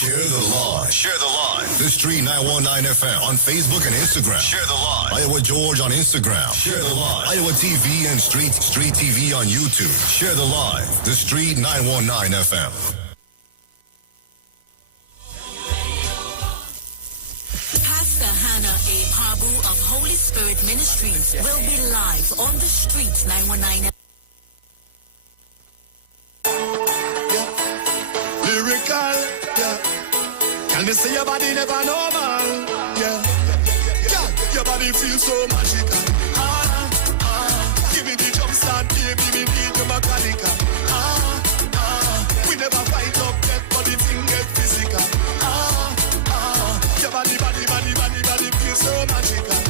Share the live. Share the live. The Street 919 FM on Facebook and Instagram. Share the live. Iowa George on Instagram. Share the live. Iowa TV and Street TV on YouTube. Share the live. The Street 919 FM. Pastor Hannah A. Parbu of Holy Spirit Ministries will be live on the street 919. Lyrical, yeah. Can they say your body never normal? Yeah. Yeah. Your body feels so magical. Give me the jump start, baby, me need the mechanical. We never fight up yet, but the thing get physical. Your body feels so magical.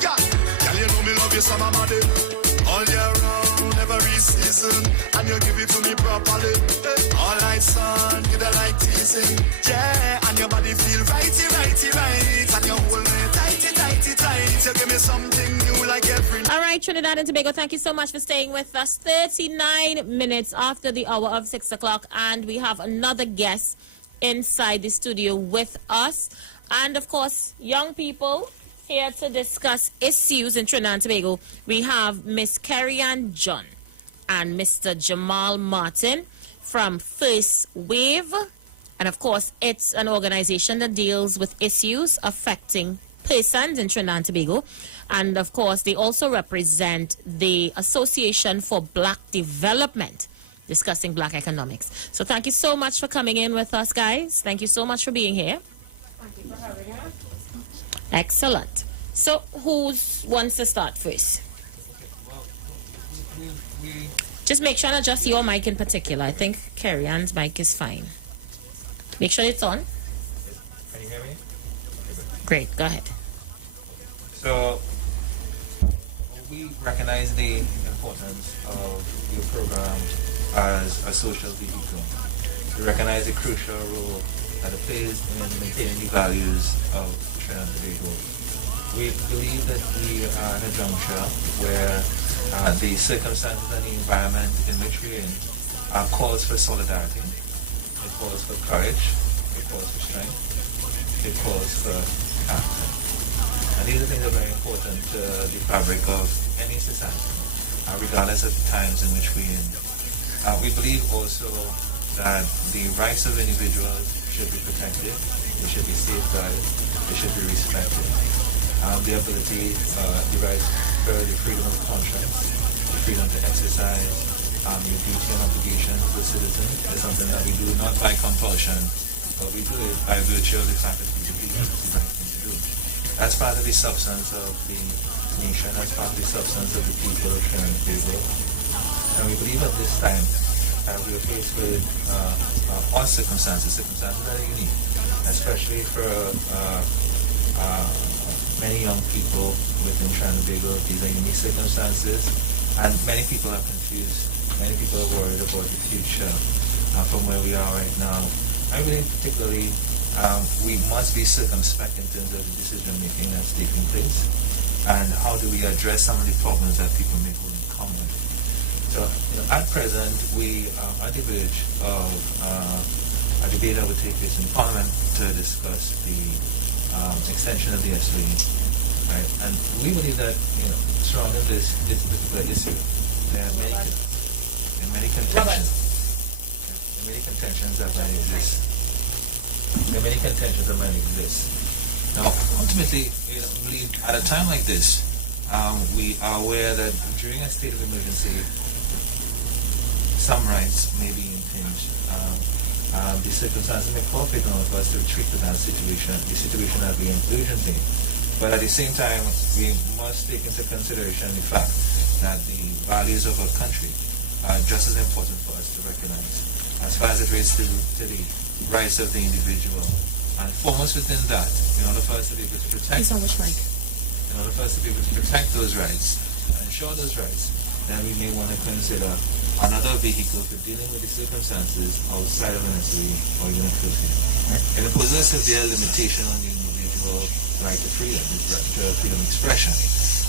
Yeah. Girl, you know me love you so my body. All year round, every season, and you give it to me properly. All night sun, you don't like teasing. Yeah, and your body feel righty, and you hold me tighty. You give me something new like every night. All right, Trinidad and Tobago, thank you so much for staying with us. 39 minutes after the hour of 6 o'clock, and we have another guest inside the studio with us. And of course, young people here to discuss issues in Trinidad and Tobago. We have Miss Carrie-Ann John and Mr. Jamal Martin from First Wave. And of course, it's an organization that deals with issues affecting persons in Trinidad and Tobago. And of course, they also represent the Association for Black Development, discussing black economics. So thank you so much for coming in with us, guys. Thank you so much for being here. Thank you for having us. Excellent. So who wants to start first? Just make sure and adjust your mic in particular. I think Carrie-Ann's mic is fine. Make sure it's on. Can you hear me? Great, go ahead. So, we recognize the importance of your program as a social vehicle. We recognize the crucial role that it plays in maintaining the values of Trinidad and Tobago. We believe that we are at a juncture where the circumstances and the environment in which we're in are cause for solidarity, it calls for courage, it calls for strength, it calls for character. And these are things that are very important to the fabric of any society, regardless of the times in which we're in. We believe also that the rights of individuals should be protected, they should be safeguarded, they should be respected. The ability, the right for the freedom of conscience, the freedom to exercise your duty and obligation as a citizen is something that we do not by compulsion, but we do it by virtue of the fact that we believe it's the right thing to do. That's part of the substance of the nation, that's part of the substance of the people of Trinidad and Tobago. And we believe at this time we are faced with odd circumstances that are unique, especially for many young people within Trinidad and Tobago. These are unique circumstances, and many people are confused. Many people are worried about the future from where we are right now. I believe particularly we must be circumspect in terms of the decision making that's taking place, and how do we address some of the problems that people may hold in common. So at present, we are at the verge of a debate that will take place in Parliament to discuss the extension of the SOE, right? And we believe that surrounding this particular issue, there are many contentions. There are many contentions that might exist. There are many contentions that might exist. Now, ultimately, we believe at a time like this, we are aware that during a state of emergency, some rights may be impinged. The circumstances may call for us to treat with that situation, the situation as being urgently. But at the same time, we must take into consideration the fact that the values of our country are just as important for us to recognize as far as it relates to the rights of the individual. And foremost within that, in order for us to be able to protect those rights and ensure those rights, then we may want to consider another vehicle for dealing with the circumstances outside of an SOE or even a curfew. It imposes a severe limitation on the individual right to freedom, to freedom of expression.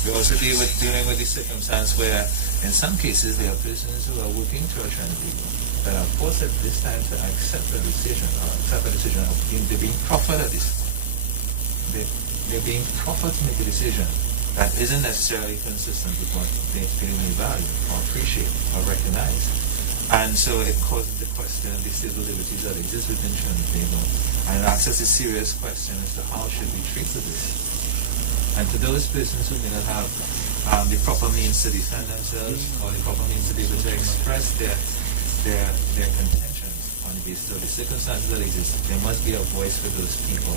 We also dealing with the circumstance where, in some cases, there are persons who are working to our Trinidad people that are forced at this time to accept a decision, they're being proffered they're being proffered to make a decision that isn't necessarily consistent with what they may value or appreciate or recognize. And so it causes the question of the civil liberties that exist within Trinidad and Tobago, and it asks us a serious question as to how should we treat this. And to those persons who may not have the proper means to defend themselves or the proper means to be able to express their contentions on the basis of the circumstances that exist, there must be a voice for those people.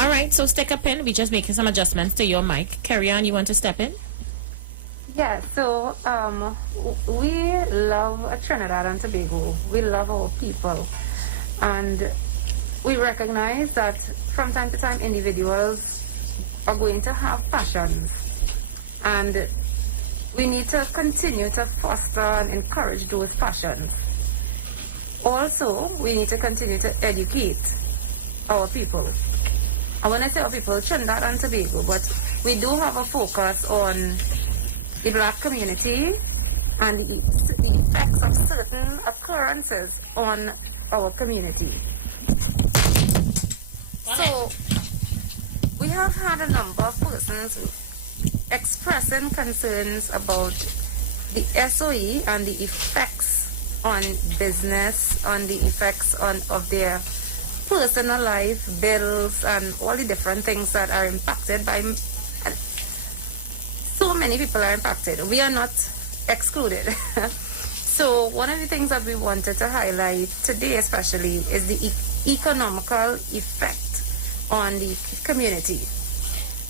All right, so stick a pin. We're just making some adjustments to your mic. Carry on, you want to step in? Yeah, so we love Trinidad and Tobago. We love our people. And we recognize that from time to time individuals are going to have passions. And we need to continue to foster and encourage those passions. Also, we need to continue to educate our people. And when I say our people, Trinidad and Tobago, but we do have a focus on the black community and the effects of certain occurrences on our community. So, we have had a number of persons expressing concerns about the SOE and the effects on business, on the effects of their personal life, bills, and all the different things that are impacted by. So many people are impacted. We are not excluded. So one of the things that we wanted to highlight today especially is the economical effect on the community.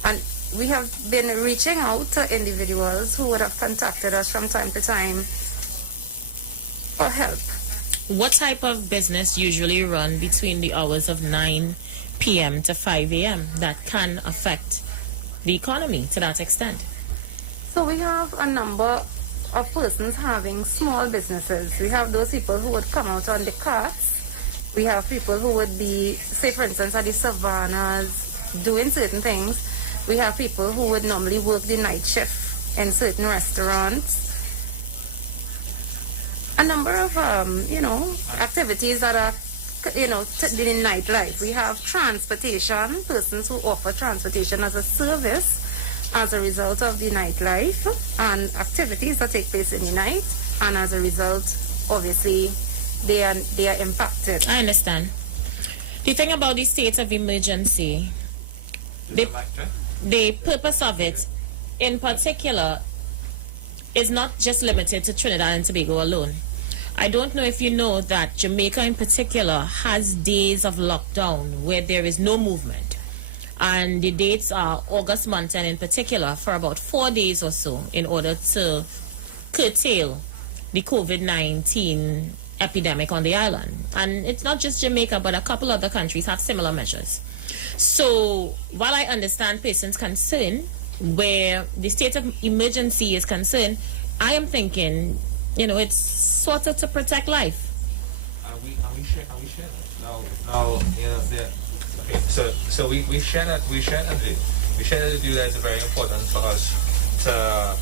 And we have been reaching out to individuals who would have contacted us from time to time for help. What type of business usually run between the hours of 9 p.m. to 5 a.m. that can affect the economy to that extent? So we have a number of persons having small businesses. We have those people who would come out on the carts. We have people who would be, say for instance, at the savannas doing certain things. We have people who would normally work the night shift in certain restaurants. A number of, activities that are, in nightlife. We have transportation, persons who offer transportation as a service as a result of the nightlife and activities that take place in the night, and as a result, obviously, they are impacted. I understand. The thing about the state of emergency, The purpose of it, in particular, is not just limited to Trinidad and Tobago alone. I don't know if you know that Jamaica in particular has days of lockdown where there is no movement. And the dates are August month and in particular for about 4 days or so in order to curtail the COVID-19 epidemic on the island. And it's not just Jamaica, but a couple other countries have similar measures. So while I understand persons' concern, where the state of emergency is concerned, I am thinking, it's sort of to protect life. Are we share that? Now, okay, so we share that view. We share the view that it's very important for us to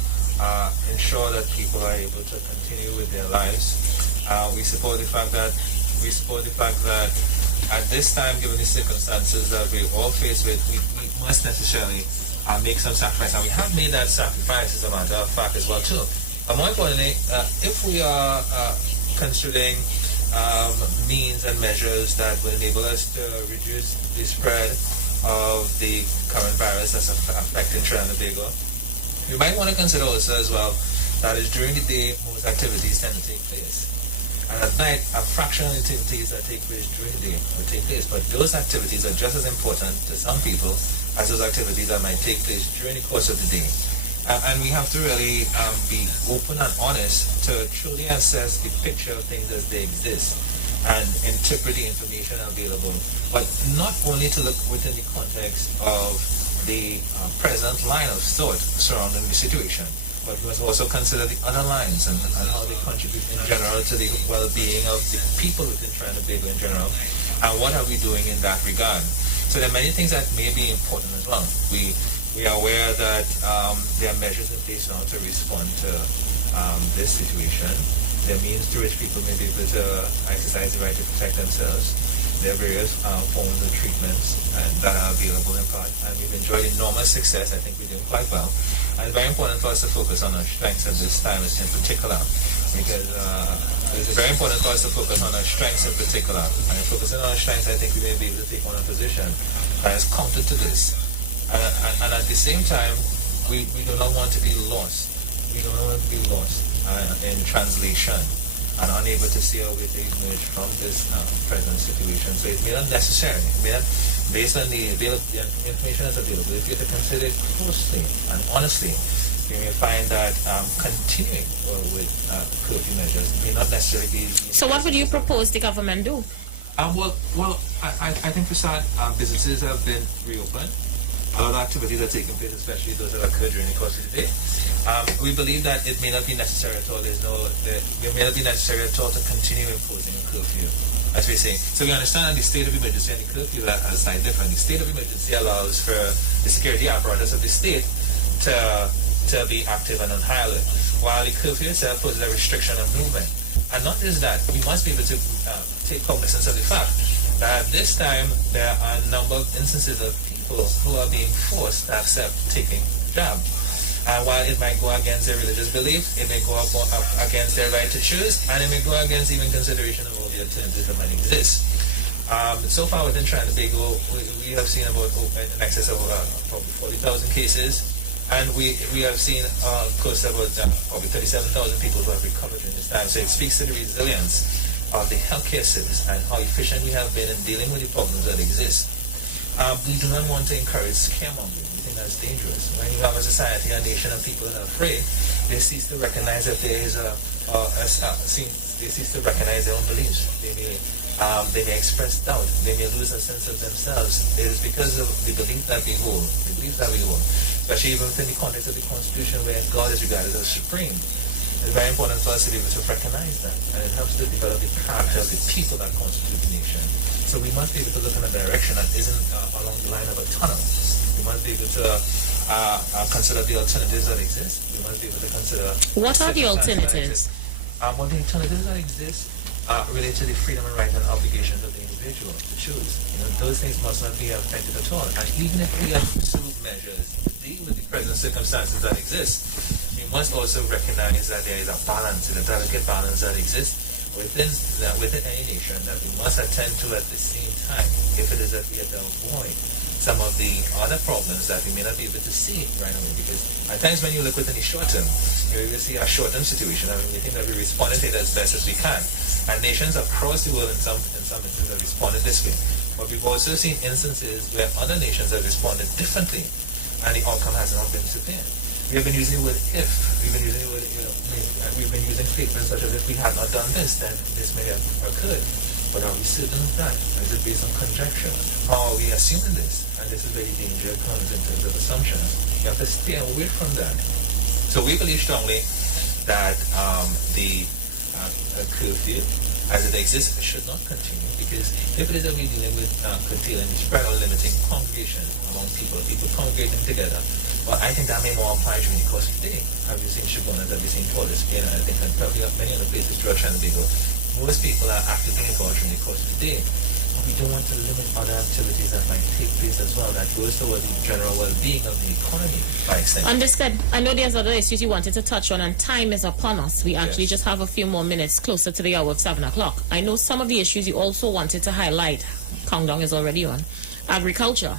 ensure that people are able to continue with their lives. We support the fact that at this time, given the circumstances that we all face with, we must necessarily make some sacrifice, and we have made that sacrifice as a matter of fact as well too. But more importantly, if we are considering means and measures that will enable us to reduce the spread of the current virus that's affecting Trinidad and Tobago, we might want to consider also as well that is during the day most activities tend to take place. And at night, a fraction of the activities that take place during the day will take place. But those activities are just as important to some people as those activities that might take place during the course of the day. And we have to really be open and honest to truly assess the picture of things as they exist and interpret the information available. But not only to look within the context of the present line of thought surrounding the situation, but we must also consider the other lines and how they contribute in general to the well-being of the people within Trinidad and Tobago in general, and what are we doing in that regard. So there are many things that may be important as well. We are aware that there are measures in place now to respond to this situation. There are means through which people may be able to exercise the right to protect themselves. There are various forms of treatments that are available in part, and we've enjoyed enormous success. I think we're doing quite well. And it's very important for us to focus on our strengths at this time in particular, because it's very important for us to focus on our strengths in particular. And in focusing on our strengths, I think we may be able to take on a position that is counter to this. And at the same time, we do not want to be lost. We do not want to be lost in translation and unable to see a way to emerge from this present situation. So it may not necessarily, based on the information that's available, if you have to consider it closely and honestly, you may find that continuing with curfew measures may not necessarily be easy. So what would you propose the government do? Well, I think for start, businesses have been reopened. A lot of activities are taking place, especially those that occur during the course of the day. We believe that it may not be necessary at all. It may not be necessary at all to continue imposing a curfew, as we say. So we understand that the state of emergency and the curfew are slightly different. The state of emergency allows for the security apparatus of the state to be active and on high alert, while the curfew itself poses a restriction of movement. And not just that, we must be able to take cognizance of the fact that at this time there are a number of instances of people who are being forced to accept taking a jab. And while it might go against their religious belief, it may go up against their right to choose, and it may go against even consideration of all the alternatives that might exist. So far within Trinidad and Tobago, we have seen about in excess of probably 40,000 cases, and we have seen close to about probably 37,000 people who have recovered during this time. So it speaks to the resilience of the healthcare service and how efficient we have been in dealing with the problems that exist. We do not want to encourage scaremongering. We think that's dangerous. When you have a society, a nation of people that are afraid, they cease to recognize that there is they cease to recognize their own beliefs. They may express doubt. They may lose a sense of themselves. It is because of the belief that we hold, especially even within the context of the Constitution, where God is regarded as supreme. It's very important for us to be able to recognize that, and it helps to develop the character of the people that constitute the nation. So we must be able to look in a direction that isn't along the line of a tunnel. We must be able to consider the alternatives that exist. We must be able to consider... What are the alternatives? Well, the alternatives that exist relate to the freedom and right and obligations of the individual to choose. Those things must not be affected at all. And even if we have pursued measures to deal with the present circumstances that exist, we must also recognize that there is a balance, a delicate balance that exists within any nation that we must attend to at the same time, if it is that we are to avoid some of the other problems that we may not be able to see right away. Because at times when you look within the short term, you will see a short-term situation, and we think that we responded to it as best as we can. And nations across the world in some instances have responded this way. But we've also seen instances where other nations have responded differently, and the outcome has not been severe. We have been using the word if. We've been using the word, we've been using statements such as if we had not done this, then this may have occurred. But are we certain of that? Or is it based on conjecture? How are we assuming this? And this is where the danger comes in terms of assumptions. You have to stay away from that. So we believe strongly that the curfew, as it exists, should not continue, because if it is that we're dealing with curtailing the spread or limiting congregation among people congregating together, well, I think that may more apply during the course of the day. Have you seen Shabonas? Have you seen Torres? And I think and probably many other places throughout Trinidad. Most people are actively involved during the course of the day. But we don't want to limit other activities that might take place as well. That goes toward the general well-being of the economy, by extension. Understood. I know there's other issues you wanted to touch on, and time is upon us. We actually just have a few more minutes closer to the hour of 7 o'clock. I know some of the issues you also wanted to highlight. Countdown is already on. Agriculture.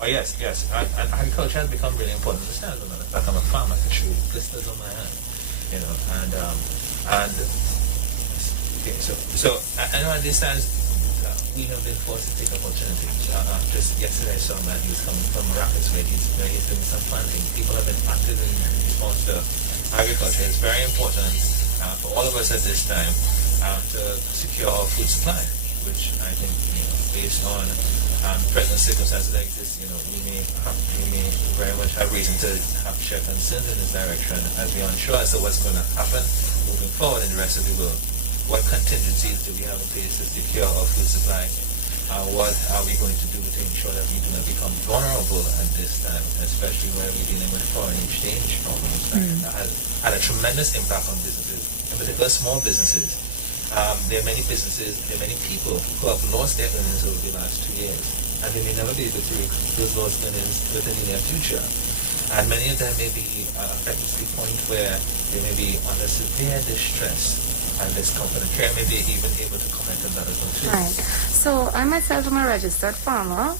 Oh, yes. And agriculture has become really important. In fact, I'm a farmer. I can show you blisters on my hand. Okay, so I know at this time we have been forced to take opportunities. Just yesterday I saw a man, he was coming from Rapids where he's doing some planting. People have been active in response to agriculture. It's very important for all of us at this time to secure our food supply, which I think, based on present circumstances like this, we may very much have reason to have share concerns in this direction, as we are unsure as to what's going to happen moving forward in the rest of the world. What contingencies do we have in place to secure our food supply? What are we going to do to ensure that we do not become vulnerable at this time, especially where we're dealing with foreign exchange problems that has had a tremendous impact on businesses, in particular small businesses. There are many businesses, there are many people who have lost their earnings over the last 2 years, and they may never be able to recoup those lost earnings within the near future. And many of them may be affected to the point where they may be under severe distress and discomfort. And Karen may be even able to comment on that as well too. Right. So I myself am a registered farmer,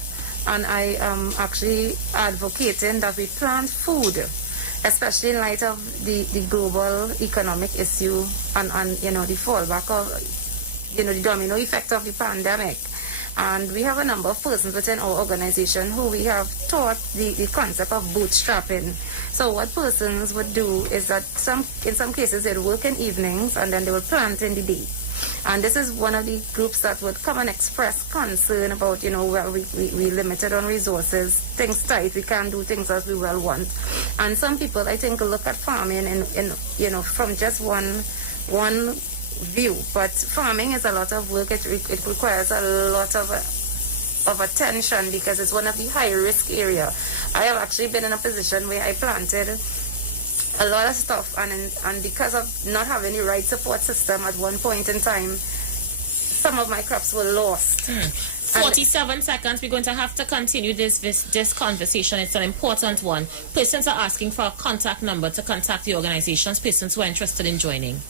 and I am actually advocating that we plant food, especially in light of the global economic issue and the fallback of the domino effect of the pandemic. And we have a number of persons within our organization who we have taught the concept of bootstrapping. So what persons would do is that in some cases they'd work in evenings and then they would plant in the day. And this is one of the groups that would come and express concern about, where we limited on resources, things tight, we can't do things as we well want. And some people, I think, look at farming in from just one view. But farming is a lot of work. It requires a lot of attention because it's one of the high risk area. I have actually been in a position where I planted a lot of stuff, and because of not having the right support system at one point in time, some of my crops were lost. 47 seconds. We're going to have to continue this conversation. It's an important one. Persons are asking for a contact number to contact the organizations, persons who are interested in joining.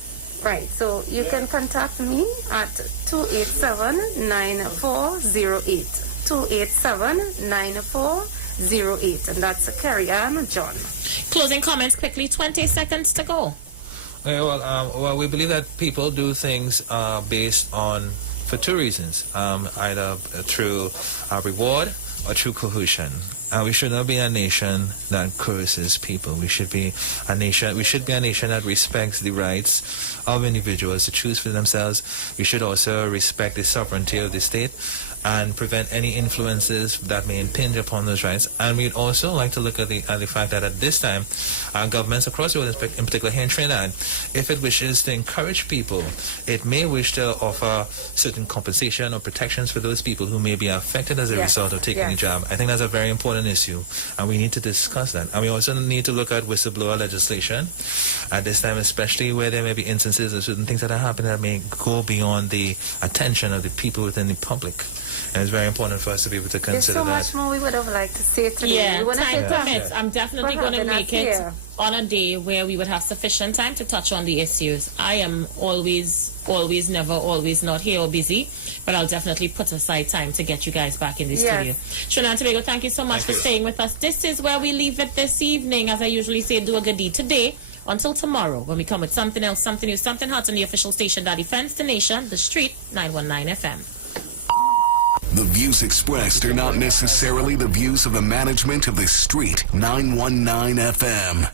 Right, so you can contact me at 287-9408. 287-9408, and that's Carrie Ann John. Closing comments quickly, 20 seconds to go. Okay, well, we believe that people do things based on, for two reasons, either through reward or through coercion. We should not be a nation that coerces people. We should be a nation that respects the rights of individuals to choose for themselves. We should also respect the sovereignty of the state and prevent any influences that may impinge upon those rights. And we'd also like to look at the fact that at this time, governments across the world, in particular here in Trinidad, if it wishes to encourage people, it may wish to offer certain compensation or protections for those people who may be affected as a result of taking the job. I think that's a very important issue, and we need to discuss that. And we also need to look at whistleblower legislation at this time, especially where there may be instances of certain things that are happening that may go beyond the attention of the people within the public. And it's very important for us to be able to There's consider so that. much more we would have liked to say today. Yeah, We wanna time say thanks permits. I'm definitely for going to having us make it here. on a day where we would have sufficient time to touch on the issues. I am always, never, always not here or busy, but I'll definitely put aside time to get you guys back in the Yes. studio. Trinidad and Tobago, thank you so much for staying with us. This is where we leave it this evening. As I usually say, do a good deed today. Until tomorrow, when we come with something else, something new, something hot on the official station that defends the nation, The Street 919 FM. The views expressed are not necessarily the views of the management of The Street 919 FM.